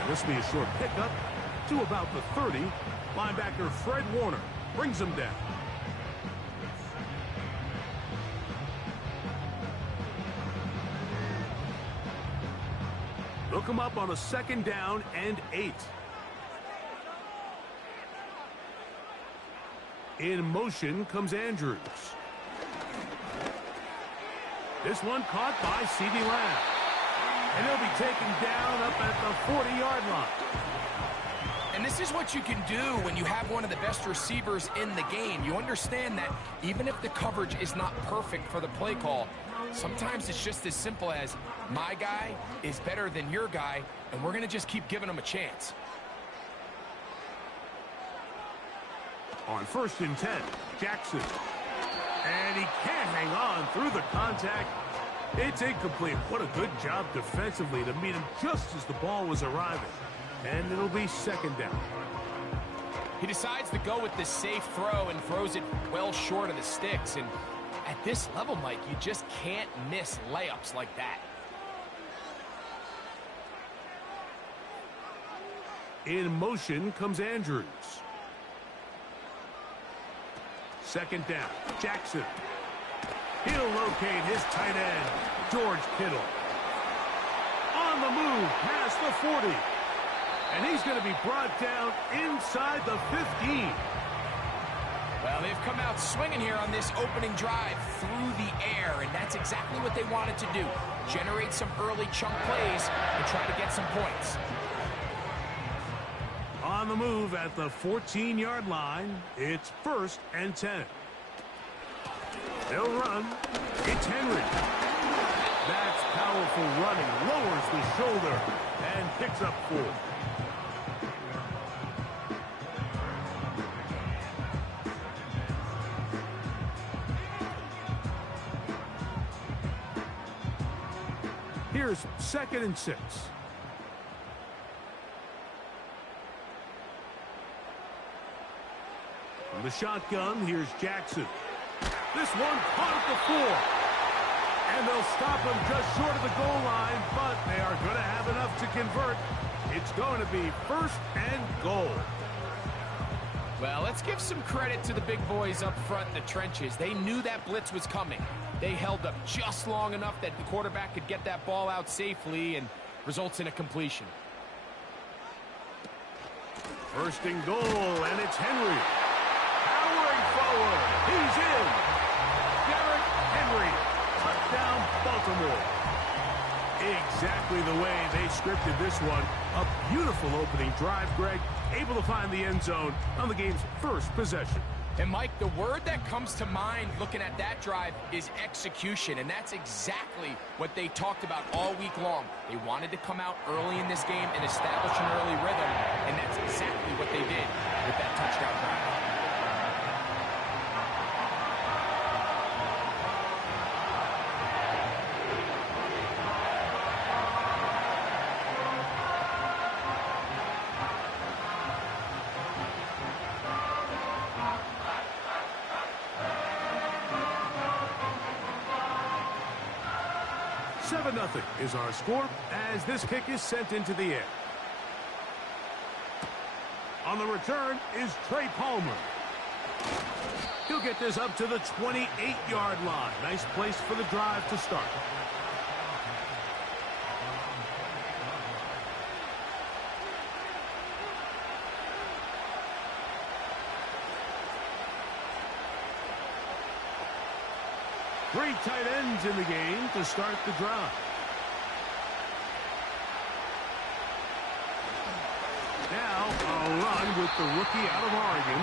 And this will be a short pickup to about the 30. Linebacker Fred Warner brings him down. Look him up on a 2nd down and 8. In motion comes Andrews. This one caught by CeeDee Lamb. And he'll be taken down up at the 40-yard line. And this is what you can do when you have one of the best receivers in the game. You understand that even if the coverage is not perfect for the play call, sometimes it's just as simple as my guy is better than your guy, and we're going to just keep giving him a chance. On 1st and 10, Jackson. And he can't hang on through the contact. It's incomplete. What a good job defensively to meet him just as the ball was arriving. And it'll be 2nd down. He decides to go with this safe throw and throws it well short of the sticks. And at this level, Mike, you just can't miss layups like that. In motion comes Andrews. 2nd down, Jackson. He'll locate his tight end, George Kittle. On the move past the 40. And he's going to be brought down inside the 15. Well, they've come out swinging here on this opening drive through the air, and that's exactly what they wanted to do. Generate some early chunk plays and try to get some points. On the move at the 14-yard line, it's 1st and 10. They'll run. It's Henry. That's powerful running. Lowers the shoulder and picks up 4. Here's 2nd and 6. From the shotgun, here's Jackson. This one caught at the 4. And they'll stop him just short of the goal line, but they are going to have enough to convert. It's going to be 1st and goal. Well, let's give some credit to the big boys up front in the trenches. They knew that blitz was coming. They held up just long enough that the quarterback could get that ball out safely and results in a completion. 1st and goal, and it's Henry. Powering forward. He's in. Derrick Henry. Touchdown, Baltimore. Exactly the way they scripted this one. A beautiful opening drive, Greg. Able to find the end zone on the game's 1st possession. And, Mike, the word that comes to mind looking at that drive is execution, and that's exactly what they talked about all week long. They wanted to come out early in this game and establish an early rhythm, and that's exactly what they did with that touchdown drive. Nothing is our score as this kick is sent into the air. On the return is Trey Palmer. He'll get this up to the 28-yard line. Nice place for the drive to start. Three tight ends in the game to start the drive. Now a run with the rookie out of Oregon.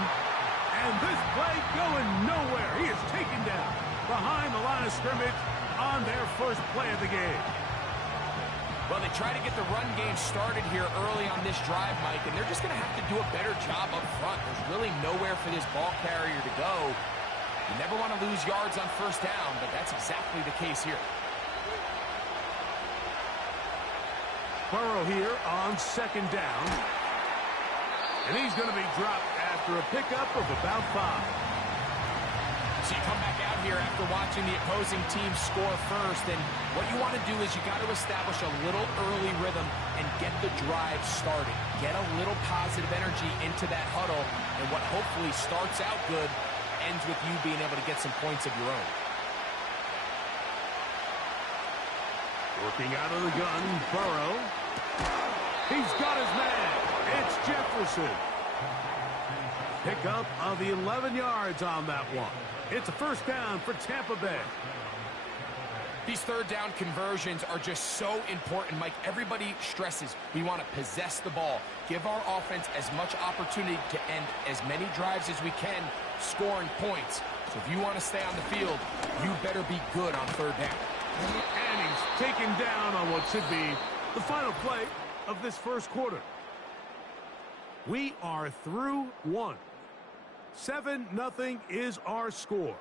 And this play going nowhere. He is taken down behind the line of scrimmage on their first play of the game. Well, they try to get the run game started here early on this drive, Mike, and they're just going to have to do a better job up front. There's really nowhere for this ball carrier to go. You never want to lose yards on 1st down, but that's exactly the case here. Burrow here on 2nd down. And he's going to be dropped after a pickup of about 5. So you come back out here after watching the opposing team score first. And what you want to do is you got to establish a little early rhythm and get the drive started. Get a little positive energy into that huddle. And what hopefully starts out good ends with you being able to get some points of your own. Working out of the gun, Burrow. He's got his man. It's Jefferson. Pickup of the 11 yards on that one. It's a first down for Tampa Bay. These third down conversions are just so important, Mike. Everybody stresses we want to possess the ball, give our offense as much opportunity to end as many drives as we can, scoring points. So if you want to stay on the field, you better be good on third down. And he's taken down on what should be the final play of this first quarter. We are through one. 7-0 is our score.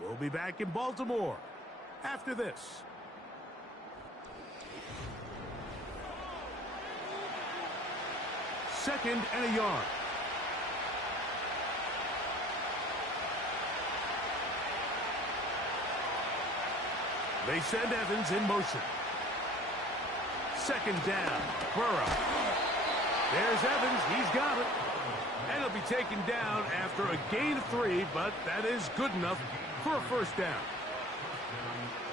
We'll be back in Baltimore after this. Second and a yard. They send Evans in motion. Second down, Burrow. There's Evans. He's got it. And he'll be taken down after a gain of 3, but that is good enough for a first down.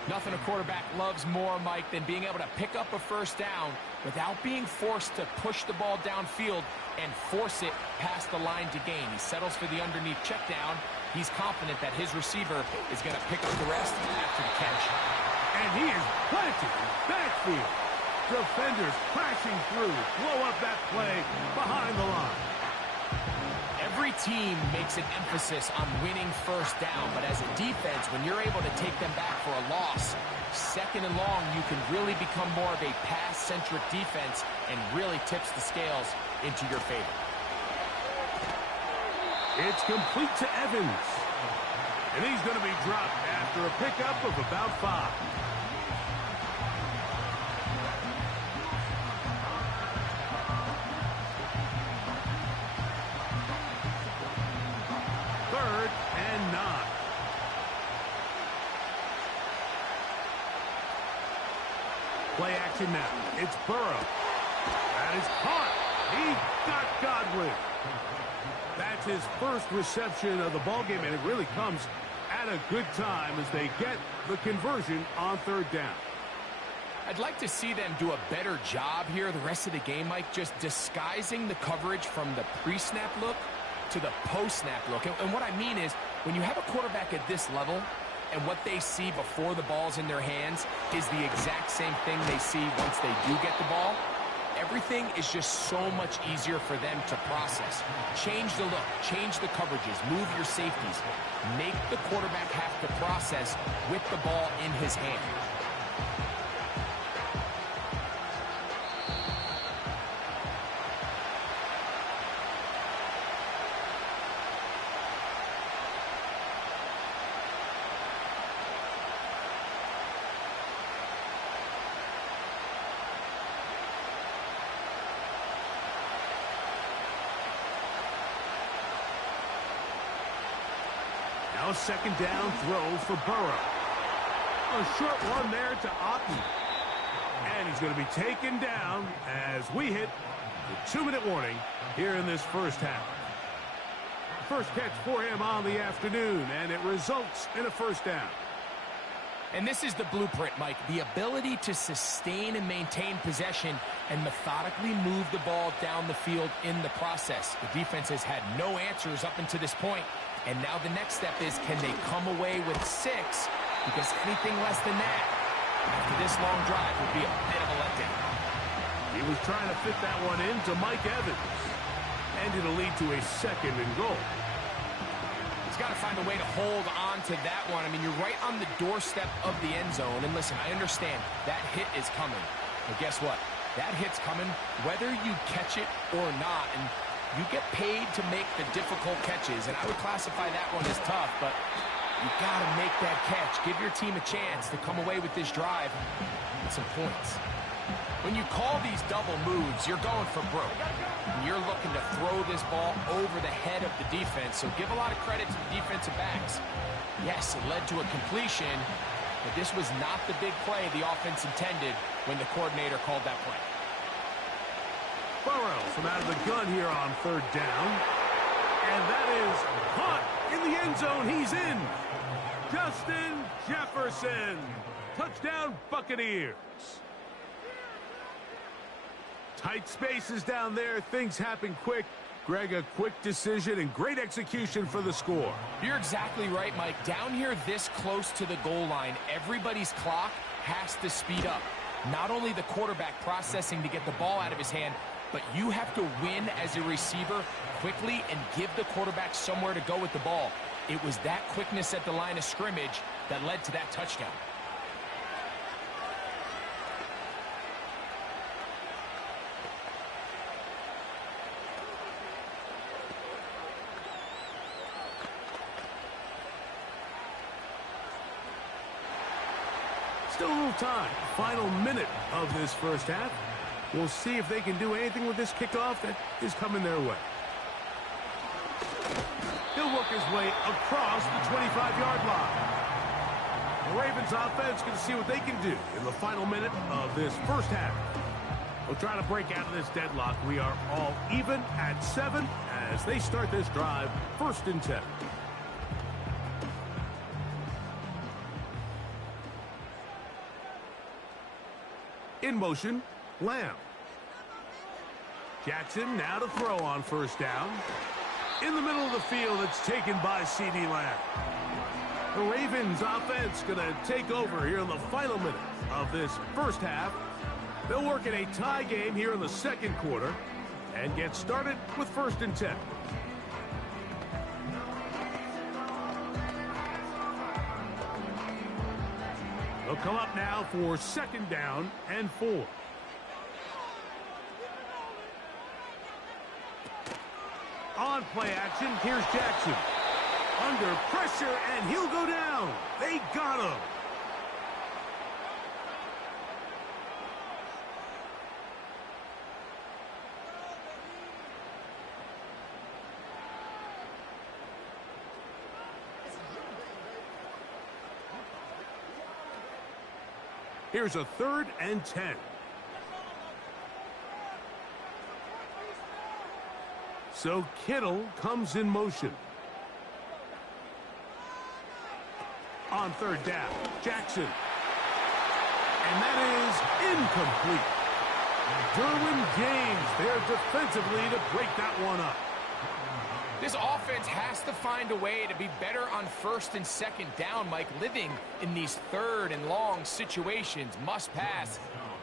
Nothing a quarterback loves more, Mike, than being able to pick up a first down without being forced to push the ball downfield and force it past the line to gain. He settles for the underneath check down. He's confident that his receiver is going to pick up the rest after the catch. And he is planted in the backfield. Defenders crashing through, blow up that play behind the line. Every team makes an emphasis on winning first down, but as a defense, when you're able to take them back for a loss, second and long, you can really become more of a pass-centric defense and really tips the scales into your favor. It's complete to Evans. And he's going to be dropped after a pickup of about 5. Third and 9. Play action now. It's Burrow. That is caught. He got Godwin. That's his first reception of the ballgame, and it really comes at a good time as they get the conversion on third down. I'd like to see them do a better job here the rest of the game, Mike, just disguising the coverage from the pre-snap look to the post-snap look. And what I mean is, when you have a quarterback at this level and what they see before the ball's in their hands is the exact same thing they see once they do get the ball, everything is just so much easier for them to process. Change the look, change the coverages, move your safeties. Make the quarterback have to process with the ball in his hand. Now a second down throw for Burrow. A short one there to Otten. And he's going to be taken down as we hit the 2-minute warning here in this first half. First catch for him on the afternoon, and it results in a first down. And this is the blueprint, Mike. The ability to sustain and maintain possession and methodically move the ball down the field in the process. The defense has had no answers up until this point. And now the next step is, can they come away with 6? Because anything less than that, after this long drive, would be a bit of a letdown. He was trying to fit that one into Mike Evans. And it'll lead to a second and goal. He's got to find a way to hold on to that one. I mean, you're right on the doorstep of the end zone. And listen, I understand that hit is coming. But guess what? That hit's coming whether you catch it or not. And you get paid to make the difficult catches. And I would classify that one as tough, but you got to make that catch. Give your team a chance to come away with this drive with some points. When you call these double moves, you're going for broke. And you're looking to throw this ball over the head of the defense, so give a lot of credit to the defensive backs. Yes, it led to a completion, but this was not the big play the offense intended when the coordinator called that play. Burrow from out of the gun here on third down. And that is caught in the end zone. He's in. Justin Jefferson. Touchdown, Buccaneers. Tight spaces down there. Things happen quick. Greg, a quick decision and great execution for the score. You're exactly right, Mike. Down here this close to the goal line, everybody's clock has to speed up. Not only the quarterback processing to get the ball out of his hand, but you have to win as a receiver quickly and give the quarterback somewhere to go with the ball. It was that quickness at the line of scrimmage that led to that touchdown. Still a little time. Final minute of this first half. We'll see if they can do anything with this kickoff that is coming their way. He'll work his way across the 25-yard line. The Ravens offense going to see what they can do in the final minute of this first half. We'll try to break out of this deadlock. We are all even at 7 as they start this drive, 1st and 10. In motion, Lamb. Jackson now to throw on first down. In the middle of the field, it's taken by C.D. Lamb. The Ravens offense going to take over here in the final minute of this first half. They'll work in a tie game here in the second quarter and get started with 1st and 10. They'll come up now for 2nd down and 4. On play action, here's Jackson. Under pressure, and he'll go down. They got him. Here's a 3rd and 10. So Kittle comes in motion. On 3rd down, Jackson. And that is incomplete. Derwin James there defensively to break that one up. This offense has to find a way to be better on 1st and 2nd down, Mike. Living in these 3rd and long situations, must pass,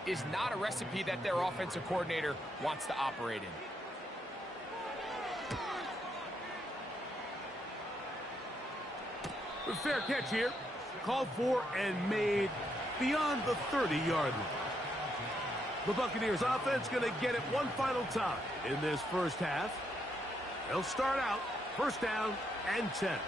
is not a recipe that their offensive coordinator wants to operate in. A fair catch here. Called for and made beyond the 30-yard line. The Buccaneers offense going to get it one final time in this first half. They'll start out 1st down and 10.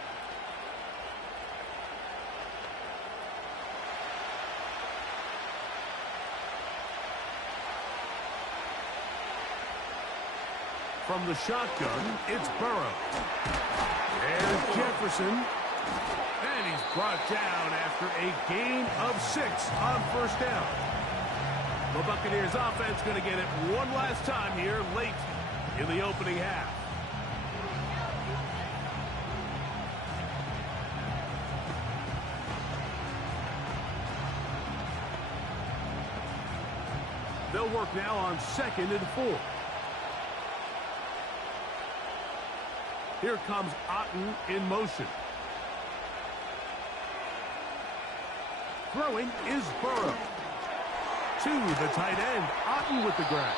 From the shotgun, it's Burrow. There's Jefferson. And he's brought down after a gain of 6 on 1st down. The Buccaneers offense going to get it one last time here late in the opening half. They'll work now on 2nd and 4. Here comes Otten in motion. Throwing is Burrow. To the tight end, Otten with the grab.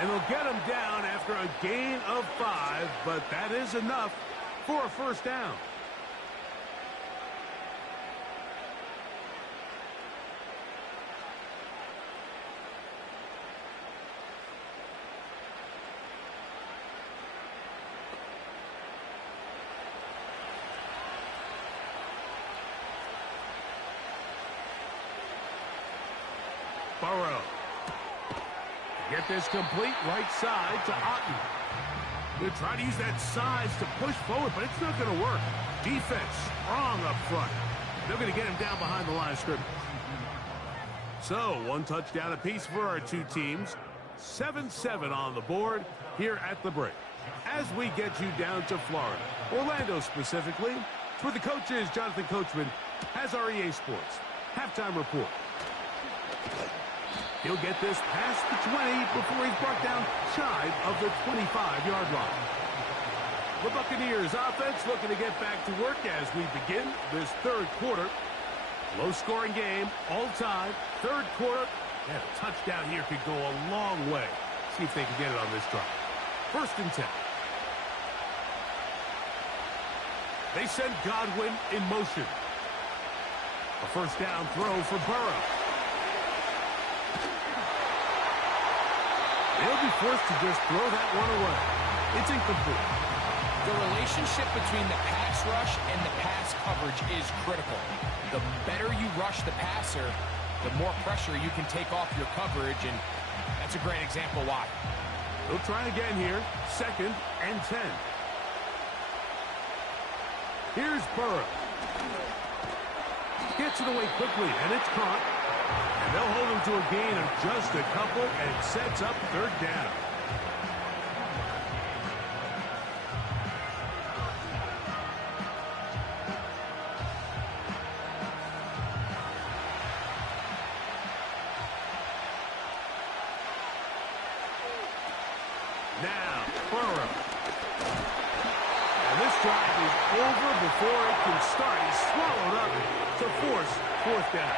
And they'll get him down after a gain of 5, but that is enough for a 1st down. Burrow Get this complete right side to Otten. They're trying to use that size to push forward, but it's not going to work. Defense strong up front. They're going to get him down behind the line of scrimmage. So, one touchdown apiece for our two teams. 7-7 on the board here at the break. As we get you down to Florida, Orlando specifically, for the coaches, Jonathan Coachman has our EA Sports halftime report. He'll get this past the 20 before he's brought down shy of the 25-yard line. The Buccaneers offense looking to get back to work as we begin this third quarter. Low-scoring game, all time, third quarter, and a touchdown here could go a long way. See if they can get it on this drive. 1st and 10. They send Godwin in motion. A first down throw for Burrow. They'll be forced to just throw that one away. It's incomplete. The relationship between the pass rush and the pass coverage is critical. The better you rush the passer, the more pressure you can take off your coverage, and that's a great example why. They'll try again here. 2nd and 10. Here's Burrow. Gets it away quickly, and it's caught. And they'll hold him to a gain of just a couple, and it sets up 3rd down. Now, Burrow. And this drive is over before it can start. He's swallowed up to force 4th down.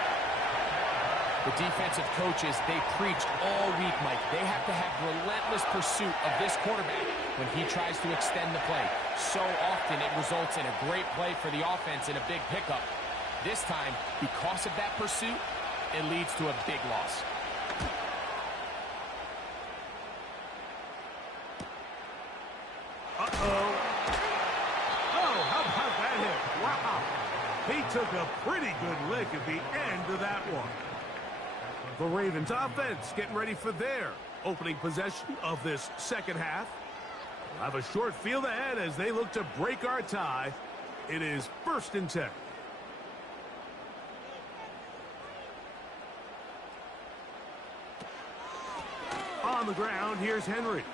The defensive coaches, they preached all week, Mike. They have to have relentless pursuit of this quarterback when he tries to extend the play. So often it results in a great play for the offense and a big pickup. This time, because of that pursuit, it leads to a big loss. Uh-oh. Oh, how about that hit? Wow. He took a pretty good lick at the end of that one. The Ravens offense getting ready for their opening possession of this second half. We'll have a short field ahead as they look to break our tie. It is 1st and 10. On the ground, here's Henry.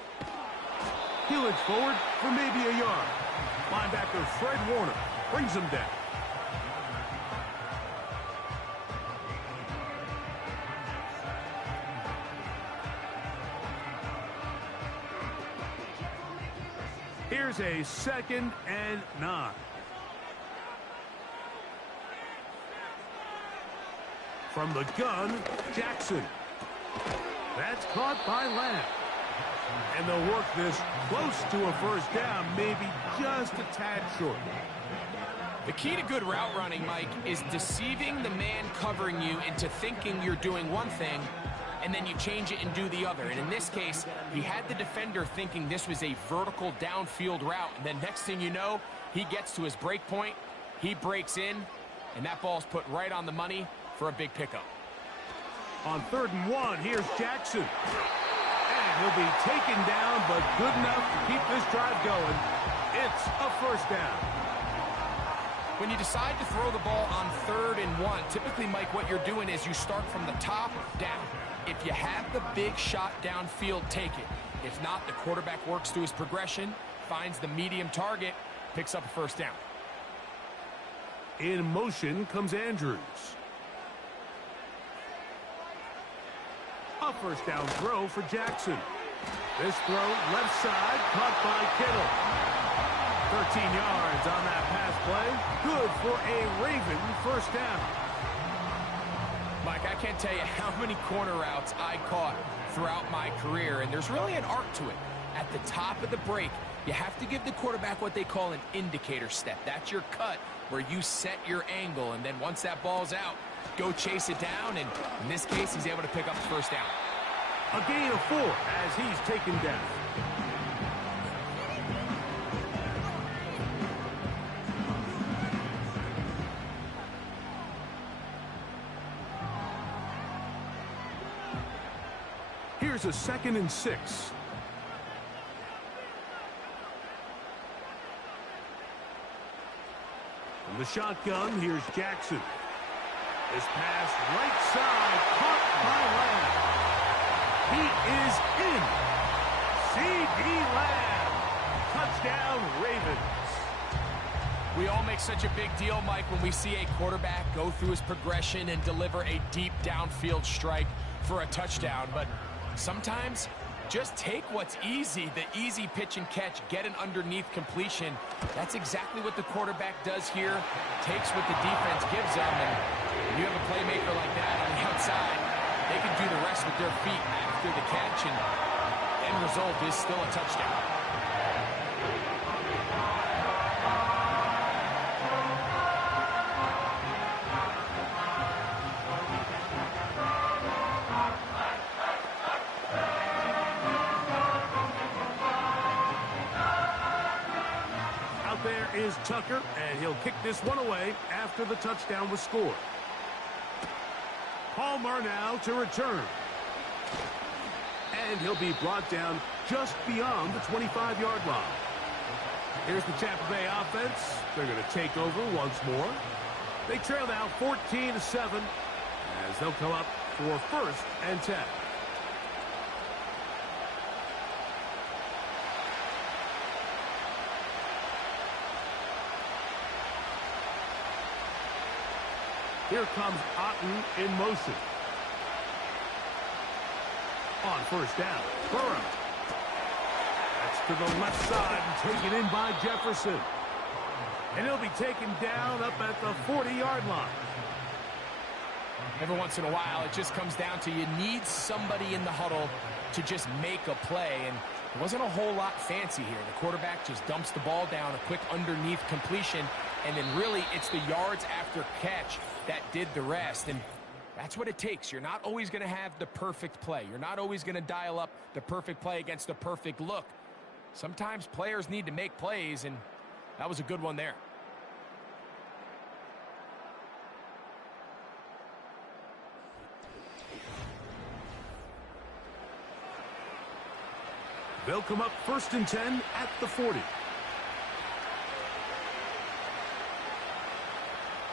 He'll edge forward for maybe a yard. Linebacker Fred Warner brings him down. Here's a 2nd and 9. From the gun, Jackson. That's caught by Lamb. And they'll work this close to a first down, maybe just a tad short. The key to good route running, Mike, is deceiving the man covering you into thinking you're doing one thing, and then you change it and do the other. And in this case, he had the defender thinking this was a vertical downfield route. And then next thing you know, he gets to his break point, he breaks in, and that ball's put right on the money for a big pickup. On 3rd and 1, here's Jackson. And he'll be taken down, but good enough to keep this drive going. It's a first down. When you decide to throw the ball on 3rd and 1, typically, Mike, what you're doing is you start from the top down. If you have the big shot downfield, take it. If not, the quarterback works through his progression, finds the medium target, picks up a first down. In motion comes Andrews. A first down throw for Jackson. This throw left side, caught by Kittle. 13 yards on that pass play. Good for a Raven first down. Mike, I can't tell you how many corner routes I caught throughout my career, and there's really an art to it. At the top of the break, you have to give the quarterback what they call an indicator step. That's your cut where you set your angle, and then once that ball's out, go chase it down, and in this case, he's able to pick up the first down. A gain of 4 as he's taken down. Here's a 2nd and 6. From the shotgun, here's Jackson. This pass right side, caught by Lamb. He is in. C.D. Lamb. Touchdown, Ravens. We all make such a big deal, Mike, when we see a quarterback go through his progression and deliver a deep downfield strike for a touchdown. But sometimes, just take what's easy, the easy pitch and catch, get an underneath completion. That's exactly what the quarterback does here, takes what the defense gives them, and when you have a playmaker like that on the outside, they can do the rest with their feet after the catch, and the end result is still a touchdown. There is Tucker, and he'll kick this one away after the touchdown was scored. Palmer now to return. And he'll be brought down just beyond the 25-yard line. Here's the Tampa Bay offense. They're going to take over once more. They trail now 14-7 as they'll come up for 1st and 10. Here comes Otten in motion. On 1st down, Burrow. That's to the left side and taken in by Jefferson. And he'll be taken down up at the 40-yard line. Every once in a while, it just comes down to you need somebody in the huddle to just make a play. And it wasn't a whole lot fancy here. The quarterback just dumps the ball down, a quick underneath completion, and then really it's the yards after catch that did the rest. And that's what it takes. You're not always going to have the perfect play. You're not always going to dial up the perfect play against the perfect look. Sometimes players need to make plays, and that was a good one there. They'll come up 1st and 10 at the 40.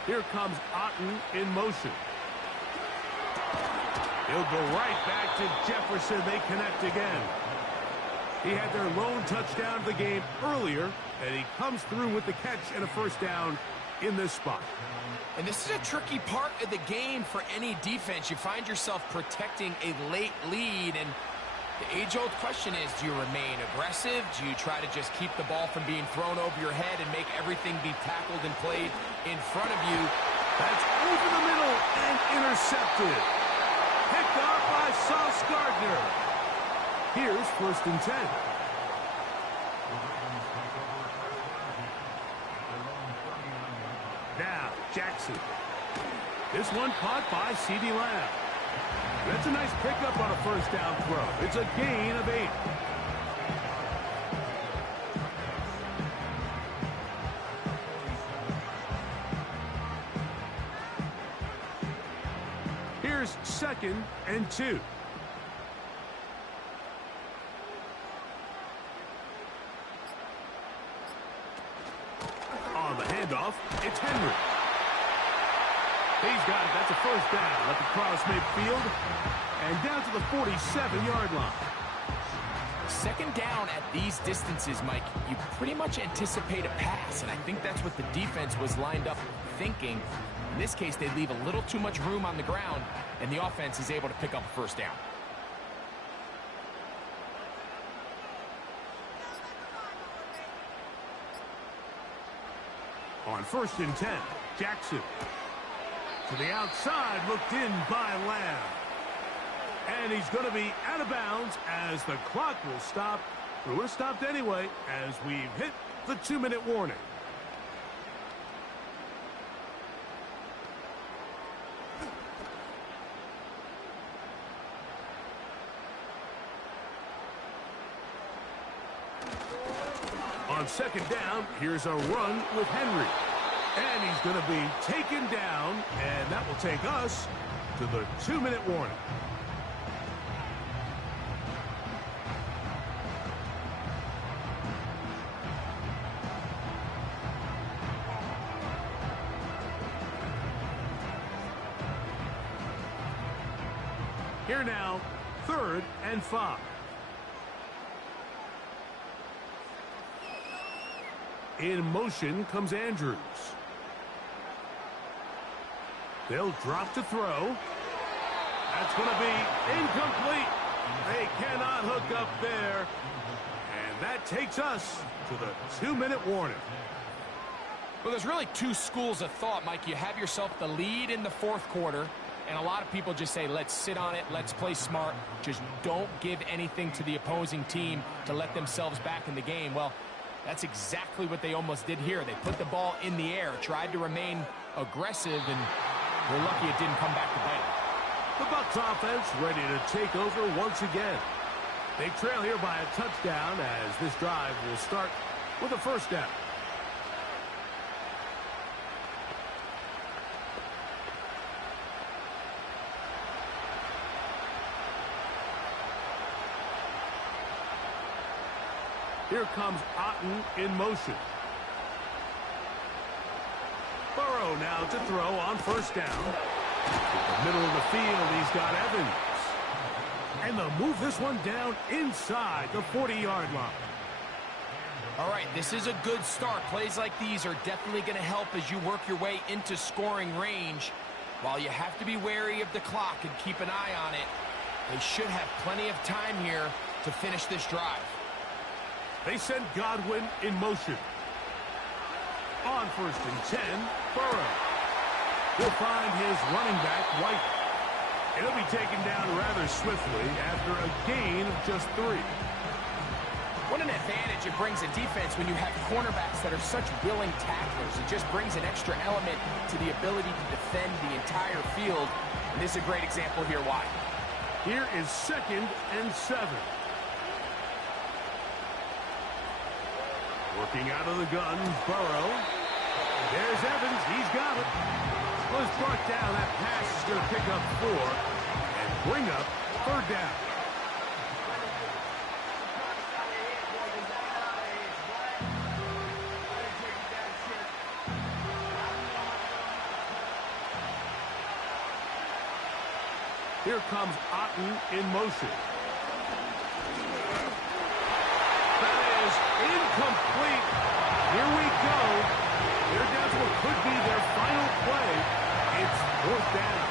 Here comes Otten in motion. He'll go right back to Jefferson. They connect again. He had their lone touchdown of the game earlier, and he comes through with the catch and a 1st down in this spot. And this is a tricky part of the game for any defense. You find yourself protecting a late lead, and the age-old question is, do you remain aggressive? Do you try to just keep the ball from being thrown over your head and make everything be tackled and played in front of you? That's over the middle and intercepted. Picked off by Sauce Gardner. Here's 1st and 10. Now, Jackson. This one caught by C.D. Lamb. That's a nice pickup on a 1st down throw. It's a gain of 8. Here's 2nd and 2. On the handoff, it's Henry. He's got it. That's a 1st down at the cross midfield and down to the 47-yard line. 2nd down at these distances, Mike, you pretty much anticipate a pass, and I think that's what the defense was lined up thinking. In this case, they leave a little too much room on the ground, and the offense is able to pick up a 1st down. On 1st and 10, Jackson. To the outside, looked in by Lamb. And he's going to be out of bounds as the clock will stop. It would have stopped anyway as we've hit the 2-minute warning. On 2nd down, here's a run with Henry. And he's going to be taken down, and that will take us to the 2-minute warning. Here now, 3rd and 5. In motion comes Andrews. They'll drop to throw. That's going to be incomplete. They cannot hook up there. And that takes us to the 2-minute warning. Well, there's really two schools of thought, Mike. You have yourself the lead in the 4th quarter, and a lot of people just say, let's sit on it, let's play smart, just don't give anything to the opposing team to let themselves back in the game. Well, that's exactly what they almost did here. They put the ball in the air, tried to remain aggressive, and we're lucky it didn't come back to bite them. The Bucs offense ready to take over once again. They trail here by a touchdown as this drive will start with a 1st down. Here comes Otten in motion. Burrow now to throw on 1st down. In the middle of the field, he's got Evans. And they'll move this one down inside the 40-yard line. All right, this is a good start. Plays like these are definitely going to help as you work your way into scoring range. While you have to be wary of the clock and keep an eye on it, they should have plenty of time here to finish this drive. They send Godwin in motion. On 1st and 10, Burrow will find his running back, White. And he'll be taken down rather swiftly after a gain of just 3. What an advantage it brings a defense when you have cornerbacks that are such willing tacklers. It just brings an extra element to the ability to defend the entire field. And this is a great example here why. Here is 2nd and 7. Working out of the gun, Burrow. There's Evans. He's got it. Was brought down. That pass is going to pick up 4 and bring up 3rd down. Here comes Otten in motion. That is incomplete. Here we go. They're down to what could be their final play. It's 4th down.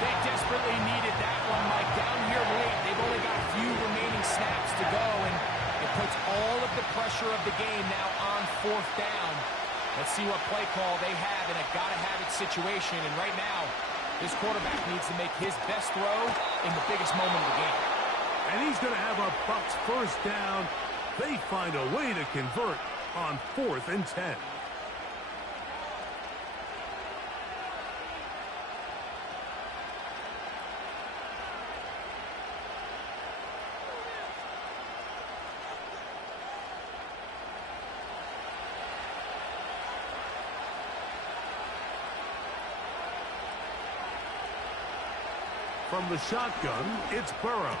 They desperately needed that one, Mike. Down here late, they've only got a few remaining snaps to go, and it puts all of the pressure of the game now on 4th down. Let's see what play call they have in a gotta-have-it situation, and right now, this quarterback needs to make his best throw in the biggest moment of the game. And he's going to have a Bucs 1st down. They find a way to convert on 4th and 10. From the shotgun, it's Burrow.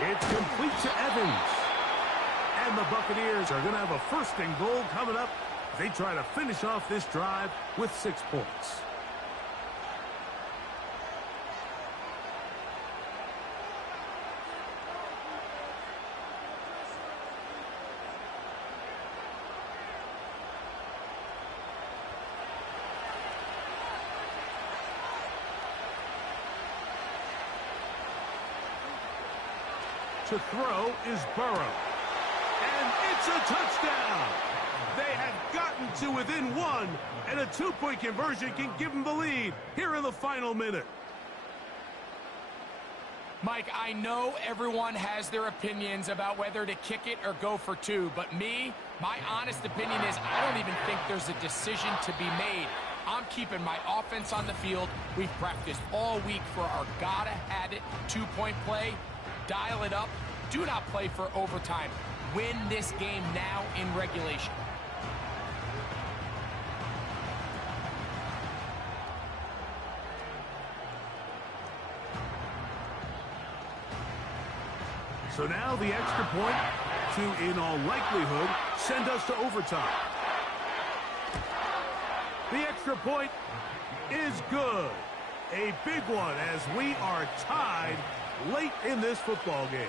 It's complete to Evans. And the Buccaneers are going to have a 1st and goal coming up. They try to finish off this drive with 6 points. To throw is Burrow. And it's a touchdown. They have gotten to within 1, and a 2-point conversion can give them the lead here in the final minute. Mike, I know everyone has their opinions about whether to kick it or go for 2, but my honest opinion is I don't even think there's a decision to be made. I'm keeping my offense on the field. We've practiced all week for our gotta-have-it 2-point play. Dial it up. Do not play for overtime. Win this game now in regulation. So now the extra point to, in all likelihood, send us to overtime. The extra point is good. A big one as we are tied late in this football game.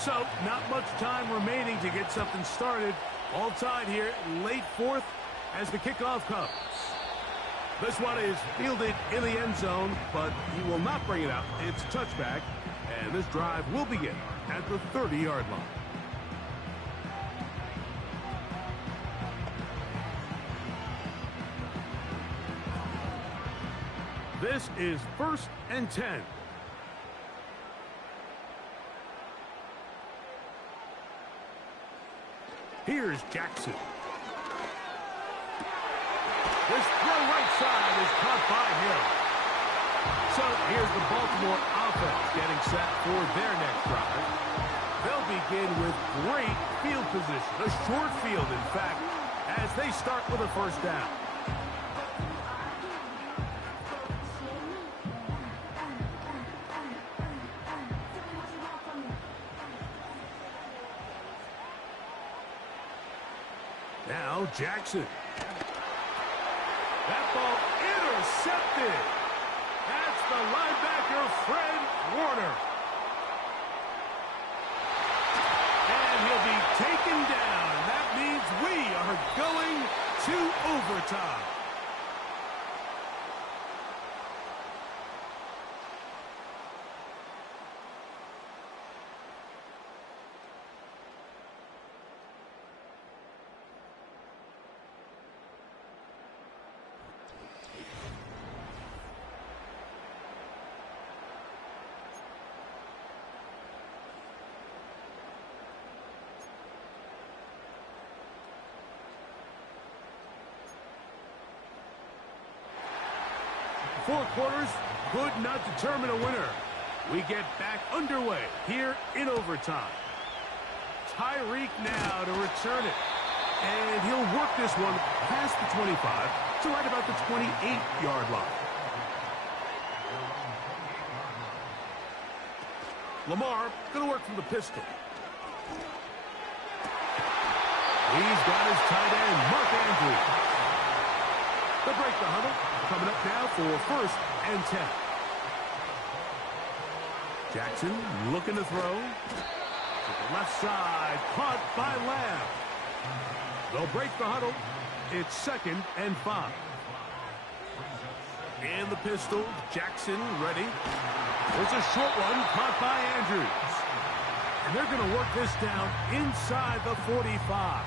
So, not much time remaining to get something started. All tied here, late fourth as the kickoff comes. This one is fielded in the end zone, but he will not bring it out. It's a touchback, and this drive will begin at the 30-yard line. This is 1st and 10. Here's Jackson. This throw right side is caught by Hill. So here's the Baltimore offense getting set for their next drive. They'll begin with great field position, a short field, in fact, as they start with a first down. Now Jackson. That ball intercepted. That's the linebacker, Fred Warner. And he'll be taken down. That means we are going to overtime. Four quarters could not determine a winner. We get back underway here in overtime. Tyreek now to return it. And he'll work this one past the 25 to right about the 28-yard line. Lamar going to work from the pistol. He's got his tight end, Mark Andrews. They'll break the huddle. Coming up now for 1st and 10. Jackson looking to throw. To the left side, caught by Lamb. They'll break the huddle. It's 2nd and 5. In the pistol, Jackson ready. It's a short one, caught by Andrews. And they're going to work this down inside the 45.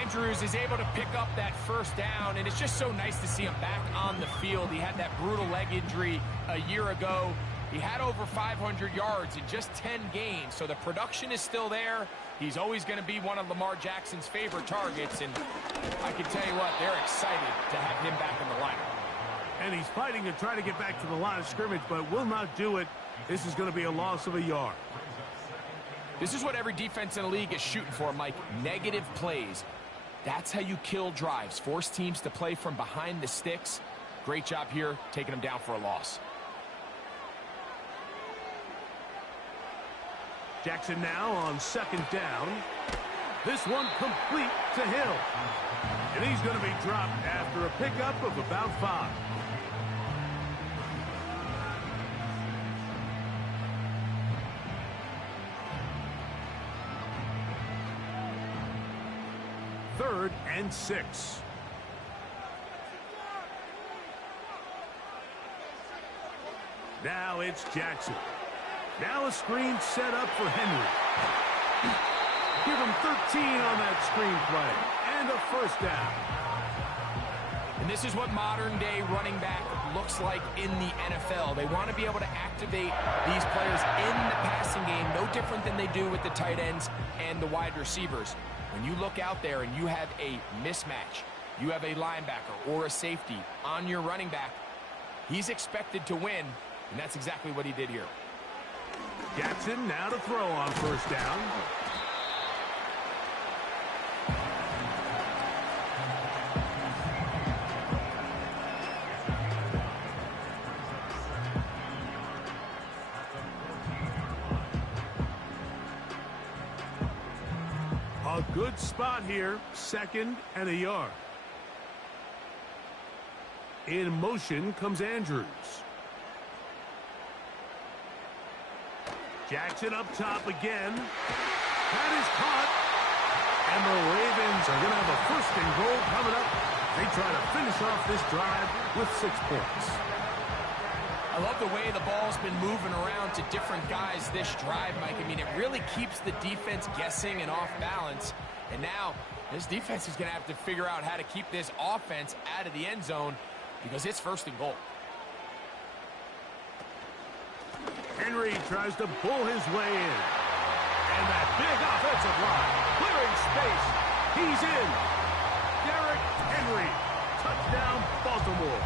Andrews is able to pick up that first down, and it's just so nice to see him back on the field. He had that brutal leg injury a year ago. He had over 500 yards in just 10 games, so the production is still there. He's always going to be one of Lamar Jackson's favorite targets, and I can tell you what, they're excited to have him back in the lineup. And he's fighting to try to get back to the line of scrimmage, but will not do it. This is going to be a loss of a yard. This is what every defense in the league is shooting for, Mike. Negative plays. That's how you kill drives. Force teams to play from behind the sticks. Great job here, taking them down for a loss. Jackson now on 2nd down. This one complete to Hill. And he's going to be dropped after a pickup of about 5. Third and 6. Now it's Jackson. Now a screen set up for Henry. Give him 13 on that screen play. And a first down. And this is what modern-day running back looks like in the NFL. They want to be able to activate these players in the passing game, no different than they do with the tight ends and the wide receivers. When you look out there and you have a mismatch, you have a linebacker or a safety on your running back, he's expected to win, and that's exactly what he did here. Jackson now to throw on first down. A good spot here, 2nd and a yard. In motion comes Andrews. Jackson up top again. That is caught. And the Ravens are going to have a 1st and goal coming up. They try to finish off this drive with 6 points. I love the way the ball's been moving around to different guys this drive, Mike. I mean, it really keeps the defense guessing and off balance. And now this defense is going to have to figure out how to keep this offense out of the end zone because it's 1st and goal. Henry tries to pull his way in. And that big offensive line, clearing space. He's in. Derrick Henry. Touchdown, Baltimore.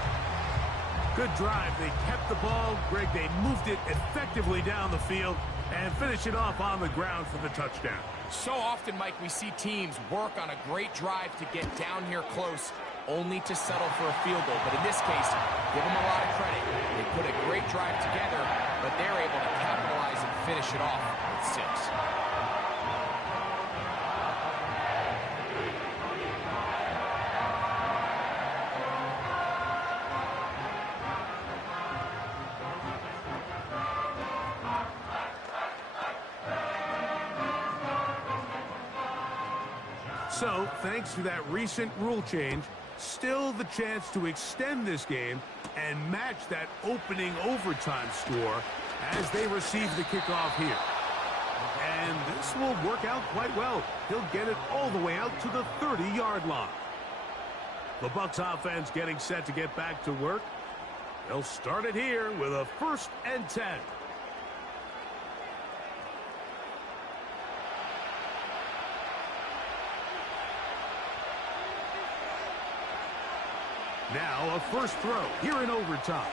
Good drive. They kept the ball. Greg, they moved it effectively down the field and finish it off on the ground for the touchdown. So often, Mike, we see teams work on a great drive to get down here close, only to settle for a field goal. But in this case, give them a lot of credit. They put a great drive together, but they're able to capitalize and finish it off with 6. So, thanks to that recent rule change, still the chance to extend this game and match that opening overtime score as they receive the kickoff here. And this will work out quite well. He'll get it all the way out to the 30-yard line. The Bucs offense getting set to get back to work. They'll start it here with a 1st and 10. Now a 1st throw here in overtime.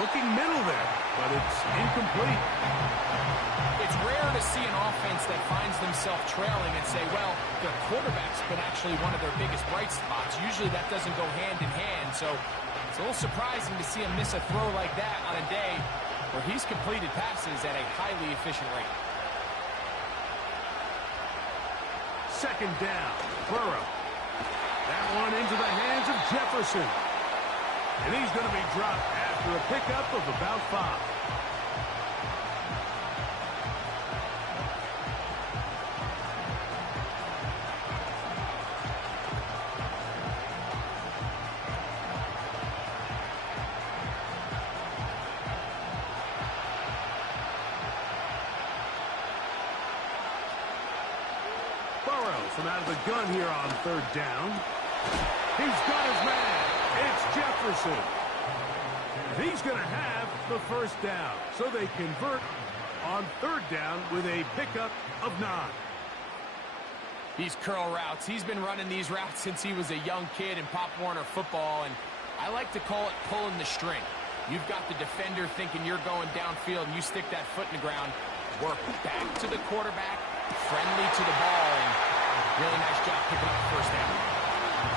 Looking middle there, but it's incomplete. It's rare to see an offense that finds themselves trailing and say, well, their quarterback's been actually one of their biggest bright spots. Usually that doesn't go hand in hand, so it's a little surprising to see him miss a throw like that on a day where he's completed passes at a highly efficient rate. 2nd down, Burrow. That one into the hands of Jefferson. And he's going to be dropped after a pickup of about 5. Burrow from out of the gun here on 3rd down. He's got his man. It's Jefferson. He's going to have the 1st down. So they convert on 3rd down with a pickup of 9. These curl routes, he's been running these routes since he was a young kid in Pop Warner football, and I like to call it pulling the string. You've got the defender thinking you're going downfield, and you stick that foot in the ground, work back to the quarterback, friendly to the ball, and really nice job picking up the 1st down.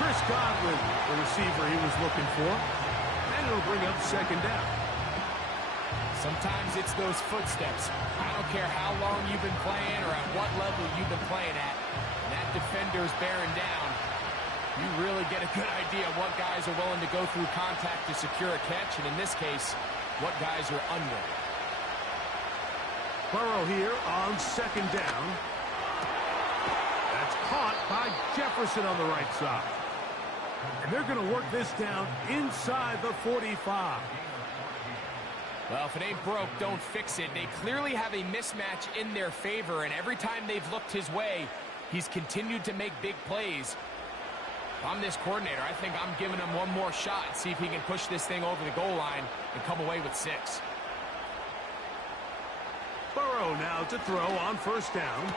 Chris Godwin, the receiver he was looking for, and it'll bring up 2nd down. Sometimes it's those footsteps. I don't care how long you've been playing or at what level you've been playing at. When that defender's bearing down, you really get a good idea of what guys are willing to go through contact to secure a catch, and in this case, what guys are unwilling. Burrow here on 2nd down. That's caught by Jefferson on the right side. And they're going to work this down inside the 45. Well, if it ain't broke, don't fix it. They clearly have a mismatch in their favor, and every time they've looked his way, he's continued to make big plays. If I'm this coordinator, I think I'm giving him one more shot and see if he can push this thing over the goal line and come away with 6. Burrow now to throw on 1st down.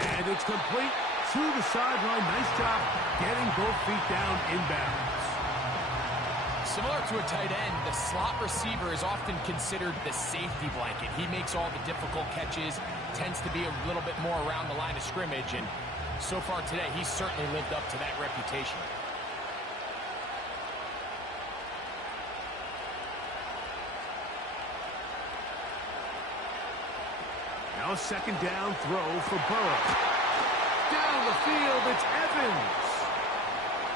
And it's complete to the sideline. Nice job getting both feet down inbounds. Similar to a tight end, the slot receiver is often considered the safety blanket. He makes all the difficult catches, tends to be a little bit more around the line of scrimmage, and so far today, he's certainly lived up to that reputation. Now a 2nd down throw for Burrow. Down the field, it's Evans.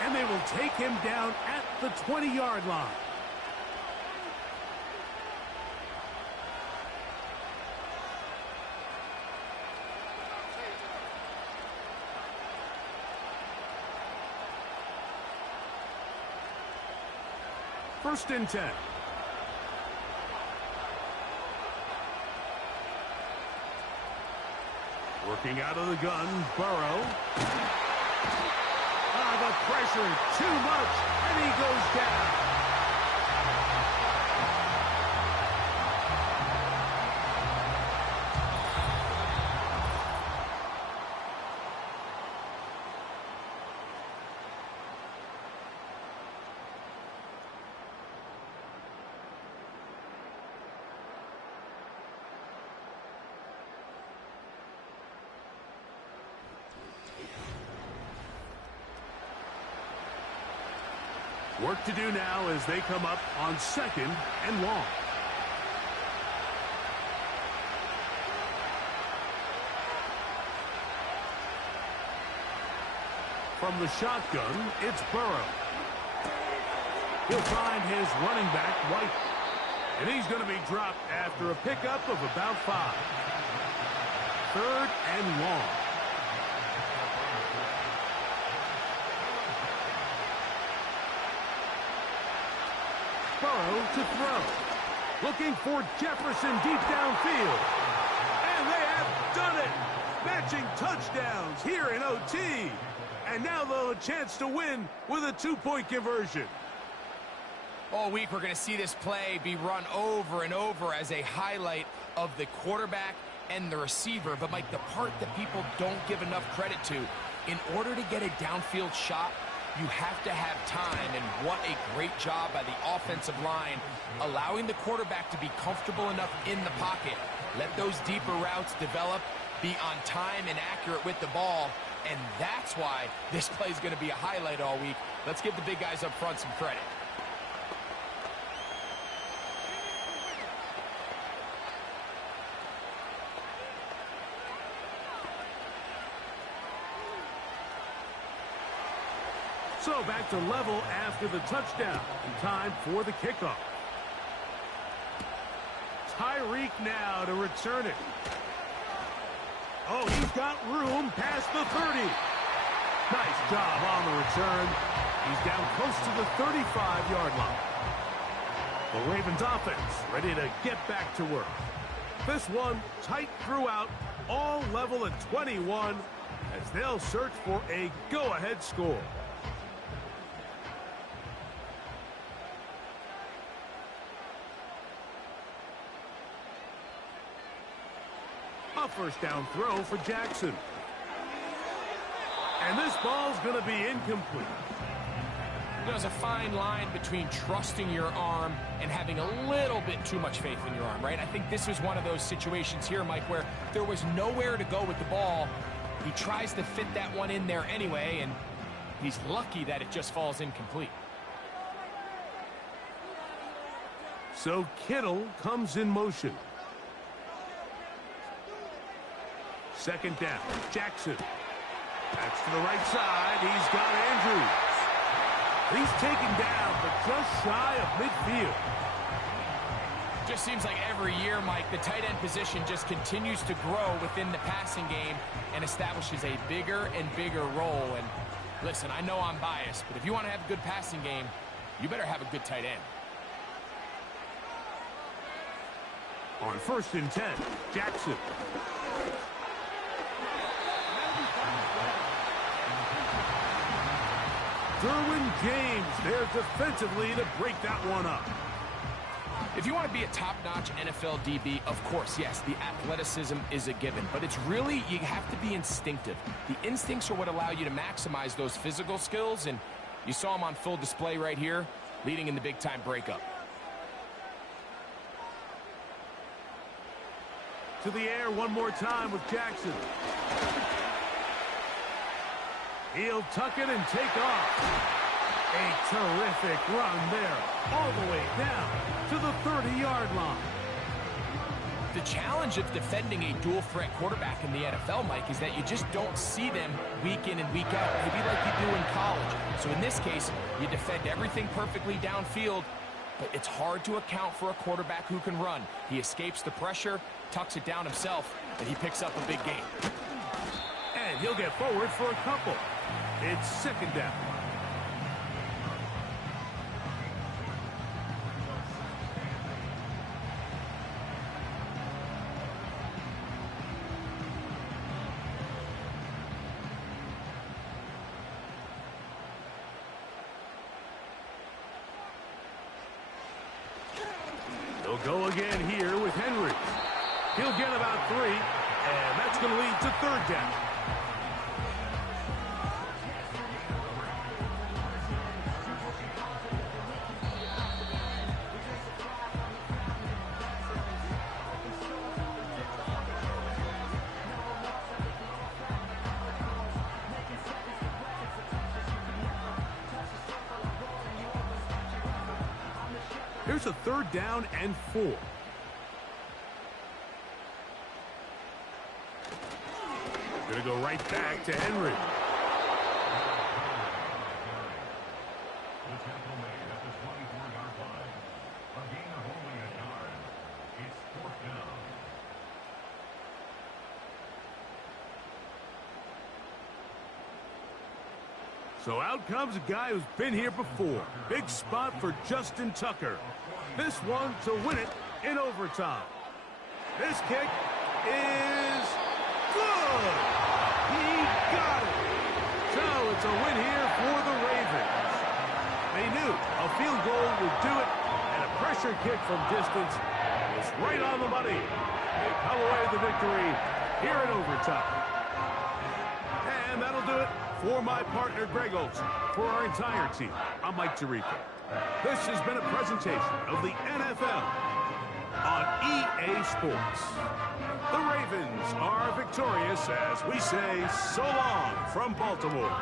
And they will take him down at the 20-yard line. First and 10. Working out of the gun, Burrow. The pressure, too much, and he goes down. Work to do now as they come up on second and long. From the shotgun, it's Burrow. He'll find his running back, White. And he's going to be dropped after a pickup of about 5. Third and long. Burrow to throw. Looking for Jefferson deep downfield. And they have done it. Matching touchdowns here in OT. And now they'll have a chance to win with a 2-point conversion. All week we're going to see this play be run over and over as a highlight of the quarterback and the receiver. But, Mike, the part that people don't give enough credit to, in order to get a downfield shot, you have to have time, and what a great job by the offensive line, allowing the quarterback to be comfortable enough in the pocket. Let those deeper routes develop, be on time and accurate with the ball, and that's why this play is going to be a highlight all week. Let's give the big guys up front some credit. So back to level after the touchdown. Time for the kickoff. Tyreek now to return it. Oh, he's got room past the 30. Nice job on the return. He's down close to the 35-yard line. The Ravens offense ready to get back to work. This one tight throughout, all level at 21 as they'll search for a go-ahead score. A first down throw for Jackson. And this ball's going to be incomplete. There's a fine line between trusting your arm and having a little bit too much faith in your arm, right? I think this was one of those situations here, Mike, where there was nowhere to go with the ball. He tries to fit that one in there anyway, and he's lucky that it just falls incomplete. So Kittle comes in motion. Second down, Jackson. That's to the right side. He's got Andrews. He's taken down, but just shy of midfield. Just seems like every year, Mike, the tight end position just continues to grow within the passing game and establishes a bigger and bigger role. And listen, I know I'm biased, but if you want to have a good passing game, you better have a good tight end. On first and 10, Jackson. Derwin James there defensively to break that one up. If you want to be a top-notch NFL DB, of course, yes, the athleticism is a given. But it's really, you have to be instinctive. The instincts are what allow you to maximize those physical skills, and you saw them on full display right here, leading in the big-time breakup. To the air one more time with Jackson. He'll tuck it and take off. A terrific run there, all the way down to the 30-yard line. The challenge of defending a dual-threat quarterback in the NFL, Mike, is that you just don't see them week in and week out, maybe like you do in college. So in this case, you defend everything perfectly downfield, but it's hard to account for a quarterback who can run. He escapes the pressure, tucks it down himself, and he picks up a big gain. And he'll get forward for a couple. It's second down. They'll go again here with Henry. He'll get about 3, and that's going to lead to third down. Here's a third down and 4. Gonna go right back to Henry. So out comes a guy who's been here before. Big spot for Justin Tucker. This one to win it in overtime. This kick is good. He got it. So it's a win here for the Ravens. They knew a field goal would do it, and a pressure kick from distance was right on the money. They come away with the victory here in overtime. And that'll do it for my partner, Greg Olson. For our entire team, I'm Mike Tirico. This has been a presentation of the NFL on EA Sports. The Ravens are victorious as we say so long from Baltimore.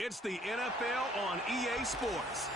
It's the NFL on EA Sports.